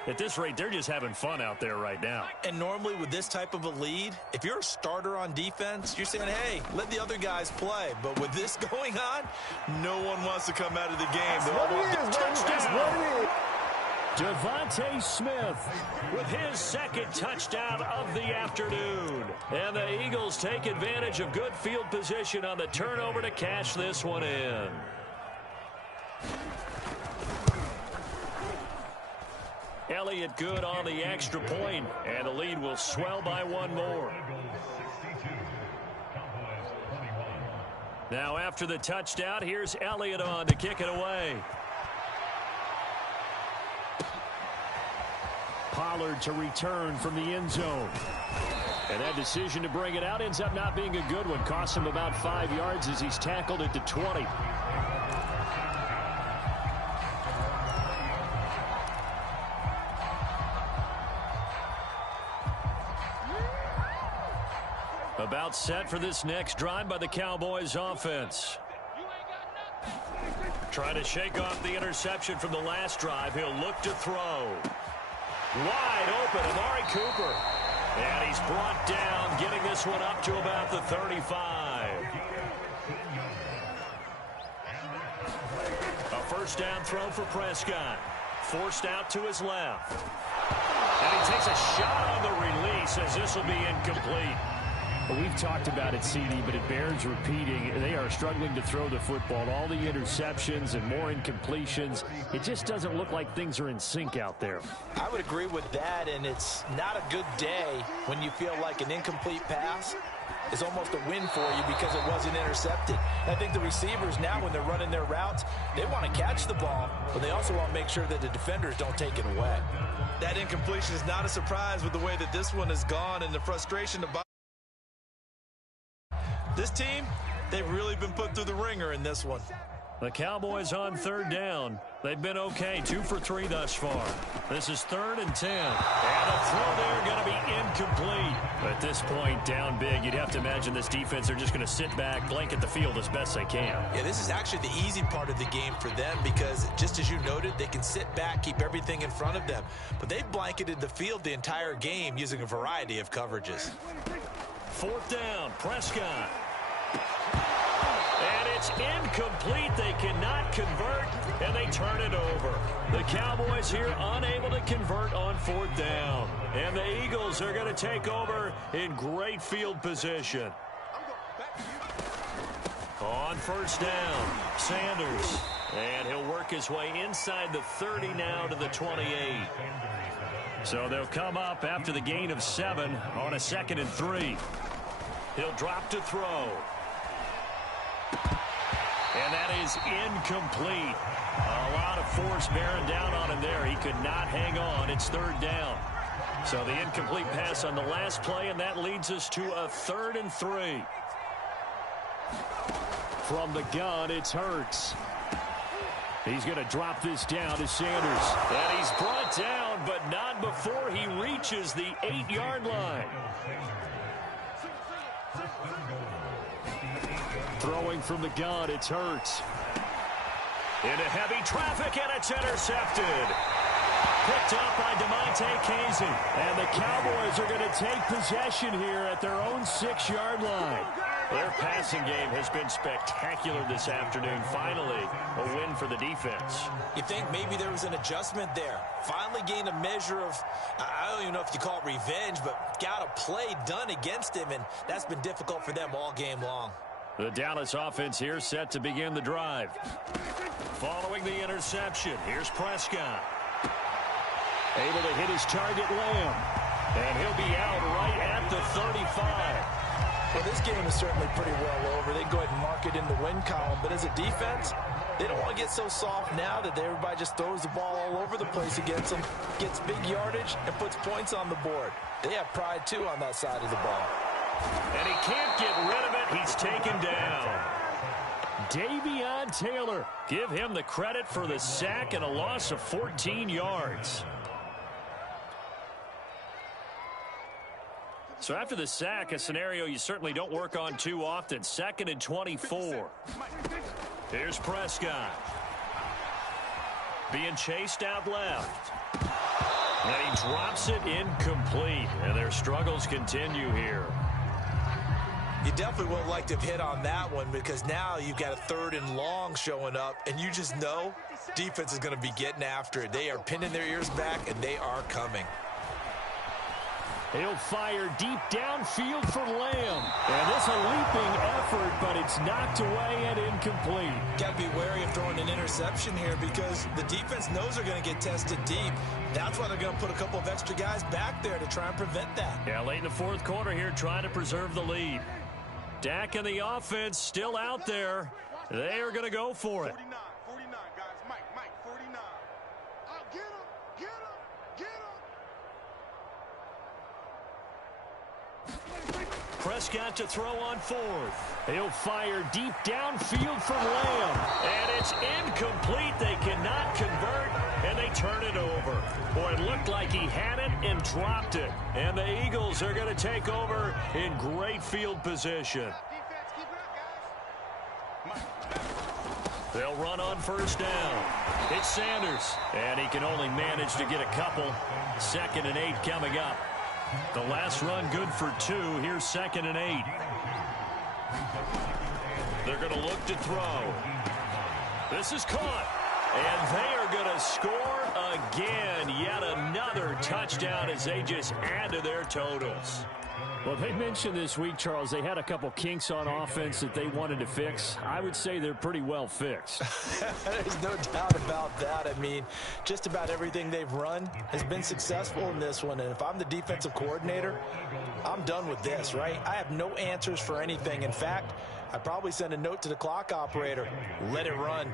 at this rate, they're just having fun out there right now. And normally with this type of a lead, if you're a starter on defense, you're saying, hey, let the other guys play. But with this going on, no one wants to come out of the game. They all want the touchdown. Devontae Smith with his 2nd touchdown of the afternoon. And the Eagles take advantage of good field position on the turnover to cash this one in. Elliott good on the extra point, and the lead will swell by 1 more. Now after the touchdown, here's Elliott on to kick it away. Pollard to return from the end zone. And that decision to bring it out ends up not being a good one. Costs him about 5 yards as he's tackled at the 20. About set for this next drive by the Cowboys offense. Trying to shake off the interception from the last drive. He'll look to throw. Wide open, Amari Cooper. And he's brought down, getting this one up to about the 35. A 1st down throw for Prescott. Forced out to his left. And he takes a shot on the release as this will be incomplete. Well, we've talked about it, CD, but it bears repeating. They are struggling to throw the football. All the interceptions and more incompletions. It just doesn't look like things are in sync out there. I would agree with that, and it's not a good day when you feel like an incomplete pass is almost a win for you because it wasn't intercepted. I think the receivers now, when they're running their routes, they want to catch the ball, but they also want to make sure that the defenders don't take it away. That incompletion is not a surprise with the way that this one has gone and the frustration about this team. They've really been put through the ringer in this one. The Cowboys on 3rd down. They've been okay, 2 for 3 thus far. This is 3rd and 10. And a throw there going to be incomplete. At this point, down big, you'd have to imagine this defense are just going to sit back, blanket the field as best they can. Yeah, this is actually the easy part of the game for them because, just as you noted, they can sit back, keep everything in front of them. But they've blanketed the field the entire game using a variety of coverages. 4th down, Prescott. And it's incomplete. They cannot convert, and they turn it over. The Cowboys here unable to convert on 4th down. And the Eagles are going to take over in great field position. On 1st down, Sanders. And he'll work his way inside the 30 now to the 28. So they'll come up after the gain of 7 on a 2nd and 3. He'll drop to throw. And that is incomplete. A lot of force bearing down on him there. He could not hang on. It's 3rd down. So the incomplete pass on the last play, and that leads us to a 3rd and 3. From the gun, it's Hurts. He's going to drop this down to Sanders. And he's brought down, but not before he reaches the 8-yard line. Throwing from the gun, it's Hurts. Into heavy traffic, and it's intercepted. Picked up by DeMonte Casey. And the Cowboys are going to take possession here at their own 6-yard line. Their passing game has been spectacular this afternoon. Finally, a win for the defense. You think maybe there was an adjustment there. Finally gained a measure of, I don't even know if you call it revenge, but got a play done against him, and that's been difficult for them all game long. The Dallas offense here set to begin the drive. Following the interception, here's Prescott. Able to hit his target, Lamb. And he'll be out right at the 35. Well, this game is certainly pretty well over. They go ahead and mark it in the win column. But as a defense, they don't want to get so soft now that everybody just throws the ball all over the place against them, gets big yardage, and puts points on the board. They have pride, too, on that side of the ball. And he can't get rid of it. He's taken down. Davion Taylor. Give him the credit for the sack and a loss of 14 yards. So after the sack, a scenario you certainly don't work on too often. 2nd and 24. Here's Prescott. Being chased out left. And he drops it incomplete. And their struggles continue here. You definitely would like to have hit on that one because now you've got a 3rd and long showing up, and you just know defense is going to be getting after it. They are pinning their ears back, and they are coming. He'll fire deep downfield for Lamb. And this a leaping effort, but it's knocked away and incomplete. Got to be wary of throwing an interception here because the defense knows they're going to get tested deep. That's why they're going to put a couple of extra guys back there to try and prevent that. Yeah, late in the 4th quarter here trying to preserve the lead. Dak and the offense still out there. They are going to go for it. 49, guys. Mike, 49. Get him, get him, get him. Prescott to throw on 4th. He'll fire deep downfield for Lamb. And it's incomplete. They cannot convert, and they turn it over. Boy, it looked like he had it and dropped it. And the Eagles are going to take over in great field position. They'll run on 1st down. It's Sanders. And he can only manage to get a couple. 2nd and 8 coming up. The last run good for 2. Here's 2nd and 8. They're going to look to throw. This is caught. And they are going to score again. Yet another touchdown as they just add to their totals. Well, they mentioned this week, Charles, they had a couple kinks on offense that they wanted to fix. I would say they're pretty well fixed. There's no doubt about that. I mean, just about everything they've run has been successful in this one. And if I'm the defensive coordinator, I'm done with this, right? I have no answers for anything. In fact, I'd probably send a note to the clock operator. Let it run.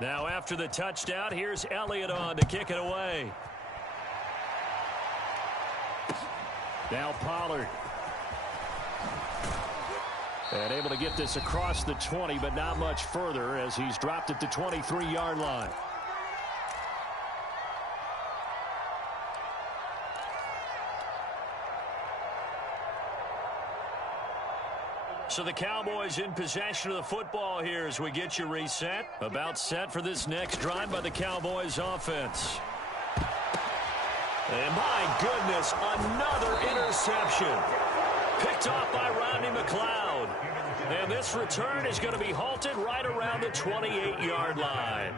Now after the touchdown, here's Elliott on to kick it away. Now Pollard. And able to get this across the 20, but not much further as he's dropped it to 23-yard line. So the Cowboys in possession of the football here as we get you reset. About set for this next drive by the Cowboys offense. And my goodness, another interception. Picked off by Rodney McLeod. And this return is going to be halted right around the 28-yard line.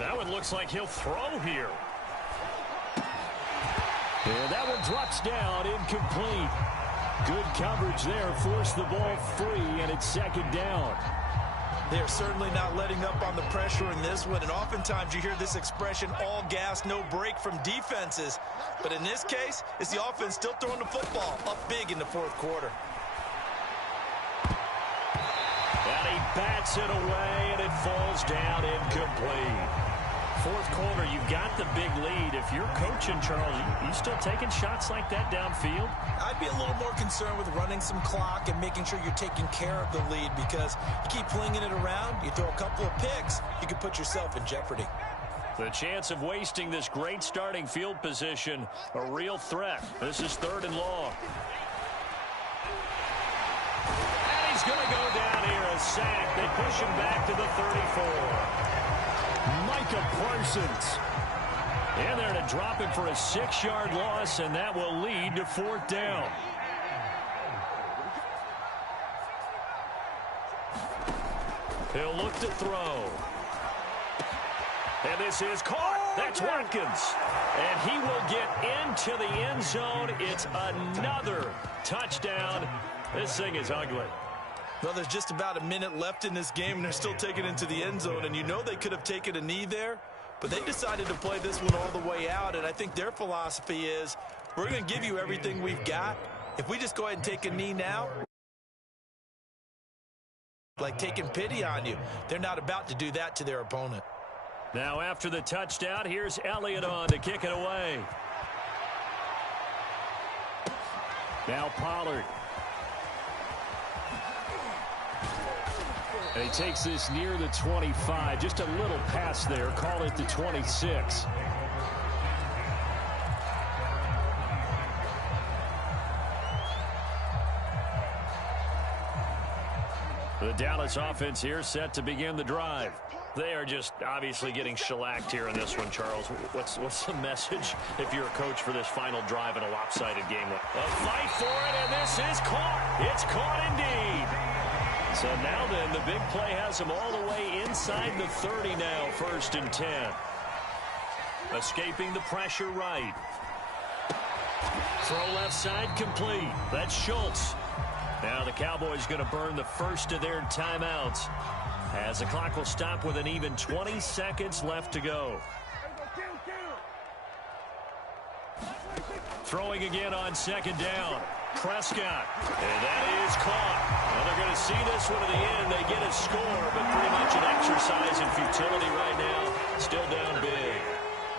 That one looks like he'll throw here. And that one drops down, incomplete. Good coverage there, forced the ball free, and it's second down. They're certainly not letting up on the pressure in this one, and oftentimes you hear this expression, all gas, no break from defenses. But in this case, it's the offense still throwing the football up big in the fourth quarter. And he bats it away, and it falls down incomplete. Fourth quarter, you've got the big lead. If you're coaching, Charles, you still taking shots like that downfield? I'd be a little more concerned with running some clock and making sure you're taking care of the lead, because you keep flinging it around, you throw a couple of picks, you can put yourself in jeopardy. The chance of wasting this great starting field position, a real threat. This is 3rd and long. And he's going to go down here, a sack. They push him back to the 34. Micah Parsons. And they're to drop him for a 6-yard loss, and that will lead to 4th down. He'll look to throw. And this is caught. That's Watkins. And he will get into the end zone. It's another touchdown. This thing is ugly. Well, there's just about a minute left in this game, and they're still taking it into the end zone. And you know they could have taken a knee there, but they decided to play this one all the way out. And I think their philosophy is, we're going to give you everything we've got. If we just go ahead and take a knee now, like taking pity on you, they're not about to do that to their opponent. Now after the touchdown, here's Elliott on to kick it away. Now Pollard. And he takes this near the 25. Just a little pass there. Call it the 26. The Dallas offense here set to begin the drive. They are just obviously getting shellacked here in this one, Charles. What's the message if you're a coach for this final drive in a lopsided game? A fight for it, and this is caught. It's caught indeed. So now then, the big play has him all the way inside the 30 now, 1st and 10. Escaping the pressure right. Throw left side complete. That's Schultz. Now the Cowboys going to burn the first of their timeouts, as the clock will stop with an even 20 seconds left to go. Throwing again on 2nd down. Prescott. And that is caught. Well, they're going to see this one to the end. They get a score, but pretty much an exercise in futility right now. Still down big.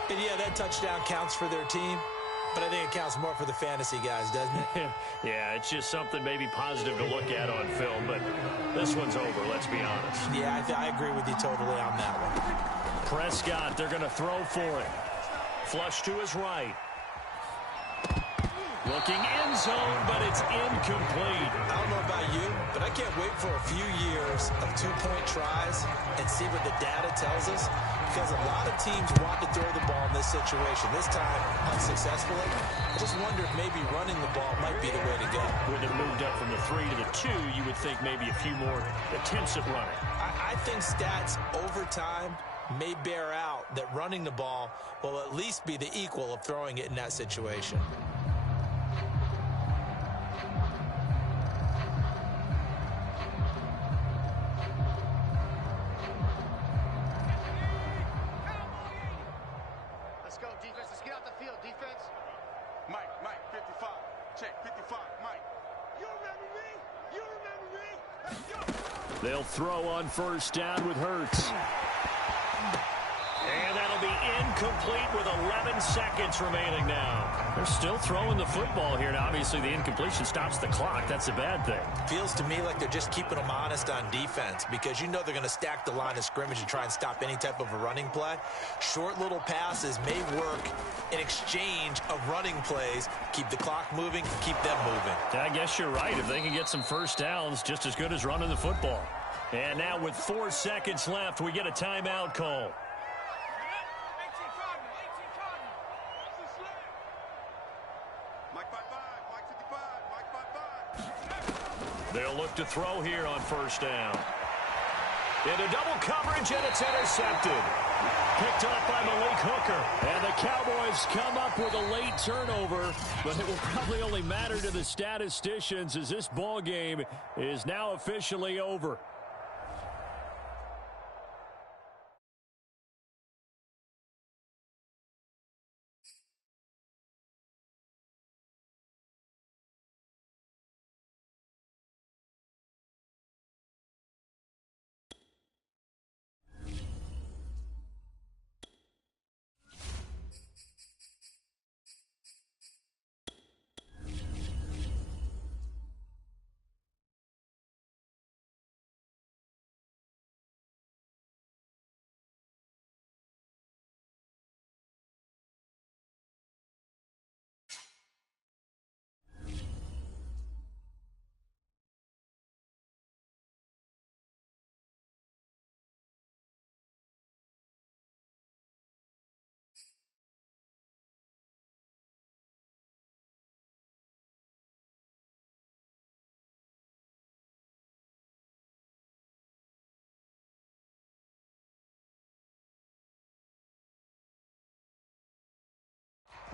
And yeah, that touchdown counts for their team, but I think it counts more for the fantasy guys, doesn't it? Yeah, it's just something maybe positive to look at on film, but this one's over, let's be honest. Yeah, I agree with you totally on that one. Prescott, they're going to throw for it. Flush to his right. Looking end zone, but it's incomplete. I don't know about you, but I can't wait for a few years of 2-point tries and see what the data tells us, because a lot of teams want to throw the ball in this situation. This time, unsuccessfully. I just wonder if maybe running the ball might be the way to go. When they're moved up from the 3 to the 2, you would think maybe a few more attempts at running. I think stats over time may bear out that running the ball will at least be the equal of throwing it in that situation. Let's go, defense. Let's get out the field, defense. Mike, 55. Check, 55, Mike. You remember me? You remember me? Let's go. They'll throw on 1st down with Hurts. And that'll be incomplete with 11 seconds remaining now. They're still throwing the football here. Now, obviously, the incompletion stops the clock. That's a bad thing. Feels to me like they're just keeping them honest on defense because you know they're going to stack the line of scrimmage and try and stop any type of a running play. Short little passes may work in exchange of running plays. Keep the clock moving, keep them moving. I guess you're right. If they can get some first downs, just as good as running the football. And now with 4 seconds left, we get a timeout call. They'll look to throw here on first down. Into double coverage, and it's intercepted. Picked off by Malik Hooker. And the Cowboys come up with a late turnover, but it will probably only matter to the statisticians as this ball game is now officially over.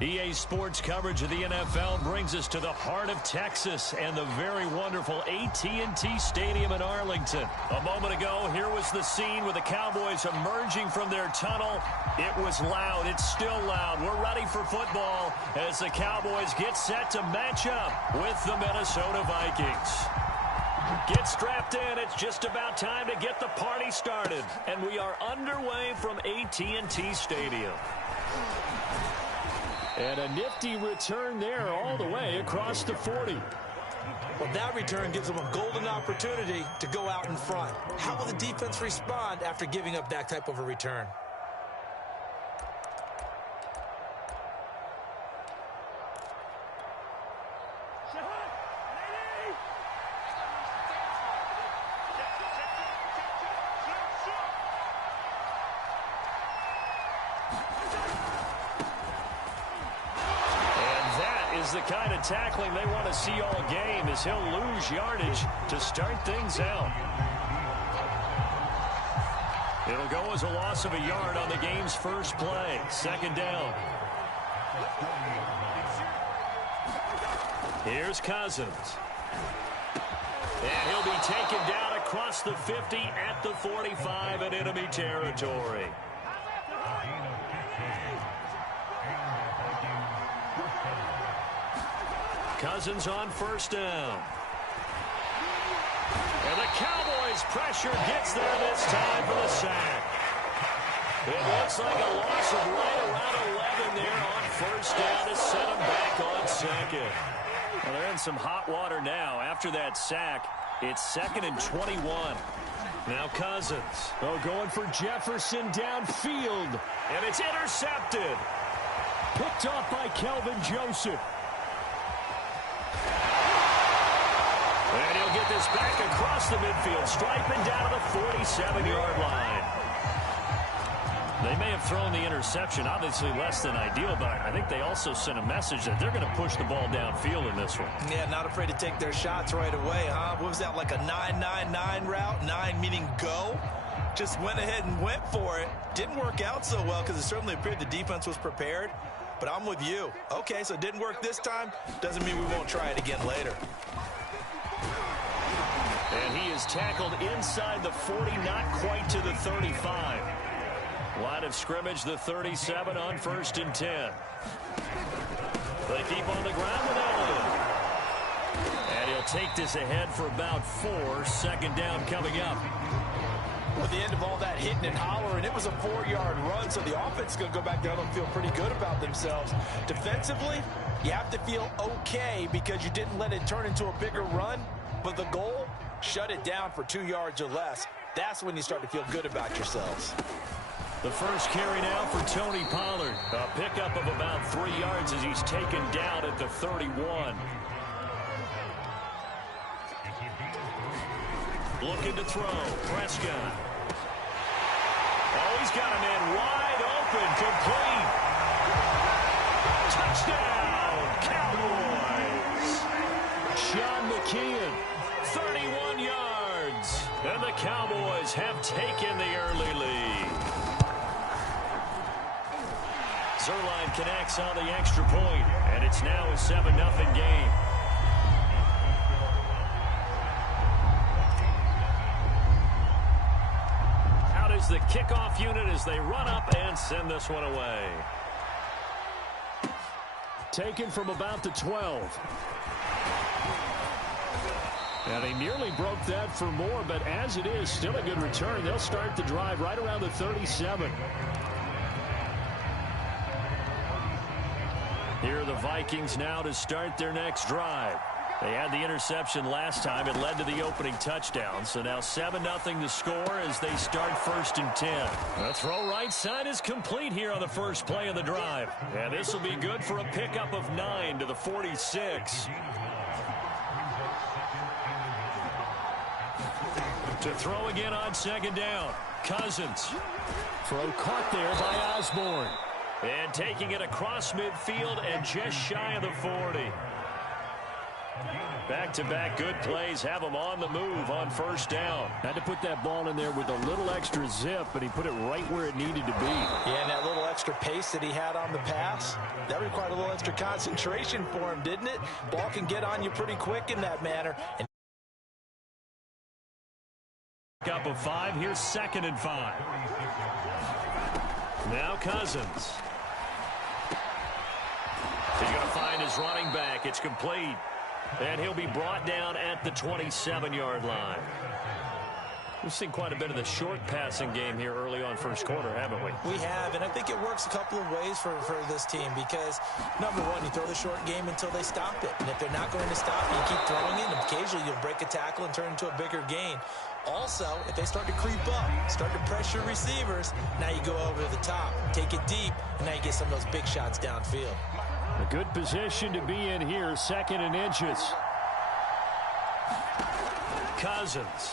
EA Sports coverage of the NFL brings us to the heart of Texas and the very wonderful AT&T Stadium in Arlington. A moment ago, here was the scene with the Cowboys emerging from their tunnel. It was loud. It's still loud. We're ready for football as the Cowboys get set to match up with the Minnesota Vikings. Get strapped in. It's just about time to get the party started. And we are underway from AT&T Stadium. And a nifty return there all the way across the 40. Well, that return gives them a golden opportunity to go out in front. How will the defense respond after giving up that type of a return? The kind of tackling they want to see all game as he'll lose yardage to start things out. It'll go as a loss of a yard on the game's first play. Second down. Here's Cousins. And he'll be taken down across the 50 at the 45 in enemy territory. Cousins on first down. And the Cowboys pressure gets there this time for the sack. It looks like a loss of right around 11 there on first down to set them back on second. Well, they're in some hot water now. After that sack, it's 2nd and 21. Now Cousins. Oh, going for Jefferson downfield. And it's intercepted. Picked off by Kelvin Joseph. And he'll get this back across the midfield, striping down to the 47-yard line. They may have thrown the interception, obviously less than ideal, but I think they also sent a message that they're going to push the ball downfield in this one. Yeah, not afraid to take their shots right away, huh? What was that, like a 9-9-9 route? 9 meaning go? Just went ahead and went for it. Didn't work out so well because it certainly appeared the defense was prepared. But I'm with you. Okay, so it didn't work this time. Doesn't mean we won't try it again later. And he is tackled inside the 40, not quite to the 35. Line of scrimmage, the 37 on 1st and 10. They keep on the ground with Elliott. And he'll take this ahead for about 4. Second down coming up. With the end of all that hitting and hollering, it was a 4-yard run, so the offense is going to go back down and feel pretty good about themselves. Defensively, you have to feel okay because you didn't let it turn into a bigger run, but the goal, shut it down for 2 yards or less. That's when you start to feel good about yourselves. The first carry now for Tony Pollard. A pickup of about 3 yards as he's taken down at the 31. Looking to throw. Prescott. Oh, he's got a man wide open. Complete. Touchdown, Cowboys. Sean McKeon, 31 yards. And the Cowboys have taken the early lead. Zerline connects on the extra point, and it's now a 7-0 game. The kickoff unit as they run up and send this one away. Taken from about the 12. And they nearly broke that for more, but as it is, still a good return. They'll start the drive right around the 37. Here are the Vikings now to start their next drive. They had the interception last time. It led to the opening touchdown. So now 7-0 to score as they start 1st and 10. The throw right side is complete here on the first play of the drive. And this will be good for a pickup of 9 to the 46. To throw again on 2nd down. Cousins. Throw caught there by Osborne. And taking it across midfield and just shy of the 40. Back-to-back good plays have him on the move on 1st down. Had to put that ball in there with a little extra zip, but he put it right where it needed to be. Yeah, and that little extra pace that he had on the pass, that required a little extra concentration for him, didn't it? Ball can get on you pretty quick in that manner. And up of 5, here's 2nd and 5. Now Cousins. He's going to find his running back. It's complete. And he'll be brought down at the 27-yard line. We've seen quite a bit of the short passing game here early on 1st quarter, haven't we? We have, and I think it works a couple of ways for this team because, number one, you throw the short game until they stop it. And if they're not going to stop it, you keep throwing it, and occasionally you'll break a tackle and turn it into a bigger gain. Also, if they start to creep up, start to pressure receivers, now you go over the top, take it deep, and now you get some of those big shots downfield. A good position to be in here, 2nd and inches. Cousins.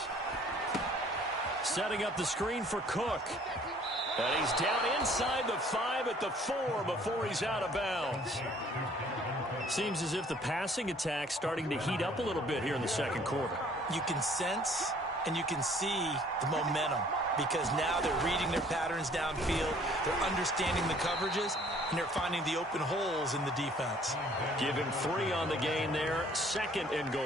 Setting up the screen for Cook. And he's down inside the 5 at the 4 before he's out of bounds. Seems as if the passing attack's starting to heat up a little bit here in the 2nd quarter. You can sense and you can see the momentum because now they're reading their patterns downfield, they're understanding the coverages, and they're finding the open holes in the defense. Give him 3 on the gain there, 2nd and goal.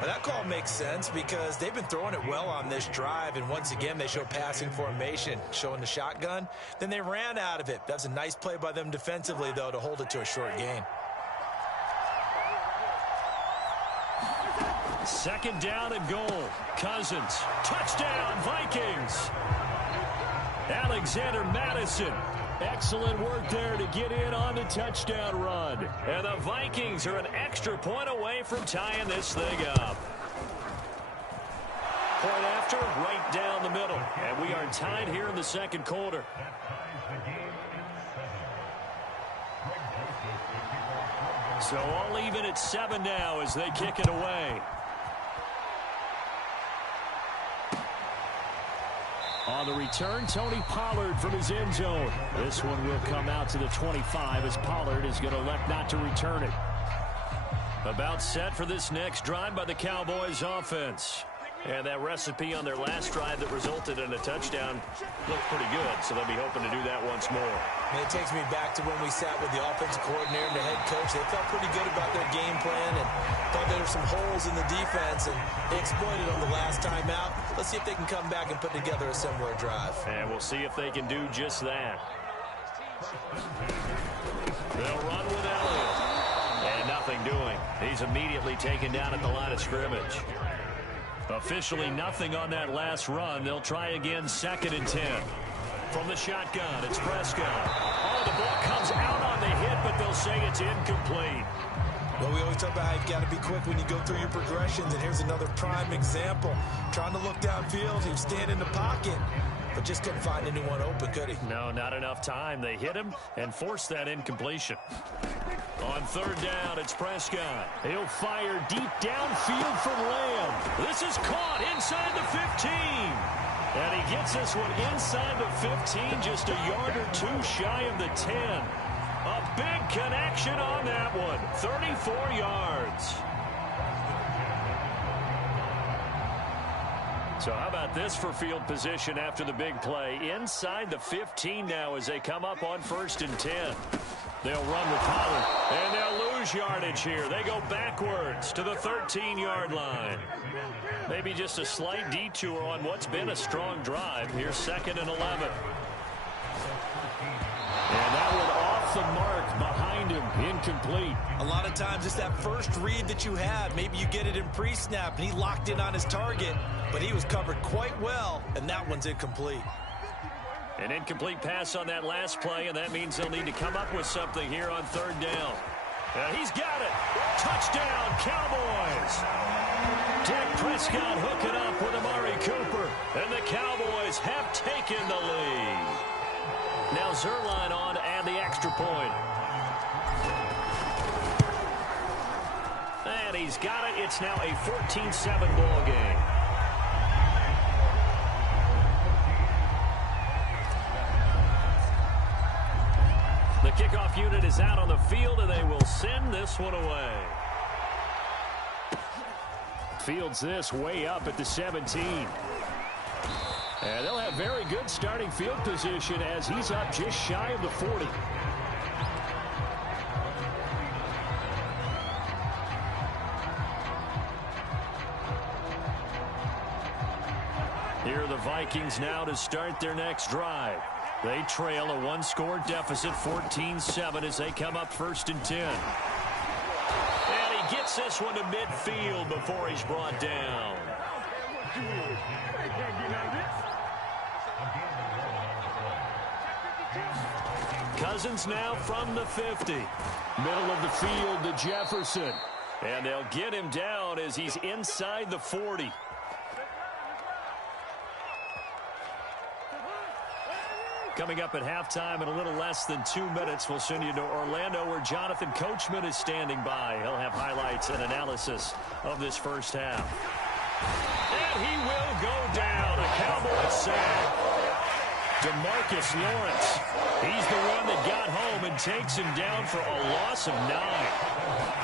Well, that call makes sense because they've been throwing it well on this drive, and once again they show passing formation, showing the shotgun. Then they ran out of it. That's a nice play by them defensively, though, to hold it to a short gain. 2nd down and goal. Cousins. Touchdown, Vikings. Alexander Madison. Excellent work there to get in on the touchdown run. And the Vikings are an extra point away from tying this thing up. Point after, right down the middle. And we are tied here in the 2nd quarter. So all even at 7 now as they kick it away. On the return, Tony Pollard from his end zone. This one will come out to the 25 as Pollard is going to elect not to return it. About set for this next drive by the Cowboys offense. And that recipe on their last drive that resulted in a touchdown looked pretty good, so they'll be hoping to do that once more. And it takes me back to when we sat with the offensive coordinator and the head coach. They felt pretty good about their game plan and thought there were some holes in the defense, and they exploited them the last time out. Let's see if they can come back and put together a similar drive. And we'll see if they can do just that. They'll run with Elliott. And nothing doing. He's immediately taken down at the line of scrimmage. Officially nothing on that last run. They'll try again, 2nd and 10. From the shotgun, it's Prescott. Oh, the ball comes out on the hit, but they'll say it's incomplete. Well, we always talk about how you've got to be quick when you go through your progressions, and here's another prime example. Trying to look downfield, he was standing in the pocket, but just couldn't find anyone open, could he? No, not enough time. They hit him and forced that incompletion. On 3rd down, it's Prescott. He'll fire deep downfield for Lamb. This is caught inside the 15. And he gets this one inside the 15, just a yard or two shy of the 10. A big connection on that one, 34 yards. So how about this for field position after the big play? Inside the 15 now as they come up on 1st and 10. They'll run with Pollard, and they'll lose yardage here. They go backwards to the 13-yard line. Maybe just a slight detour on what's been a strong drive. Here's 2nd and 11. And that one off the mark behind him, incomplete. A lot of times it's that first read that you have. Maybe you get it in pre-snap, and he locked in on his target, but he was covered quite well, and that one's incomplete. An incomplete pass on that last play, and that means they'll need to come up with something here on 3rd down. And he's got it. Touchdown, Cowboys. Dak Prescott hooking up with Amari Cooper, and the Cowboys have taken the lead. Now Zerline on and the extra point. And he's got it. It's now a 14-7 ball game. The kickoff unit is out on the field, and they will send this one away. Fields this way up at the 17. And they'll have very good starting field position as he's up just shy of the 40. Here are the Vikings now to start their next drive. They trail a one-score deficit, 14-7, as they come up 1st and 10. And he gets this one to midfield before he's brought down. Cousins now from the 50. Middle of the field to Jefferson. And they'll get him down as he's inside the 40. Coming up at halftime in a little less than 2 minutes, we'll send you to Orlando where Jonathan Coachman is standing by. He'll have highlights and analysis of this first half. And he will go down. A Cowboys sack. DeMarcus Lawrence. He's the one that got home and takes him down for a loss of 9.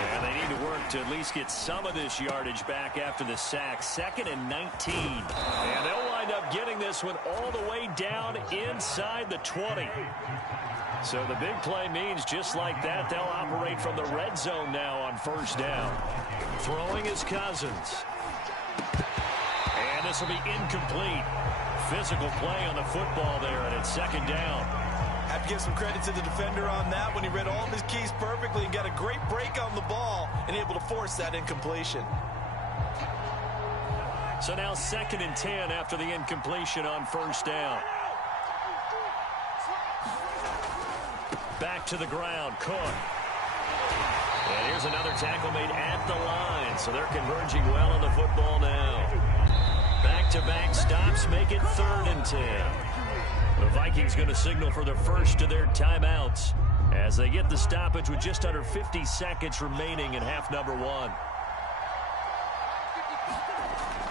And they need to work to at least get some of this yardage back after the sack. 2nd and 19. And they'll wind up getting this one all the way down inside the 20. So the big play means just like that, they'll operate from the red zone now on 1st down. Throwing is Cousins. And this will be incomplete. Physical play on the football there, and it's 2nd down. Have to give some credit to the defender on that when he read all of his keys perfectly and got a great break on the ball and able to force that incompletion. So now 2nd and 10 after the incompletion on 1st down. Back to the ground, Cook. And here's another tackle made at the line, so they're converging well on the football now. Back-to-back stops make it 3rd and 10. The Vikings going to signal for the first of their timeouts as they get the stoppage with just under 50 seconds remaining in half number 1.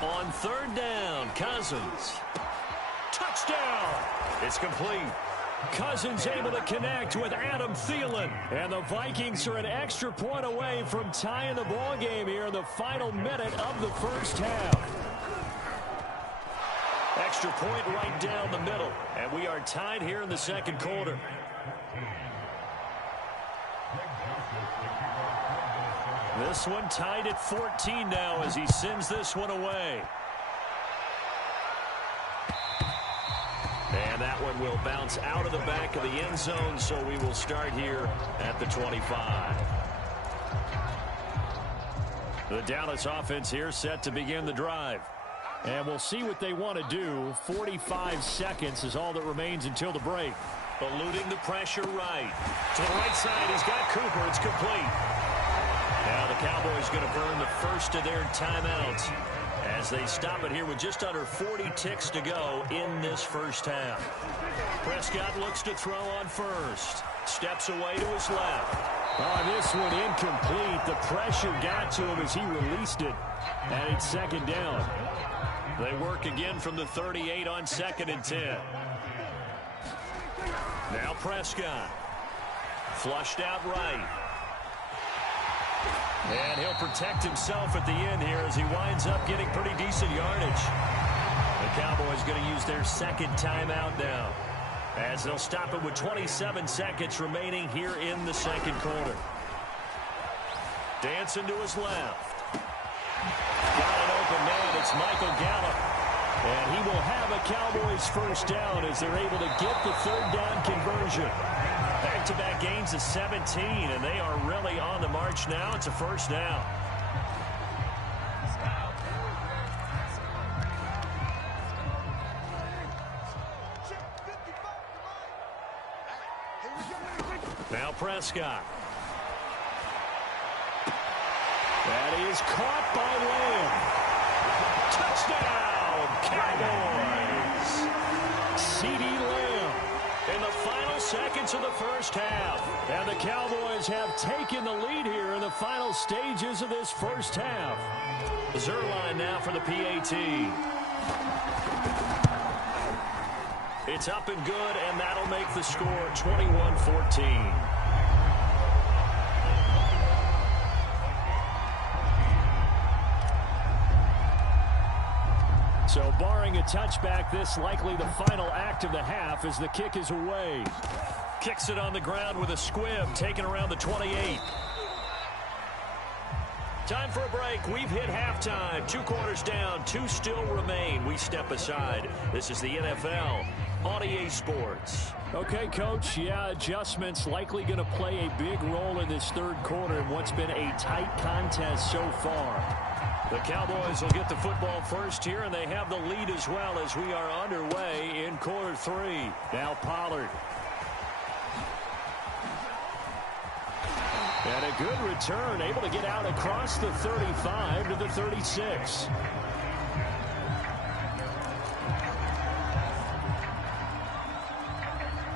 On 3rd down, Cousins. Touchdown! It's complete. Cousins able to connect with Adam Thielen. And the Vikings are an extra point away from tying the ball game here in the final minute of the first half. Extra point right down the middle. And we are tied here in the 2nd quarter. This one tied at 14 now as he sends this one away. And that one will bounce out of the back of the end zone, so we will start here at the 25. The Dallas offense here set to begin the drive. And we'll see what they want to do. 45 seconds is all that remains until the break. Eluding the pressure right. To the right side, he's got Cooper. It's complete. Now the Cowboys going to burn the first of their timeouts as they stop it here with just under 40 ticks to go in this first half. Prescott looks to throw on first. Steps away to his left. Oh, this one incomplete. The pressure got to him as he released it. And it's second down. They work again from the 38 on 2nd and 10. Now Prescott. Flushed out right. And he'll protect himself at the end here as he winds up getting pretty decent yardage. The Cowboys going to use their second timeout now, as they'll stop it with 27 seconds remaining here in the second quarter. Dancing to his left. Got an open man. It's Michael Gallup. And he will have a Cowboys first down as they're able to get the third down conversion. Back-to-back gains of 17, and they are really on the march now. It's a first down. Now Prescott. That is caught by Lamb. Touchdown, Cowboys! CeeDee Lamb In the final seconds of the first half. and the Cowboys have taken the lead here in the final stages of this first half. Zerline now for the PAT. It's up and good, and that'll make the score 21-14. So barring a touchback, this likely the final act of the half as the kick is away. Kicks it on the ground with a squib, taken around the 28. Time for a break. We've hit halftime. 2 quarters down, 2 still remain. We step aside. This is the NFL on EA Sports. Okay, Coach, yeah, adjustments likely going to play a big role in this third quarter in what's been a tight contest so far. The Cowboys will get the football first here, and they have the lead as well as we are underway in quarter 3. Now Pollard. And a good return, able to get out across the 35 to the 36.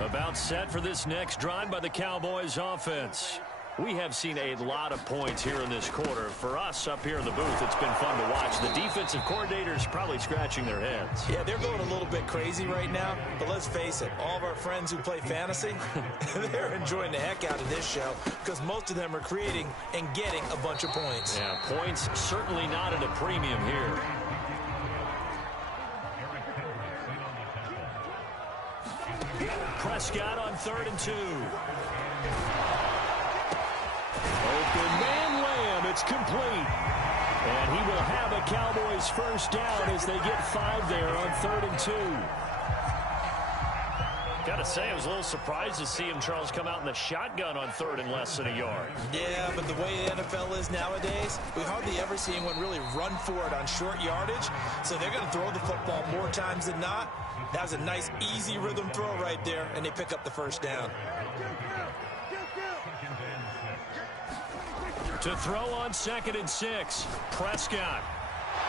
About set for this next drive by the Cowboys offense. We have seen a lot of points here in this quarter. For us up here in the booth, it's been fun to watch. The defensive coordinators probably scratching their heads. Yeah, they're going a little bit crazy right now, but let's face it, all of our friends who play fantasy, they're enjoying the heck out of this show because most of them are creating and getting a bunch of points. Yeah, points certainly not at a premium here. Prescott on 3rd and 2. Open man Lamb, it's complete. And he will have a Cowboys first down as they get 5 there on 3rd and 2. Got to say, I was a little surprised to see him, Charles, come out in the shotgun on 3rd and less than a yard. Yeah, but the way the NFL is nowadays, we hardly ever see anyone really run for it on short yardage. So they're going to throw the football more times than not. That was a nice, easy rhythm throw right there, and they pick up the first down. To throw on 2nd and 6, Prescott.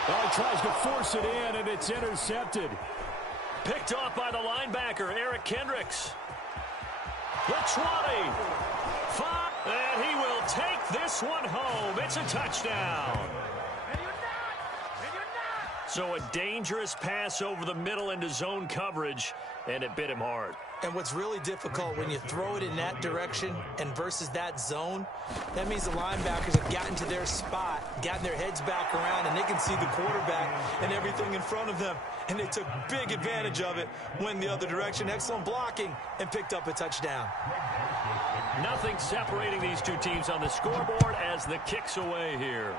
Oh, he tries to force it in, and it's intercepted. Picked off by the linebacker, Eric Kendricks. The 20. 5. And he will take this one home. It's a touchdown. So a dangerous pass over the middle into zone coverage, and it bit him hard. And what's really difficult when you throw it in that direction and versus that zone, that means the linebackers have gotten to their spot, gotten their heads back around, and they can see the quarterback and everything in front of them. And they took big advantage of it, went the other direction, excellent blocking, and picked up a touchdown. Nothing separating these two teams on the scoreboard as the kick's away here.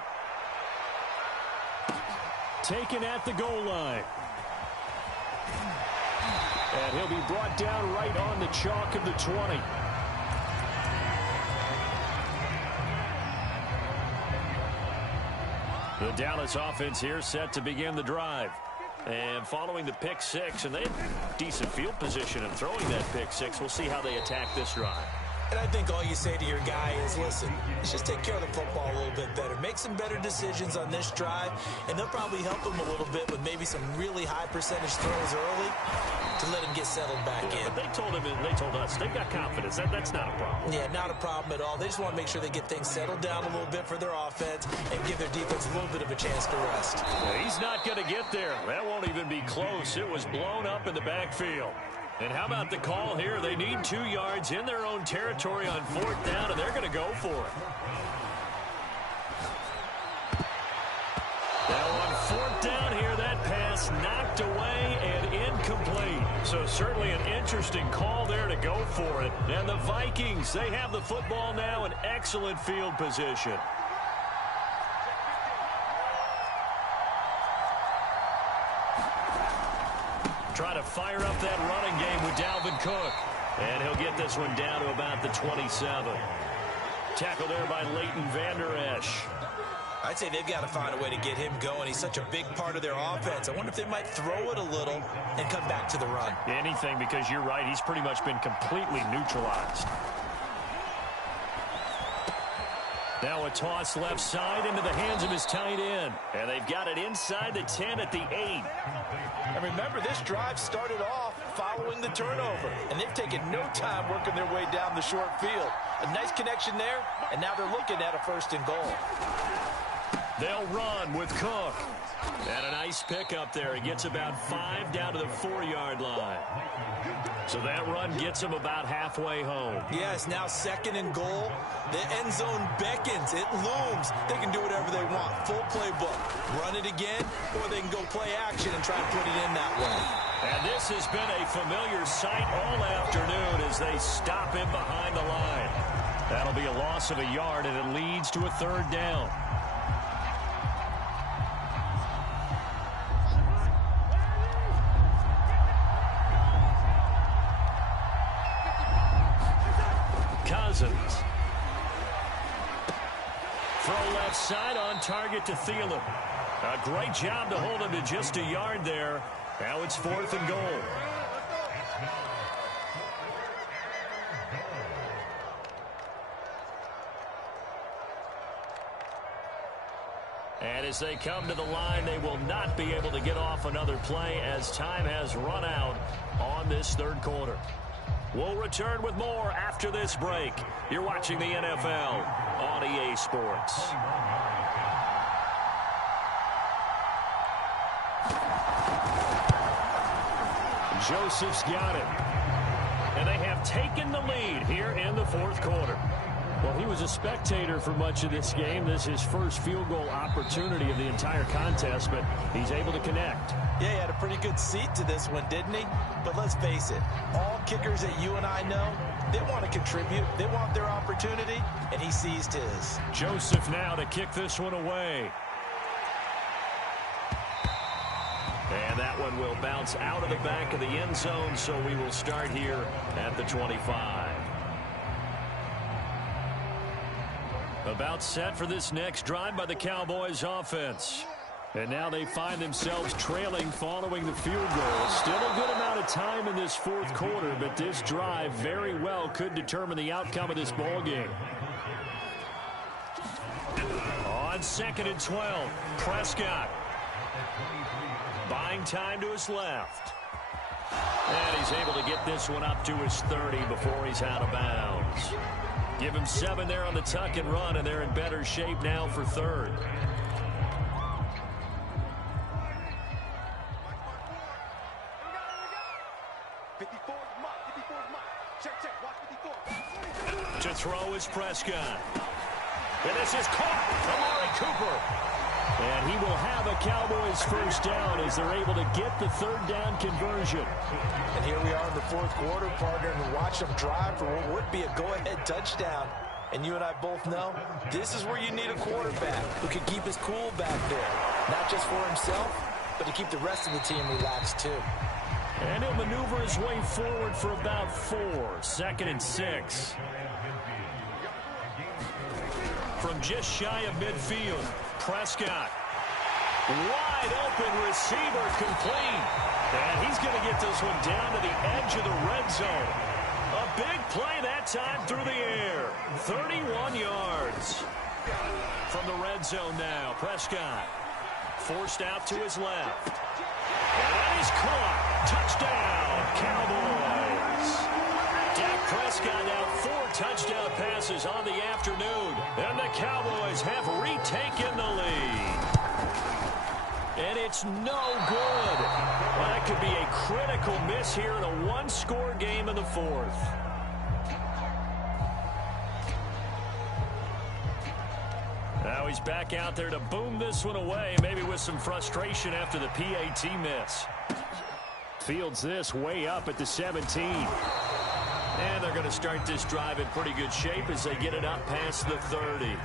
Taken at the goal line. And he'll be brought down right on the chalk of the 20. The Dallas offense here set to begin the drive. And following the pick six, and they have decent field position in throwing that pick six. We'll see how they attack this drive. And I think all you say to your guy is, listen, let's just take care of the football a little bit better. Make some better decisions on this drive, and they'll probably help him a little bit with maybe some really high percentage throws early to let him get settled back in. But they told us, they've got confidence. That's not a problem. Yeah, not a problem at all. They just want to make sure they get things settled down a little bit for their offense and give their defense a little bit of a chance to rest. Yeah, he's not going to get there. That won't even be close. It was blown up in the backfield. And how about the call here? They need 2 yards in their own territory on 4th down, and they're going to go for it. Now on 4th down here, that pass knocked away and incomplete. So certainly an interesting call there to go for it. And the Vikings, they have the football now in excellent field position. Try to fire up that running game with Dalvin Cook. And he'll get this one down to about the 27. Tackle there by Leighton Vander Esch. I'd say they've got to find a way to get him going. He's such a big part of their offense. I wonder if they might throw it a little and come back to the run. Anything, because you're right. He's pretty much been completely neutralized. Now a toss left side into the hands of his tight end. And they've got it inside the 10 at the 8. And remember, this drive started off following the turnover. And they've taken no time working their way down the short field. A nice connection there, and now they're looking at a 1st and goal. They'll run with Cook. And a nice pickup there. He gets about 5 down to the 4-yard line. So that run gets him about halfway home. Yes, now 2nd and goal. The end zone beckons. It looms. They can do whatever they want. Full playbook. Run it again, or they can go play action and try to put it in that way. And this has been a familiar sight all afternoon as they stop him behind the line. That'll be a loss of a yard, and it leads to a 3rd down. Cousins. Throw left side on target to Thielen. A great job to hold him to just a yard there. Now it's 4th and goal. And as they come to the line, they will not be able to get off another play as time has run out on this 3rd quarter. We'll return with more after this break. You're watching the NFL on EA Sports. Joseph's got it. And they have taken the lead here in the 4th quarter. Well, he was a spectator for much of this game. This is his first field goal opportunity of the entire contest, but he's able to connect. Yeah, he had a pretty good seat to this one, didn't he? But let's face it, all kickers that you and I know, they want to contribute. They want their opportunity, and he seized his. Joseph now to kick this one away. And that one will bounce out of the back of the end zone, so we will start here at the 25. About set for this next drive by the Cowboys offense. And now they find themselves trailing following the field goal. Still a good amount of time in this 4th quarter, but this drive very well could determine the outcome of this ball game. On 2nd and 12, Prescott. Buying time to his left. And he's able to get this one up to his 30 before he's out of bounds. Give him 7 there on the tuck and run, and they're in better shape now for 3rd. To throw is Prescott. And this is caught from Amari Cooper. And he will have a Cowboys 1st down as they're able to get the 3rd down conversion. And here we are in the 4th quarter, partner, and watch them drive for what would be a go-ahead touchdown. And you and I both know this is where you need a quarterback who can keep his cool back there. Not just for himself, but to keep the rest of the team relaxed too. And he'll maneuver his way forward for about 4. 2nd and 6. From just shy of midfield, Prescott. Wide open receiver complete. And he's going to get this one down to the edge of the red zone. A big play that time through the air. 31 yards. From the red zone now, Prescott. Forced out to his left. And that is caught. Touchdown, Cowboys. Dak Prescott now 4 touchdown passes on the afternoon. And the Cowboys have retaken the lead. And it's no good. Well, that could be a critical miss here in a one-score game in the fourth. Now he's back out there to boom this one away, maybe with some frustration after the PAT miss. Fields this way up at the 17. And they're going to start this drive in pretty good shape as they get it up past the 30.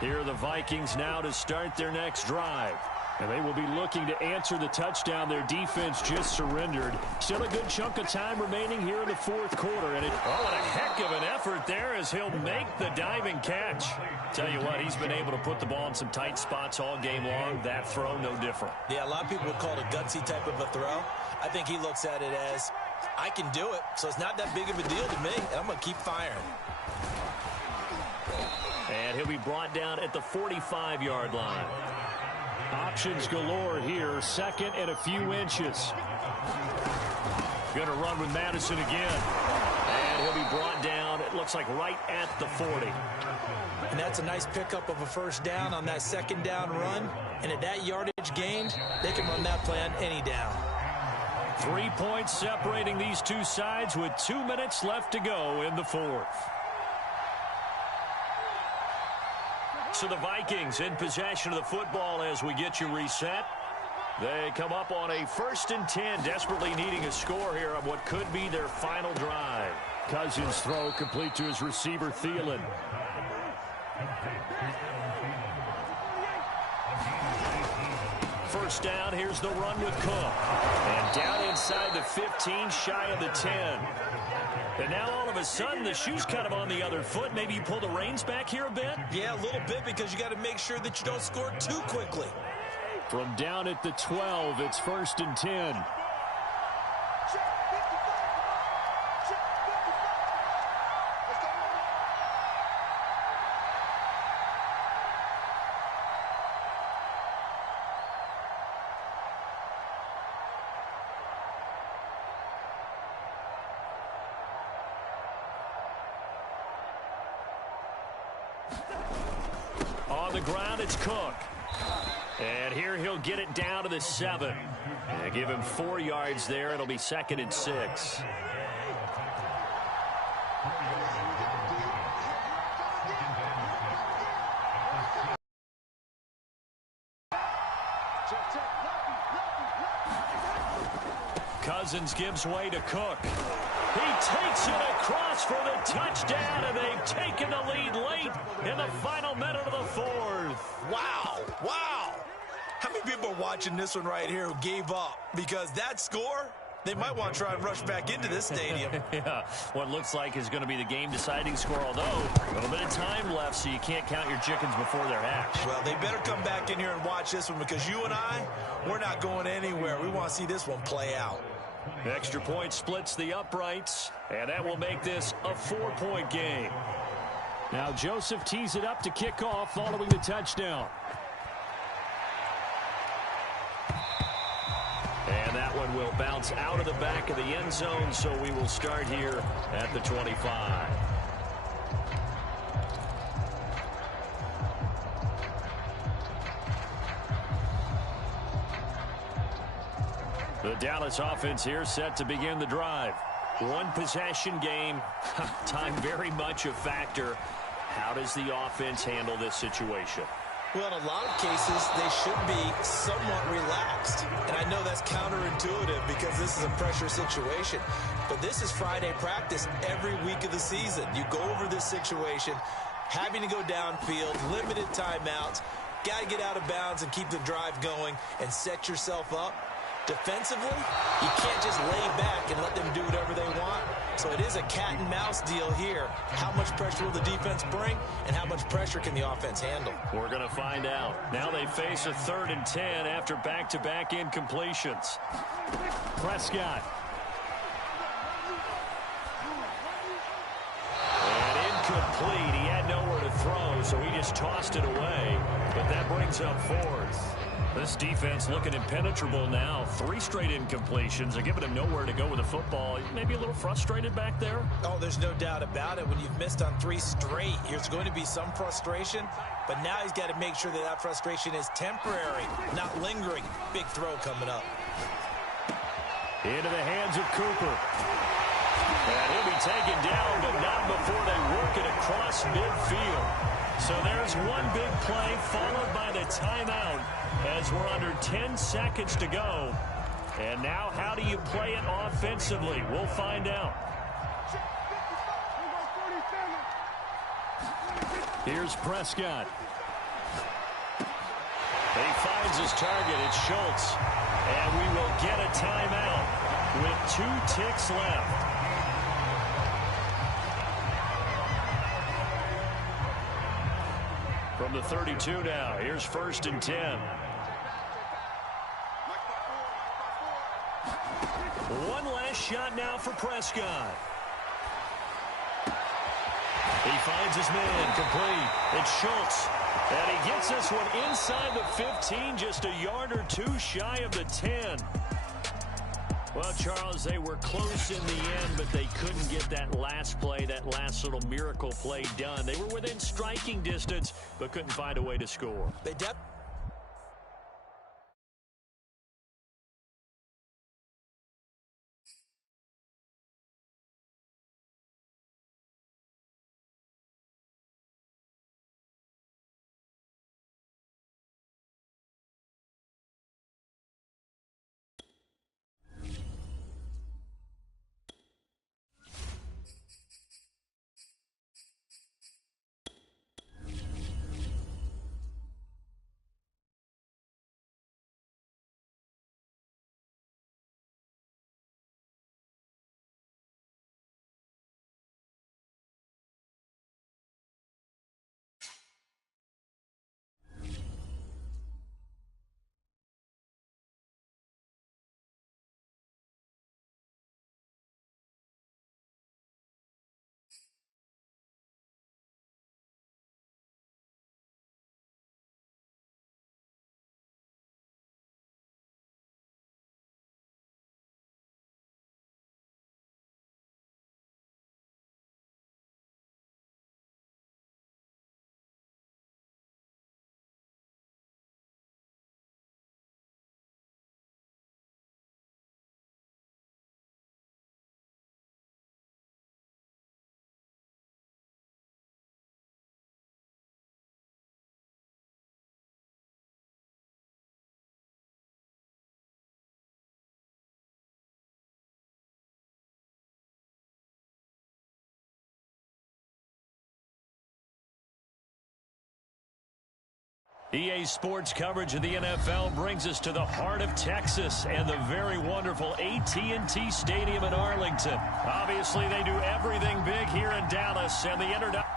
Here are the Vikings now to start their next drive. And they will be looking to answer the touchdown their defense just surrendered. Still a good chunk of time remaining here in the fourth quarter. And what a heck of an effort there as he'll make the diving catch. Tell you what, he's been able to put the ball in some tight spots all game long. That throw, no different. Yeah, a lot of people would call it a gutsy type of a throw. I think he looks at it as, I can do it, so it's not that big of a deal to me, and I'm going to keep firing. And he'll be brought down at the 45-yard line. Options galore here. Second and a few inches. Going to run with Madison again. And he'll be brought down, it looks like right at the 40. And that's a nice pickup of a first down on that second down run. And at that yardage gained, they can run that play on any down. 3 points separating these two sides with 2 minutes left to go in the fourth. So the Vikings in possession of the football as we get you reset. They come up on a 1st and 10, desperately needing a score here on what could be their final drive. Cousins' throw complete to his receiver, Thielen. First down, here's the run with Cook. And down inside the 15, shy of the 10. And now all of a sudden, the shoe's kind of on the other foot. Maybe you pull the reins back here a bit? Yeah, a little bit, because you got to make sure that you don't score too quickly. From down at the 12, it's 1st and 10. On the ground, it's Cook. And here he'll get it down to the 7. And give him 4 yards there. It'll be 2nd and 6. Cousins gives way to Cook. He takes it across for the touchdown, and they've taken the lead late in the final minute of the fourth. Wow, wow. How many people are watching this one right here who gave up? Because that score, they might want to try and rush back into this stadium. Yeah, what looks like is going to be the game-deciding score, although a little bit of time left, so you can't count your chickens before they're hatched. Well, they better come back in here and watch this one, because you and I, we're not going anywhere. We want to see this one play out. Extra point splits the uprights, and that will make this a 4-point game. Now Joseph tees it up to kick off following the touchdown. And that one will bounce out of the back of the end zone, so we will start here at the 25. The Dallas offense here set to begin the drive. One possession game. Time very much a factor. How does the offense handle this situation? Well, in a lot of cases, they should be somewhat relaxed. And I know that's counterintuitive because this is a pressure situation. But this is Friday practice every week of the season. You go over this situation, having to go downfield, limited timeouts, got to get out of bounds and keep the drive going and set yourself up. Defensively, you can't just lay back and let them do whatever they want. So it is a cat and mouse deal here. How much pressure will the defense bring, and how much pressure can the offense handle? We're going to find out. Now they face a 3rd and 10 after back-to-back incompletions. Prescott. And incomplete. He had nowhere to throw, so he just tossed it away. But that brings up 4th. This defense looking impenetrable now. 3 straight incompletions. They're giving him nowhere to go with the football. Maybe a little frustrated back there? Oh, there's no doubt about it. When you've missed on 3 straight, there's going to be some frustration. But now he's got to make sure that frustration is temporary, not lingering. Big throw coming up. Into the hands of Cooper. And he'll be taken down, but not before they work it across midfield. So there's one big play followed by the timeout as we're under 10 seconds to go. And now how do you play it offensively? We'll find out. Here's Prescott. He finds his target. It's Schultz. And we will get a timeout with 2 ticks left. From the 32 now, here's 1st and 10. One last shot now for Prescott. He finds his man, complete. It's Schultz. And he gets this one inside the 15, just a yard or 2 shy of the 10. Well, Charles, they were close in the end, but they couldn't get that last play, that last little miracle play done. They were within striking distance, but couldn't find a way to score. They EA Sports coverage of the NFL brings us to the heart of Texas and the very wonderful AT&T Stadium in Arlington. Obviously, they do everything big here in Dallas, and the introduction.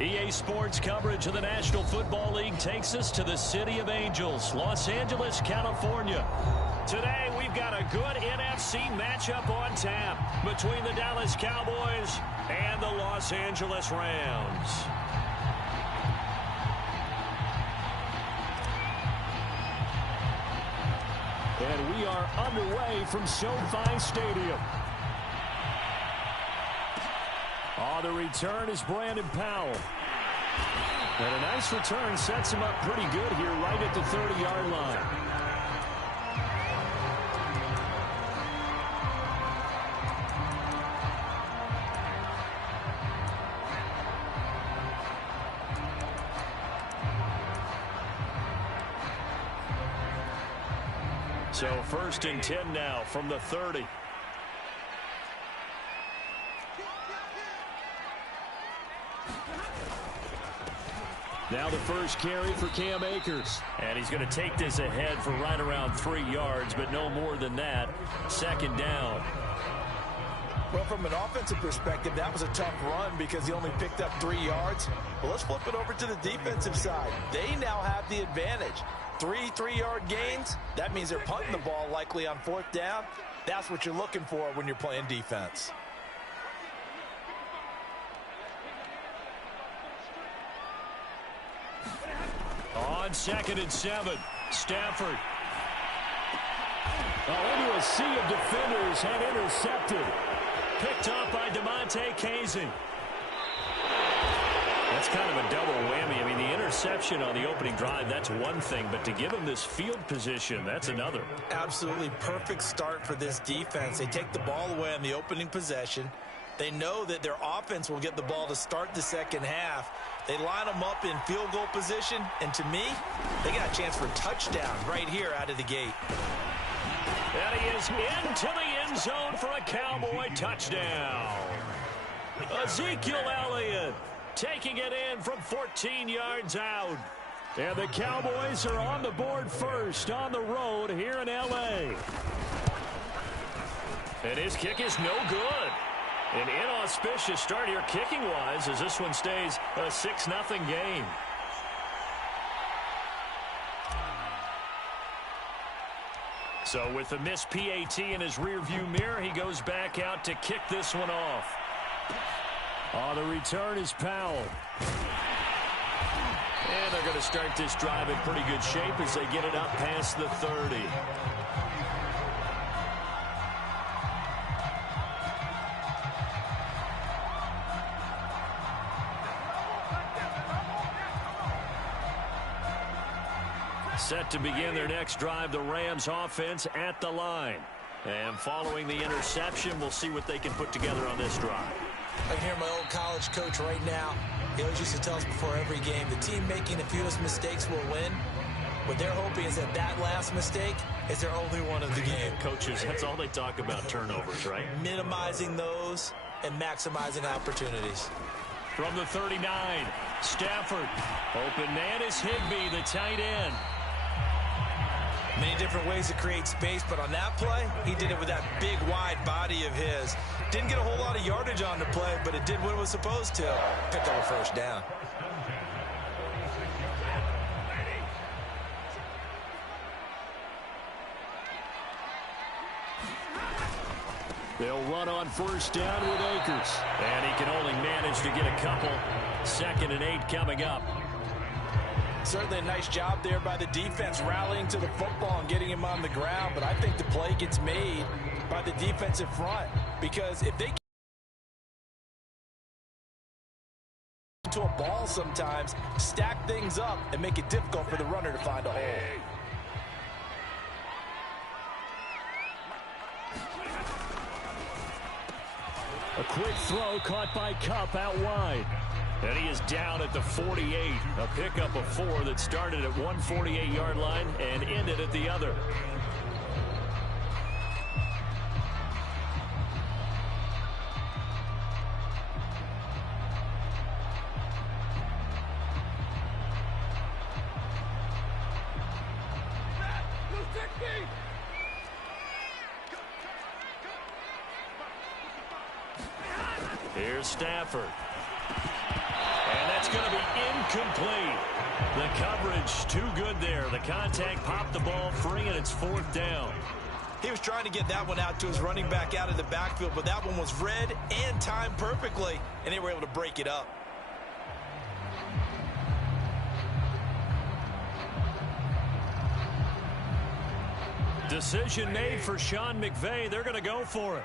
EA Sports coverage of the National Football League takes us to the City of Angels, Los Angeles, California. Today, we've got a good NFC matchup on tap between the Dallas Cowboys and the Los Angeles Rams. And we are underway from SoFi Stadium. On the return is Brandon Powell. And a nice return sets him up pretty good here right at the 30-yard line. So 1st and 10 now from the 30. Now the first carry for Cam Akers. And he's going to take this ahead for right around 3 yards, but no more than that. 2nd down. Well, from an offensive perspective, that was a tough run because he only picked up 3 yards. Well, let's flip it over to the defensive side. They now have the advantage. 3 3-yard gains. That means they're punting the ball likely on 4th down. That's what you're looking for when you're playing defense. On 2nd and 7, Stafford. Into a sea of defenders and intercepted. Picked up by DeMonte Casey. That's kind of a double whammy. I mean, the interception on the opening drive, that's one thing. But to give him this field position, that's another. Absolutely perfect start for this defense. They take the ball away on the opening possession. They know that their offense will get the ball to start the second half. They line them up in field goal position. And to me, they got a chance for a touchdown right here out of the gate. And he is into the end zone for a Cowboy touchdown. Ezekiel Elliott taking it in from 14 yards out. And the Cowboys are on the board first on the road here in L.A. And his kick is no good. An inauspicious start here kicking-wise as this one stays a 6-0 game. So with the missed PAT in his rearview mirror, he goes back out to kick this one off. On the return is Powell. And they're going to start this drive in pretty good shape as they get it up past the 30. Set to begin their next drive, the Rams offense at the line. And following the interception, we'll see what they can put together on this drive. I can hear my old college coach right now. He always used to tell us before every game, the team making the fewest mistakes will win. What they're hoping is that that last mistake is their only one of the game. Coaches, that's all they talk about, turnovers, right? Minimizing those and maximizing opportunities. From the 39, Stafford. Open man is Higbee, the tight end. Many different ways to create space, but on that play, he did it with that big, wide body of his. Didn't get a whole lot of yardage on the play, but it did what it was supposed to. Picked up a first down. They'll run on first down with Akers. And he can only manage to get a couple. 2nd and 8 coming up. Certainly a nice job there by the defense rallying to the football and getting him on the ground. But I think the play gets made by the defensive front. Because if they get to a ball sometimes, stack things up and make it difficult for the runner to find a hole. A quick throw caught by Kupp out wide. And he is down at the 48. A pickup of 4 that started at one 48-yard line and ended at the other. Here's Stafford. And that's going to be incomplete. The coverage too good there. The contact popped the ball free, and it's 4th down. He was trying to get that one out to his running back out of the backfield, but that one was read and timed perfectly, and they were able to break it up. Decision made for Sean McVay. They're going to go for it.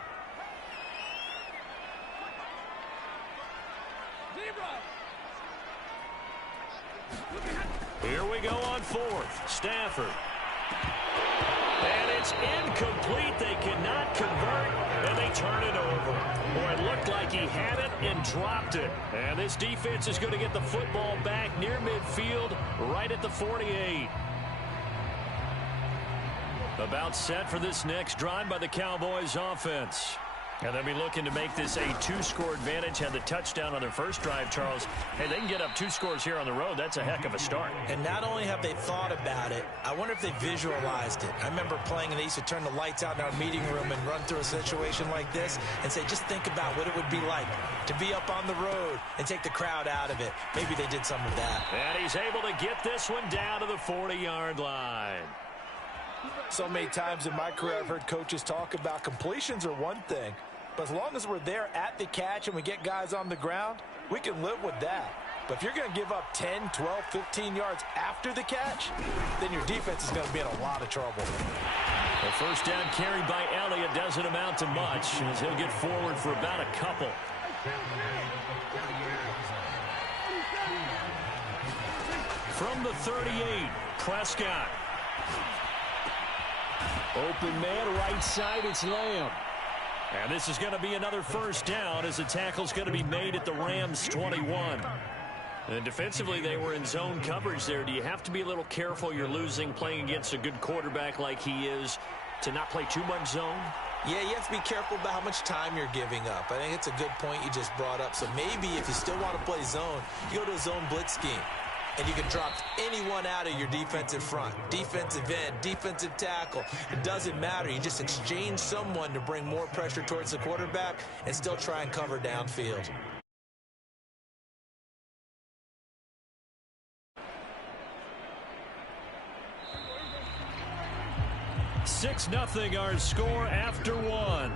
Here we go on 4th. Stafford. And it's incomplete. They cannot convert, and they turn it over. Boy, it looked like he had it and dropped it. And this defense is going to get the football back near midfield, right at the 48. About set for this next drive by the Cowboys offense. And they'll be looking to make this a 2-score advantage. Had the touchdown on their first drive, Charles. Hey, they can get up 2 scores here on the road. That's a heck of a start. And not only have they thought about it, I wonder if they visualized it. I remember playing, and they used to turn the lights out in our meeting room and run through a situation like this and say, just think about what it would be like to be up on the road and take the crowd out of it. Maybe they did some of that. And he's able to get this one down to the 40-yard line. So many times in my career, I've heard coaches talk about completions are one thing, but as long as we're there at the catch and we get guys on the ground, we can live with that. But if you're going to give up 10, 12, 15 yards after the catch, then your defense is going to be in a lot of trouble. The first down carried by Elliott doesn't amount to much, as he'll get forward for about a couple. From the 38, Prescott. Open man, right side, it's Lamb. And this is going to be another first down as the tackle's going to be made at the Rams' 21. And defensively, they were in zone coverage there. Do you have to be a little careful? You're losing, playing against a good quarterback like he is, to not play too much zone? Yeah, you have to be careful about how much time you're giving up. I think it's a good point you just brought up. So maybe if you still want to play zone, you go to a zone blitz scheme. And you can drop anyone out of your defensive front, defensive end, defensive tackle. It doesn't matter. You just exchange someone to bring more pressure towards the quarterback and still try and cover downfield. 6-0 our score after one.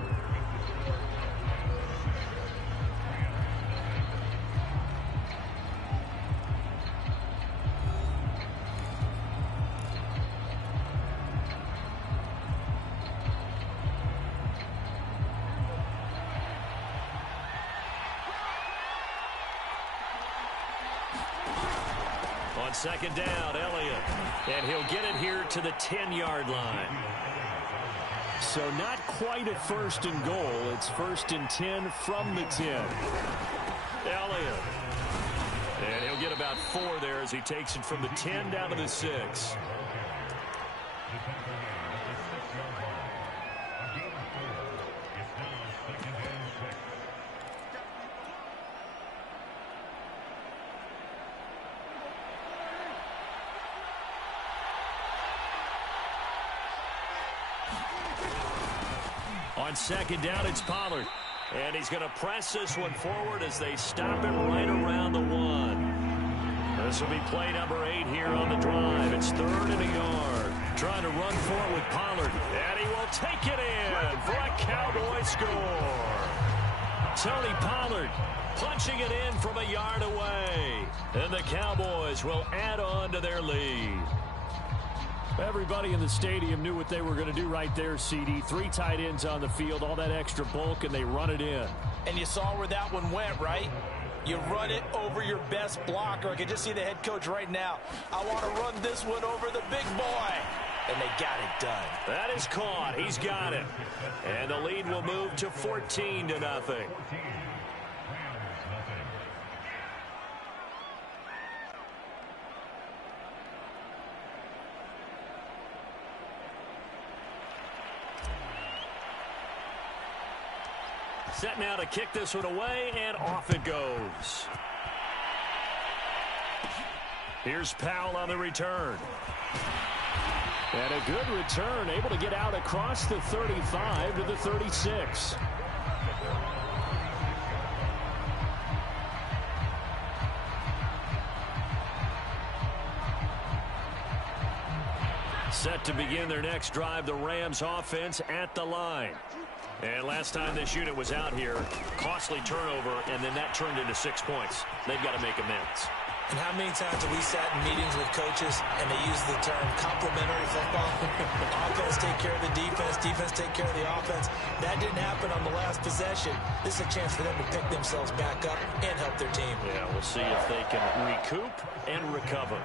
On second down, Elliott. And he'll get it here to the 10-yard line. So not quite a first and goal. It's 1st and 10 from the 10. Elliott. And he'll get about 4 there as he takes it from the 10 down to the 6. On second down, it's Pollard. And he's going to press this one forward as they stop him right around the 1. This will be play number 8 here on the drive. It's 3rd and a yard. Trying to run for it with Pollard. And he will take it in for a Cowboy score. Tony Pollard punching it in from a yard away. And the Cowboys will add on to their lead. Everybody in the stadium knew what they were going to do right there, CD. 3 tight ends on the field, all that extra bulk, and they run it in. And you saw where that one went, right? You run it over your best blocker. I can just see the head coach right now. I want to run this one over the big boy. And they got it done. That is caught. He's got it. And the lead will move to 14-0. Set now to kick this one away, and off it goes. Here's Powell on the return. And a good return, able to get out across the 35 to the 36. Set to begin their next drive, the Rams offense at the line. And last time this unit was out here, costly turnover, and then that turned into 6 points. They've got to make amends. And how many times have we sat in meetings with coaches and they use the term complementary football? Offense take care of the defense, defense take care of the offense. That didn't happen on the last possession. This is a chance for them to pick themselves back up and help their team. Yeah, we'll see if they can recoup and recover.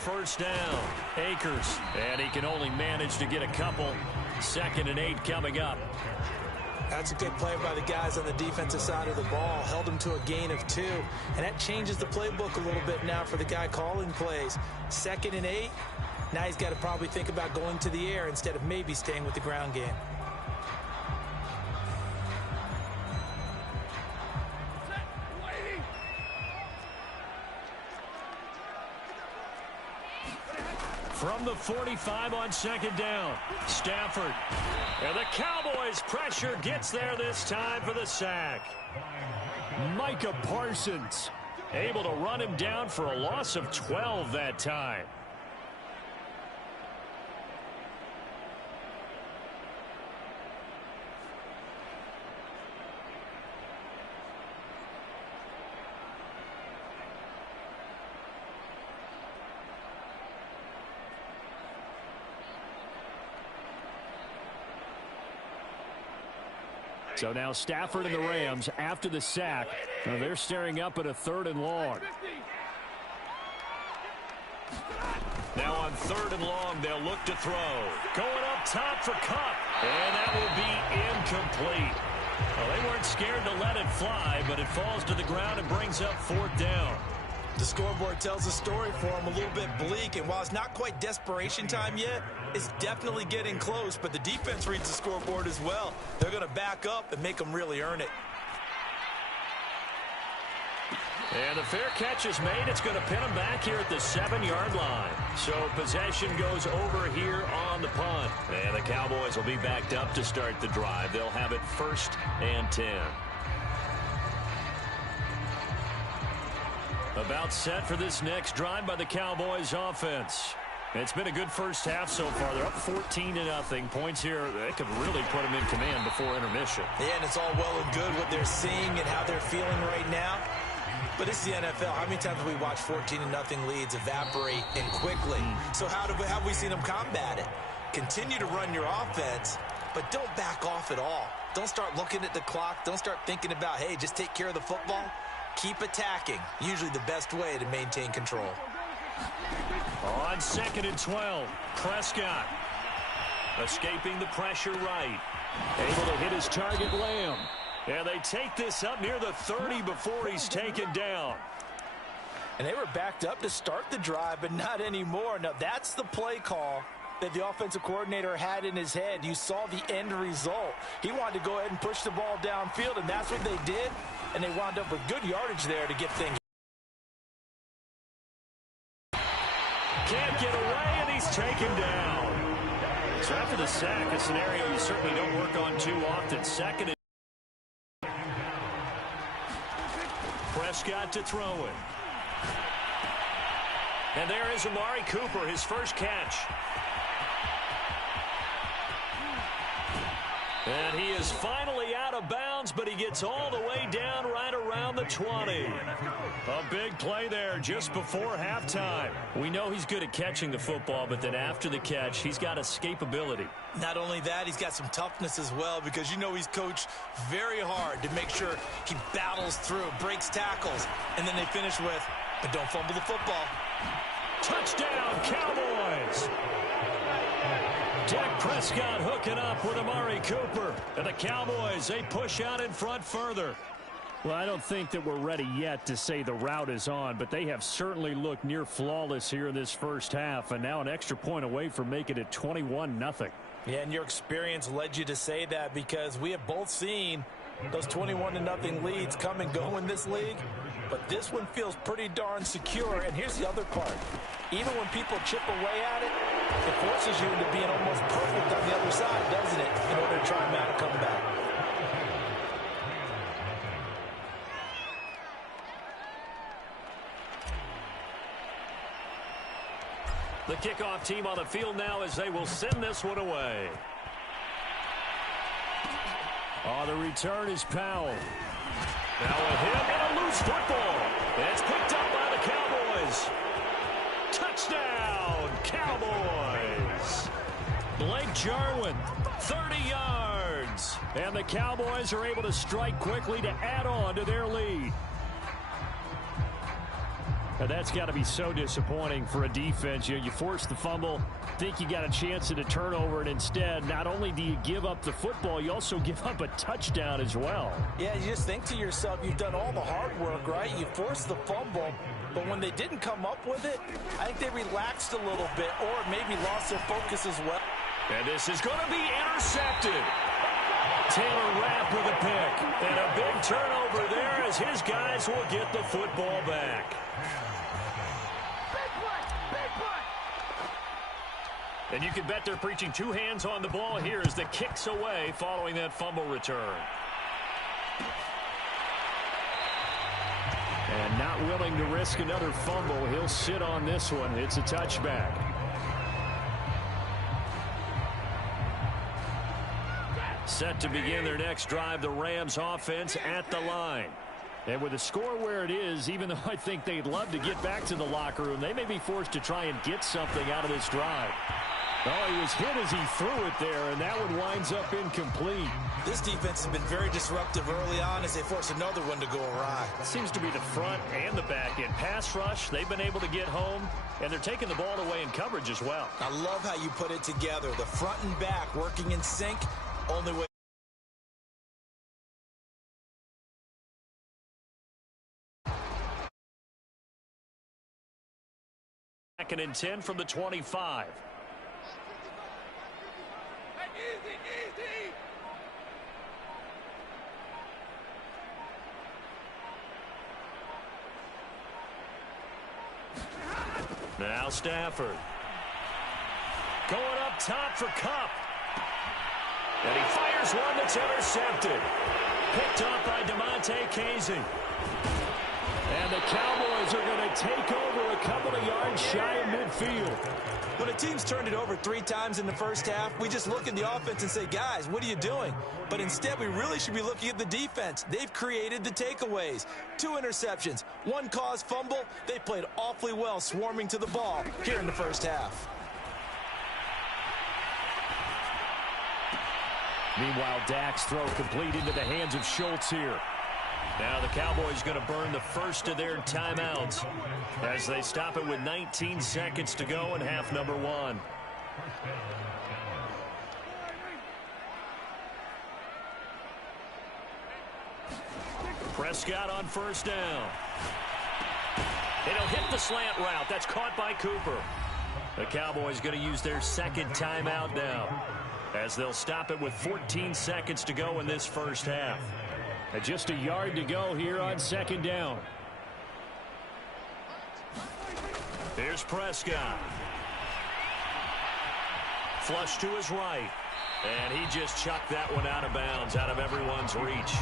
First down, Akers, and he can only manage to get a couple. 2nd and 8 coming up. That's a good play by the guys on the defensive side of the ball. Held them to a gain of 2, and that changes the playbook a little bit now for the guy calling plays. 2nd and 8, now he's got to probably think about going to the air instead of maybe staying with the ground game. From the 45 on 2nd down, Stafford. And the Cowboys' pressure gets there this time for the sack. Micah Parsons able to run him down for a loss of 12 that time. So now Stafford and the Rams after the sack. They're staring up at a 3rd and long. Now on 3rd and long, they'll look to throw. Going up top for Kupp. And that will be incomplete. Well, they weren't scared to let it fly, but it falls to the ground and brings up 4th down. The scoreboard tells a story for him, a little bit bleak, and while it's not quite desperation time yet, it's definitely getting close, but the defense reads the scoreboard as well. They're going to back up and make them really earn it. And the fair catch is made. It's going to pin him back here at the 7-yard line. So possession goes over here on the punt. And the Cowboys will be backed up to start the drive. They'll have it 1st and 10. About set for this next drive by the Cowboys offense. It's been a good first half so far. They're up 14-0. Points here, they could really put them in command before intermission. Yeah, and it's all well and good what they're seeing and how they're feeling right now. But it's the NFL. How many times have we watched 14-0 leads evaporate and quickly? So how have we seen them combat it? Continue to run your offense, but don't back off at all. Don't start looking at the clock. Don't start thinking about, hey, just take care of the football. Keep attacking. Usually the best way to maintain control. On 2nd and 12, Prescott escaping the pressure right. Able to hit his target, Lamb. And they take this up near the 30 before he's taken down. And they were backed up to start the drive, but not anymore. Now, that's the play call that the offensive coordinator had in his head. You saw the end result. He wanted to go ahead and push the ball downfield, and that's what they did. And they wound up with good yardage there to get things. Can't get away, and he's taken down. So after the sack, a scenario you certainly don't work on too often. 2nd and Prescott to throw it. And there is Amari Cooper, his first catch. And he is finally out of bounds, but he gets all the way down right around the 20. A big play there just before halftime. We know he's good at catching the football, but then after the catch, he's got escapability. Not only that, he's got some toughness as well, because you know he's coached very hard to make sure he battles through, breaks tackles, and then they finish with, but don't fumble the football. Touchdown, Cowboys! Dak Prescott hooking up with Amari Cooper. And the Cowboys, they push out in front further. Well, I don't think that we're ready yet to say the route is on, but they have certainly looked near flawless here in this first half, and now an extra point away from making it 21-0. Yeah, and your experience led you to say that, because we have both seen Those 21-0 leads come and go in this league, but this one feels pretty darn secure. And here's the other part. Even when people chip away at it, it forces you into being almost perfect on the other side, doesn't it, in order to try and mount a comeback. The kickoff team on the field now as they will send this one away. Oh, the return is Powell. Now a hit and a loose football. It's picked up by the Cowboys. Touchdown, Cowboys. Blake Jarwin, 30 yards. And the Cowboys are able to strike quickly to add on to their lead. Now that's got to be so disappointing for a defense. You force the fumble, think you got a chance at a turnover, and instead, not only do you give up the football, you also give up a touchdown as well. Yeah, you just think to yourself, you've done all the hard work, right? You forced the fumble, but when they didn't come up with it, I think they relaxed a little bit or maybe lost their focus as well. And this is going to be intercepted. Taylor Rapp with a pick. And a big turnover there as his guys will get the football back. And you can bet they're preaching two hands on the ball here as the kicks away following that fumble return. And not willing to risk another fumble, he'll sit on this one. It's a touchback. Set to begin their next drive, the Rams offense at the line. And with the score where it is, even though I think they'd love to get back to the locker room, they may be forced to try and get something out of this drive. Oh, he was hit as he threw it there, and that one winds up incomplete. This defense has been very disruptive early on as they force another one to go awry. It seems to be the front and the back end. Pass rush, they've been able to get home, and they're taking the ball away in coverage as well. I love how you put it together. The front and back working in sync, only way. Second and 10 from the 25. Now Stafford. Going up top for Kupp. And he fires one that's intercepted. Picked up by DeMonte Casey. And the Cowboys are going to take over a couple of yards shy of midfield. When a team's turned it over 3 times in the first half, we just look at the offense and say, guys, what are you doing? But instead, we really should be looking at the defense. They've created the takeaways. 2 interceptions, 1 caused fumble. They played awfully well swarming to the ball here in the first half. Meanwhile, Dak's throw complete into the hands of Schultz here. Now the Cowboys going to burn the first of their timeouts as they stop it with 19 seconds to go in half number 1. Prescott on first down. It'll hit the slant route. That's caught by Cooper. The Cowboys going to use their second timeout now as they'll stop it with 14 seconds to go in this first half. And just a yard to go here on second down. Here's Prescott. Flush to his right. And he just chucked that one out of bounds, out of everyone's reach.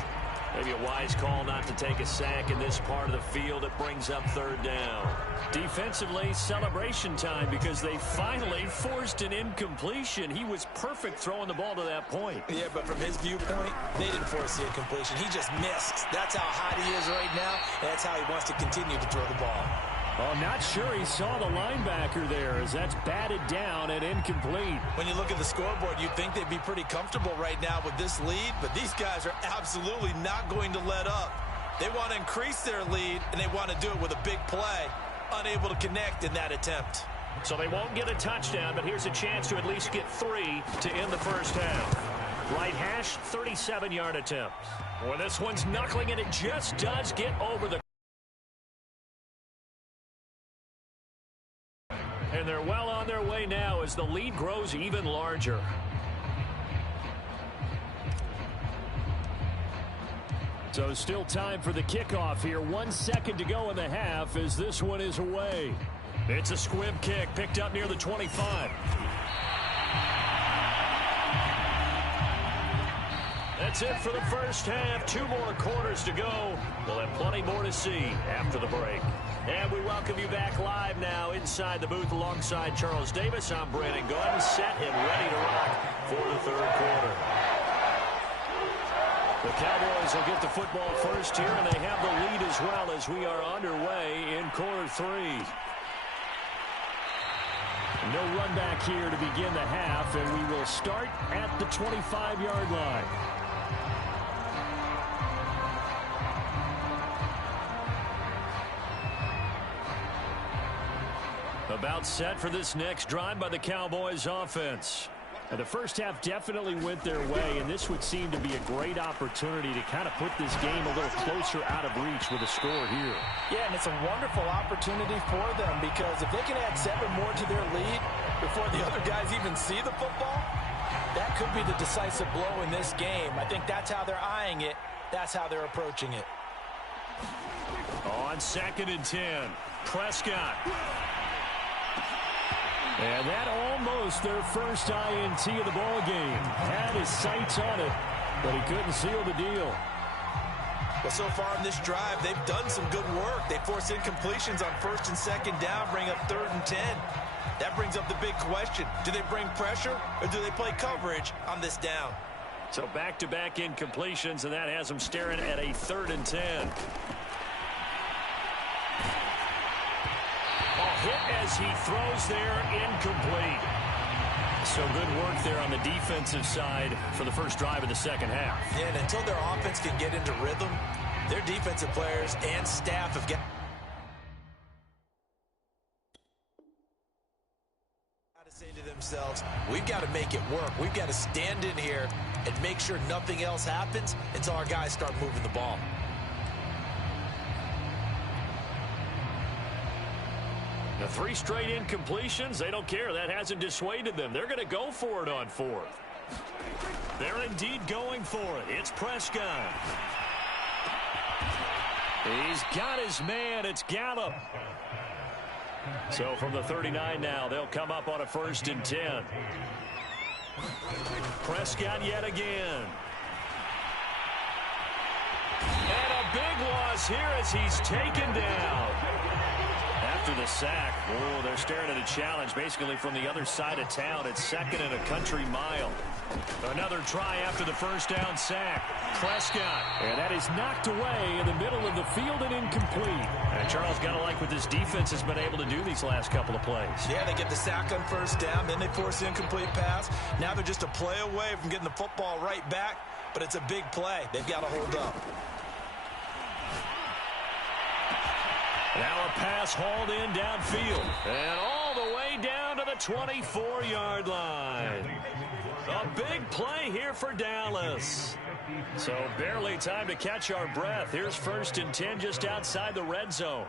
Maybe a wise call not to take a sack in this part of the field. It brings up third down. Defensively, celebration time because they finally forced an incompletion. He was perfect throwing the ball to that point. Yeah, but from his viewpoint, they didn't force the incompletion. He just missed. That's how hot he is right now, and that's how he wants to continue to throw the ball. Oh, not sure he saw the linebacker there as that's batted down and incomplete. When you look at the scoreboard, you'd think they'd be pretty comfortable right now with this lead, but these guys are absolutely not going to let up. They want to increase their lead, and they want to do it with a big play. Unable to connect in that attempt. So they won't get a touchdown, but here's a chance to at least get 3 to end the first half. Right hash, 37-yard attempt. Well, this one's knuckling, and it just does get over the... And they're well on their way now as the lead grows even larger. So still time for the kickoff here. 1 second to go in the half as this one is away. It's a squib kick picked up near the 25. That's it for the first half. 2 more quarters to go. We'll have plenty more to see after the break. And we welcome you back live now inside the booth alongside Charles Davis. I'm Brandon Gaudin, set and ready to rock for the third quarter. The Cowboys will get the football first here, and they have the lead as well as we are underway in quarter 3. No run back here to begin the half, and we will start at the 25-yard line. About set for this next drive by the Cowboys offense. And the first half definitely went their way, and this would seem to be a great opportunity to kind of put this game a little closer out of reach with a score here. Yeah, and it's a wonderful opportunity for them because if they can add 7 more to their lead before the other guys even see the football, that could be the decisive blow in this game. I think that's how they're eyeing it. That's how they're approaching it. On 2nd and 10, Prescott. And that almost their first INT of the ball game. Had his sights on it, but he couldn't seal the deal. Well, so far in this drive, they've done some good work. They force incompletions on 1st and 2nd down, bring up 3rd and 10. That brings up the big question. Do they bring pressure or do they play coverage on this down? So back-to-back incompletions, and that has them staring at a 3rd and 10. Hit as he throws there, incomplete. So good work there on the defensive side for the first drive of the second half. Yeah, and until their offense can get into rhythm, their defensive players and staff have got to say to themselves, we've got to make it work. We've got to stand in here and make sure nothing else happens until our guys start moving the ball. The 3 straight incompletions, they don't care. That hasn't dissuaded them. They're going to go for it on 4th. They're indeed going for it. It's Prescott. He's got his man. It's Gallup. So from the 39 now, they'll come up on a 1st and 10. Prescott yet again. And a big loss here as he's taken down. After the sack, oh, they're staring at a challenge basically from the other side of town. It's 2nd and a country mile. Another try after the first down sack. Prescott. And that is knocked away in the middle of the field and incomplete. And Charles, got to like what this defense has been able to do these last couple of plays. Yeah, they get the sack on 1st down, then they force the incomplete pass. Now they're just a play away from getting the football right back, but it's a big play. They've got to hold up. Now a pass hauled in downfield. And all the way down to the 24-yard line. A big play here for Dallas. So barely time to catch our breath. Here's 1st and 10 just outside the red zone.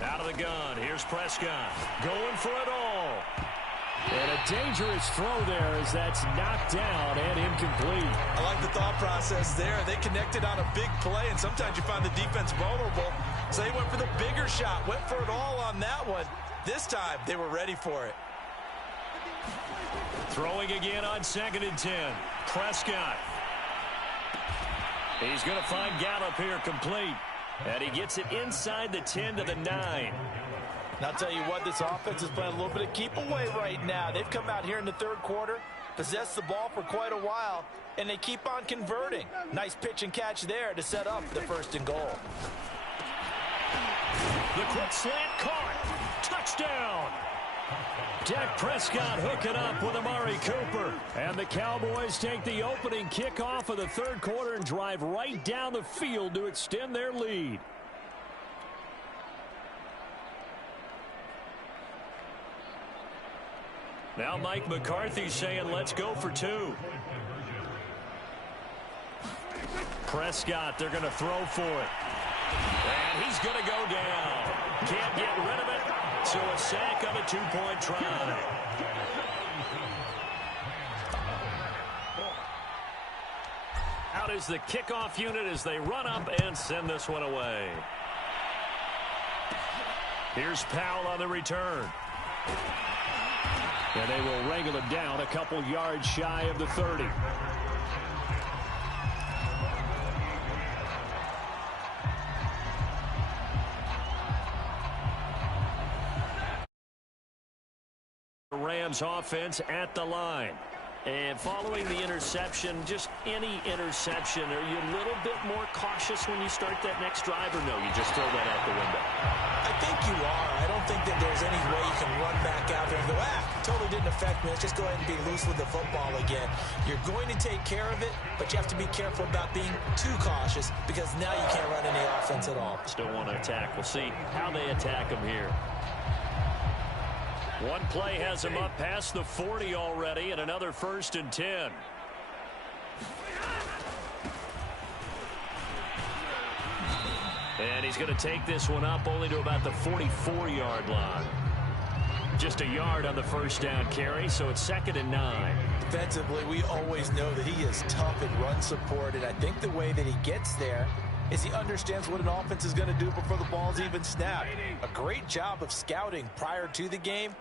Out of the gun. Here's Prescott. Going for it all. And a dangerous throw there as that's knocked down and incomplete. I like the thought process there. They connected on a big play, and sometimes you find the defense vulnerable. So they went for the bigger shot, went for it all on that one. This time, they were ready for it. Throwing again on 2nd and 10. Prescott. He's going to find Gallup here complete. And he gets it inside the 10 to the 9. And I'll tell you what, this offense is playing a little bit of keep away right now. They've come out here in the 3rd quarter, possessed the ball for quite a while, and they keep on converting. Nice pitch and catch there to set up the 1st and goal. The quick slant caught. Touchdown. Dak Prescott hooking up with Amari Cooper. And the Cowboys take the opening kickoff of the 3rd quarter and drive right down the field to extend their lead. Now Mike McCarthy saying, let's go for 2. Prescott, they're going to throw for it. And he's going to go down. Can't get rid of it. So a sack on a 2-point try. Out is the kickoff unit as they run up and send this one away. Here's Powell on the return. And they will wrangle it down a couple yards shy of the 30. Rams offense at the line. And following the interception, just any interception, are you a little bit more cautious when you start that next drive, or no, you just throw that out the window? I think you are. I don't think that there's any way you can run back out there and go, totally didn't affect me. Let's just go ahead and be loose with the football again. You're going to take care of it, but you have to be careful about being too cautious because now you can't run any offense at all. Still want to attack. We'll see how they attack them here. One play has him up past the 40 already, and another 1st and 10. And he's going to take this one up only to about the 44-yard line. Just a yard on the first down carry, so it's 2nd and 9. Defensively, we always know that he is tough in run support, and I think the way that he gets there is he understands what an offense is going to do before the ball's even snapped. A great job of scouting prior to the game,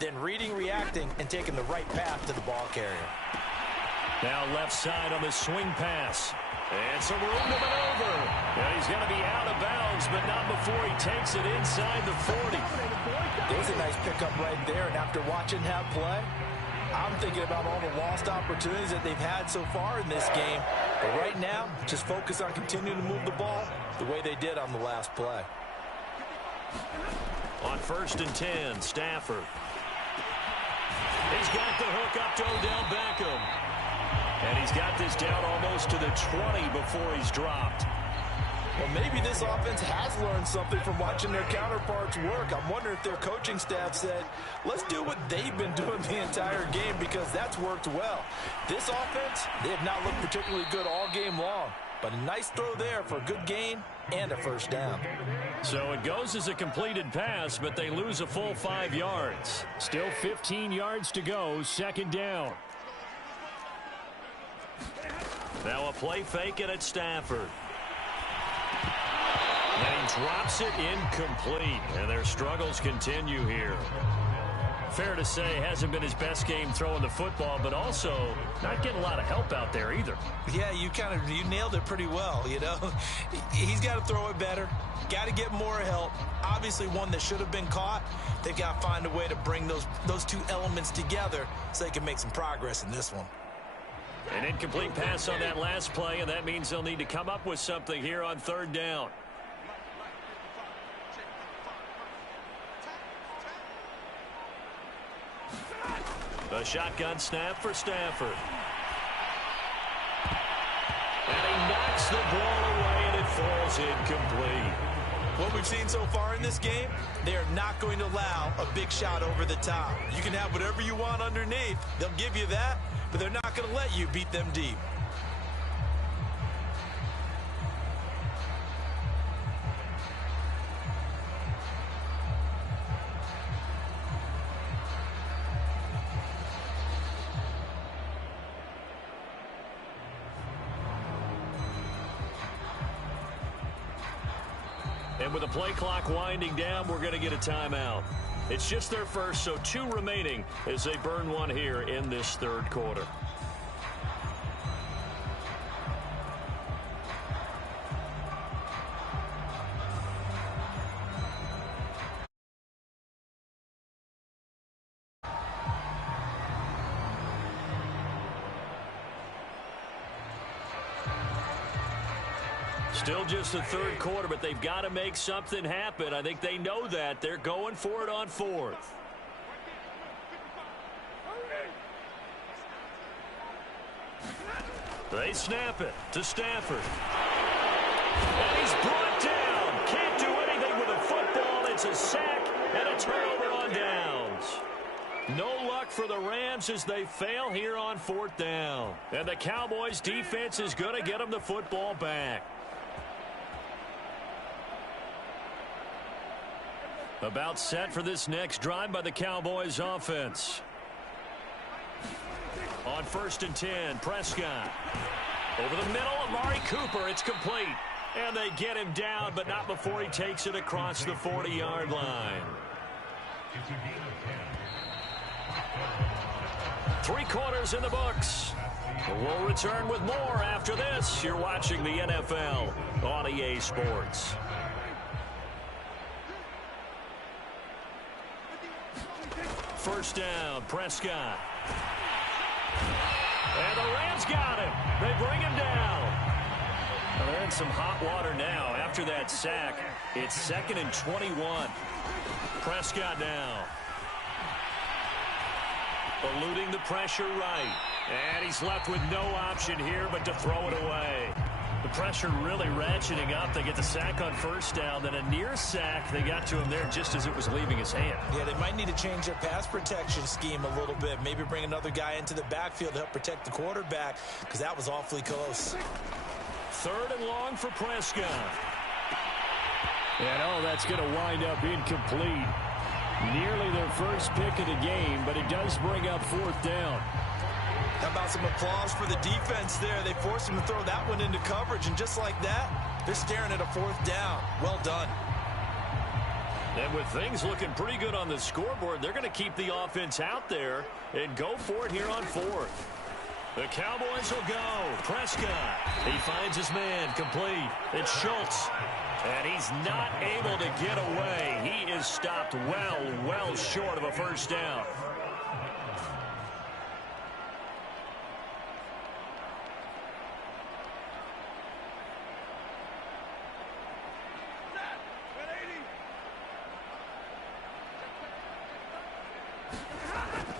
then reading, reacting, and taking the right path to the ball carrier. Now left side on the swing pass. And some room to maneuver. And he's going to be out of bounds, but not before he takes it inside the 40. There's a nice pickup right there, and after watching that play, I'm thinking about all the lost opportunities that they've had so far in this game. But right now, just focus on continuing to move the ball the way they did on the last play. On 1st and 10, Stafford. He's got the hook up to Odell Beckham. And he's got this down almost to the 20 before he's dropped. Well, maybe this offense has learned something from watching their counterparts work. I'm wondering if their coaching staff said, let's do what they've been doing the entire game because that's worked well. This offense, they have not looked particularly good all game long. But a nice throw there for a good gain and a 1st down. So it goes as a completed pass, but they lose a full 5 yards. Still 15 yards to go, 2nd down. Now a play fake and it's Stafford. And he drops it incomplete. And their struggles continue here. Fair to say, hasn't been his best game throwing the football, but also not getting a lot of help out there either. Yeah, you nailed it pretty well, you know. He's got to throw it better. Got to get more help. Obviously one that should have been caught. They've got to find a way to bring those two elements together so they can make some progress in this one. An incomplete pass on that last play, and that means they'll need to come up with something here on 3rd down. A shotgun snap for Stafford. And he knocks the ball away, and it falls incomplete. What we've seen so far in this game, they are not going to allow a big shot over the top. You can have whatever you want underneath. They'll give you that, but they're not going to let you beat them deep. And with the play clock winding down, we're going to get a timeout. It's just their first, so 2 remaining as they burn one here in this 3rd quarter. Still just the 3rd quarter, but they've got to make something happen. I think they know that. They're going for it on 4th. They snap it to Stafford. And he's brought down. Can't do anything with a football. It's a sack and a turnover on downs. No luck for the Rams as they fail here on 4th down. And the Cowboys defense is going to get them the football back. About set for this next drive by the Cowboys offense. On 1st and 10, Prescott. Over the middle, Amari Cooper. It's complete. And they get him down, but not before he takes it across the 40-yard line. It's a gain of 10. 3 quarters in the books. We'll return with more after this. You're watching the NFL on EA Sports. First down, Prescott. And the Rams got him. They bring him down. Well, they're in some hot water now. After that sack, it's 2nd and 21. Prescott now. Eluding the pressure right. And he's left with no option here but to throw it away. The pressure really ratcheting up. They get the sack on first down. Then a near sack. They got to him there just as it was leaving his hand. Yeah, they might need to change their pass protection scheme a little bit. Maybe bring another guy into the backfield to help protect the quarterback, because that was awfully close. 3rd and long for Prescott. And that's going to wind up incomplete. Nearly their first pick of the game, but it does bring up 4th down. How about some applause for the defense there? They forced him to throw that one into coverage, and just like that, they're staring at a 4th down. Well done. And with things looking pretty good on the scoreboard, they're going to keep the offense out there and go for it here on 4th. The Cowboys will go. Prescott. He finds his man. Complete. It's Schultz. And he's not able to get away. He is stopped well short of a first down.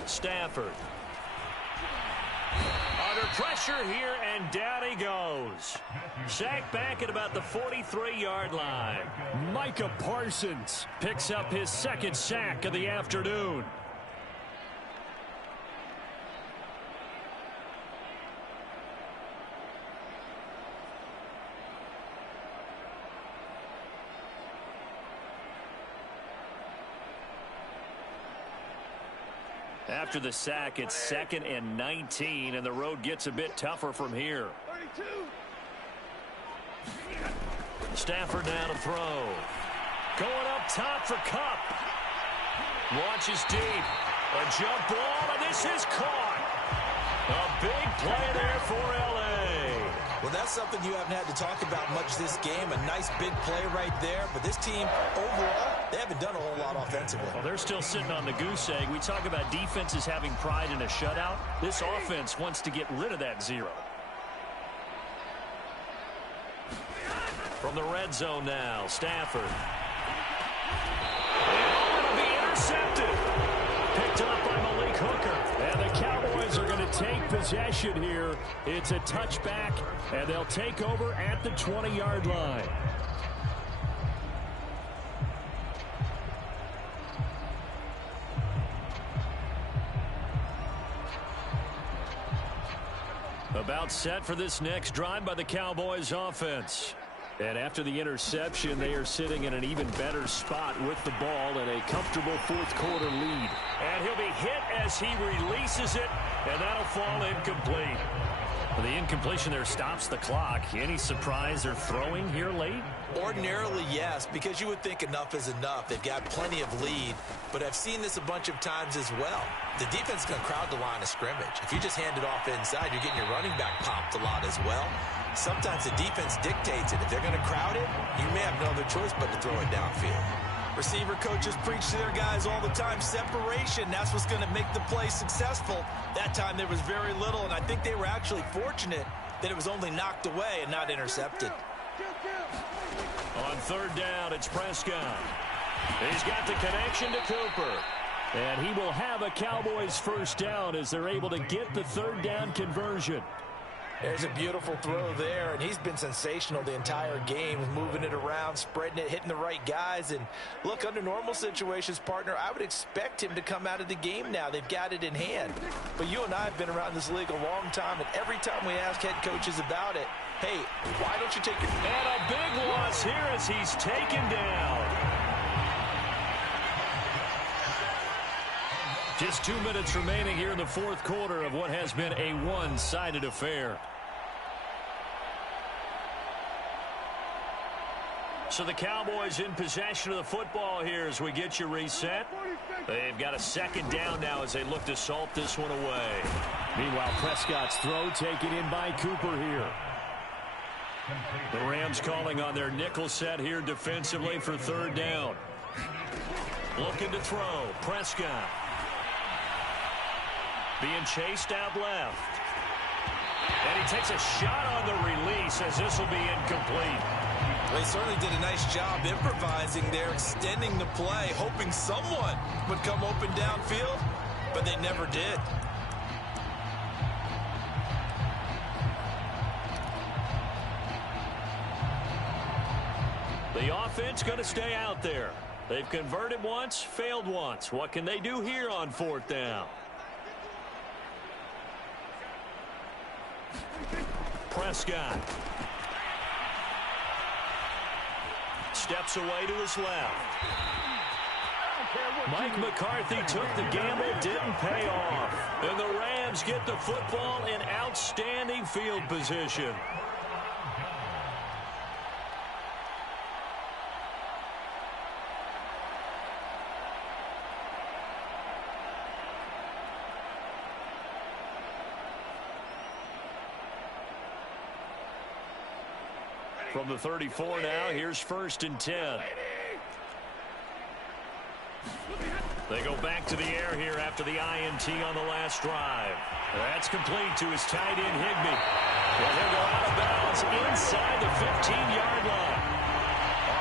Stafford. Under pressure here, and down he goes. Sacked back at about the 43-yard line. Micah Parsons picks up his 2nd sack of the afternoon. After the sack, it's 2nd and 19, and the road gets a bit tougher from here. 32. Stafford now to throw. Going up top for Kupp. Launches deep. A jump ball, and this is caught. A big play there for L.A. Well, that's something you haven't had to talk about much this game. A nice big play right there. But this team, overall, they haven't done a whole lot offensively. Well, they're still sitting on the goose egg. We talk about defenses having pride in a shutout. This offense wants to get rid of that 0. From the red zone now, Stafford. And it'll be intercepted. Picked up by Malik Hooker. And the Cowboys are going to take possession here. It's a touchback, and they'll take over at the 20-yard line. About set for this next drive by the Cowboys offense. And after the interception, they are sitting in an even better spot with the ball and a comfortable 4th quarter lead. And he'll be hit as he releases it, and that'll fall incomplete. Well, the incompletion there stops the clock. Any surprise they're throwing here late? Ordinarily, yes, because you would think enough is enough. They've got plenty of lead, but I've seen this a bunch of times as well. The defense is going to crowd the line of scrimmage. If you just hand it off inside, you're getting your running back popped a lot as well. Sometimes the defense dictates it. If they're going to crowd it, you may have no other choice but to throw it downfield. Receiver coaches preach to their guys all the time. Separation, that's what's going to make the play successful. That time there was very little, and I think they were actually fortunate that it was only knocked away and not intercepted. On 3rd down, it's Prescott. He's got the connection to Cooper. And he will have a Cowboys first down as they're able to get the 3rd down conversion. There's a beautiful throw there, and he's been sensational the entire game, moving it around, spreading it, hitting the right guys. And look, under normal situations, partner, I would expect him to come out of the game now. They've got it in hand. But you and I have been around this league a long time, and every time we ask head coaches about it, hey, why don't you take your... And a big loss here as he's taken down. Just 2 minutes remaining here in the 4th quarter of what has been a one-sided affair. So the Cowboys in possession of the football here as we get you reset. They've got a second down now as they look to salt this one away. Meanwhile, Prescott's throw taken in by Cooper here. The Rams calling on their nickel set here defensively for third down. Looking to throw. Prescott. Being chased out left. And he takes a shot on the release as this will be incomplete. They certainly did a nice job improvising there, extending the play, hoping someone would come open downfield, but they never did. The offense going to stay out there. They've converted once, failed once. What can they do here on fourth down? Prescott. Steps away to his left. Mike McCarthy took the gamble, didn't pay off. And the Rams get the football in outstanding field position. From the 34 now, here's 1st and 10. They go back to the air here after the INT on the last drive. That's complete to his tight end, Higbee. Well, he'll go out of bounds inside the 15-yard line.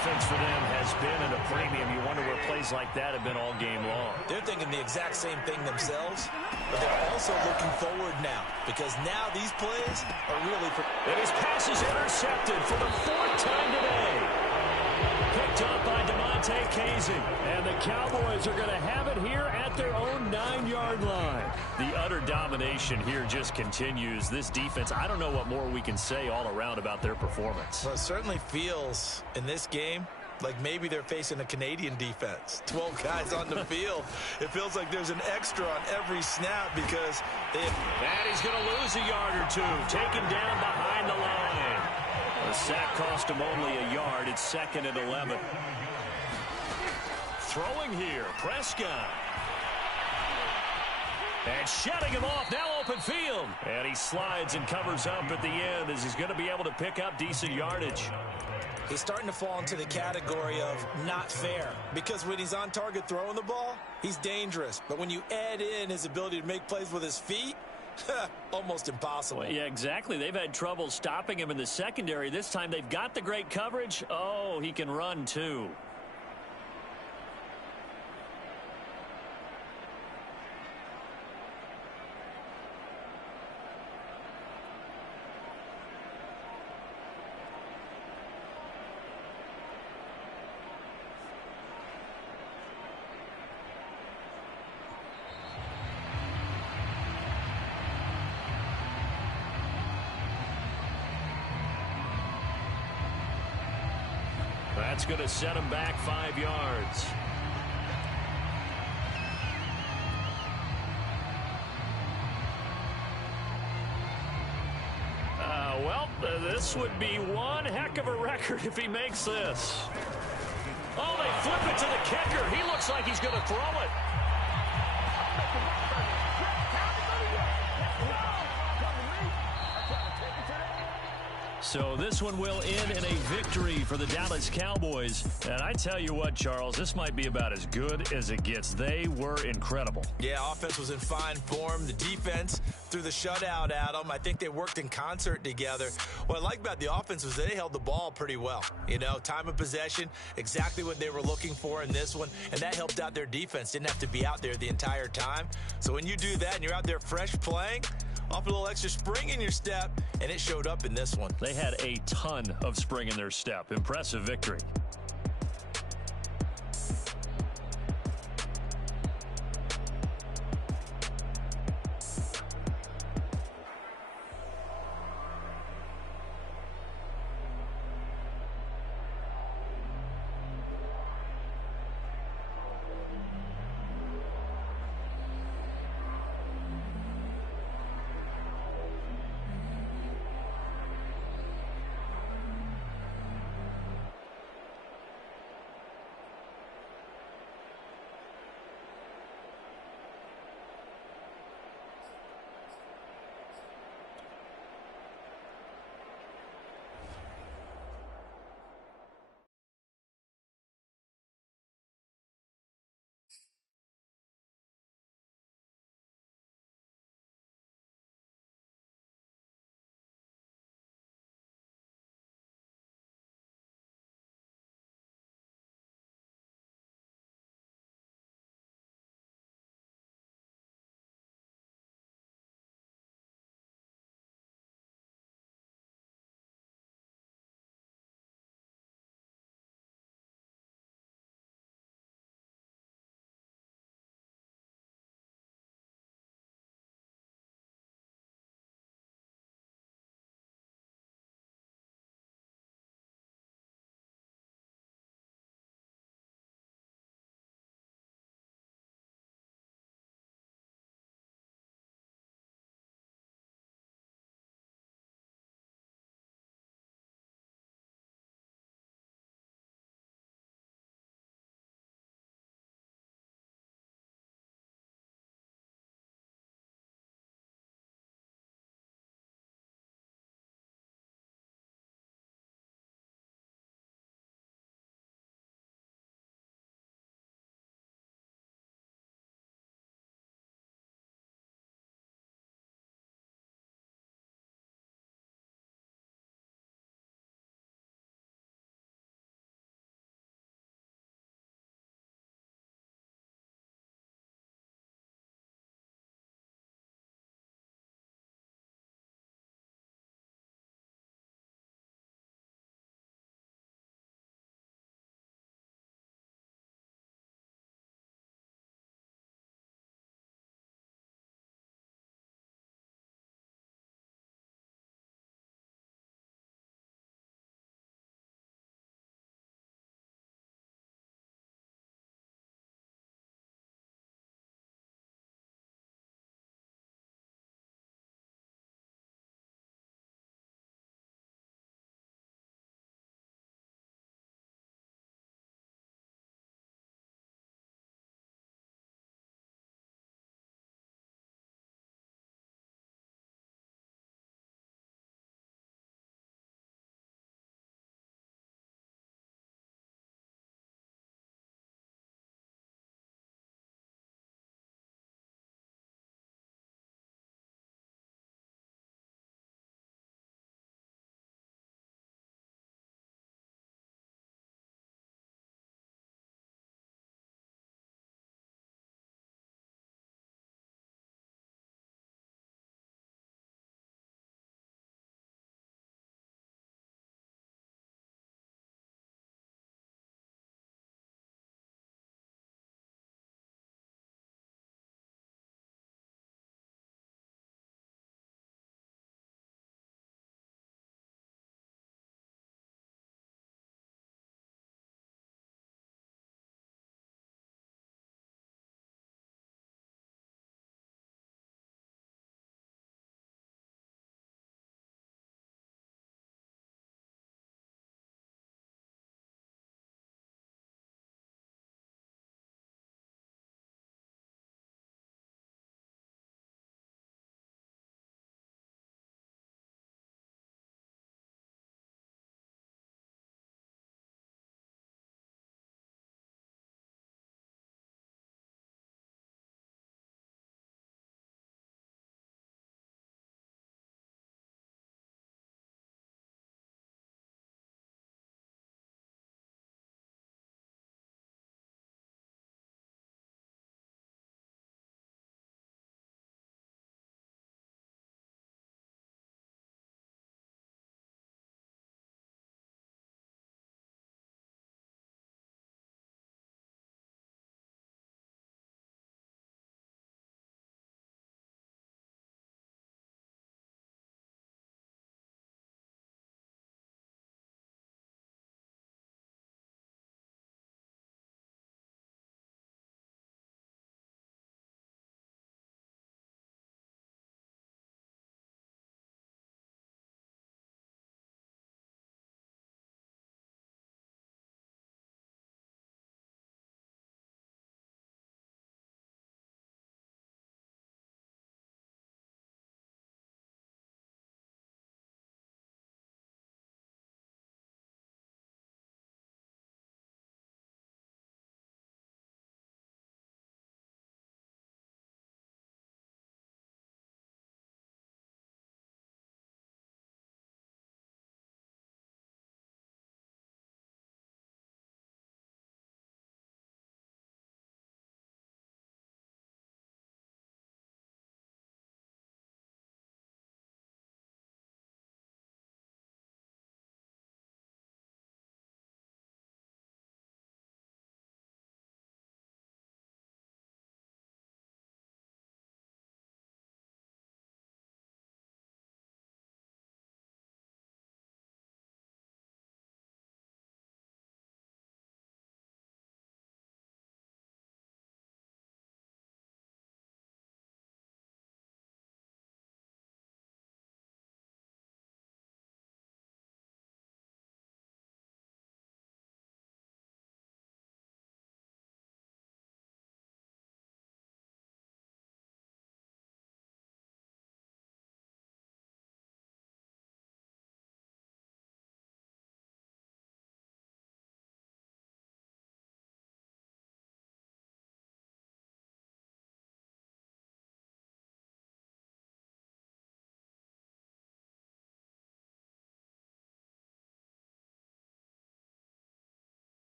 Offense for them has been at a premium. You wonder where plays like that have been all game long. They're thinking the exact same thing themselves, but they're also looking forward now because now these plays are really for... And his pass is intercepted for the 4th time today. Picked up by Casey. And the Cowboys are going to have it here at their own 9-yard line. The utter domination here just continues. This defense, I don't know what more we can say all around about their performance. Well, it certainly feels in this game like maybe they're facing a Canadian defense. 12 guys on the field. It feels like there's an extra on every snap because they have... And he's going to lose a yard or two. Taken down behind the line. The sack cost him only a yard. It's 2nd and 11. Throwing here, Prescott. And shutting him off, now open field. And he slides and covers up at the end as he's going to be able to pick up decent yardage. He's starting to fall into the category of not fair because when he's on target throwing the ball, he's dangerous. But when you add in his ability to make plays with his feet, almost impossible. Well, yeah, exactly. They've had trouble stopping him in the secondary. This time they've got the great coverage. Oh, he can run too. That's going to set him back 5 yards. This would be one heck of a record if he makes this. Oh, they flip it to the kicker. He looks like he's going to throw it. So this one will end in a victory for the Dallas Cowboys. And I tell you what, Charles, this might be about as good as it gets. They were incredible. Yeah, offense was in fine form. The defense threw the shutout at them. I think they worked in concert together. What I like about the offense was they held the ball pretty well. You know, time of possession, exactly what they were looking for in this one. And that helped out their defense. Didn't have to be out there the entire time. So when you do that and you're out there fresh playing, off a little extra spring in your step, and it showed up in this one. They had a ton of spring in their step. Impressive victory.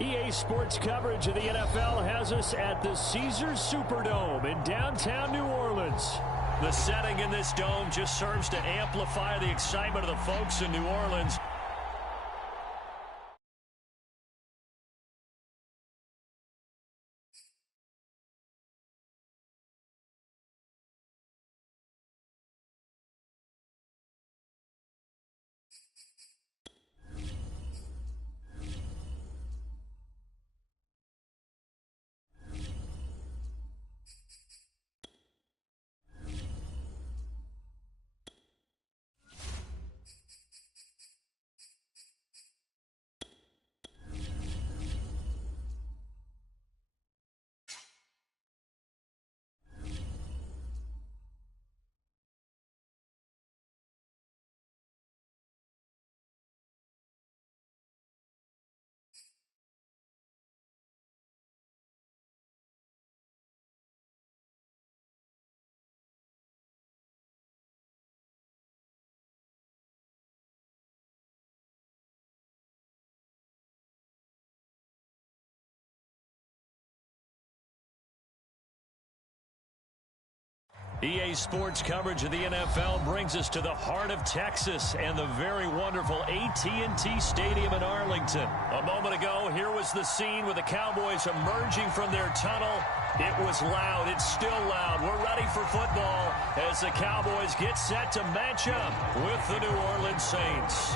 EA Sports coverage of the NFL has us at the Caesars Superdome in downtown New Orleans. The setting in this dome just serves to amplify the excitement of the folks in New Orleans. EA Sports coverage of the NFL brings us to the heart of Texas and the very wonderful AT&T Stadium in Arlington. A moment ago, here was the scene with the Cowboys emerging from their tunnel. It was loud. It's still loud. We're ready for football as the Cowboys get set to match up with the New Orleans Saints.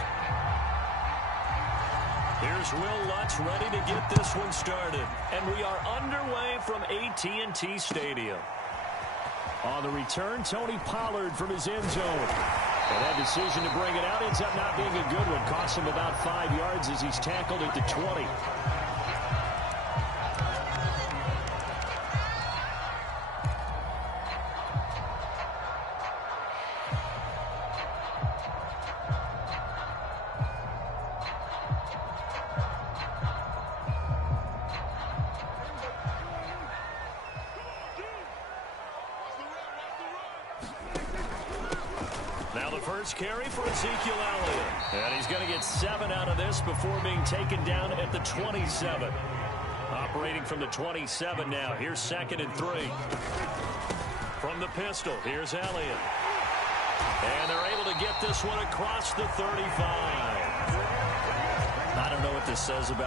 Here's Will Lutz ready to get this one started. And we are underway from AT&T Stadium. On the return, Tony Pollard from his end zone. And that decision to bring it out ends up not being a good one. Costs him about 5 yards as he's tackled at the 20. Carry for Ezekiel Elliott. And he's going to get 7 out of this before being taken down at the 27. Operating from the 27 now. Here's 2nd and 3. From the pistol, here's Elliott. And they're able to get this one across the 35. I don't know what this says about me.